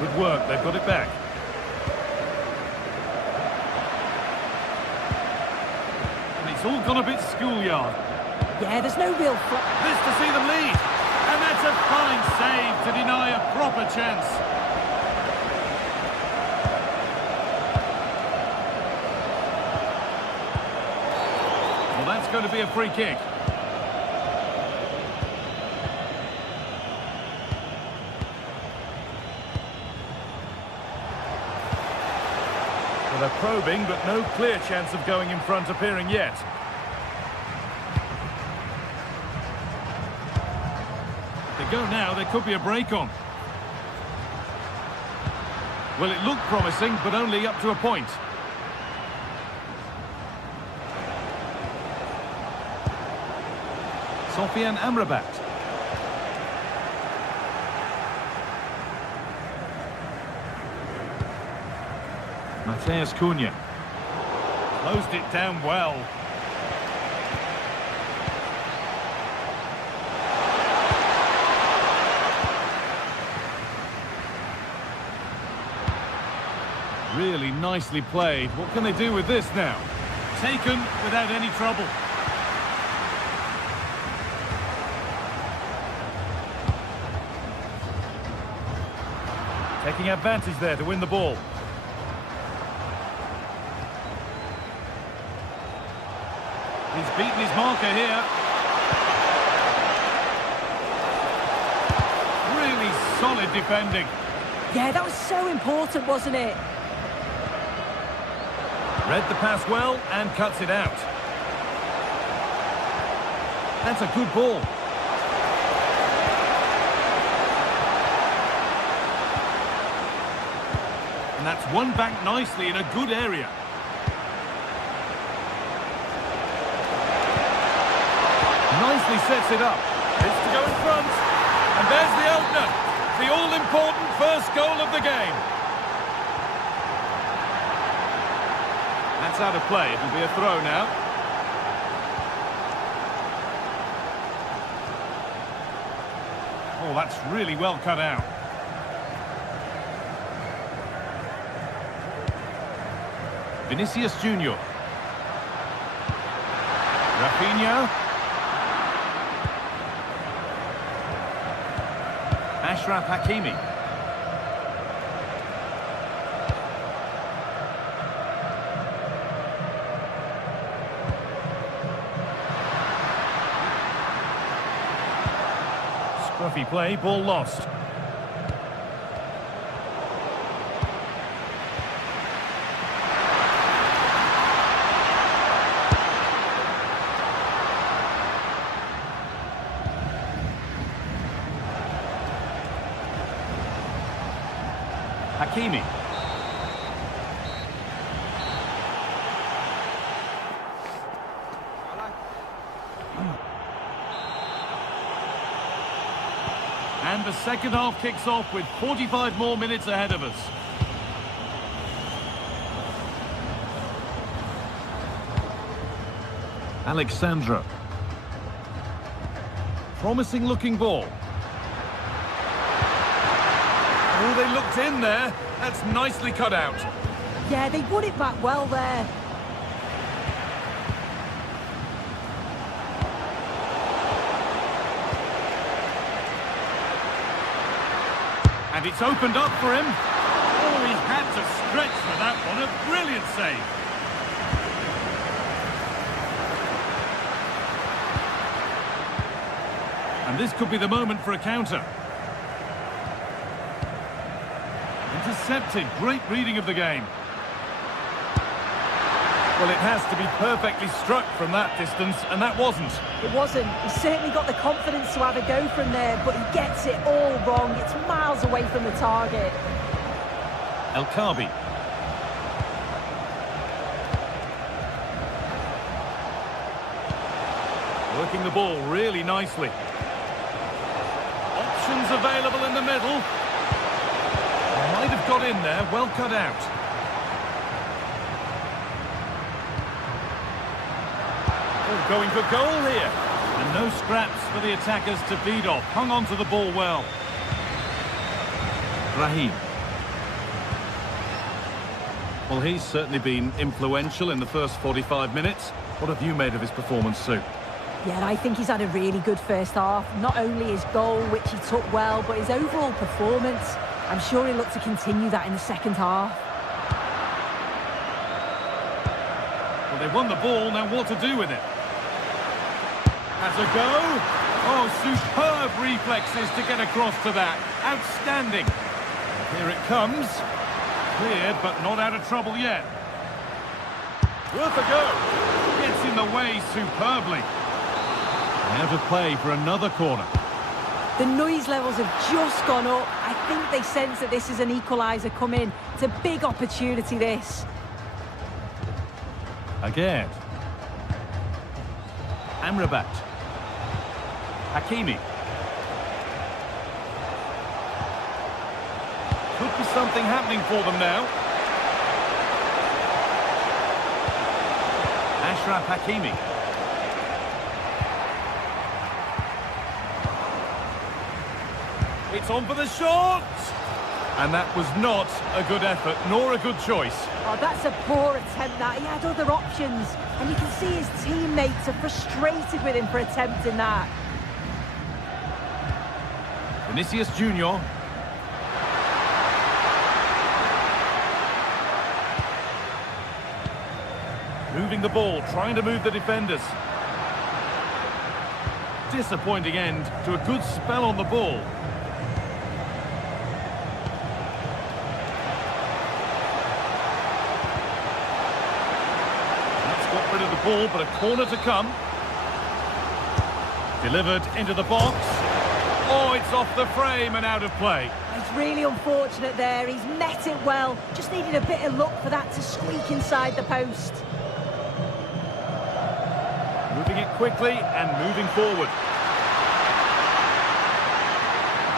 Good work, they've got it back. And it's all gone a bit schoolyard. Yeah, there's no real... This to see them lead. And that's a fine save to deny a proper chance. Well, that's going to be a free kick. Well, they're probing, but no clear chance of going in front appearing yet. If they go now, there could be a break on. Well, it looked promising, but only up to a point. Sofiane Amrabat. Matheus Cunha. Closed it down well. Really nicely played. What can they do with this now? Taken without any trouble. Taking advantage there to win the ball. He's beaten his marker here. Really solid defending. Yeah, that was so important, wasn't it? Read the pass well and cuts it out. That's a good ball. And that's won back nicely in a good area. Nicely sets it up. It's to go in front. And there's the opener. The all-important first goal of the game. That's out of play. It'll be a throw now. Oh, that's really well cut out. Vinicius Junior. Rafinha. Ashraf Hakimi. Scruffy play, ball lost. Hakimi. And the second half kicks off with 45 more minutes ahead of us. Alexandra. Promising looking ball. Oh, they looked in there. That's nicely cut out. Yeah, they won it back well there. And it's opened up for him. Oh, he had to stretch for that one. A brilliant save. And this could be the moment for a counter. Intercepted. Great reading of the game. Well, it has to be perfectly struck from that distance, and that wasn't. It wasn't. He certainly got the confidence to have a go from there, but he gets it all wrong. It's miles away from the target. El Kaabi. Working the ball really nicely. Options available in the middle. Might have got in there, well cut out. Oh, going for goal here. And no scraps for the attackers to feed off. Hung on to the ball well. Raheem. Well, he's certainly been influential in the first 45 minutes. What have you made of his performance, Sue? Yeah, I think he's had a really good first half. Not only his goal, which he took well, but his overall performance. I'm sure he'll look to continue that in the second half. Well, they won the ball, now what to do with it? Has a go. Oh, superb reflexes to get across to that. Outstanding. Here it comes. Cleared, but not out of trouble yet. Worth a go. Gets in the way superbly. Out of play for another corner. The noise levels have just gone up. I think they sense that this is an equaliser coming. It's a big opportunity, this. Again. Amrabat. Hakimi. Could be something happening for them now. Ashraf Hakimi. It's on for the shot! And that was not a good effort, nor a good choice. Oh, that's a poor attempt, that. He had other options. And you can see his teammates are frustrated with him for attempting that. Vinicius Junior. Moving the ball, trying to move the defenders. Disappointing end to a good spell on the ball. That's got rid of the ball, but a corner to come. Delivered into the box. Oh, it's off the frame and out of play. It's really unfortunate there. He's met it well. Just needed a bit of luck for that to squeak inside the post. Moving it quickly and moving forward.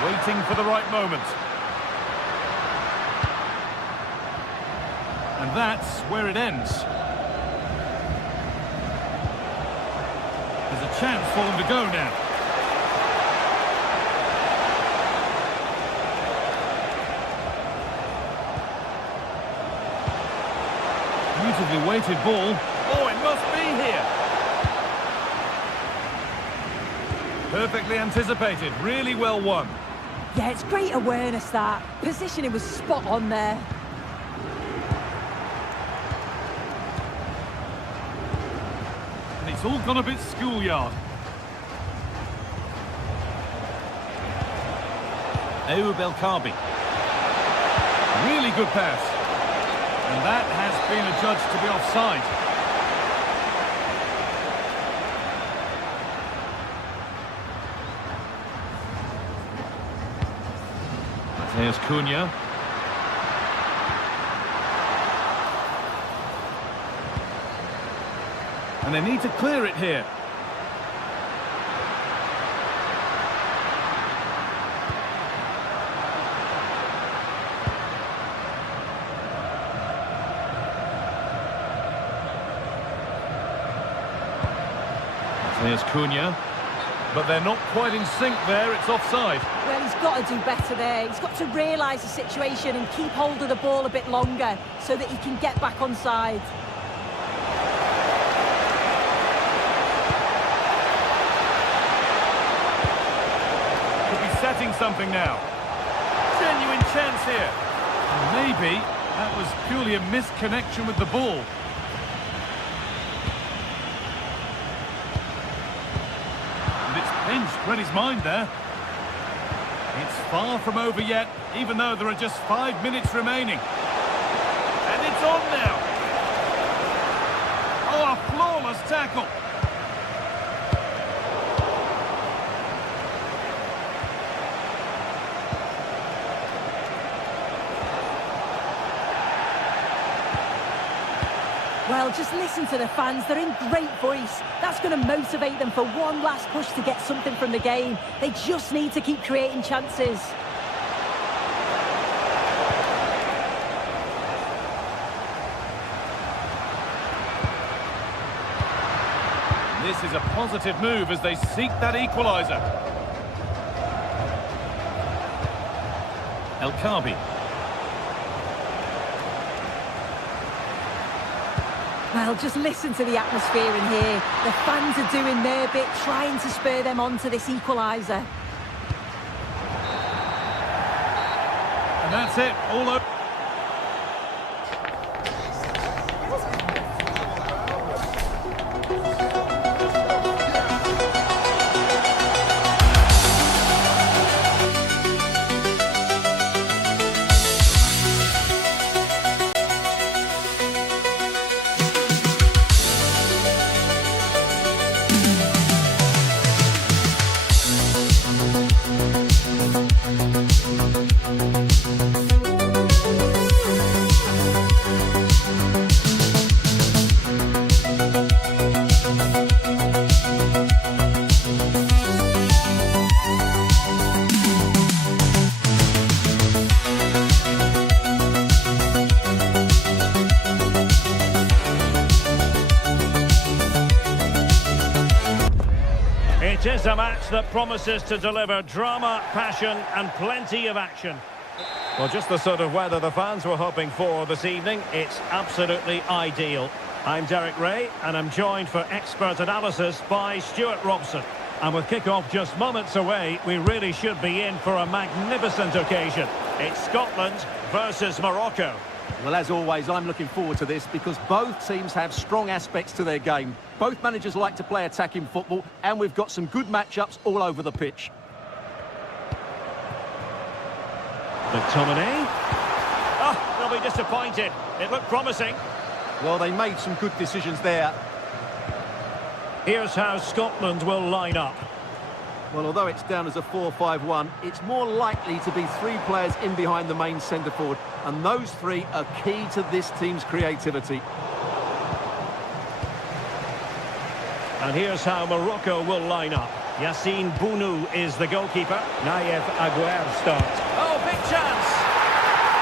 Waiting for the right moment. And that's where it ends. There's a chance for them to go now. Beautifully weighted ball. Oh, it must be here. Perfectly anticipated, really well won. Yeah, it's great awareness, that. Positioning was spot on there. And it's all gone a bit schoolyard. Ayoub El Kaabi. Really good pass. And that has been adjudged to be offside. There's Cunha. And they need to clear it here. There's Cunha. But they're not quite in sync there, it's offside. Well, he's got to do better there. He's got to realise the situation and keep hold of the ball a bit longer so that he can get back on side. Could be setting something now. Genuine chance here. Maybe that was purely a misconnection with the ball. Read his mind there. It's far from over yet, even though there are just 5 minutes remaining. And it's on now. Oh, a flawless tackle. Well, just listen to the fans. They're in great voice. That's going to motivate them for one last push to get something from the game. They just need to keep creating chances. This is a positive move as they seek that equaliser. El Kaabi. Well, just listen to the atmosphere in here. The fans are doing their bit, trying to spur them on to this equaliser. And that's it, all over. It is a match that promises to deliver drama, passion and plenty of action. Well, just the sort of weather the fans were hoping for this evening. It's absolutely ideal. I'm Derek Ray, and I'm joined for expert analysis by Stuart Robson. And with kick-off just moments away, we really should be in for a magnificent occasion. It's Scotland versus Morocco. Well, as always, I'm looking forward to this because both teams have strong aspects to their game. Both managers like to play attacking football, and we've got some good matchups all over the pitch. McTominay. Oh, they'll be disappointed. It looked promising. Well, they made some good decisions there. Here's how Scotland will line up. Well, although it's down as a 4-5-1, it's more likely to be three players in behind the main centre-forward, and those three are key to this team's creativity. And here's how Morocco will line up. Yassine Bounou is the goalkeeper. Naïef Aguerd starts. Oh, big chance!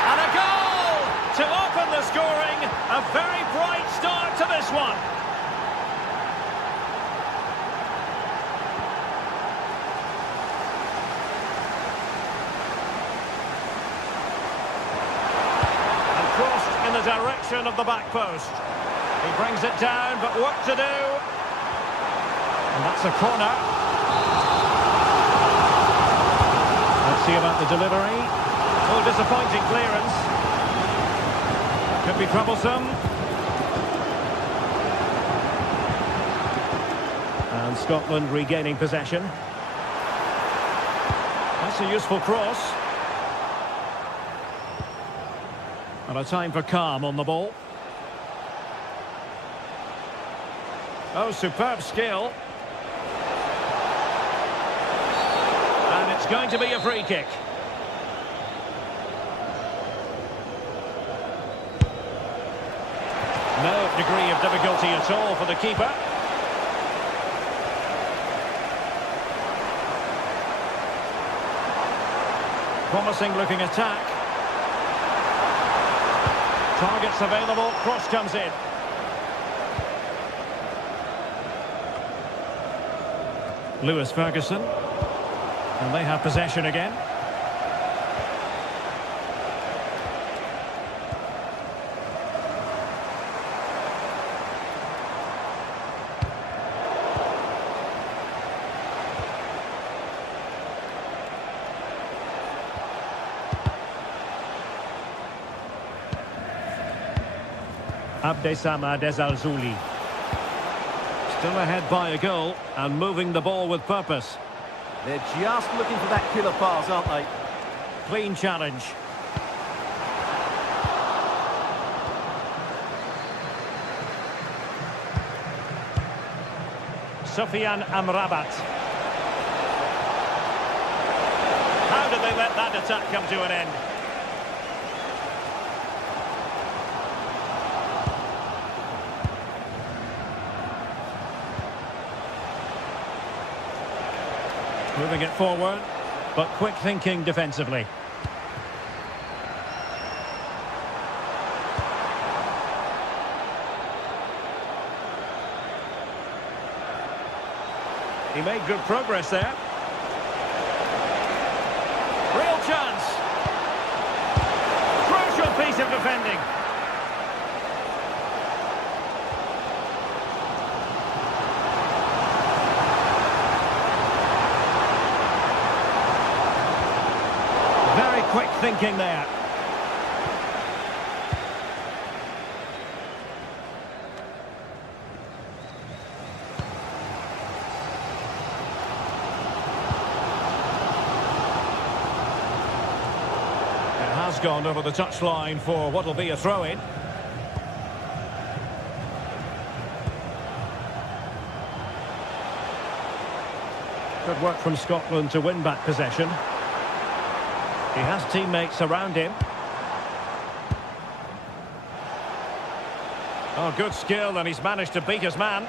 And a goal to open the scoring. A very bright start to this one. And crossed in the direction of the back post. He brings it down, but work to do. And that's a corner. Let's see about the delivery. Oh, disappointing clearance. Could be troublesome. And Scotland regaining possession. That's a useful cross. And a time for calm on the ball. Oh, superb skill. It's going to be a free kick. No degree of difficulty at all for the keeper. Promising looking attack. Targets available, cross comes in. Lewis Ferguson. And they have possession again. Abdessamad Ezalzouli. Still ahead by a goal and moving the ball with purpose. They're just looking for that killer pass, aren't they? Clean challenge. Sofiane Amrabat. How did they let that attack come to an end? Moving it forward, but quick thinking defensively. He made good progress there. Real chance. Crucial piece of defending. Very quick thinking there. It has gone over the touchline for what will be a throw-in. Good work from Scotland to win back possession. He has teammates around him. Oh, good skill, and he's managed to beat his man.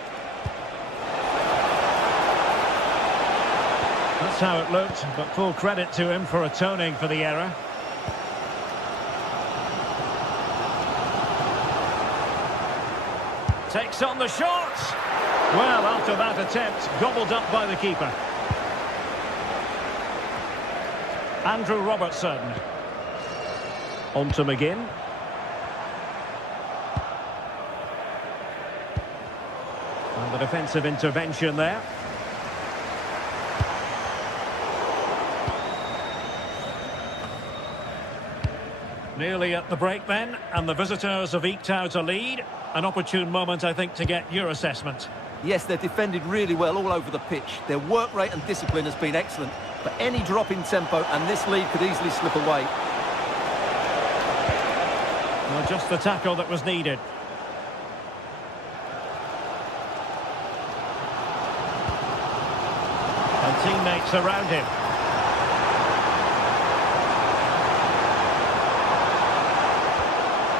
That's how it looked, but full credit to him for atoning for the error. Takes on the shot. Well, after that attempt, gobbled up by the keeper. Andrew Robertson. On to McGinn. And the defensive intervention there. Nearly at the break then, and the visitors have eked out a lead. An opportune moment, I think, to get your assessment. Yes, they're defended really well all over the pitch. Their work rate and discipline has been excellent. But any drop in tempo and this lead could easily slip away. Well, just the tackle that was needed. And teammates around him.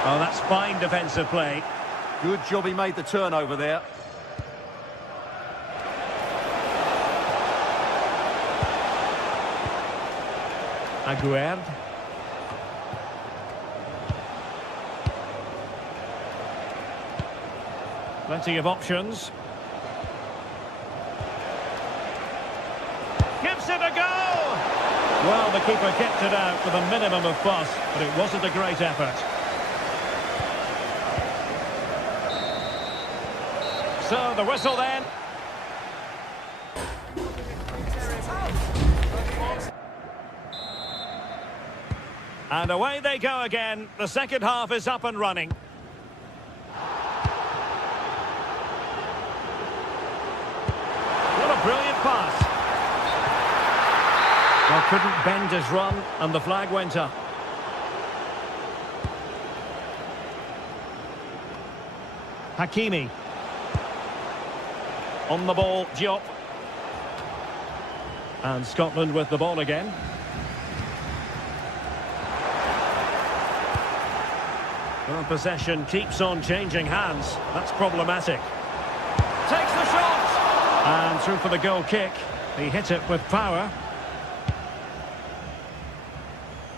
Oh, that's fine defensive play. Good job he made the turnover there. Aguerd. Plenty of options. Gives it a go! Well, the keeper kept it out with a minimum of fuss, but it wasn't a great effort. So, the whistle then. And away they go again. The second half is up and running. What a brilliant pass. Well, couldn't bend his run, and the flag went up. Hakimi. On the ball, Diop. And Scotland with the ball again. Well, possession keeps on changing hands. That's problematic. Takes the shot! And through for the goal kick. He hit it with power.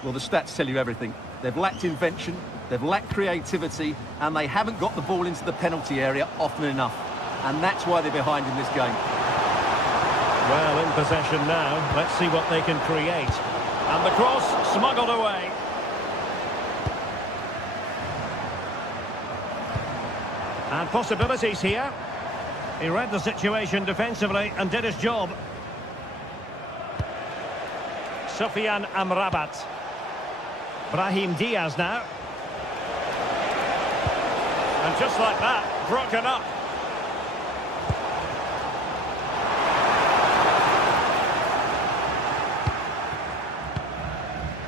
Well, the stats tell you everything. They've lacked invention, they've lacked creativity, and they haven't got the ball into the penalty area often enough. And that's why they're behind in this game. Well, in possession now. Let's see what they can create. And the cross smuggled away. And possibilities here. He read the situation defensively and did his job. Sufyan Amrabat. Brahim Diaz now. And just like that, broken up.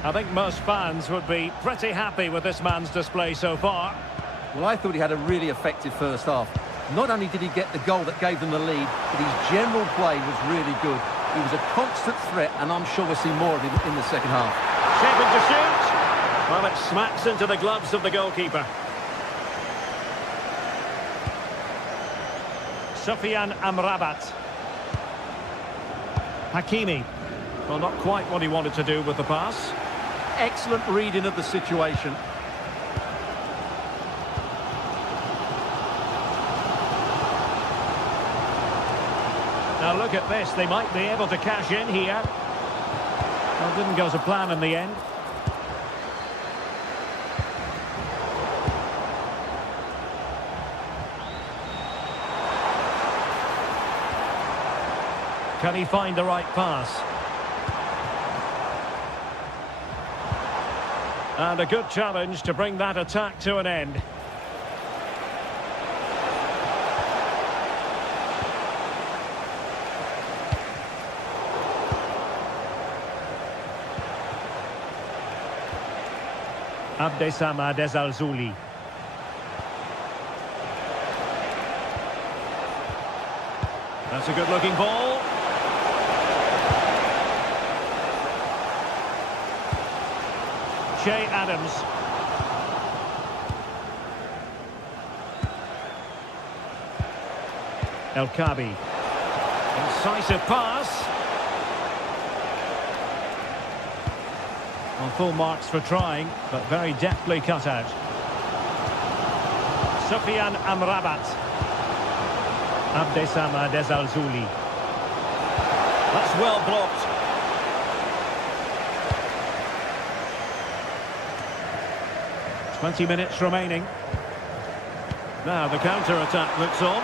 I think most fans would be pretty happy with this man's display so far. Well, I thought he had a really effective first half. Not only did he get the goal that gave them the lead, but his general play was really good. He was a constant threat, and I'm sure we'll see more of him in the second half. Shaping to shoot. Well, it smacks into the gloves of the goalkeeper. Sufyan Amrabat. Hakimi. Well, not quite what he wanted to do with the pass. Excellent reading of the situation. Now look at this, they might be able to cash in here. Well, didn't go to plan in the end. Can he find the right pass? And a good challenge to bring that attack to an end. Abdessamad Ezalzouli. That's a good-looking ball. Che Adams. El Kabi. Incisive pass. On full marks for trying, but very deftly cut out. Sufyan Amrabat. Abdessamad Ezalzouli. That's well blocked. 20 minutes remaining. Now the counter-attack looks on.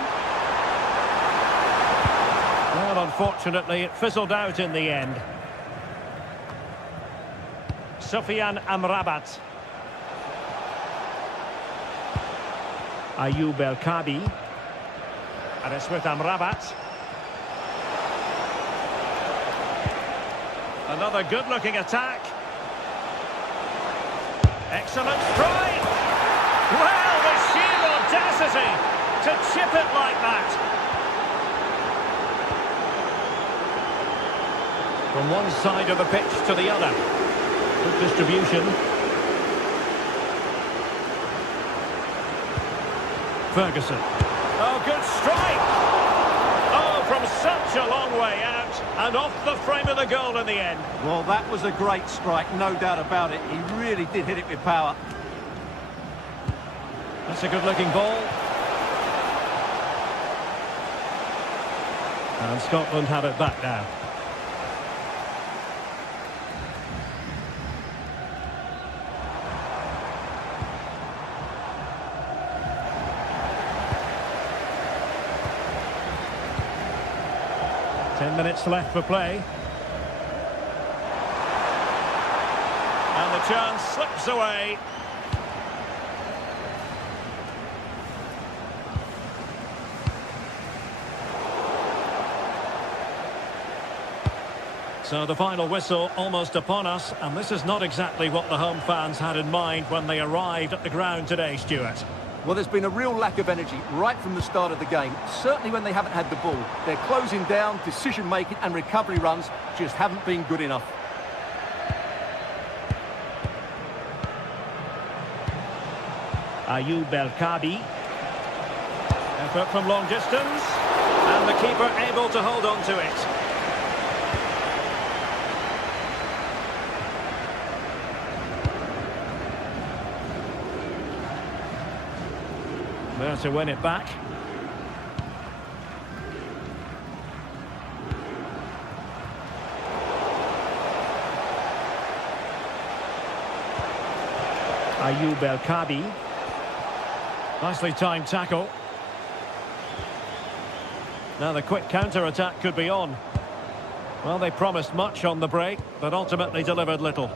Well, unfortunately, it fizzled out in the end. Sufyan Amrabat. Ayoub El Kadi. And it's with Amrabat. Another good-looking attack. Excellent strike. Well, the sheer audacity to chip it like that. From one side of the pitch to the other. Good distribution. Ferguson. Oh, good strike. Oh, from such a long way out. And off the frame of the goal in the end. Well, that was a great strike, no doubt about it. He really did hit it with power. That's a good-looking ball. And Scotland have it back now. Minutes left for play. And the chance slips away. So the final whistle almost upon us, and this is not exactly what the home fans had in mind when they arrived at the ground today, Stuart. Well, there's been a real lack of energy right from the start of the game, certainly when they haven't had the ball. They're closing down, decision-making and recovery runs just haven't been good enough. Ayoub El Kadi. Effort from long distance, and the keeper able to hold on to it. There to win it back. Ayoub El Kadi. Nicely timed tackle. Now the quick counter-attack could be on. Well, they promised much on the break, but ultimately delivered little.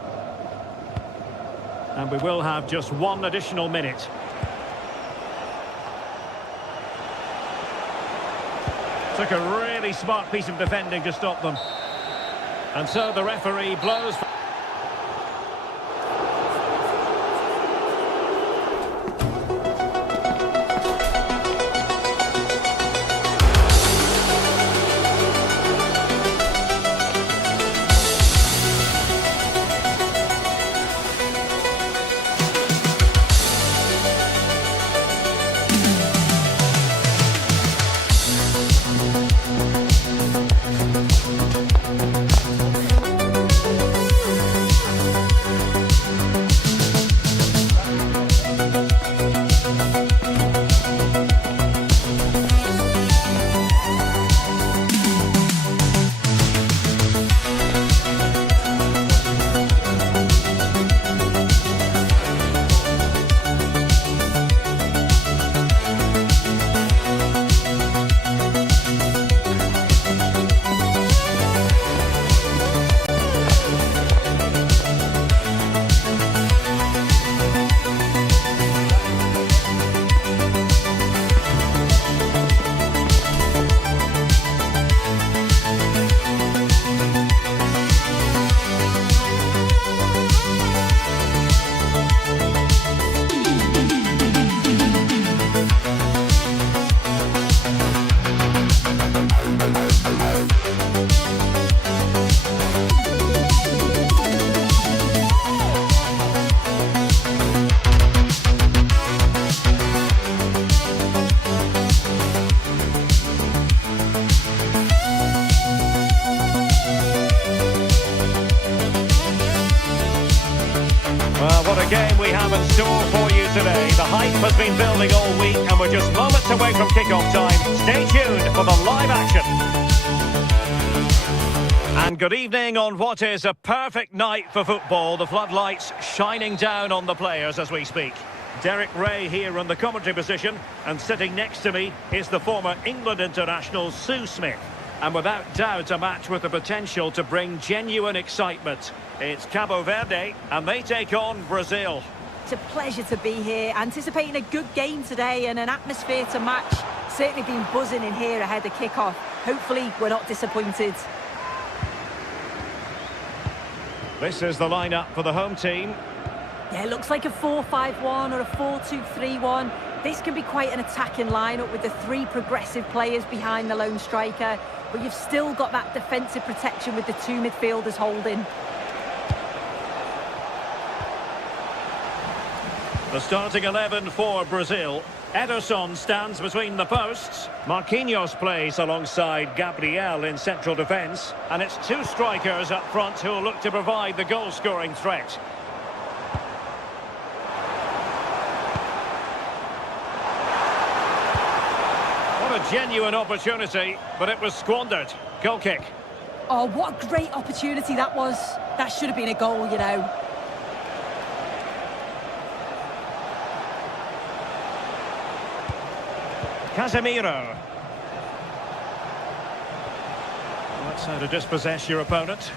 And we will have just one additional minute. Took a really smart piece of defending to stop them. And so the referee blows... game we have in store for you today. The hype has been building all week and we're just moments away from kick-off time. Stay tuned for the live action. And good evening on what is a perfect night for football. The floodlights shining down on the players as we speak. Derek Ray here in the commentary position, and sitting next to me is the former England international Sue Smith. And without doubt a match with the potential to bring genuine excitement. It's Cabo Verde and they take on Brazil. It's a pleasure to be here, anticipating a good game today and an atmosphere to match. Certainly been buzzing in here ahead of kick-off. Hopefully we're not disappointed. This is the lineup for the home team. Yeah, it looks like a 4-5-1 or a 4-2-3-1. This can be quite an attacking lineup with the three progressive players behind the lone striker, but you've still got that defensive protection with the two midfielders holding. The starting 11 for Brazil. Ederson stands between the posts. Marquinhos plays alongside Gabriel in central defence. And it's two strikers up front who will look to provide the goal-scoring threat. What a genuine opportunity, but it was squandered. Goal kick. Oh, what a great opportunity that was. That should have been a goal, you know. Casemiro. That's how to dispossess your opponent.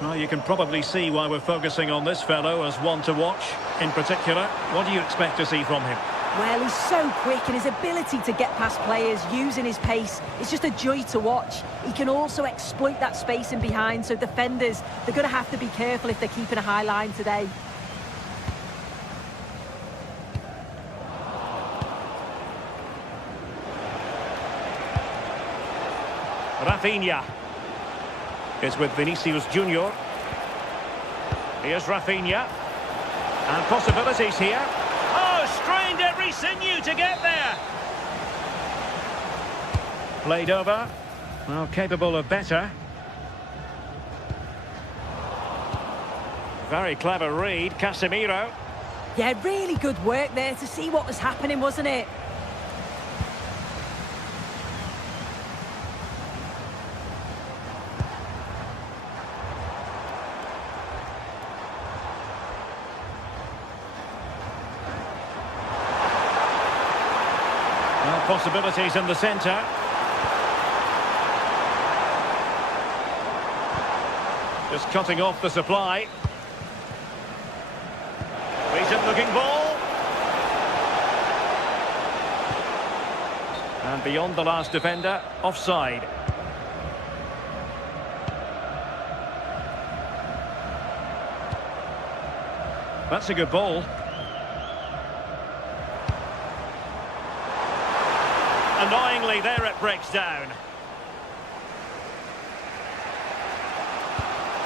Well, you can probably see why we're focusing on this fellow as one to watch. In particular, what do you expect to see from him? Well, he's so quick, and his ability to get past players using his pace is just a joy to watch. He can also exploit that space in behind, so defenders, they're going to have to be careful if they're keeping a high line today. Rafinha is with Vinicius Junior. Here's Rafinha. And possibilities here. Oh, strained every sinew to get there. Played over. Well, capable of better. Very clever read, Casemiro. Yeah, really good work there to see what was happening, wasn't it? Possibilities in the centre. Just cutting off the supply. Decent looking ball. And beyond the last defender, offside. That's a good ball. Annoyingly, there it breaks down.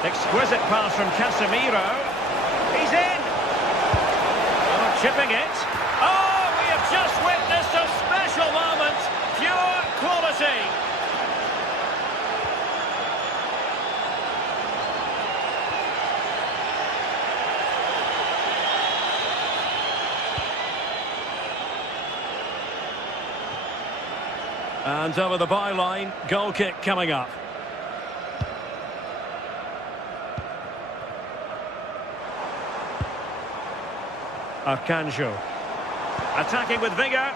Exquisite pass from Casemiro. He's in. Oh, chipping it. Oh, we have just witnessed a special moment. Pure quality. And over the byline, goal kick coming up. Arcanjo. Attacking with vigour.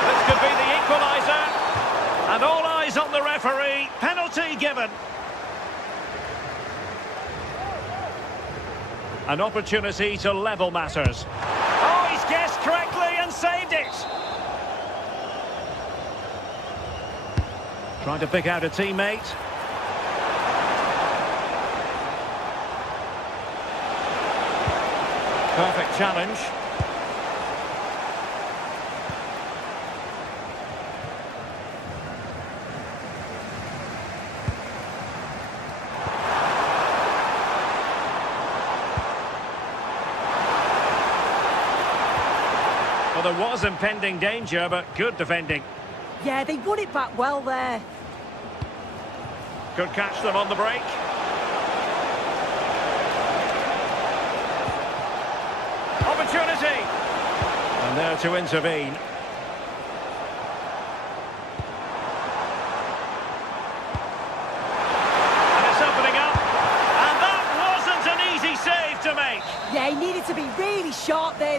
This could be the equaliser. And all eyes on the referee. Penalty given. An opportunity to level matters. Oh, he's guessed correctly and saved it. Trying to pick out a teammate. Perfect challenge. Well, there was impending danger, but good defending. Yeah, they won it back well there. Could catch them on the break. Opportunity. And there to intervene.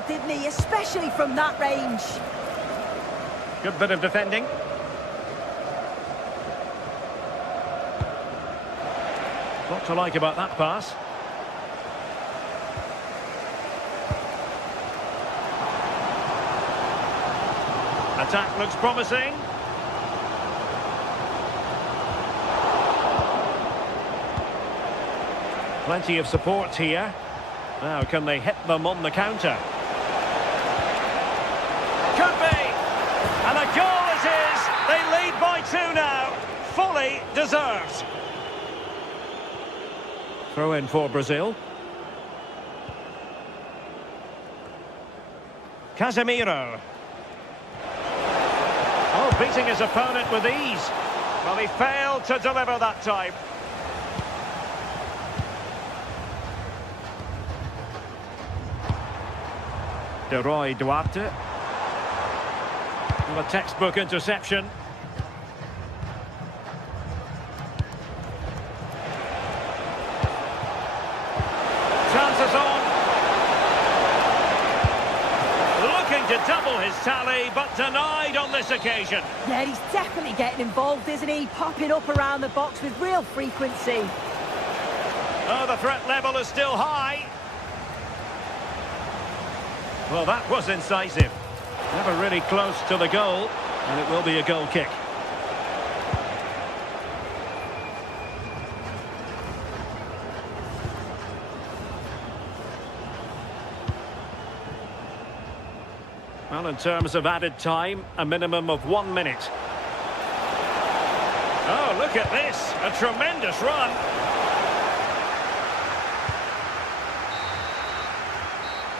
well, didn't he? Especially from that range. Good bit of defending. What to like about that pass? Attack looks promising. Plenty of support here. Now, can they hit them on the counter? Could be! And a goal it is! They lead by 2 now. Fully deserved. Throw in for Brazil. Casemiro. Oh, beating his opponent with ease. Well, he failed to deliver that time. De Roy Duarte. Well, a textbook interception. Chances on. Looking to double his tally, but denied on this occasion. Yeah, he's definitely getting involved, isn't he? Popping up around the box with real frequency. Oh, the threat level is still high. Well, that was incisive. Never really close to the goal, and it will be a goal kick. Well, in terms of added time, a minimum of 1 minute. Oh, look at this. A tremendous run.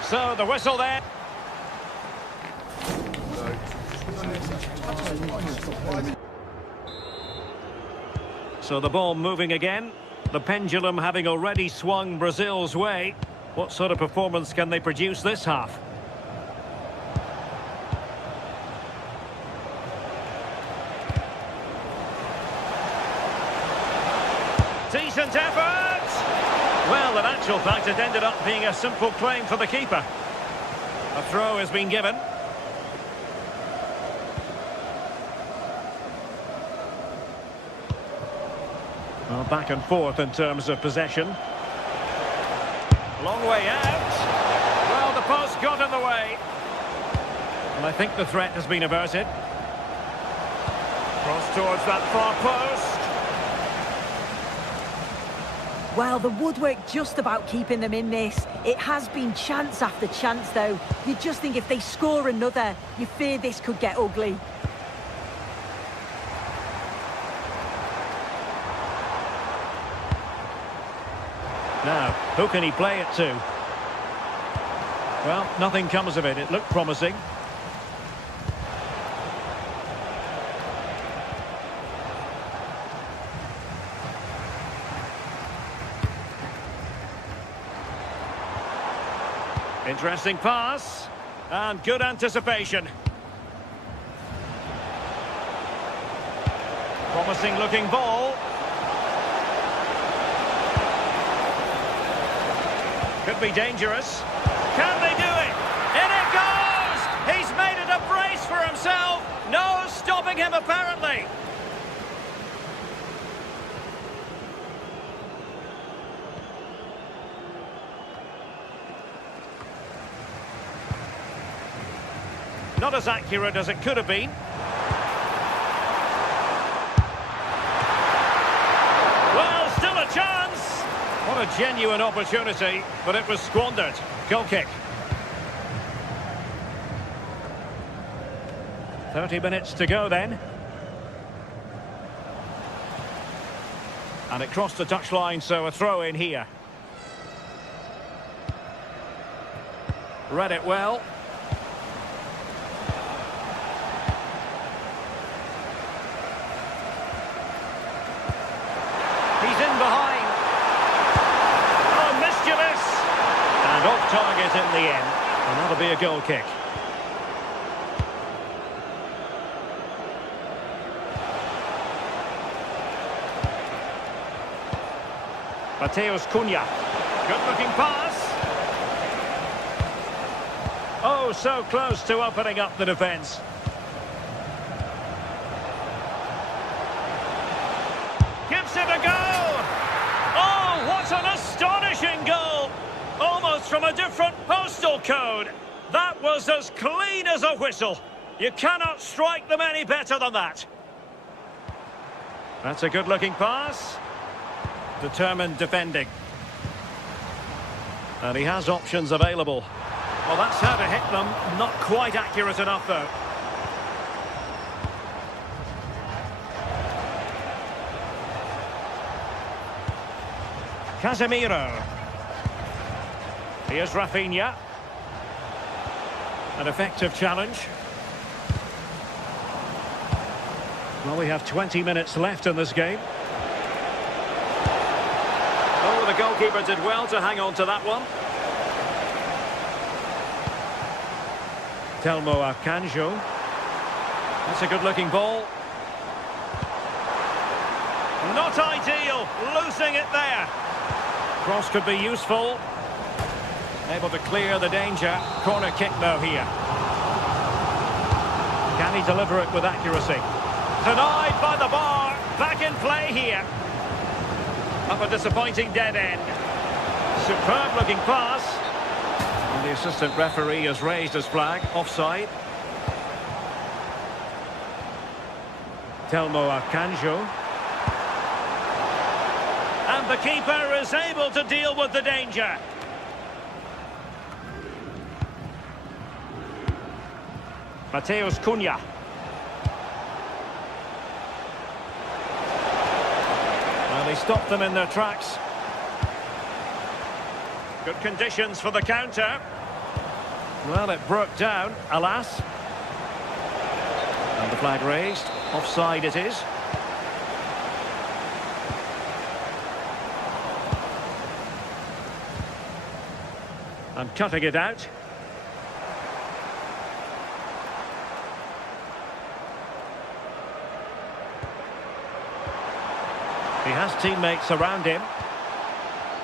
So the whistle there. So the ball moving again. The pendulum having already swung Brazil's way. What sort of performance can they produce this half? Decent effort! Well, in actual fact, it ended up being a simple claim for the keeper. A throw has been given. Well, back and forth in terms of possession. Long way out. Well, the post got in the way. And I think the threat has been averted. Cross towards that far post. Well, the woodwork just about keeping them in this. It has been chance after chance, though. You just think if they score another, you fear this could get ugly. Now, who can he play it to? Well, nothing comes of it. It looked promising. Interesting pass. And good anticipation. Promising looking ball. Could be dangerous. Can they do it? In it goes! He's made it a brace for himself. No stopping him apparently. Not as accurate as it could have been. Well, still a chance. What a genuine opportunity, but it was squandered. Goal kick. 30 minutes to go then. And it crossed the touchline, so a throw in here. Read it well. He's in behind. Oh, mischievous. And off target in the end. And that'll be a goal kick. Mateus Cunha. Good looking pass. Oh, so close to opening up the defence. Gives it a go! Oh, what an astonishing goal! Almost from a different postal code. That was as clean as a whistle. You cannot strike them any better than that. That's a good-looking pass. Determined defending. And he has options available. Well, that's how to hit them. Not quite accurate enough, though. Casemiro. Here's Rafinha. An effective challenge. Well, we have 20 minutes left in this game. Oh, the goalkeeper did well to hang on to that one. Telmo Akanjo. That's a good-looking ball. Not ideal, losing it there. Cross could be useful. Able to clear the danger. Corner kick though here. Can he deliver it with accuracy? Denied by the bar. Back in play here. Up a disappointing dead end. Superb looking pass. And the assistant referee has raised his flag. Offside. Telmo Akanjo. And the keeper is able to deal with the danger. Mateus Cunha. Well, they stopped them in their tracks. Good conditions for the counter. Well, it broke down, alas. And the flag raised. Offside it is. And cutting it out. He has teammates around him.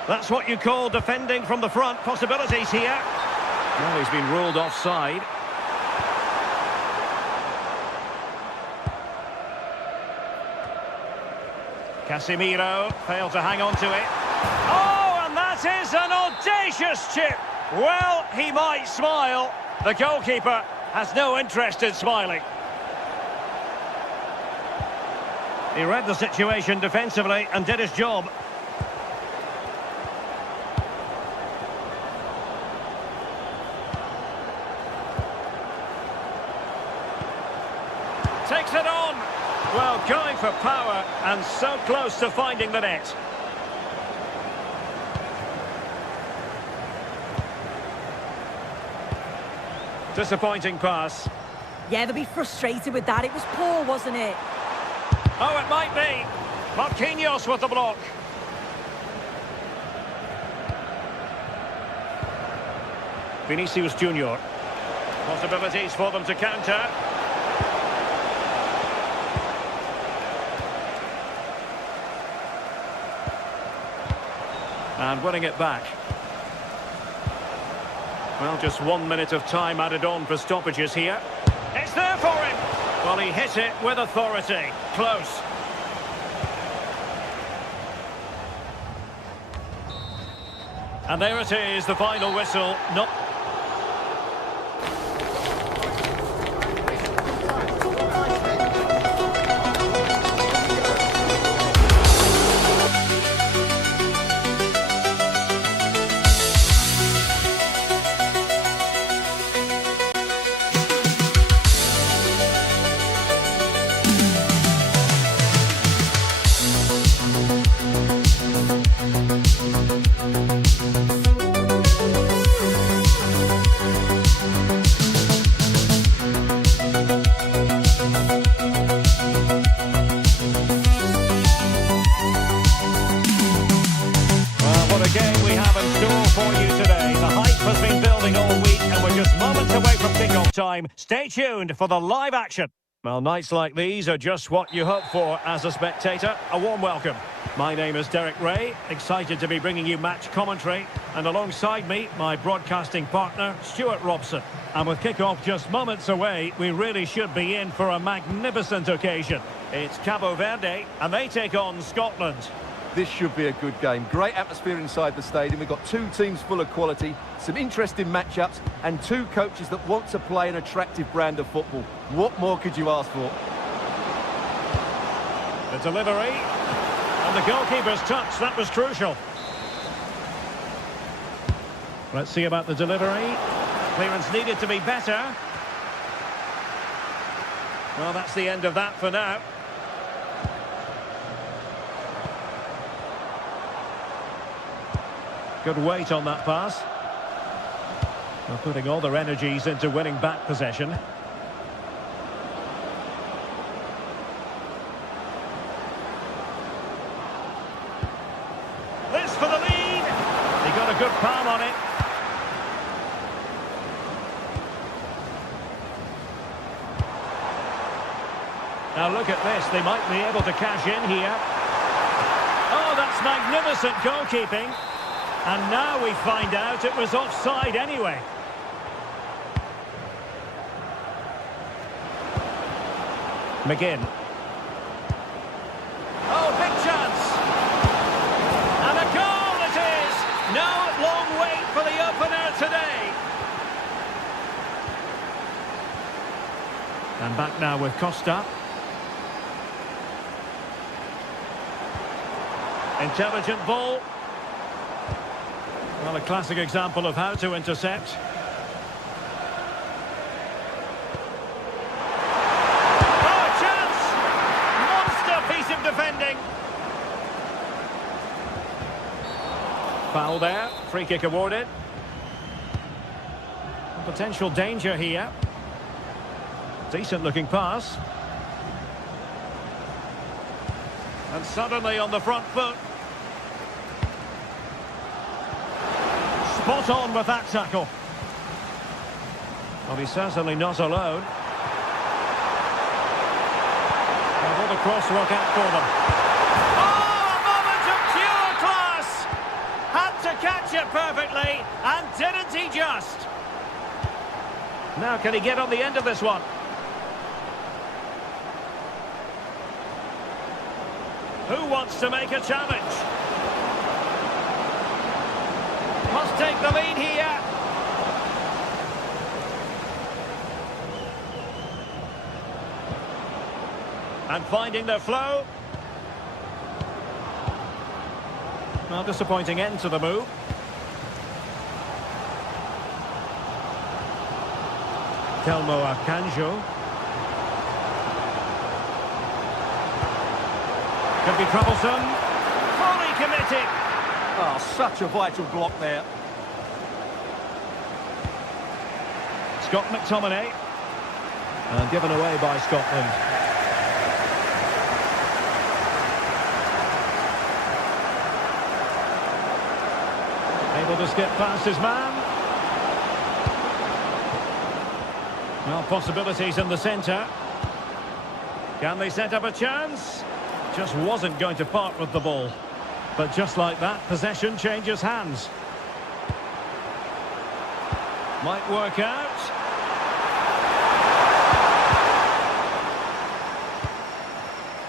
That's what you call defending from the front. Possibilities here. Well, he's been ruled offside. Casemiro failed to hang on to it. Oh, and that is an audacious chip. Well, he might smile. The goalkeeper has no interest in smiling. He read the situation defensively and did his job. Takes it on. Well, going for power and so close to finding the net. Disappointing pass. Yeah, they'll be frustrated with that. It was poor, wasn't it? Oh, it might be. Marquinhos with the block. Vinicius Junior. Possibilities for them to counter. And winning it back. Well, just 1 minute of time added on for stoppages here. It's there for him. Well, he hit it with authority. Close. And there it is, the final whistle. Not... What a game we have in store for you today. The hype has been building all week and we're just moments away from kick-off time. Stay tuned for the live action. Well, nights like these are just what you hope for as a spectator. A warm welcome. My name is Derek Ray, excited to be bringing you match commentary. And alongside me, my broadcasting partner, Stuart Robson. And with kick-off just moments away, we really should be in for a magnificent occasion. It's Cabo Verde, and they take on Scotland. This should be a good game. Great atmosphere inside the stadium. We've got two teams full of quality, some interesting matchups, and two coaches that want to play an attractive brand of football. What more could you ask for? The delivery, and the goalkeeper's touch, that was crucial. Let's see about the delivery. Clearance needed to be better. Well, that's the end of that for now. Good weight on that pass. They're putting all their energies into winning back possession. This for the lead. He got a good palm on it. Now look at this. They might be able to cash in here. Oh, that's magnificent goalkeeping. And now we find out it was offside anyway. McGinn. Oh, big chance. And a goal it is. No long wait for the opener today. And back now with Costa. Intelligent ball. Well, a classic example of how to intercept. Oh, a chance! Monster piece of defending. Foul there. Free kick awarded. Potential danger here. Decent looking pass. And suddenly on the front foot. Spot on with that tackle. Well, he's certainly not alone. And will the cross work out for them? Oh, a moment of pure class! Had to catch it perfectly, and didn't he just? Now can he get on the end of this one? Who wants to make a challenge? Must take the lead here. And finding the flow. Well, disappointing end to the move. Telmo Akanjo. Could be troublesome. Fully committed. Oh, such a vital block there. Scott McTominay. And given away by Scotland. Able to skip past his man. Well, possibilities in the centre. Can they set up a chance? Just wasn't going to part with the ball. But just like that, possession changes hands. Might work out.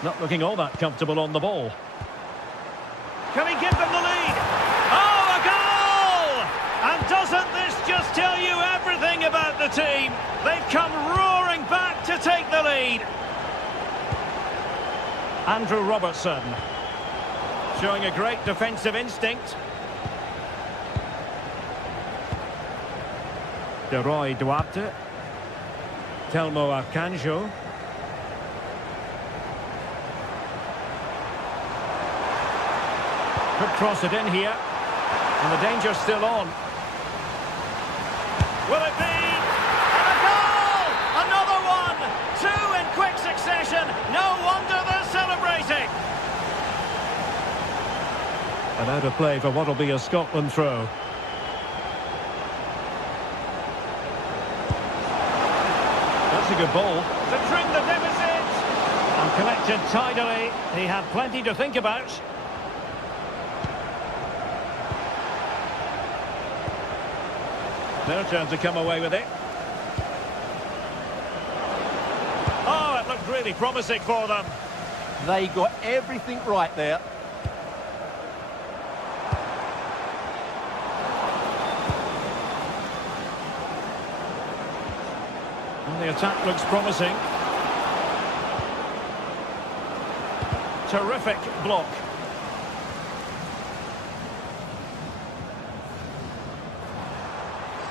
Not looking all that comfortable on the ball. Can he give them the lead? Oh, a goal! And doesn't this just tell you everything about the team? They've come roaring back to take the lead. Andrew Robertson. Showing a great defensive instinct. De Roy Duarte. Telmo Akanjo. Could cross it in here. And the danger's still on. Will it be? And a goal! Another one! Two in quick succession. No wonder they're celebrating. And out of play for what will be a Scotland throw. Does a good ball. To trim the deficit. And collected tidily. He had plenty to think about. Their turn to come away with it. Oh, it looked really promising for them. They got everything right there. And the attack looks promising. Terrific block.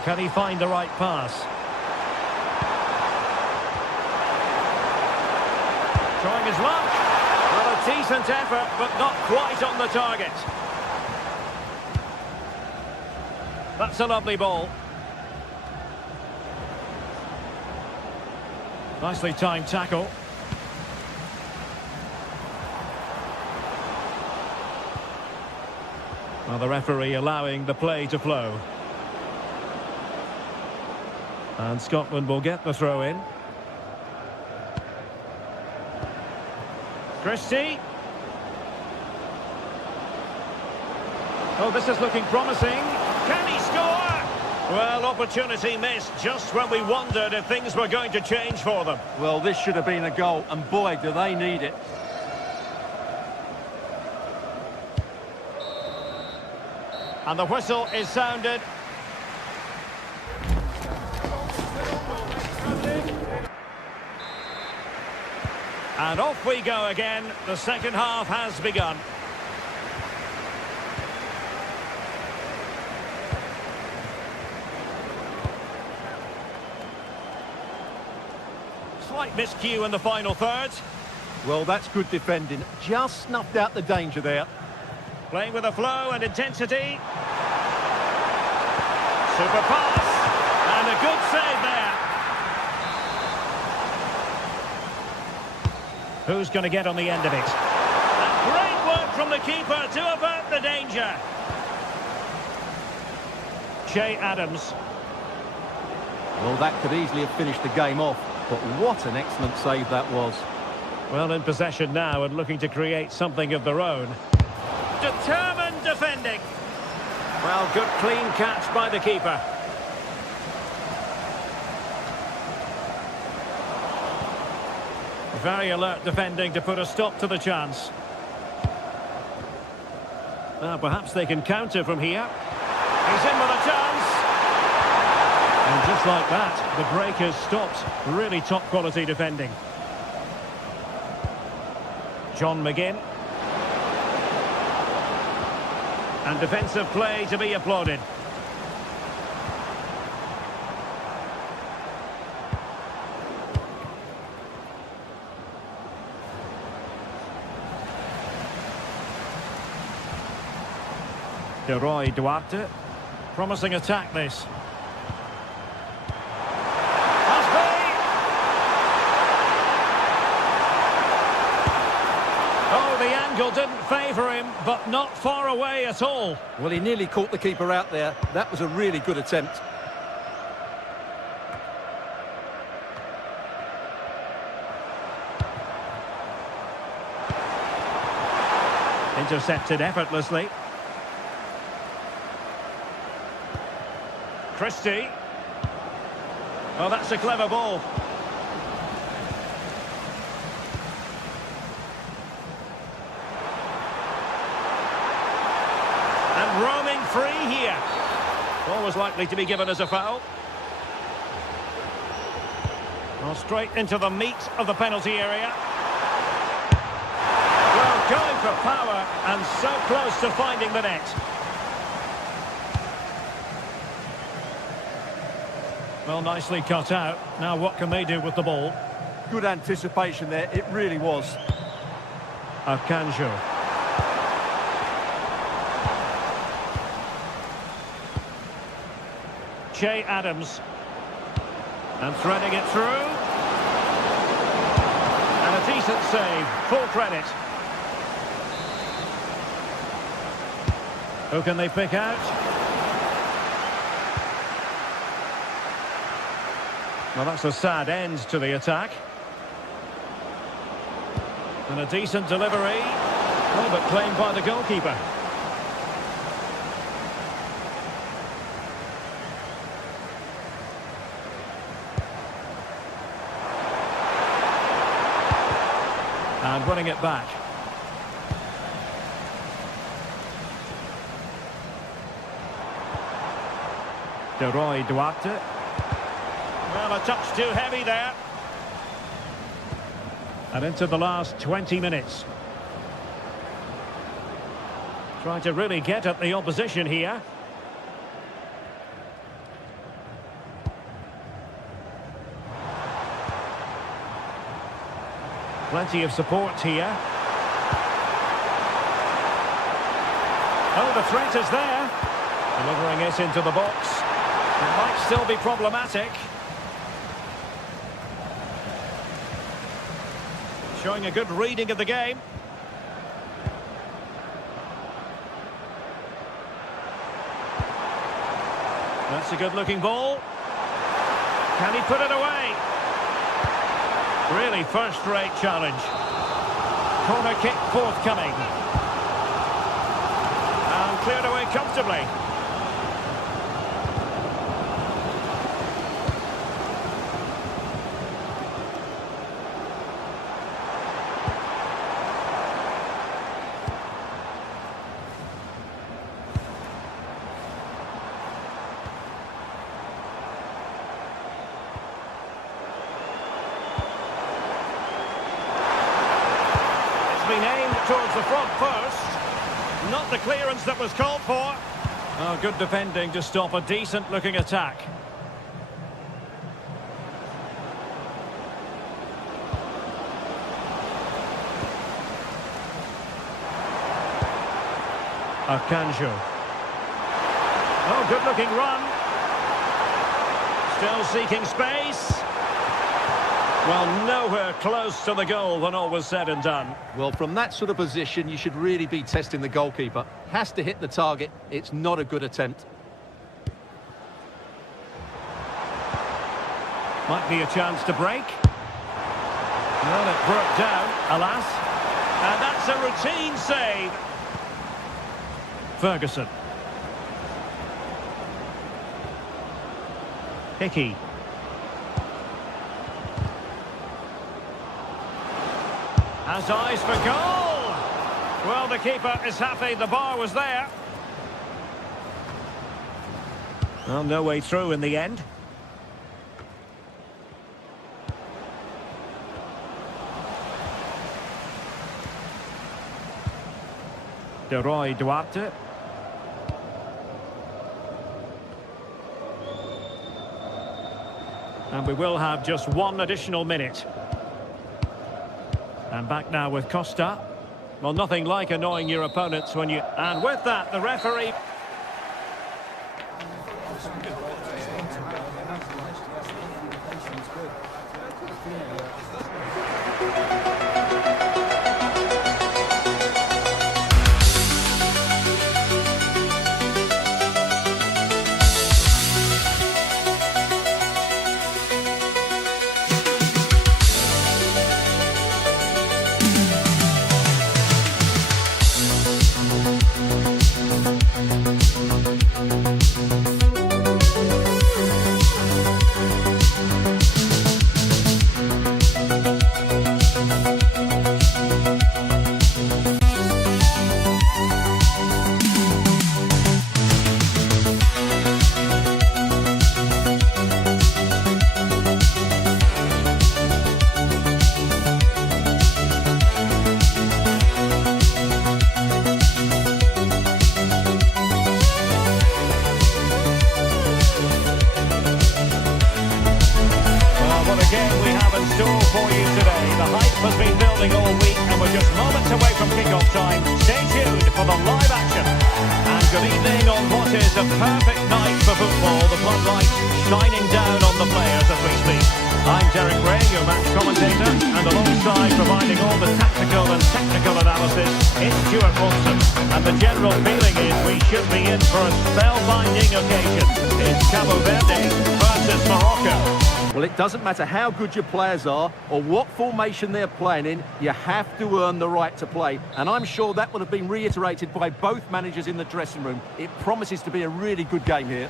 Can he find the right pass? Trying his luck. Well, a decent effort, but not quite on the target. That's a lovely ball. Nicely timed tackle. Well, the referee allowing the play to flow. And Scotland will get the throw in. Christie. Oh, this is looking promising. Can he score? Well, opportunity missed just when we wondered if things were going to change for them. Well, this should have been a goal, and boy, do they need it. And the whistle is sounded. And off we go again. The second half has begun. Slight miscue in the final third. Well, that's good defending. Just snuffed out the danger there. Playing with a flow and intensity. Super pass. And a good save there. Who's going to get on the end of it? And great work from the keeper to avert the danger. Che Adams. Well, that could easily have finished the game off, but what an excellent save that was. Well, in possession now and looking to create something of their own. Determined defending. Well, good clean catch by the keeper. Very alert defending to put a stop to the chance. Now, perhaps they can counter from here. He's in with a chance. And just like that, the break has stopped. Really top quality defending. John McGinn. And defensive play to be applauded. Roy Duarte. Promising attack this. Oh, the angle didn't favour him, but not far away at all. Well, he nearly caught the keeper out there. That was a really good attempt. Intercepted effortlessly. Christie. Oh, that's a clever ball. And roaming free here. Ball was likely to be given as a foul. Well, straight into the meat of the penalty area. Well, going for power and so close to finding the net. Well, nicely cut out. Now what can they do with the ball? Good anticipation there, it really was. Akanjo. Che Adams. And threading it through. And a decent save. Full credit. Who can they pick out? Well, that's a sad end to the attack. And a decent delivery. Oh, but claimed by the goalkeeper. And winning it back. Duarte. Well, a touch too heavy there. And into the last 20 minutes. Trying to really get at the opposition here. Plenty of support here. Oh, the threat is there. Delivering it into the box. It might still be problematic. Showing a good reading of the game. That's a good-looking ball. Can he put it away? Really first-rate challenge. Corner kick forthcoming. And cleared away comfortably. Been aimed towards the front first. Not the clearance that was called for. Oh, good defending to stop a decent-looking attack. Akanjo. Oh, good-looking run. Still seeking space. Well, nowhere close to the goal when all was said and done. Well, from that sort of position, you should really be testing the goalkeeper. Has to hit the target. It's not a good attempt. Might be a chance to break. Well, it broke down, alas. And that's a routine save. Ferguson. Hickey. Has eyes for goal. Well, the keeper is happy the bar was there. Well, no way through in the end. Duarte. And we will have just one additional minute. And back now with Costa. Well, nothing like annoying your opponents when you... And with that, the referee... has been building all week and we're just moments away from kick-off time. Stay tuned for the live action. And good evening on what is a perfect night for football. The floodlights shining down on the players as we speak. I'm Derek Ray, your match commentator, and alongside providing all the tactical and technical analysis, it's Stuart Watson. And the general feeling is we should be in for a spellbinding occasion. It's Cabo Verde versus Morocco. Well, it doesn't matter how good your players are or what formation they're playing in, you have to earn the right to play. And I'm sure that would have been reiterated by both managers in the dressing room. It promises to be a really good game here.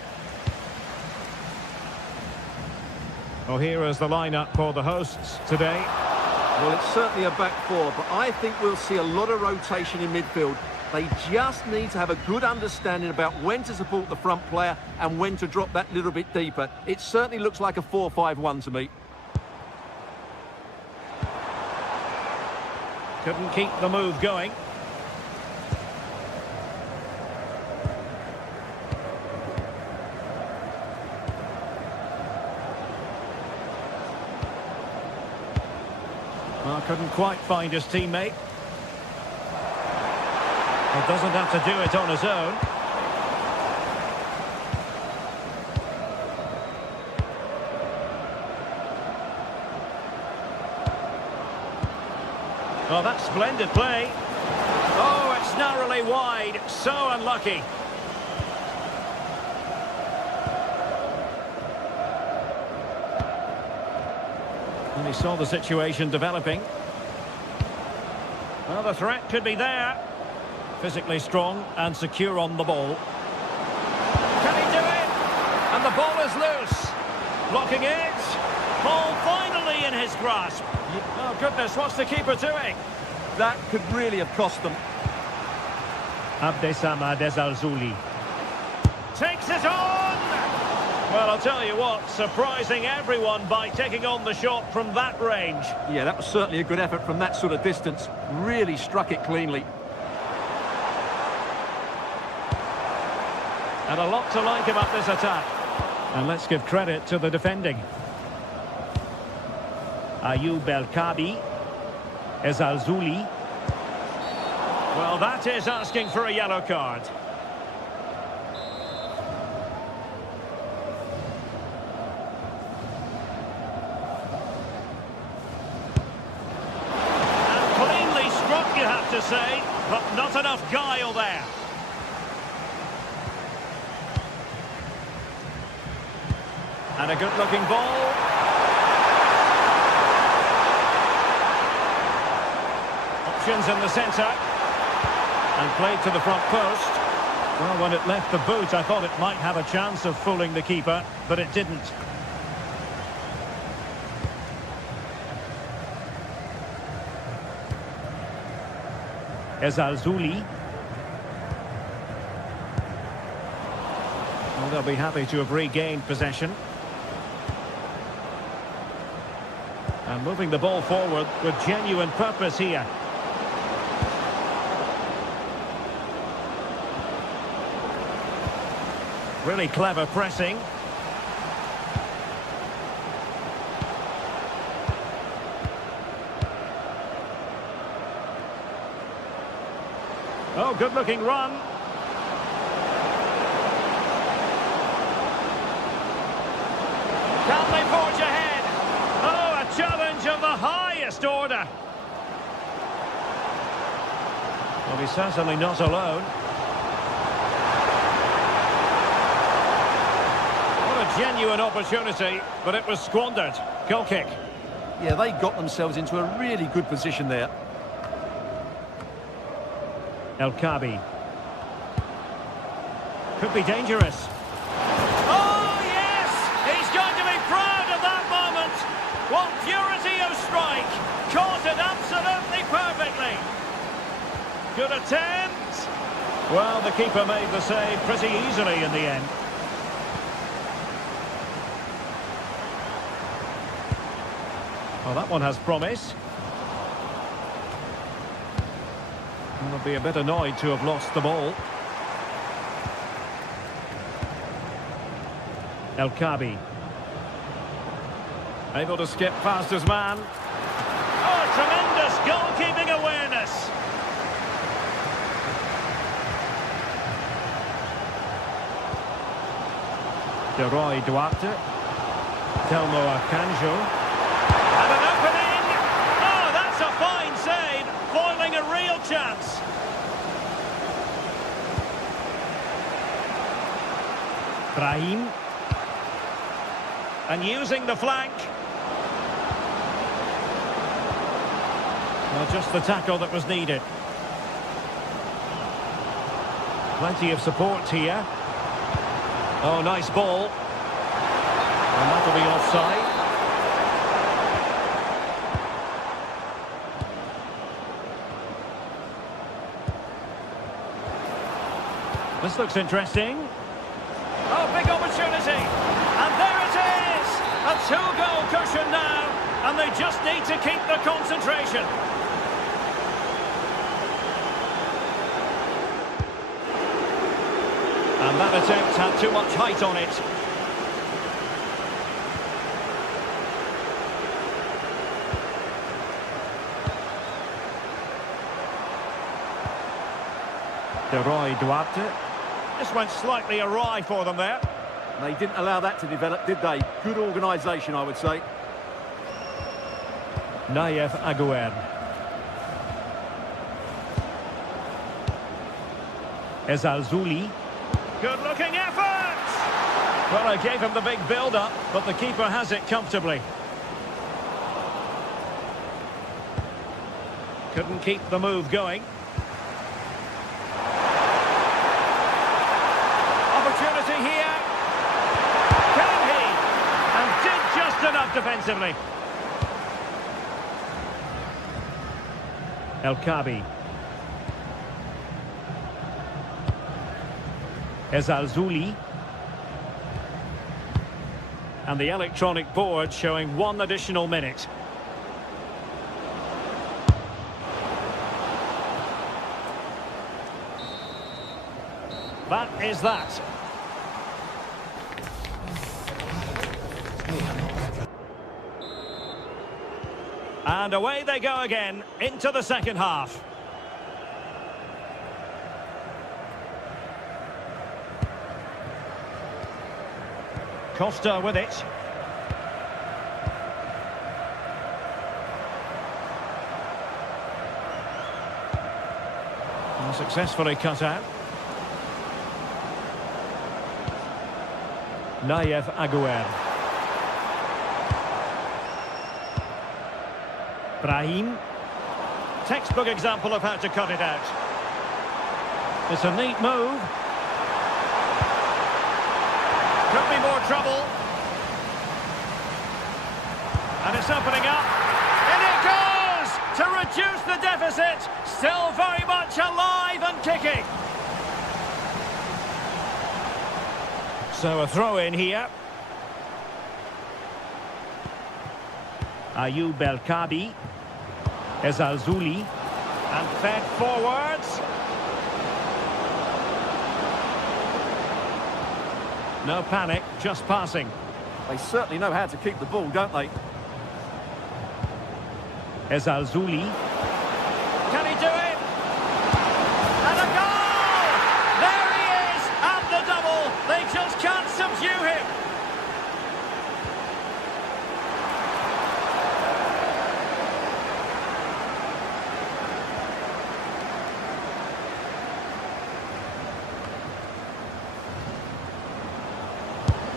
Well, here is the lineup for the hosts today. Well, it's certainly a back four, but I think we'll see a lot of rotation in midfield. They just need to have a good understanding about when to support the front player and when to drop that little bit deeper. It certainly looks like a 4-5-1 to me. Couldn't keep the move going. Well, couldn't quite find his teammate. Well, doesn't have to do it on his own. Well, that's splendid play. Oh, it's narrowly wide. So unlucky. And he saw the situation developing. Well, the threat could be there. Physically strong and secure on the ball. Can he do it? And the ball is loose. Blocking it. Ball finally in his grasp. Oh, goodness, what's the keeper doing? That could really have cost them. Abdessamad Ezalzouli takes it on! Well, I'll tell you what, surprising everyone by taking on the shot from that range. Yeah, that was certainly a good effort from that sort of distance. Really struck it cleanly. And a lot to like about this attack. And let's give credit to the defending. Ayoub El-Kabi. Ezalzouli. Well, that is asking for a yellow card. And cleanly struck, you have to say, but not enough guile there. And a good-looking ball. Options in the centre. And played to the front post. Well, when it left the boot, I thought it might have a chance of fooling the keeper, but it didn't. Ezalzouli. Well, they'll be happy to have regained possession. And moving the ball forward with genuine purpose here. Really clever pressing. Oh, good-looking run. Can they forge ahead? Oh, a challenge of the highest order. Well, he's certainly not alone. What a genuine opportunity, but it was squandered. Goal kick. Yeah, they got themselves into a really good position there. El-Kabi. Could be dangerous. Oh, yes! He's going to be proud of that moment. What purity of strike. Caught it absolutely perfectly. Good attempt. Well, the keeper made the save pretty easily in the end. Well, that one has promise. They'll be a bit annoyed to have lost the ball. El-Kabi. Able to skip past his man. Oh, tremendous goalkeeping awareness. Leroy Duarte. Telmo Akanjo. And an opening. Oh, that's a fine save. Foiling a real chance. Brahim. and using the flank. Well, just the tackle that was needed. Plenty of support here. Oh, nice ball. And that'll be offside. This looks interesting. Oh, big opportunity. And there it is! A two-goal cushion now. And they just need to keep the concentration. And that attempt had too much height on it. De Roy Duarte. This went slightly awry for them there. They didn't allow that to develop, did they? Good organisation, I would say. Nayef Aguerd. Ezalzouli. Good-looking effort! Well, I gave him the big build-up, but the keeper has it comfortably. Couldn't keep the move going. Opportunity here. Can he? And did just enough defensively. El Kabi. Ezalzouli. And the electronic board showing 1 additional minute. That is that. And away they go again into the second half. Costa with it. And successfully cut out. Nayef Aguerd. Brahim. Textbook example of how to cut it out. It's a neat move. Could be more trouble. And it's opening up. In it goes! To reduce the deficit. Still very much alive and kicking. So a throw in here. Ayoub El Kabi. Ezalzouli. And fed forwards. No panic, just passing. They certainly know how to keep the ball, don't they? Ezalzouli. Can he do it? And a goal! There he is! And the double! They just can't subdue him!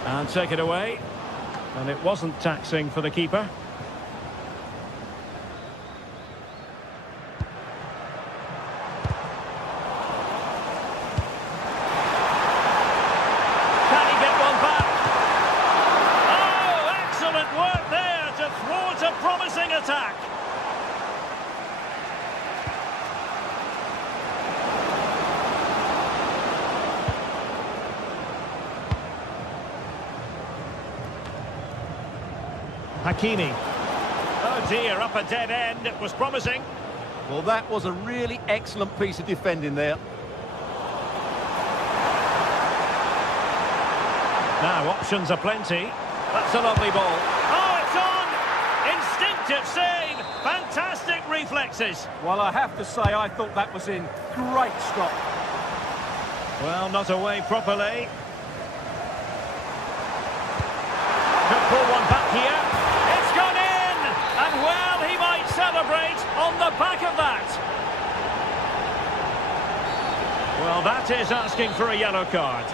And take it away. And it wasn't taxing for the keeper. Can he get one back? Oh, excellent work there to thwart a promising attack. Hakimi. Oh dear, up a dead end. It was promising. Well, that was a really excellent piece of defending there. Now, options are plenty. That's a lovely ball. Oh, it's on! Instinctive save. Fantastic reflexes. Well, I have to say, I thought that was in. Great stop. Well, not away properly. Could pull one back here. It's gone in! And well, he might celebrate on the back of that. Well, that is asking for a yellow card.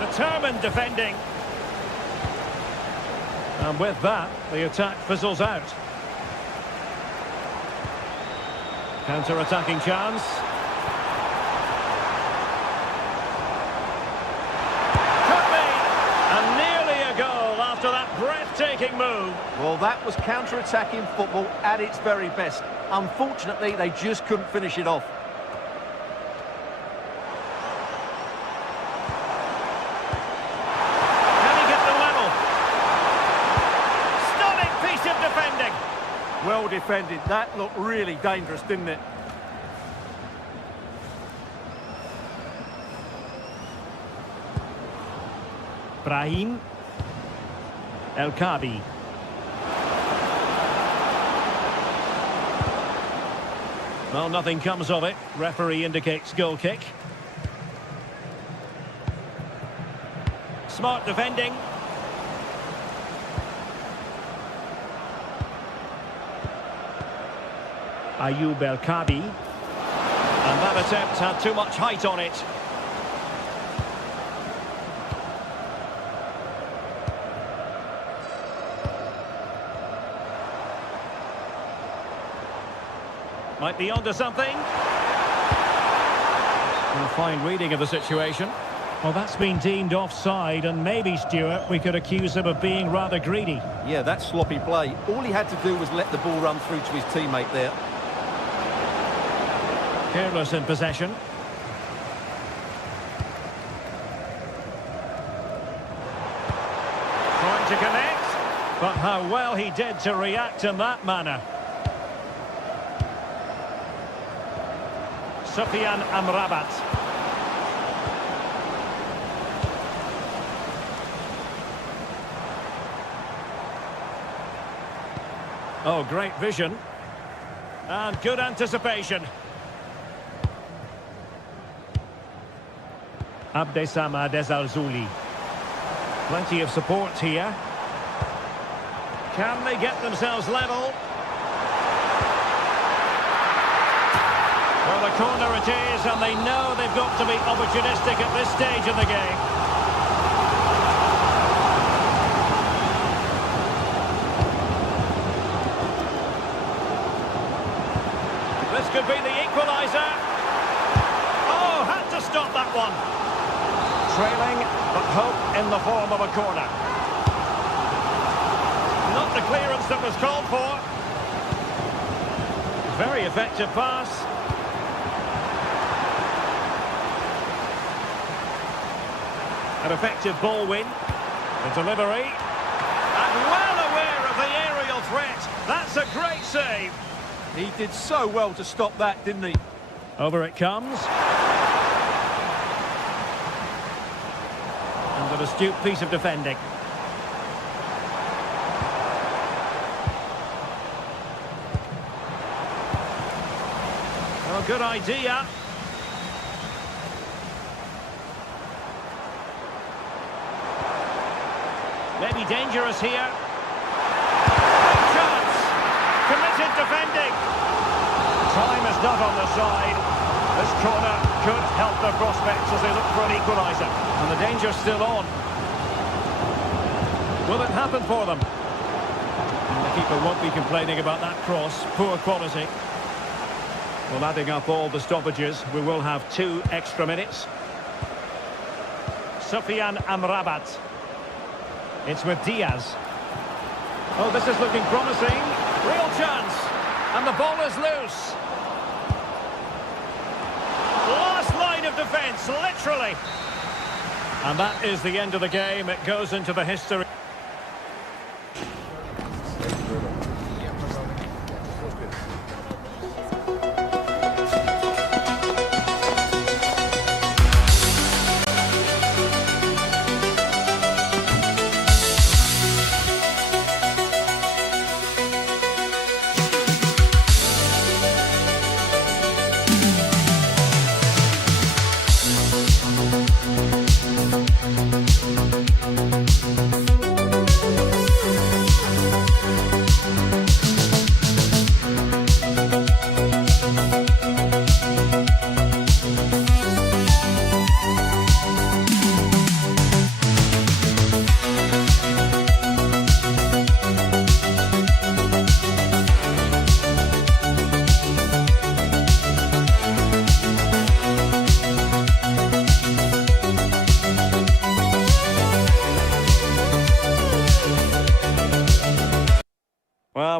Determined defending. And with that, the attack fizzles out. Counter-attacking chance. Could be! And nearly a goal after that breathtaking move. Well, that was counter-attacking football at its very best. Unfortunately, they just couldn't finish it off. Well defended. That looked really dangerous, didn't it? Brahim. El Kabi. Well, nothing comes of it. Referee indicates goal kick. Smart defending. Ayoub El Kabi. And that attempt had too much height on it. Might be onto something. A fine reading of the situation. Well, that's been deemed offside, and maybe, Stuart, we could accuse him of being rather greedy. Yeah, that's sloppy play. All he had to do was let the ball run through to his teammate there. Careless in possession. Trying to connect, but how well he did to react in that manner. Sufyan Amrabat. Oh, great vision. And good anticipation. Abdessamad Al-Zouli. Plenty of support here. Can they get themselves level? Well, a corner it is, and they know they've got to be opportunistic at this stage of the game. This could be the equaliser. Oh, had to stop that one. Trailing, but hope in the form of a corner. Not the clearance that was called for. Very effective pass. An effective ball win. The delivery. And well aware of the aerial threat. That's a great save. He did so well to stop that, didn't he? Over it comes. And an astute piece of defending. Well, good idea. Maybe dangerous here. Chance. Committed defending. Time is not on the side. This corner could help their prospects as they look for an equaliser. And the danger's still on. Will it happen for them? And the keeper won't be complaining about that cross. Poor quality. Well, adding up all the stoppages, we will have 2 extra minutes. Sufyan Amrabat. It's with Diaz. Oh, this is looking promising. Real chance. And the ball is loose. Last line of defence, literally. And that is the end of the game. It goes into the history.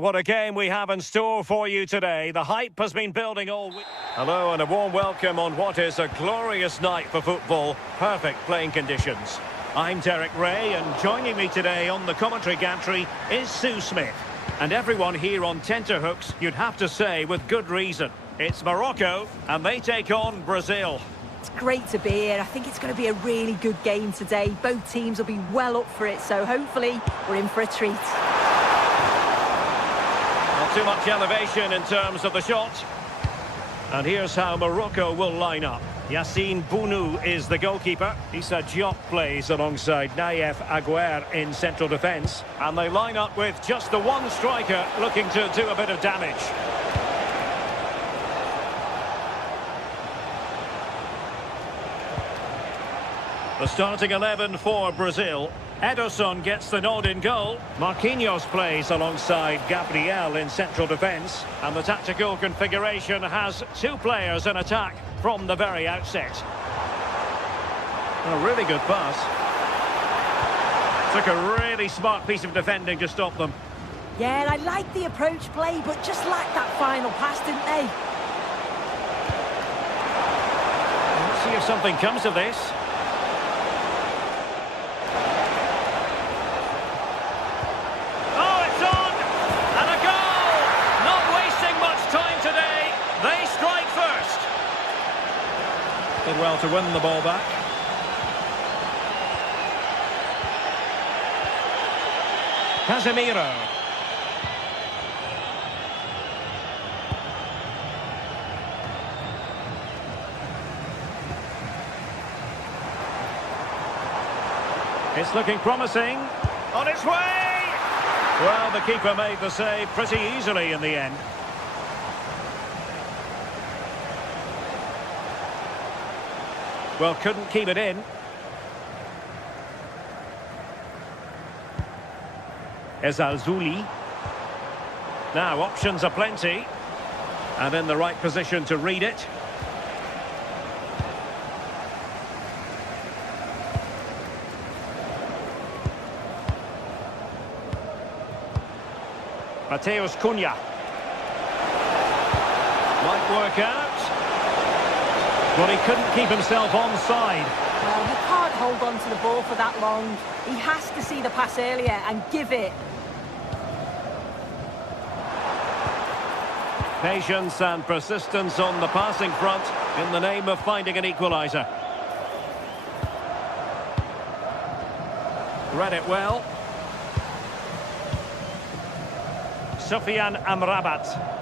what a game we have in store for you today. The hype has been building all week. Hello and a warm welcome on what is a glorious night for football. Perfect playing conditions. I'm Derek Ray, and joining me today on the commentary gantry is Sue Smith. And everyone here on tenterhooks, you'd have to say with good reason. It's Morocco, and they take on Brazil. It's great to be here. I think it's going to be a really good game today. Both teams will be well up for it, so hopefully we're in for a treat. Not too much elevation in terms of the shot. And here's how Morocco will line up. Yassine Bounou is the goalkeeper. Issa Diop plays alongside Naïef Aguer in central defence. And they line up with just the one striker looking to do a bit of damage. The starting 11 for Brazil. Ederson gets the nod in goal. Marquinhos plays alongside Gabriel in central defence. And the tactical configuration has two players in attack from the very outset. A really good pass. Took a really smart piece of defending to stop them. Yeah, I like the approach play, but just lacked that final pass, didn't they? Let's see if something comes of this. Did well to win the ball back. Casemiro. It's looking promising. On its way! Well, the keeper made the save pretty easily in the end. Well, couldn't keep it in. Ezalzouli. Now, options are plenty. And in the right position to read it. Mateus Cunha. Might work out. Well, he couldn't keep himself onside. Well, he can't hold on to the ball for that long. He has to see the pass earlier and give it. Patience and persistence on the passing front in the name of finding an equaliser. Read it well. Sofiane Amrabat.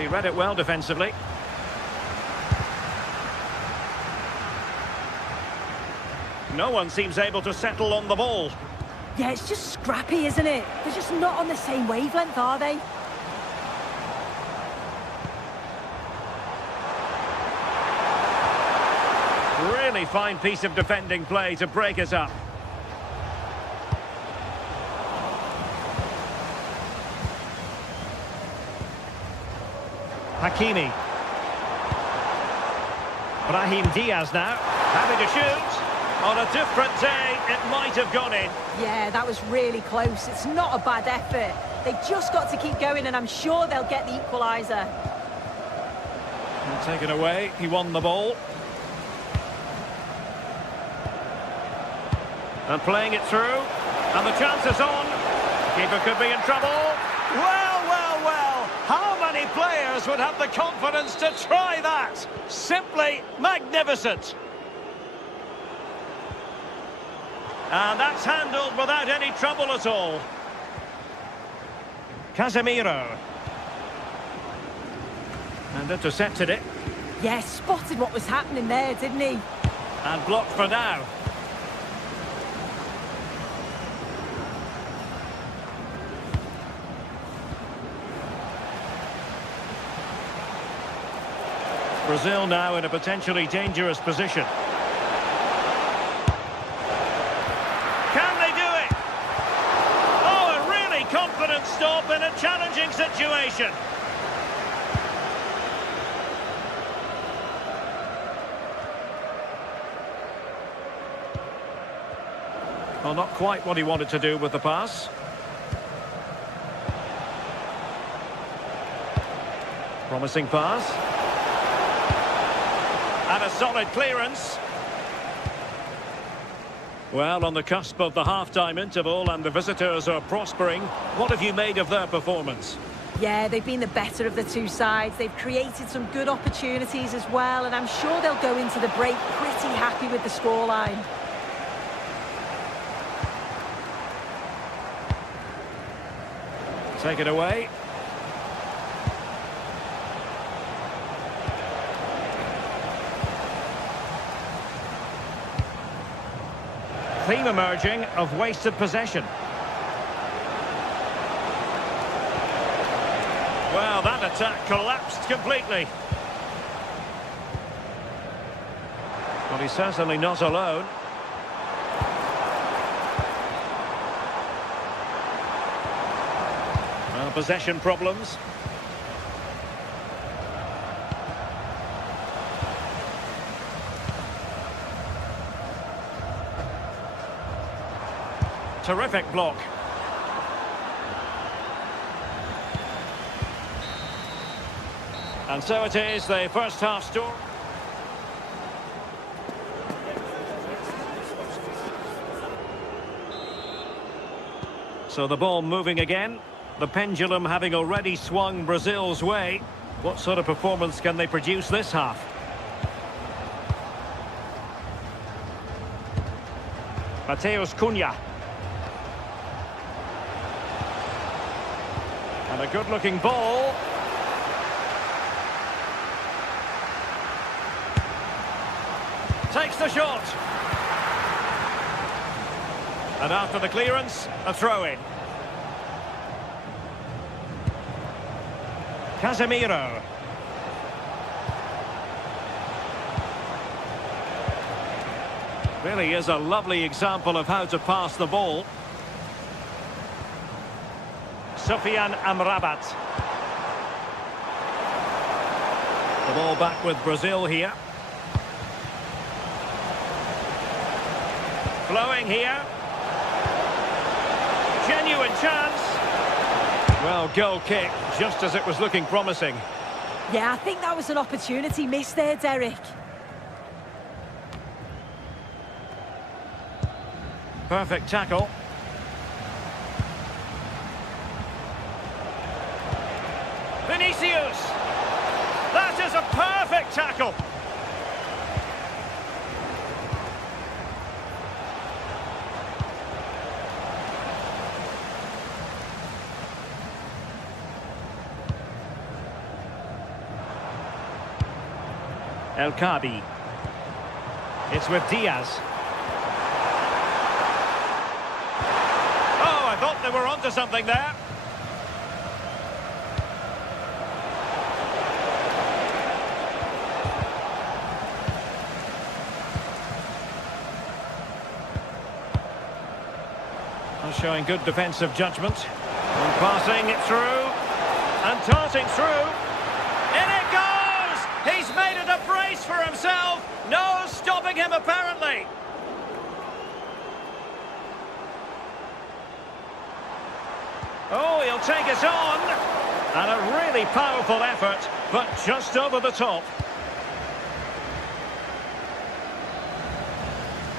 He read it well defensively. No one seems able to settle on the ball. Yeah, it's just scrappy, isn't it? They're just not on the same wavelength, are they? Really fine piece of defending play to break us up. Hakimi. Brahim Diaz now, having to shoot. On a different day, it might have gone in. Yeah, that was really close. It's not a bad effort. They've just got to keep going, and I'm sure they'll get the equaliser. Taken away, he won the ball. And playing it through, and the chance is on. Keeper could be in trouble. Well, well, well, how many players would have the confidence to try that? Simply magnificent. And that's handled without any trouble at all. Casemiro. And intercepted it. Yeah, spotted what was happening there, didn't he? And blocked for now. Brazil now in a potentially dangerous position. Can they do it? up in a challenging situation. Well, not quite what he wanted to do with the pass. Promising pass. And a solid clearance. Well, on the cusp of the half-time interval and the visitors are prospering. What have you made of their performance? Yeah, they've been the better of the two sides. They've created some good opportunities as well, and I'm sure they'll go into the break pretty happy with the scoreline. Take it away. Theme emerging of wasted possession. Well, that attack collapsed completely. Well, he's certainly not alone. Well, possession problems. Terrific block. And so it is, the first half score. So the ball moving again. The pendulum having already swung Brazil's way. What sort of performance can they produce this half? Mateus Cunha. And a good-looking ball. Takes the shot. And after the clearance, a throw-in. Casemiro. Really is a lovely example of how to pass the ball. Sofian Amrabat. The ball back with Brazil here. Flowing here. Genuine chance. Well, goal kick, just as it was looking promising. Yeah, I think that was an opportunity missed there, Derek. Perfect tackle. Vinicius! That is a perfect tackle! El Kadi. It's with Diaz. Oh, I thought they were onto something there. Showing good defensive judgment. And passing it through. And darting through. In it goes! He's made it a brace for himself. No stopping him, apparently. Oh, he'll take it on. And a really powerful effort, but just over the top.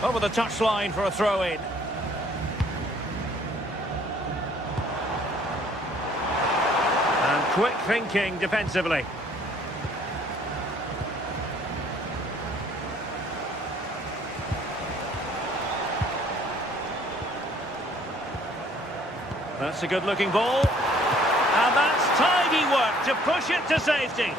Over the touchline for a throw-in. Quick thinking defensively. That's a good-looking ball. And that's tidy work to push it to safety.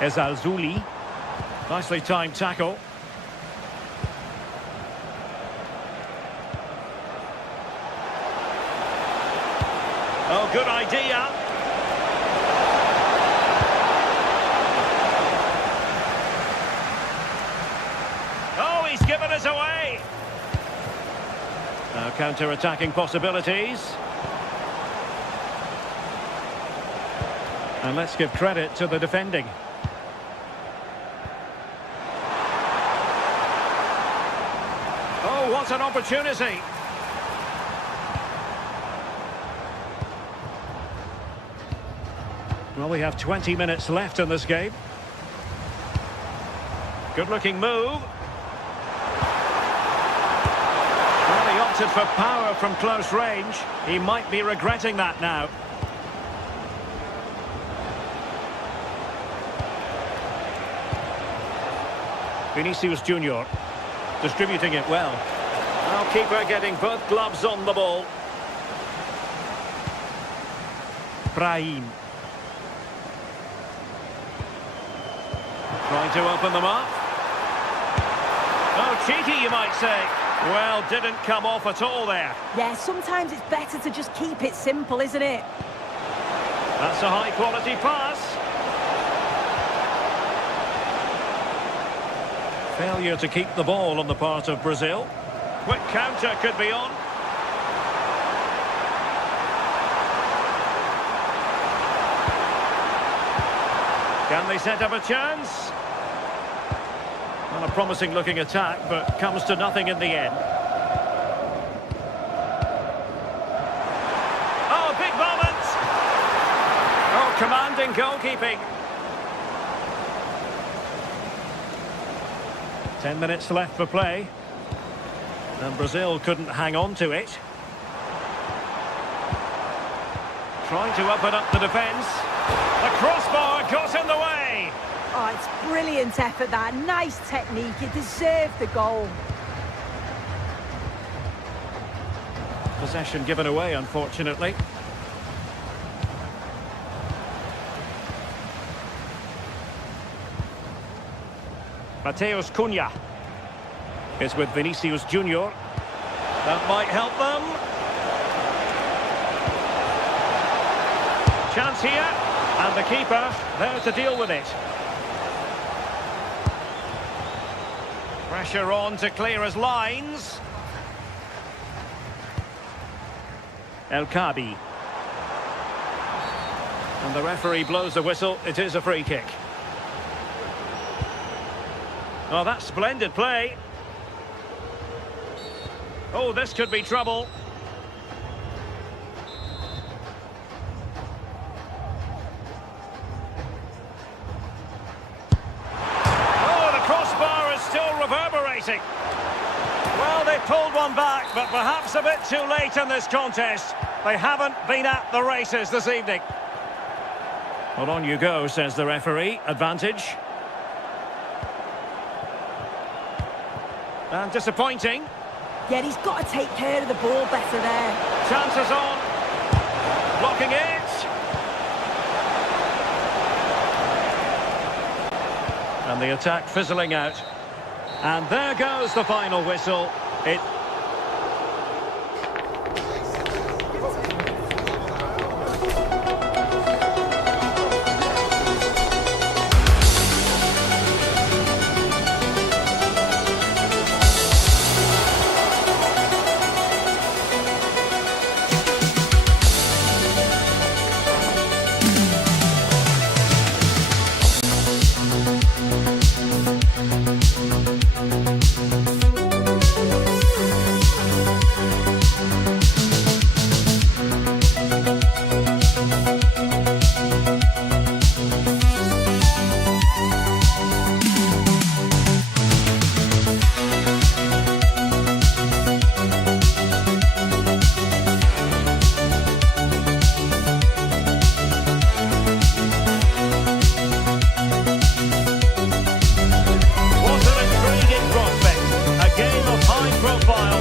Ezalzouli. Nicely timed tackle. Oh, good idea. given us away. Now counter-attacking possibilities. And let's give credit to the defending. Oh, what an opportunity. Well, we have 20 minutes left in this game. Good-looking move. Well, he opted for power from close range. He might be regretting that now. Vinicius Junior distributing it well. Now keeper getting both gloves on the ball. Brahim. Trying to open them up. Oh, cheeky, you might say. Well, didn't come off at all there. Yeah, sometimes it's better to just keep it simple, isn't it? That's a high-quality pass. Failure to keep the ball on the part of Brazil. Quick counter could be on. Can they set up a chance? Well, a promising looking attack, but comes to nothing in the end. Oh, big moment! Oh, commanding goalkeeping. 10 minutes left for play. And Brazil couldn't hang on to it. Trying to open up the defence. The crossbar got in the way. Oh, it's brilliant effort, that. Nice technique. It deserved the goal. Possession given away, unfortunately. Mateus Cunha is with Vinicius Junior. That might help them. Chance here, and the keeper there to deal with it. Pressure on to clear his lines. El Kabi. And the referee blows the whistle. It is a free kick. Oh, that's splendid play. Oh, this could be trouble. Oh, the crossbar is still reverberating. Well, they pulled one back, but perhaps a bit too late in this contest. They haven't been at the races this evening. Well, on you go, says the referee. Advantage. And disappointing. Yeah, he's got to take care of the ball better there. Chances on. Blocking it. And the attack fizzling out. And there goes the final whistle. It...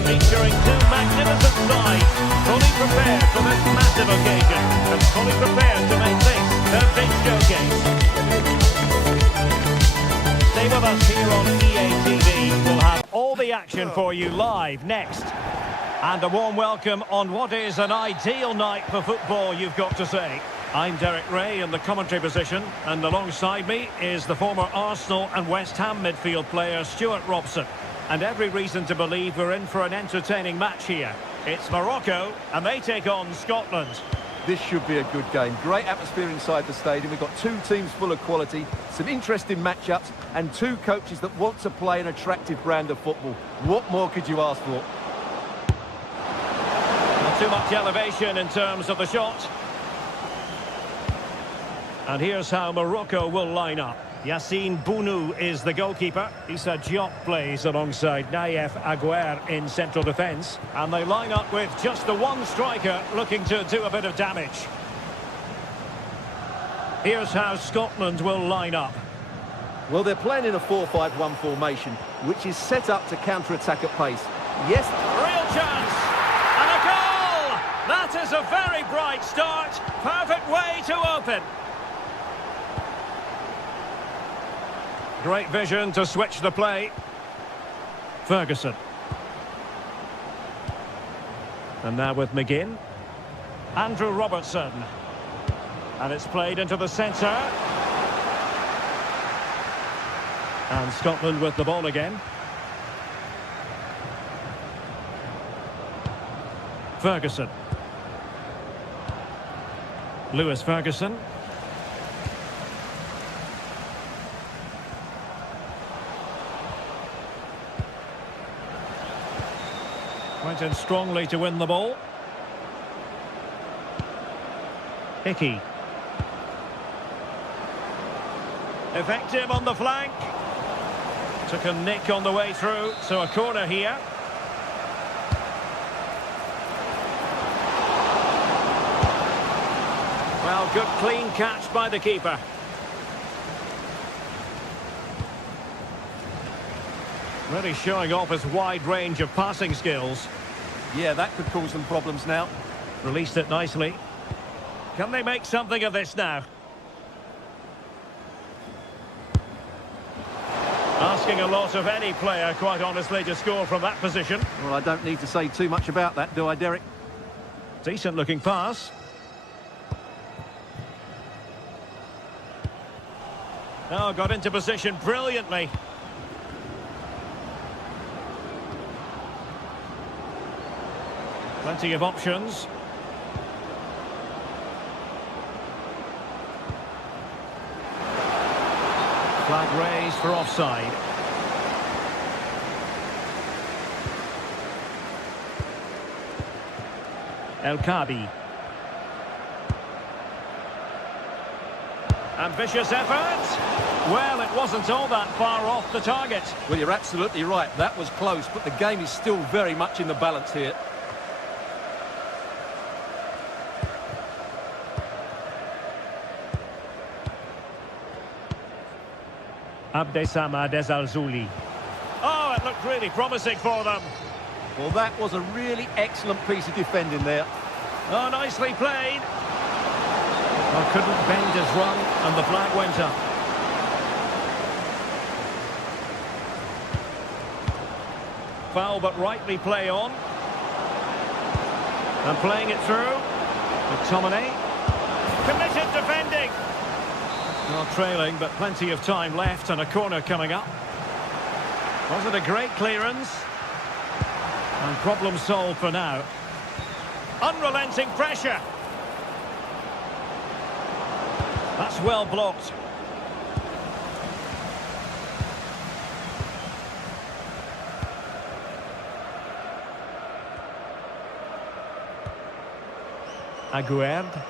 featuring two magnificent sides, fully prepared for this massive occasion and fully prepared to make this their big showcase. Stay with us here on EA TV. We'll have all the action for you live next. And a warm welcome on what is an ideal night for football, you've got to say. I'm Derek Ray in the commentary position, and alongside me is the former Arsenal and West Ham midfield player Stuart Robson. And every reason to believe we're in for an entertaining match here. It's Morocco, and they take on Scotland. This should be a good game. Great atmosphere inside the stadium. We've got two teams full of quality, some interesting matchups, and two coaches that want to play an attractive brand of football. What more could you ask for? Not too much elevation in terms of the shot. And here's how Morocco will line up. Yassine Bounou is the goalkeeper. Issa Diop plays alongside Naïef Aguer in central defence. And they line up with just the one striker looking to do a bit of damage. Here's how Scotland will line up. Well, they're playing in a 4-5-1 formation, which is set up to counter-attack at pace. Yes. Real chance! And a goal! That is a very bright start. Perfect way to open. Great vision to switch the play. Ferguson. And now with McGinn. Andrew Robertson. And it's played into the centre. And Scotland with the ball again. Ferguson. Lewis Ferguson. Went in strongly to win the ball. Hickey. Effective on the flank. Took a nick on the way through, so a corner here. Well, good clean catch by the keeper. Really showing off his wide range of passing skills. Yeah, that could cause them problems now. Released it nicely. Can they make something of this now? Asking a lot of any player, quite honestly, to score from that position. Well, I don't need to say too much about that, do I, Derek? Decent looking pass. Oh, got into position brilliantly. Plenty of options. Flag raised for offside. El Kabi. Ambitious effort. Well, it wasn't all that far off the target. Well, you're absolutely right. That was close, but the game is still very much in the balance here. Abdessamad Al-Zouli. Oh, it looked really promising for them. Well, that was a really excellent piece of defending there. Oh, nicely played. Well, couldn't bend his run, and the flag went up. Foul, but rightly play on. And playing it through. McTominay. Committed defending. Well, trailing, but plenty of time left and a corner coming up. Was it a great clearance? And problem solved for now. Unrelenting pressure. That's well blocked. Aguerd.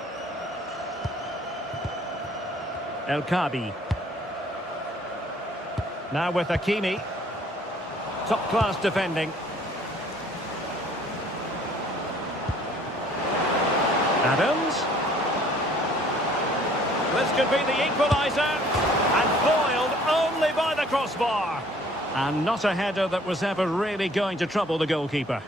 El Kabi. Now with Hakimi. Top-class defending. Adams. This could be the equaliser. And foiled only by the crossbar. And not a header that was ever really going to trouble the goalkeeper.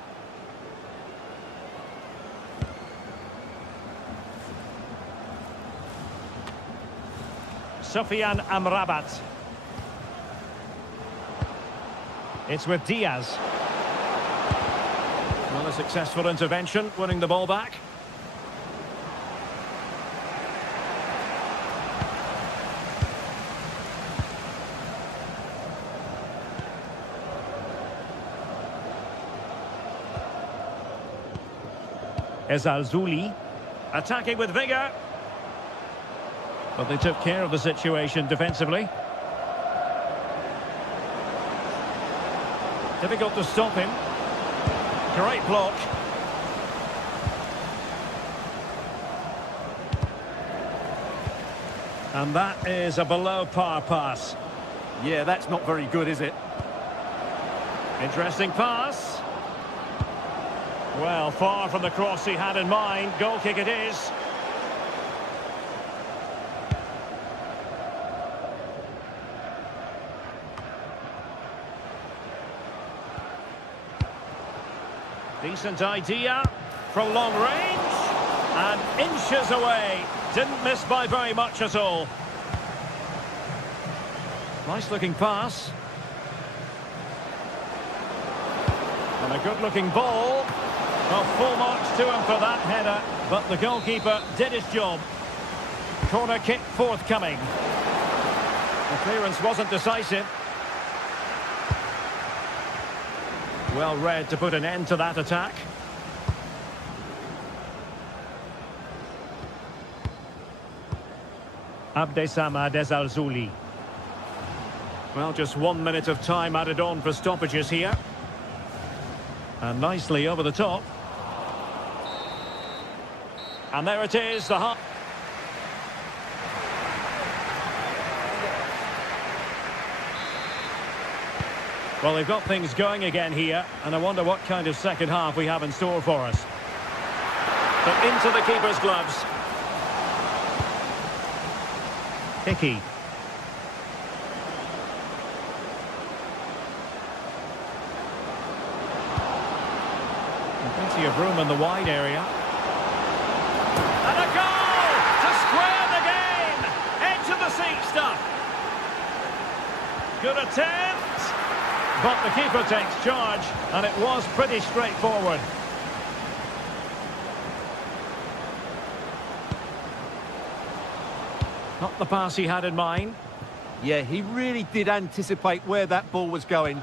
Sofiane Amrabat. It's with Diaz. Well, a successful intervention, winning the ball back. Ezalzouli. Attacking with vigour. But they took care of the situation defensively. Difficult to stop him. Great block. And that is a below par pass. Yeah, that's not very good, is it? Interesting pass. Well, far from the cross he had in mind. Goal kick it is. Decent idea from long range, and inches away. Didn't miss by very much at all. Nice looking pass. And a good looking ball. Well, full marks to him for that header, but the goalkeeper did his job. Corner kick forthcoming. The clearance wasn't decisive. Well read to put an end to that attack. Abdesamad Ezalzouli. Well, just 1 minute of time added on for stoppages here. And nicely over the top. And there it is, the half. Well, they've got things going again here, and I wonder what kind of second half we have in store for us. But into the keeper's gloves. Hickey. Plenty of room in the wide area. And a goal to square the game. Edge of the seat stuff. Good attempt. But the keeper takes charge, and it was pretty straightforward. Not the pass he had in mind. Yeah, he really did anticipate where that ball was going.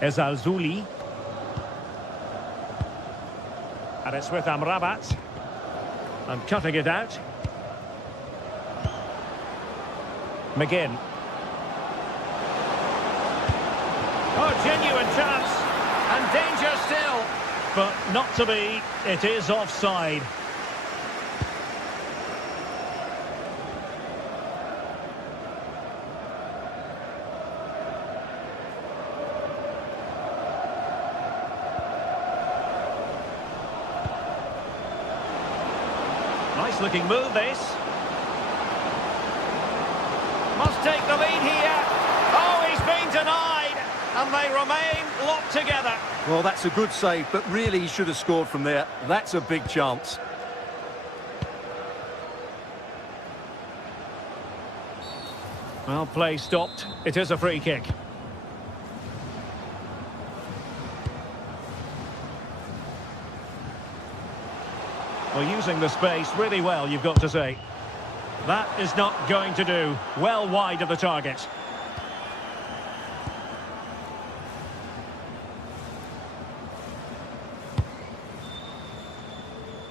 Ezalzouli. And it's with Amrabat. And cutting it out. McGinn. Oh, genuine chance. And danger still. But not to be. It is offside. Nice looking move, this. Must take the lead here. Oh, he's been denied. And they remain locked together. Well, that's a good save, but really he should have scored from there. That's a big chance. Well, play stopped. It is a free kick. Well, using the space really well, you've got to say. That is not going to do. Well wide of the target.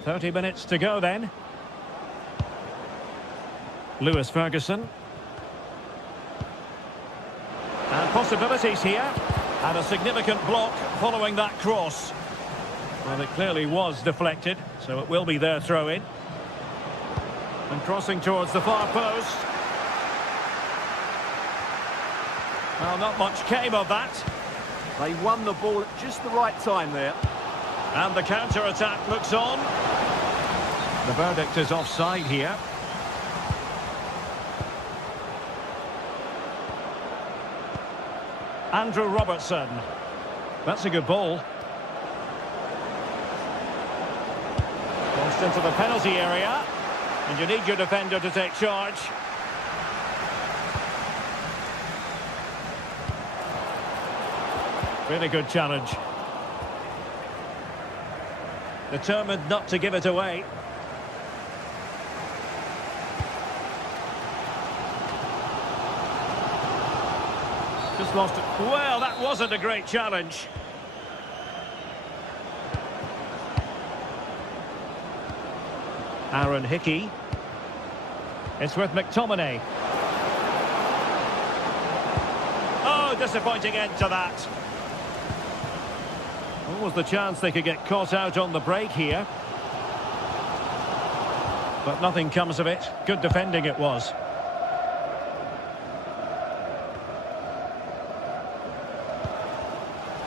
"30 minutes to go then." Lewis Ferguson. And possibilities here. And a significant block following that cross. Well, it clearly was deflected, so it will be their throw-in. And crossing towards the far post. Well, not much came of that. They won the ball at just the right time there. And the counter-attack looks on. The verdict is offside here. Andrew Robertson. That's a good ball. Crossed into the penalty area. And you need your defender to take charge. Really good challenge. Determined not to give it away. Just lost it. Well, that wasn't a great challenge. Aaron Hickey. It's with McTominay. Oh, disappointing end to that. What was the chance they could get caught out on the break here? But nothing comes of it. Good defending it was.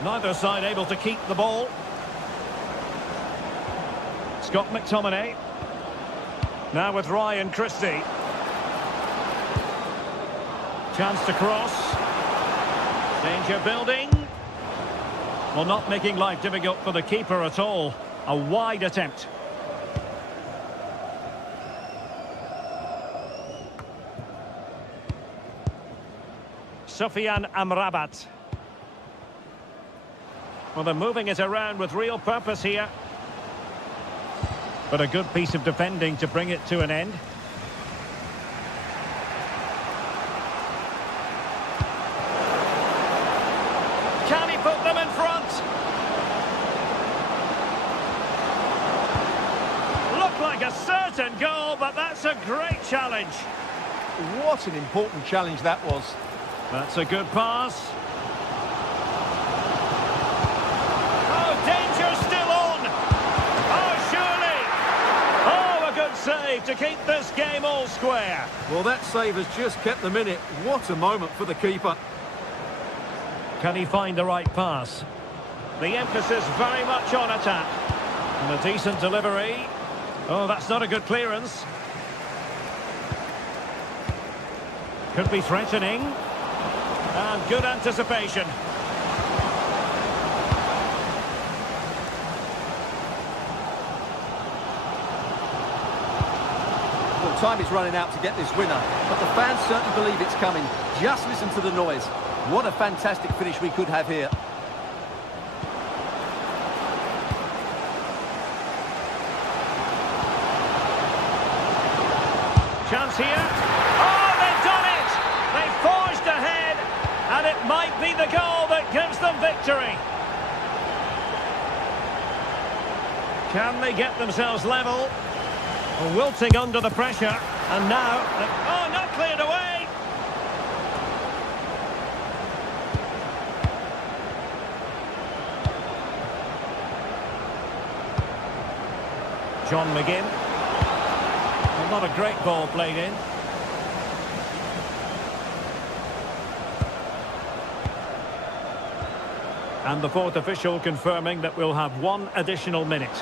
Neither side able to keep the ball. Scott McTominay. Now with Ryan Christie. Chance to cross. Danger building. Well, not making life difficult for the keeper at all. A wide attempt. Sufyan Amrabat. Well, they're moving it around with real purpose here. But a good piece of defending to bring it to an end. Can he put them in front? Looked like a certain goal, but that's a great challenge. What an important challenge that was. That's a good pass. Oh, danger still on. Oh, surely. Oh, a good save to keep this game all square. Well, that save has just kept them in it. What a moment for the keeper. Can he find the right pass? The emphasis very much on attack. And a decent delivery. Oh, that's not a good clearance. Could be threatening. And good anticipation. Well, time is running out to get this winner, but the fans certainly believe it's coming. Just listen to the noise. What a fantastic finish we could have here. Chance here. Oh, they've done it! They forged ahead, and it might be the goal that gives them victory. Can they get themselves level? Wilting under the pressure, and now... Oh, not cleared away! John McGinn. Well, not a great ball played in. And the fourth official confirming that we'll have one additional minute.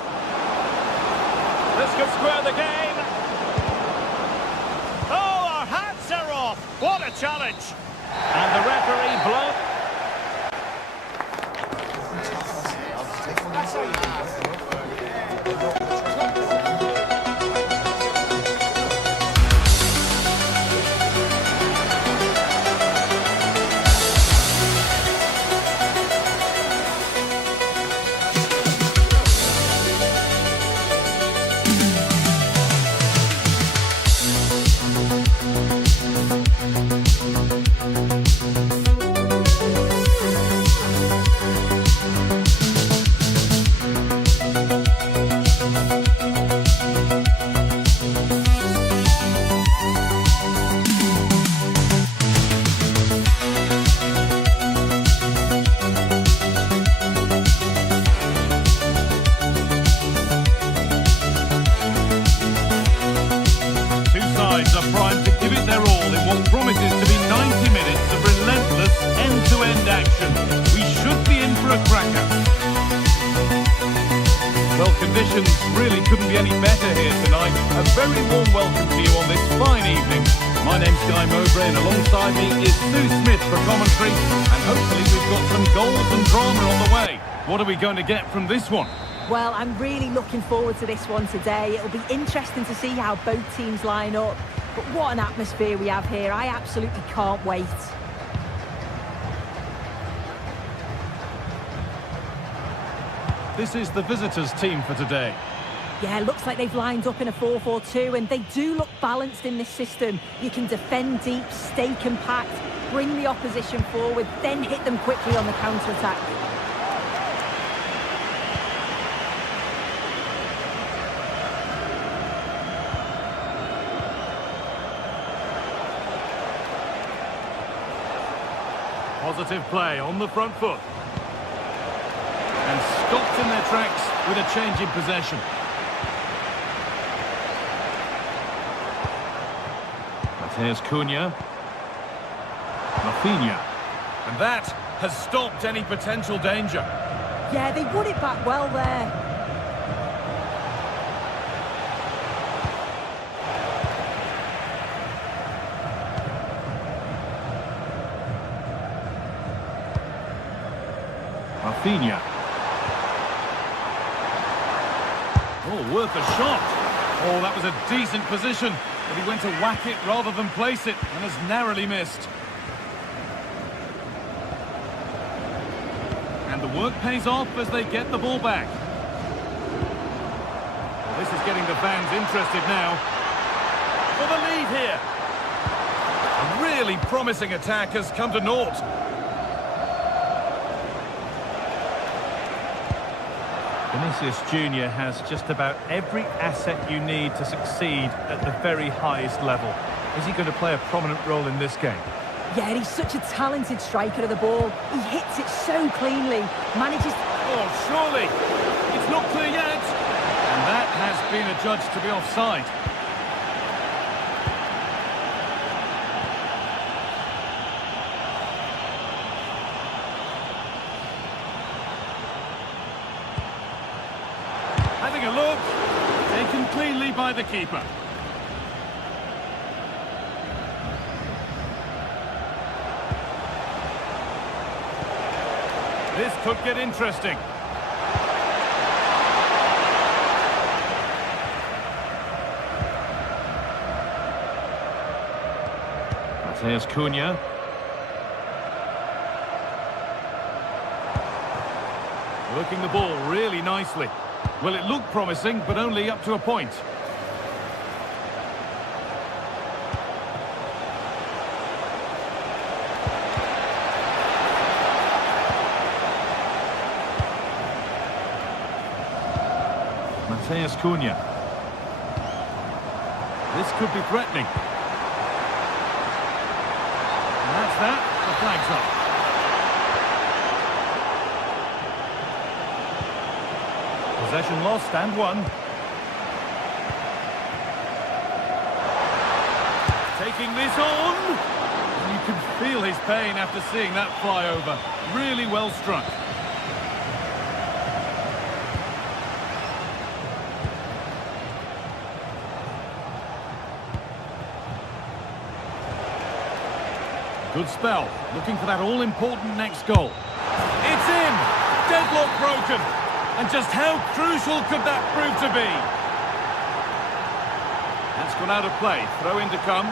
This could square the game. Oh, our hats are off. What a challenge. And the referee blows. primed to give it their all in what promises to be 90 minutes of relentless end-to-end action. We should be in for a cracker. Well, conditions really couldn't be any better here tonight. A very warm welcome to you on this fine evening. My name's Guy Mowbray and alongside me is Sue Smith for commentary, and hopefully we've got some goals and drama on the way. What are we going to get from this one? Well, I'm really looking forward to this one today. It'll be interesting to see how both teams line up. But what an atmosphere we have here. I absolutely can't wait. This is the visitors' team for today. Yeah, looks like they've lined up in a 4-4-2, and they do look balanced in this system. You can defend deep, stay compact, bring the opposition forward, then hit them quickly on the counter-attack. Positive play on the front foot. And stopped in their tracks with a change in possession. Here's Cunha. Rafinha. And that has stopped any potential danger. Yeah, they won it back well there. Rafinha. Oh, worth a shot. Oh, that was a decent position. But he went to whack it rather than place it, and has narrowly missed. And the work pays off as they get the ball back. Well, this is getting the fans interested now. For the lead here. A really promising attack has come to naught. Vinicius Jr. has just about every asset you need to succeed at the very highest level. Is he going to play a prominent role in this game? Yeah, he's such a talented striker of the ball. He hits it so cleanly, manages... Oh, surely! It's not clear yet! And that has been adjudged to be offside. Having a look, taken cleanly by the keeper. This could get interesting. Here's Cunha. Working the ball really nicely. Well, it looked promising, but only up to a point. Cunha. This could be threatening. And that's that. The flag's up. Possession lost and won. Taking this on. And you can feel his pain after seeing that fly over. Really well struck. Good spell, looking for that all-important next goal. It's in! Deadlock broken! And just how crucial could that prove to be? That's gone out of play. Throw in to come.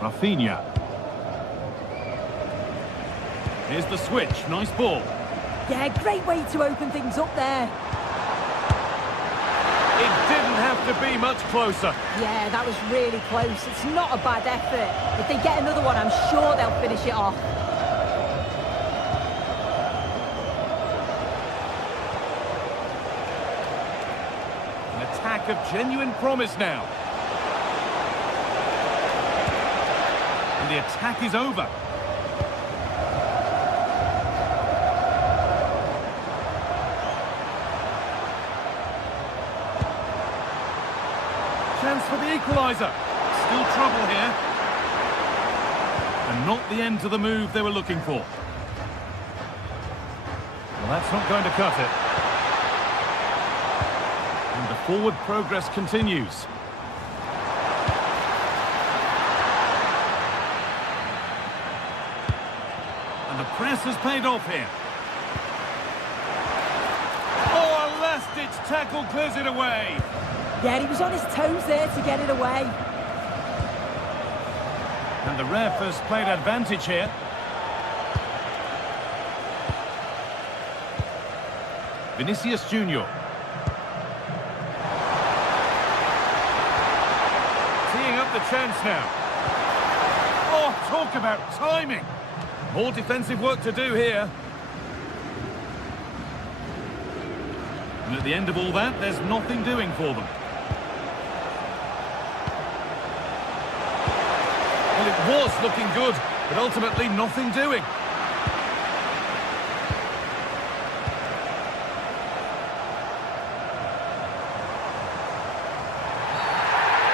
Rafinha. Here's the switch. Nice ball. Yeah, great way to open things up there. It didn't have to be much closer. Yeah, that was really close. It's not a bad effort. If they get another one, I'm sure they'll finish it off. An attack of genuine promise now. And the attack is over. Chance for the equaliser. Still trouble here. And not the end to the move they were looking for. Well, that's not going to cut it. And the forward progress continues. And the press has paid off here. Oh, a last-ditch tackle clears it away. Yeah, he was on his toes there to get it away. And the ref has played advantage here. Vinicius Junior. Teeing up the chance now. Oh, talk about timing. More defensive work to do here. And at the end of all that, there's nothing doing for them. Well, it was looking good, but ultimately nothing doing.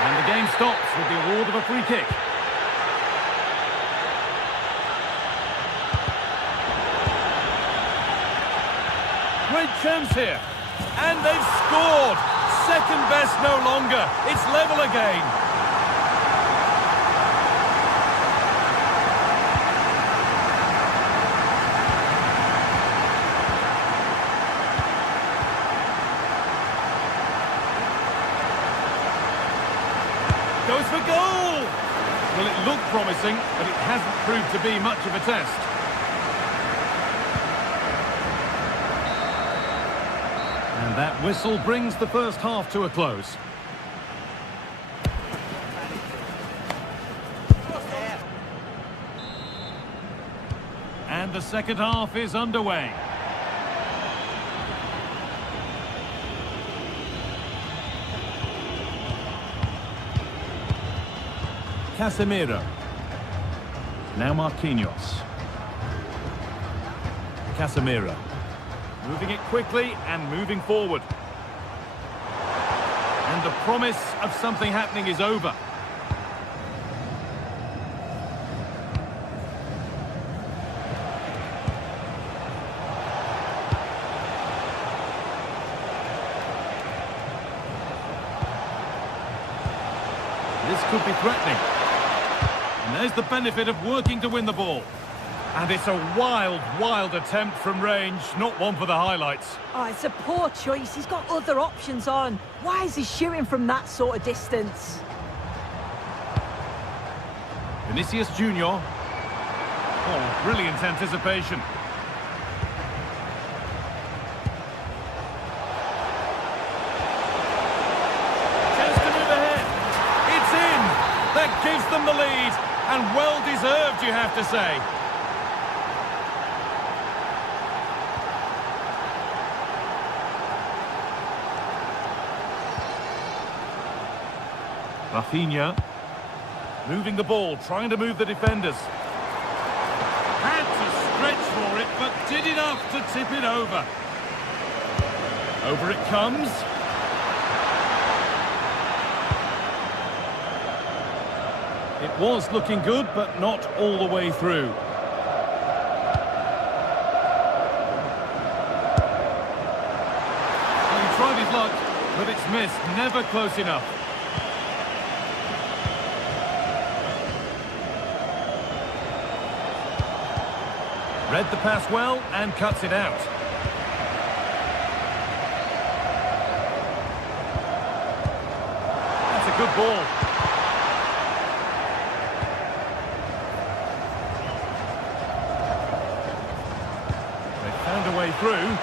And the game stops with the award of a free kick. Great chance here. And they've scored. Second best no longer. It's level again. Goes for goal! Well, it looked promising, but it hasn't proved to be much of a test. And that whistle brings the first half to a close. And the second half is underway. Casemiro. Now Marquinhos. Casemiro. Moving it quickly and moving forward. And the promise of something happening is over. This could be threatening. And there's the benefit of working to win the ball. And it's a wild, wild attempt from range, not one for the highlights. Oh, it's a poor choice. He's got other options on. Why is he shooting from that sort of distance? Vinicius Junior. Oh, brilliant anticipation. Chance to move ahead. It's in. That gives them the lead. And well deserved, you have to say. Rafinha, moving the ball, trying to move the defenders. Had to stretch for it, but did enough to tip it over. Over it comes. It was looking good, but not all the way through. Well, he tried his luck, but it's missed, never close enough. Read the pass well and cuts it out. That's a good ball. They found a way through.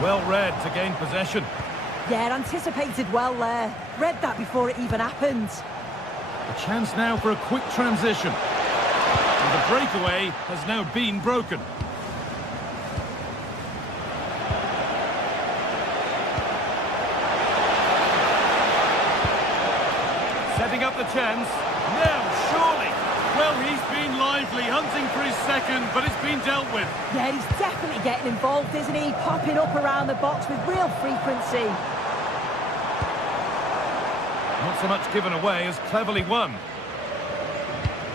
Well read to gain possession. Yeah, anticipated well there. Read that before it even happened. A chance now for a quick transition. And the breakaway has now been broken. Setting up the chance. Now, surely. Well, he's been lively, hunting for his second, but it's been dealt with. Yeah, he's definitely getting involved, isn't he? Popping up around the box with real frequency. Not so much given away as cleverly won.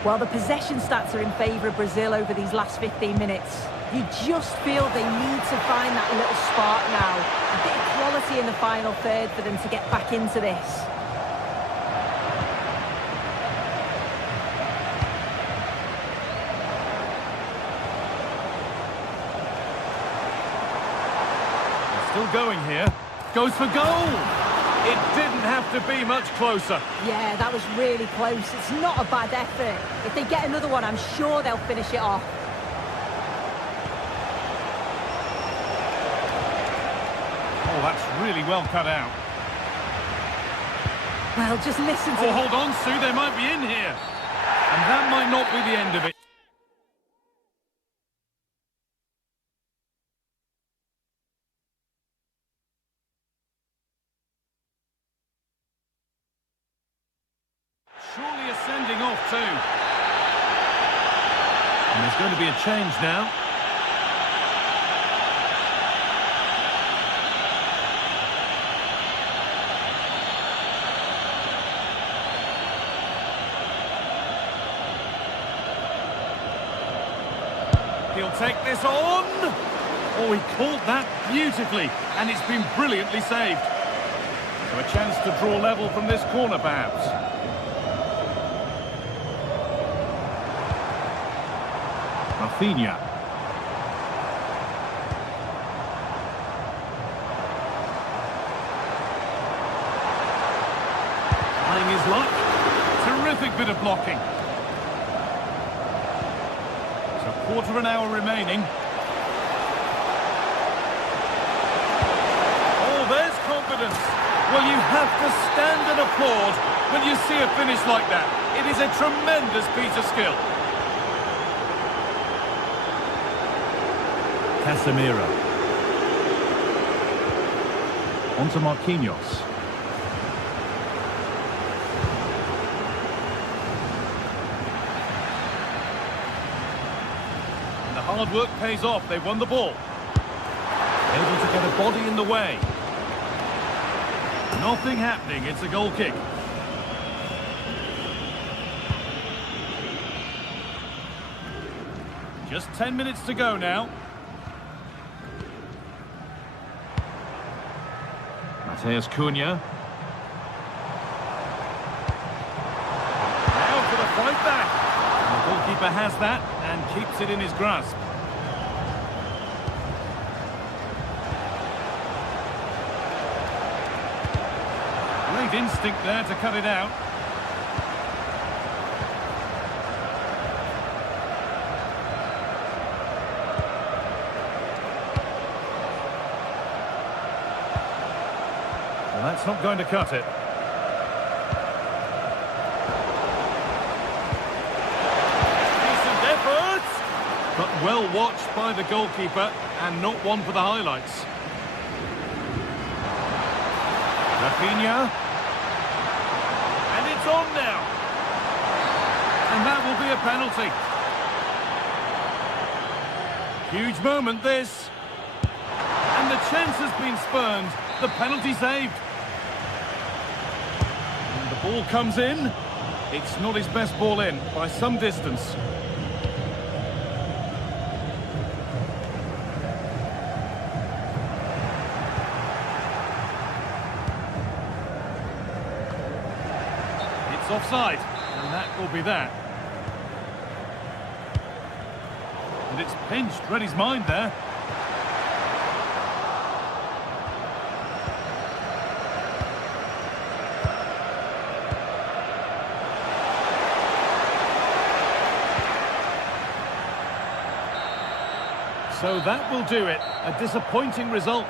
Well, the possession stats are in favour of Brazil over these last 15 minutes. You just feel they need to find that little spark now. A bit of quality in the final third for them to get back into this. Still going here. Goes for goal! It didn't have to be much closer. Yeah, that was really close. It's not a bad effort. If they get another one, I'm sure they'll finish it off. Oh, that's really well cut out. Well, just listen to... Oh, hold on, Sue, they might be in here. And that might not be the end of it. Surely a sending off too. And there's going to be a change now. He'll take this on. Oh, he caught that beautifully, and it's been brilliantly saved. So a chance to draw level from this corner, perhaps. Rafinha. Trying his luck. Terrific bit of blocking. So quarter of an hour remaining. Oh, there's confidence. Well, you have to stand and applaud when you see a finish like that. It is a tremendous piece of skill. Casemiro. On to Marquinhos. And the hard work pays off. They won the ball. Able to get a body in the way. Nothing happening. It's a goal kick. Just 10 minutes to go now. Mateus Cunha. Now for the fight back. And the goalkeeper has that and keeps it in his grasp. Great instinct there to cut it out. Well, that's not going to cut it. Decent effort! But well watched by the goalkeeper and not one for the highlights. Rafinha. And it's on now. And that will be a penalty. Huge moment, this. And the chance has been spurned. The penalty saved. And the ball comes in. It's not his best ball in, by some distance. It's offside, and that will be that. And it's pinched, read his mind there. So that will do it. A disappointing result.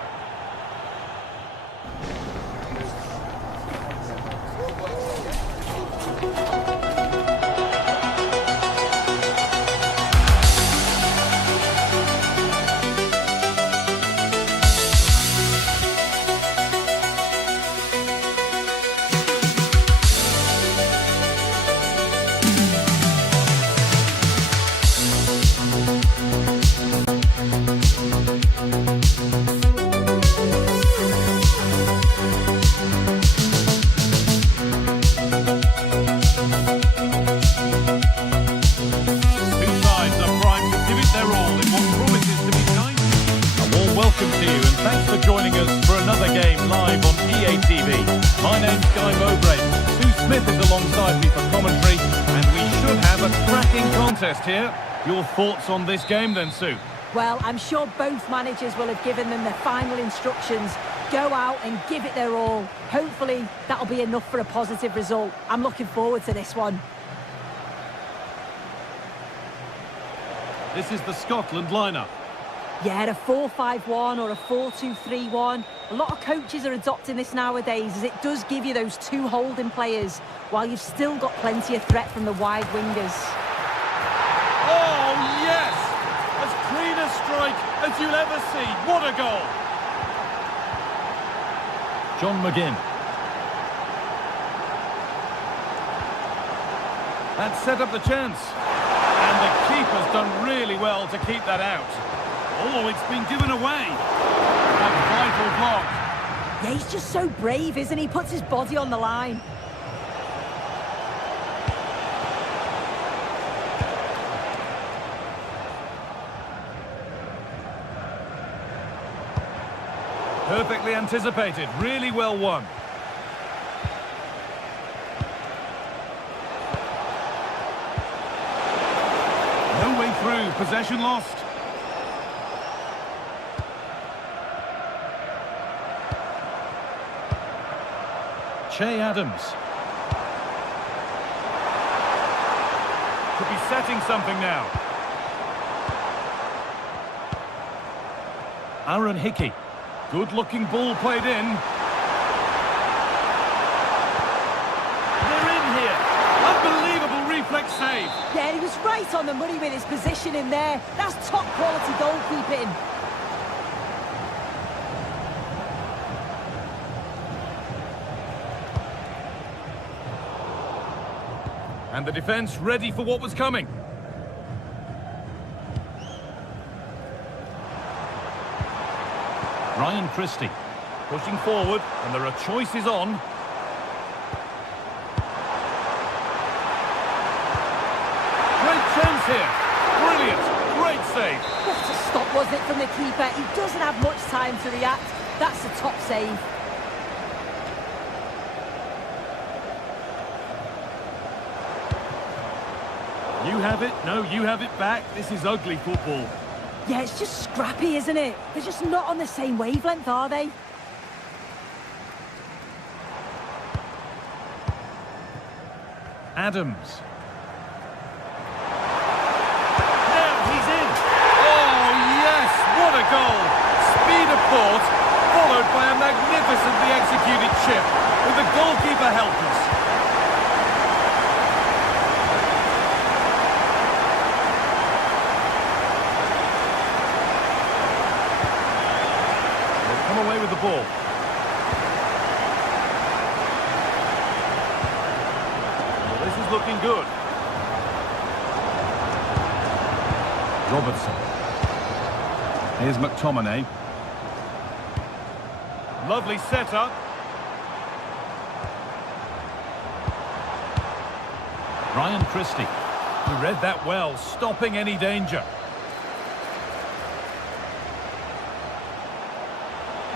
Welcome to you and thanks for joining us for another game live on EA TV. My name's Guy Mowbray. Sue Smith is alongside me for commentary and we should have a cracking contest here. Your thoughts on this game then, Sue? Well, I'm sure both managers will have given them their final instructions. Go out and give it their all. Hopefully, that'll be enough for a positive result. I'm looking forward to this one. This is the Scotland lineup. Yeah, a 4-5-1 or a 4-2-3-1. A lot of coaches are adopting this nowadays, as it does give you those two holding players, while you've still got plenty of threat from the wide wingers. Oh, yes! As clean a strike as you'll ever see. What a goal! John McGinn. That set up the chance. And the keeper's done really well to keep that out. Oh, it's been given away. A vital block. Yeah, he's just so brave, isn't he? Puts his body on the line. Perfectly anticipated, really well won. No way through, possession lost. Che Adams. Could be setting something now. Aaron Hickey. Good-looking ball played in. They're in here. Unbelievable reflex save. Yeah, he was right on the money with his position in there. That's top-quality goalkeeping. And the defence ready for what was coming. Ryan Christie pushing forward, and there are choices on. Great chance here. Brilliant. Great save. What a stop, wasn't it, from the keeper? He doesn't have much time to react. That's a top save. You have it. No, you have it back. This is ugly football. Yeah, it's just scrappy, isn't it? They're just not on the same wavelength, are they? Adams. Now he's in. Oh, yes. What a goal. Speed of thought, followed by a magnificently executed chip, with the goalkeeper helpless. Away with the ball. Well, this is looking good. Robertson. Here's McTominay. Lovely setup. Ryan Christie. He read that well, stopping any danger.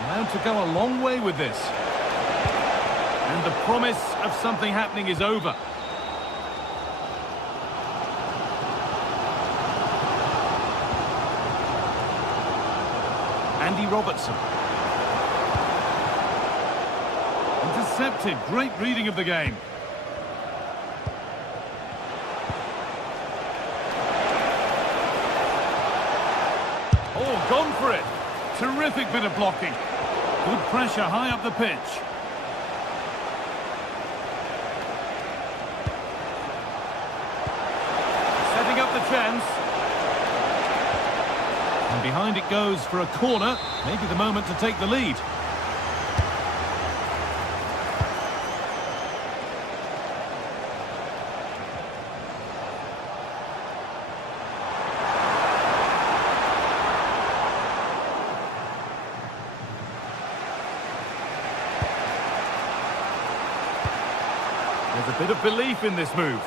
Now to go a long way with this. And the promise of something happening is over. Andy Robertson. Intercepted. Great reading of the game. Oh, gone for it. Terrific bit of blocking. Good pressure high up the pitch. Setting up the chance. And behind it goes for a corner. Maybe the moment to take the lead. There's a bit of belief in this move.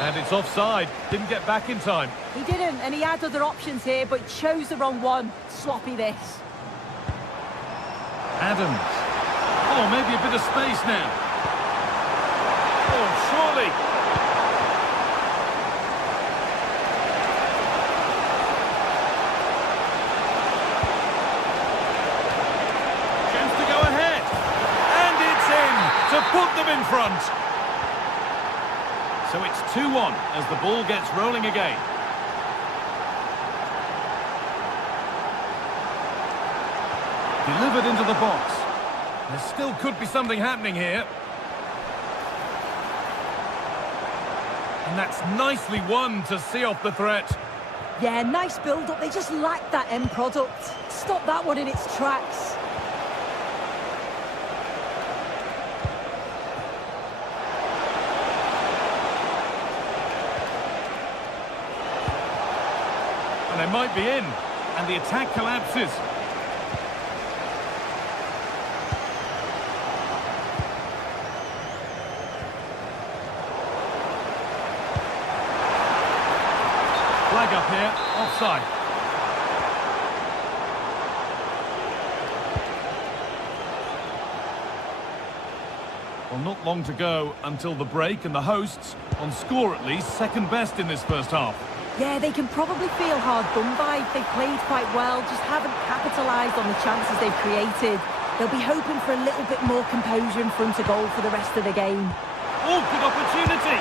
And it's offside. Didn't get back in time. He didn't, and he had other options here, but chose the wrong one. Sloppy this. Adams. Oh, maybe a bit of space now. Oh, surely. put them in front. So it's 2-1 as the ball gets rolling again. Delivered into the box. There still could be something happening here. And that's nicely won to see off the threat. Yeah, nice build-up. They just lack that end product. Stop that one in its tracks. And they might be in. And the attack collapses. Flag up here, offside. Well, not long to go until the break, and the hosts, on score at least, second best in this first half. Yeah, they can probably feel hard done by. They played quite well, just haven't capitalised on the chances they've created. They'll be hoping for a little bit more composure in front of goal for the rest of the game. Oh, good opportunity!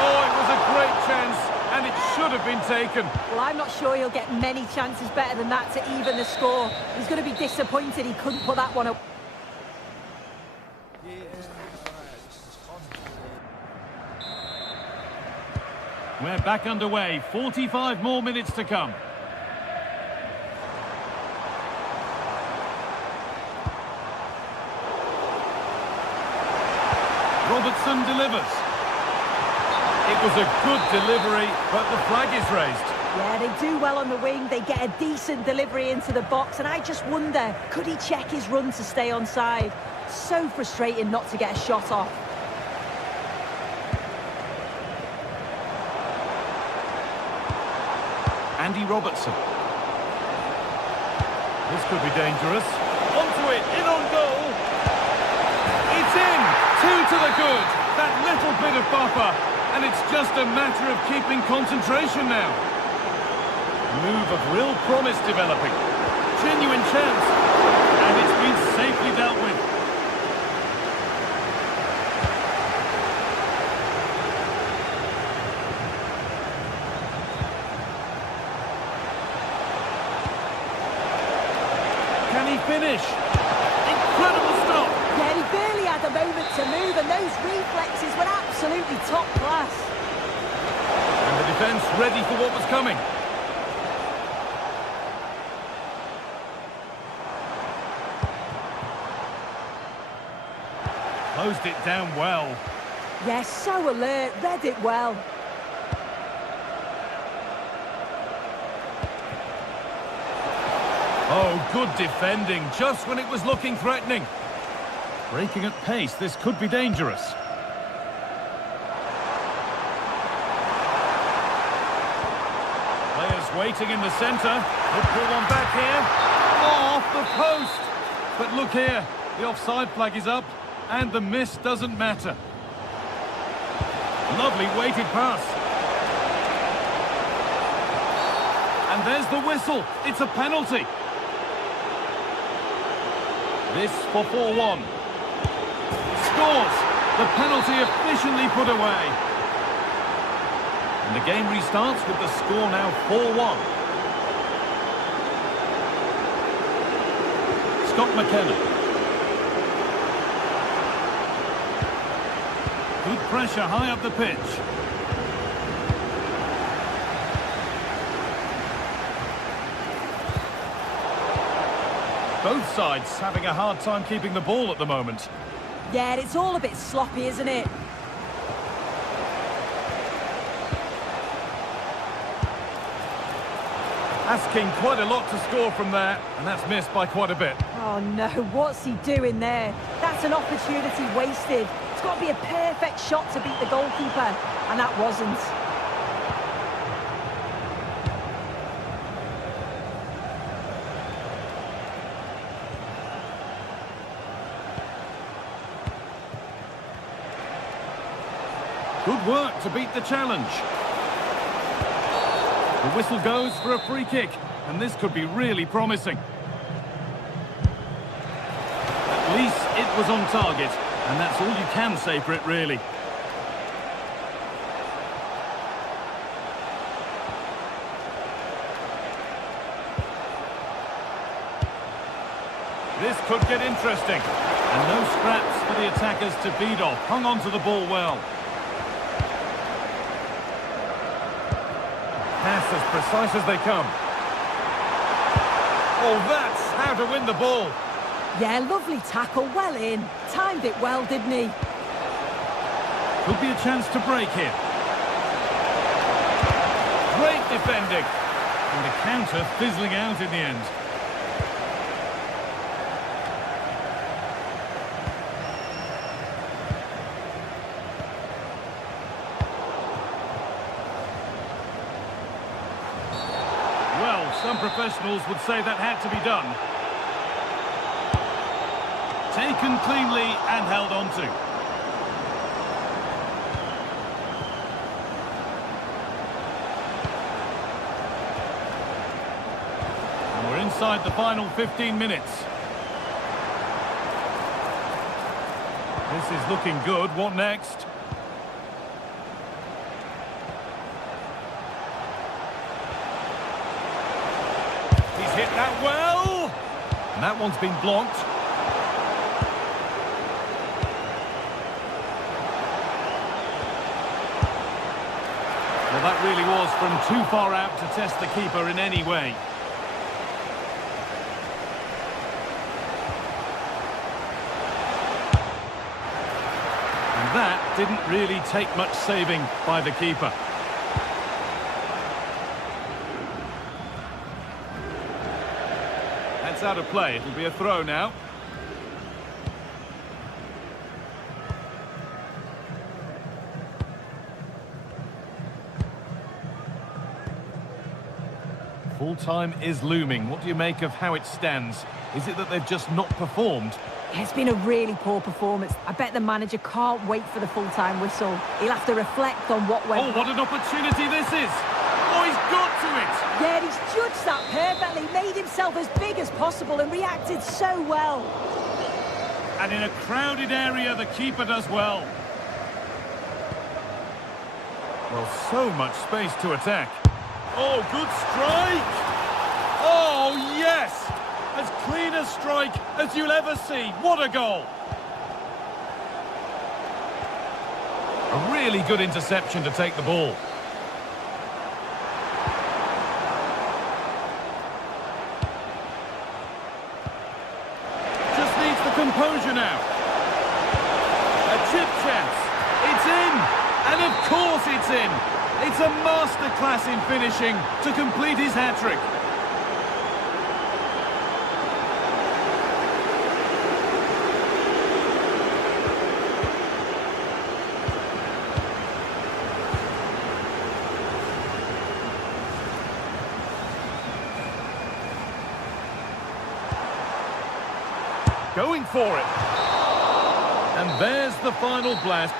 Oh, it was a great chance. And it should have been taken. Well, I'm not sure he'll get many chances better than that to even the score. He's going to be disappointed he couldn't put that one up. We're back underway. 45 more minutes to come. Robertson delivers. It was a good delivery, but the flag is raised. Yeah, they do well on the wing. They get a decent delivery into the box, and I just wonder, could he check his run to stay onside? So frustrating not to get a shot off. Andy Robertson. This could be dangerous. Onto it, in on goal. It's in! 2 to the good. That little bit of buffer. And it's just a matter of keeping concentration now. Move of real promise developing. Genuine chance. And it's been safely dealt with. Can he finish? Incredible stop. Yeah, he barely had a moment to move, and those reflexes were absolutely top class. And the defence ready for what was coming. Closed it down well. Yes, so alert, read it well. Oh, good defending, just when it was looking threatening. Breaking at pace, this could be dangerous. Players waiting in the centre. Could pull one back here. Oh, off the post. But look here, the offside flag is up, and the miss doesn't matter. Lovely weighted pass. And there's the whistle. It's a penalty. This for 4-1. Scores! The penalty efficiently put away. And the game restarts with the score now 4-1. Scott McKenna. Good pressure high up the pitch. Both sides having a hard time keeping the ball at the moment. Yeah, it's all a bit sloppy, isn't it? Asking quite a lot to score from there, and that's missed by quite a bit. Oh no, what's he doing there? That's an opportunity wasted. It's got to be a perfect shot to beat the goalkeeper, and that wasn't. Good work to beat the challenge. The whistle goes for a free kick, and this could be really promising. At least it was on target. And that's all you can say for it, really. This could get interesting. And no scraps for the attackers to feed off. Hung on to the ball well. Pass as precise as they come. Oh, that's how to win the ball. Yeah, lovely tackle, well in. Timed it well, didn't he? Could be a chance to break here. Great defending. And the counter fizzling out in the end. Well, some professionals would say that had to be done. Taken cleanly and held on to. And we're inside the final 15 minutes. This is looking good. What next? He's hit that well. And that one's been blocked. Well, that really was from too far out to test the keeper in any way. And that didn't really take much saving by the keeper. That's out of play. It'll be a throw now. Full-time is looming. What do you make of how it stands? Is it that they've just not performed? It's been a really poor performance. I bet the manager can't wait for the full-time whistle. He'll have to reflect on what went... Oh, what an opportunity this is! Oh, he's got to it! Yeah, he's judged that perfectly, made himself as big as possible and reacted so well. And in a crowded area, the keeper does well. Well, so much space to attack. Oh, good strike! Oh, yes! As clean a strike as you'll ever see. What a goal! A really good interception to take the ball. Just needs the composure now. A chip chance. It's in! And of course it's in! It's a masterclass in finishing to complete his hat-trick. Going for it. And there's the final blast.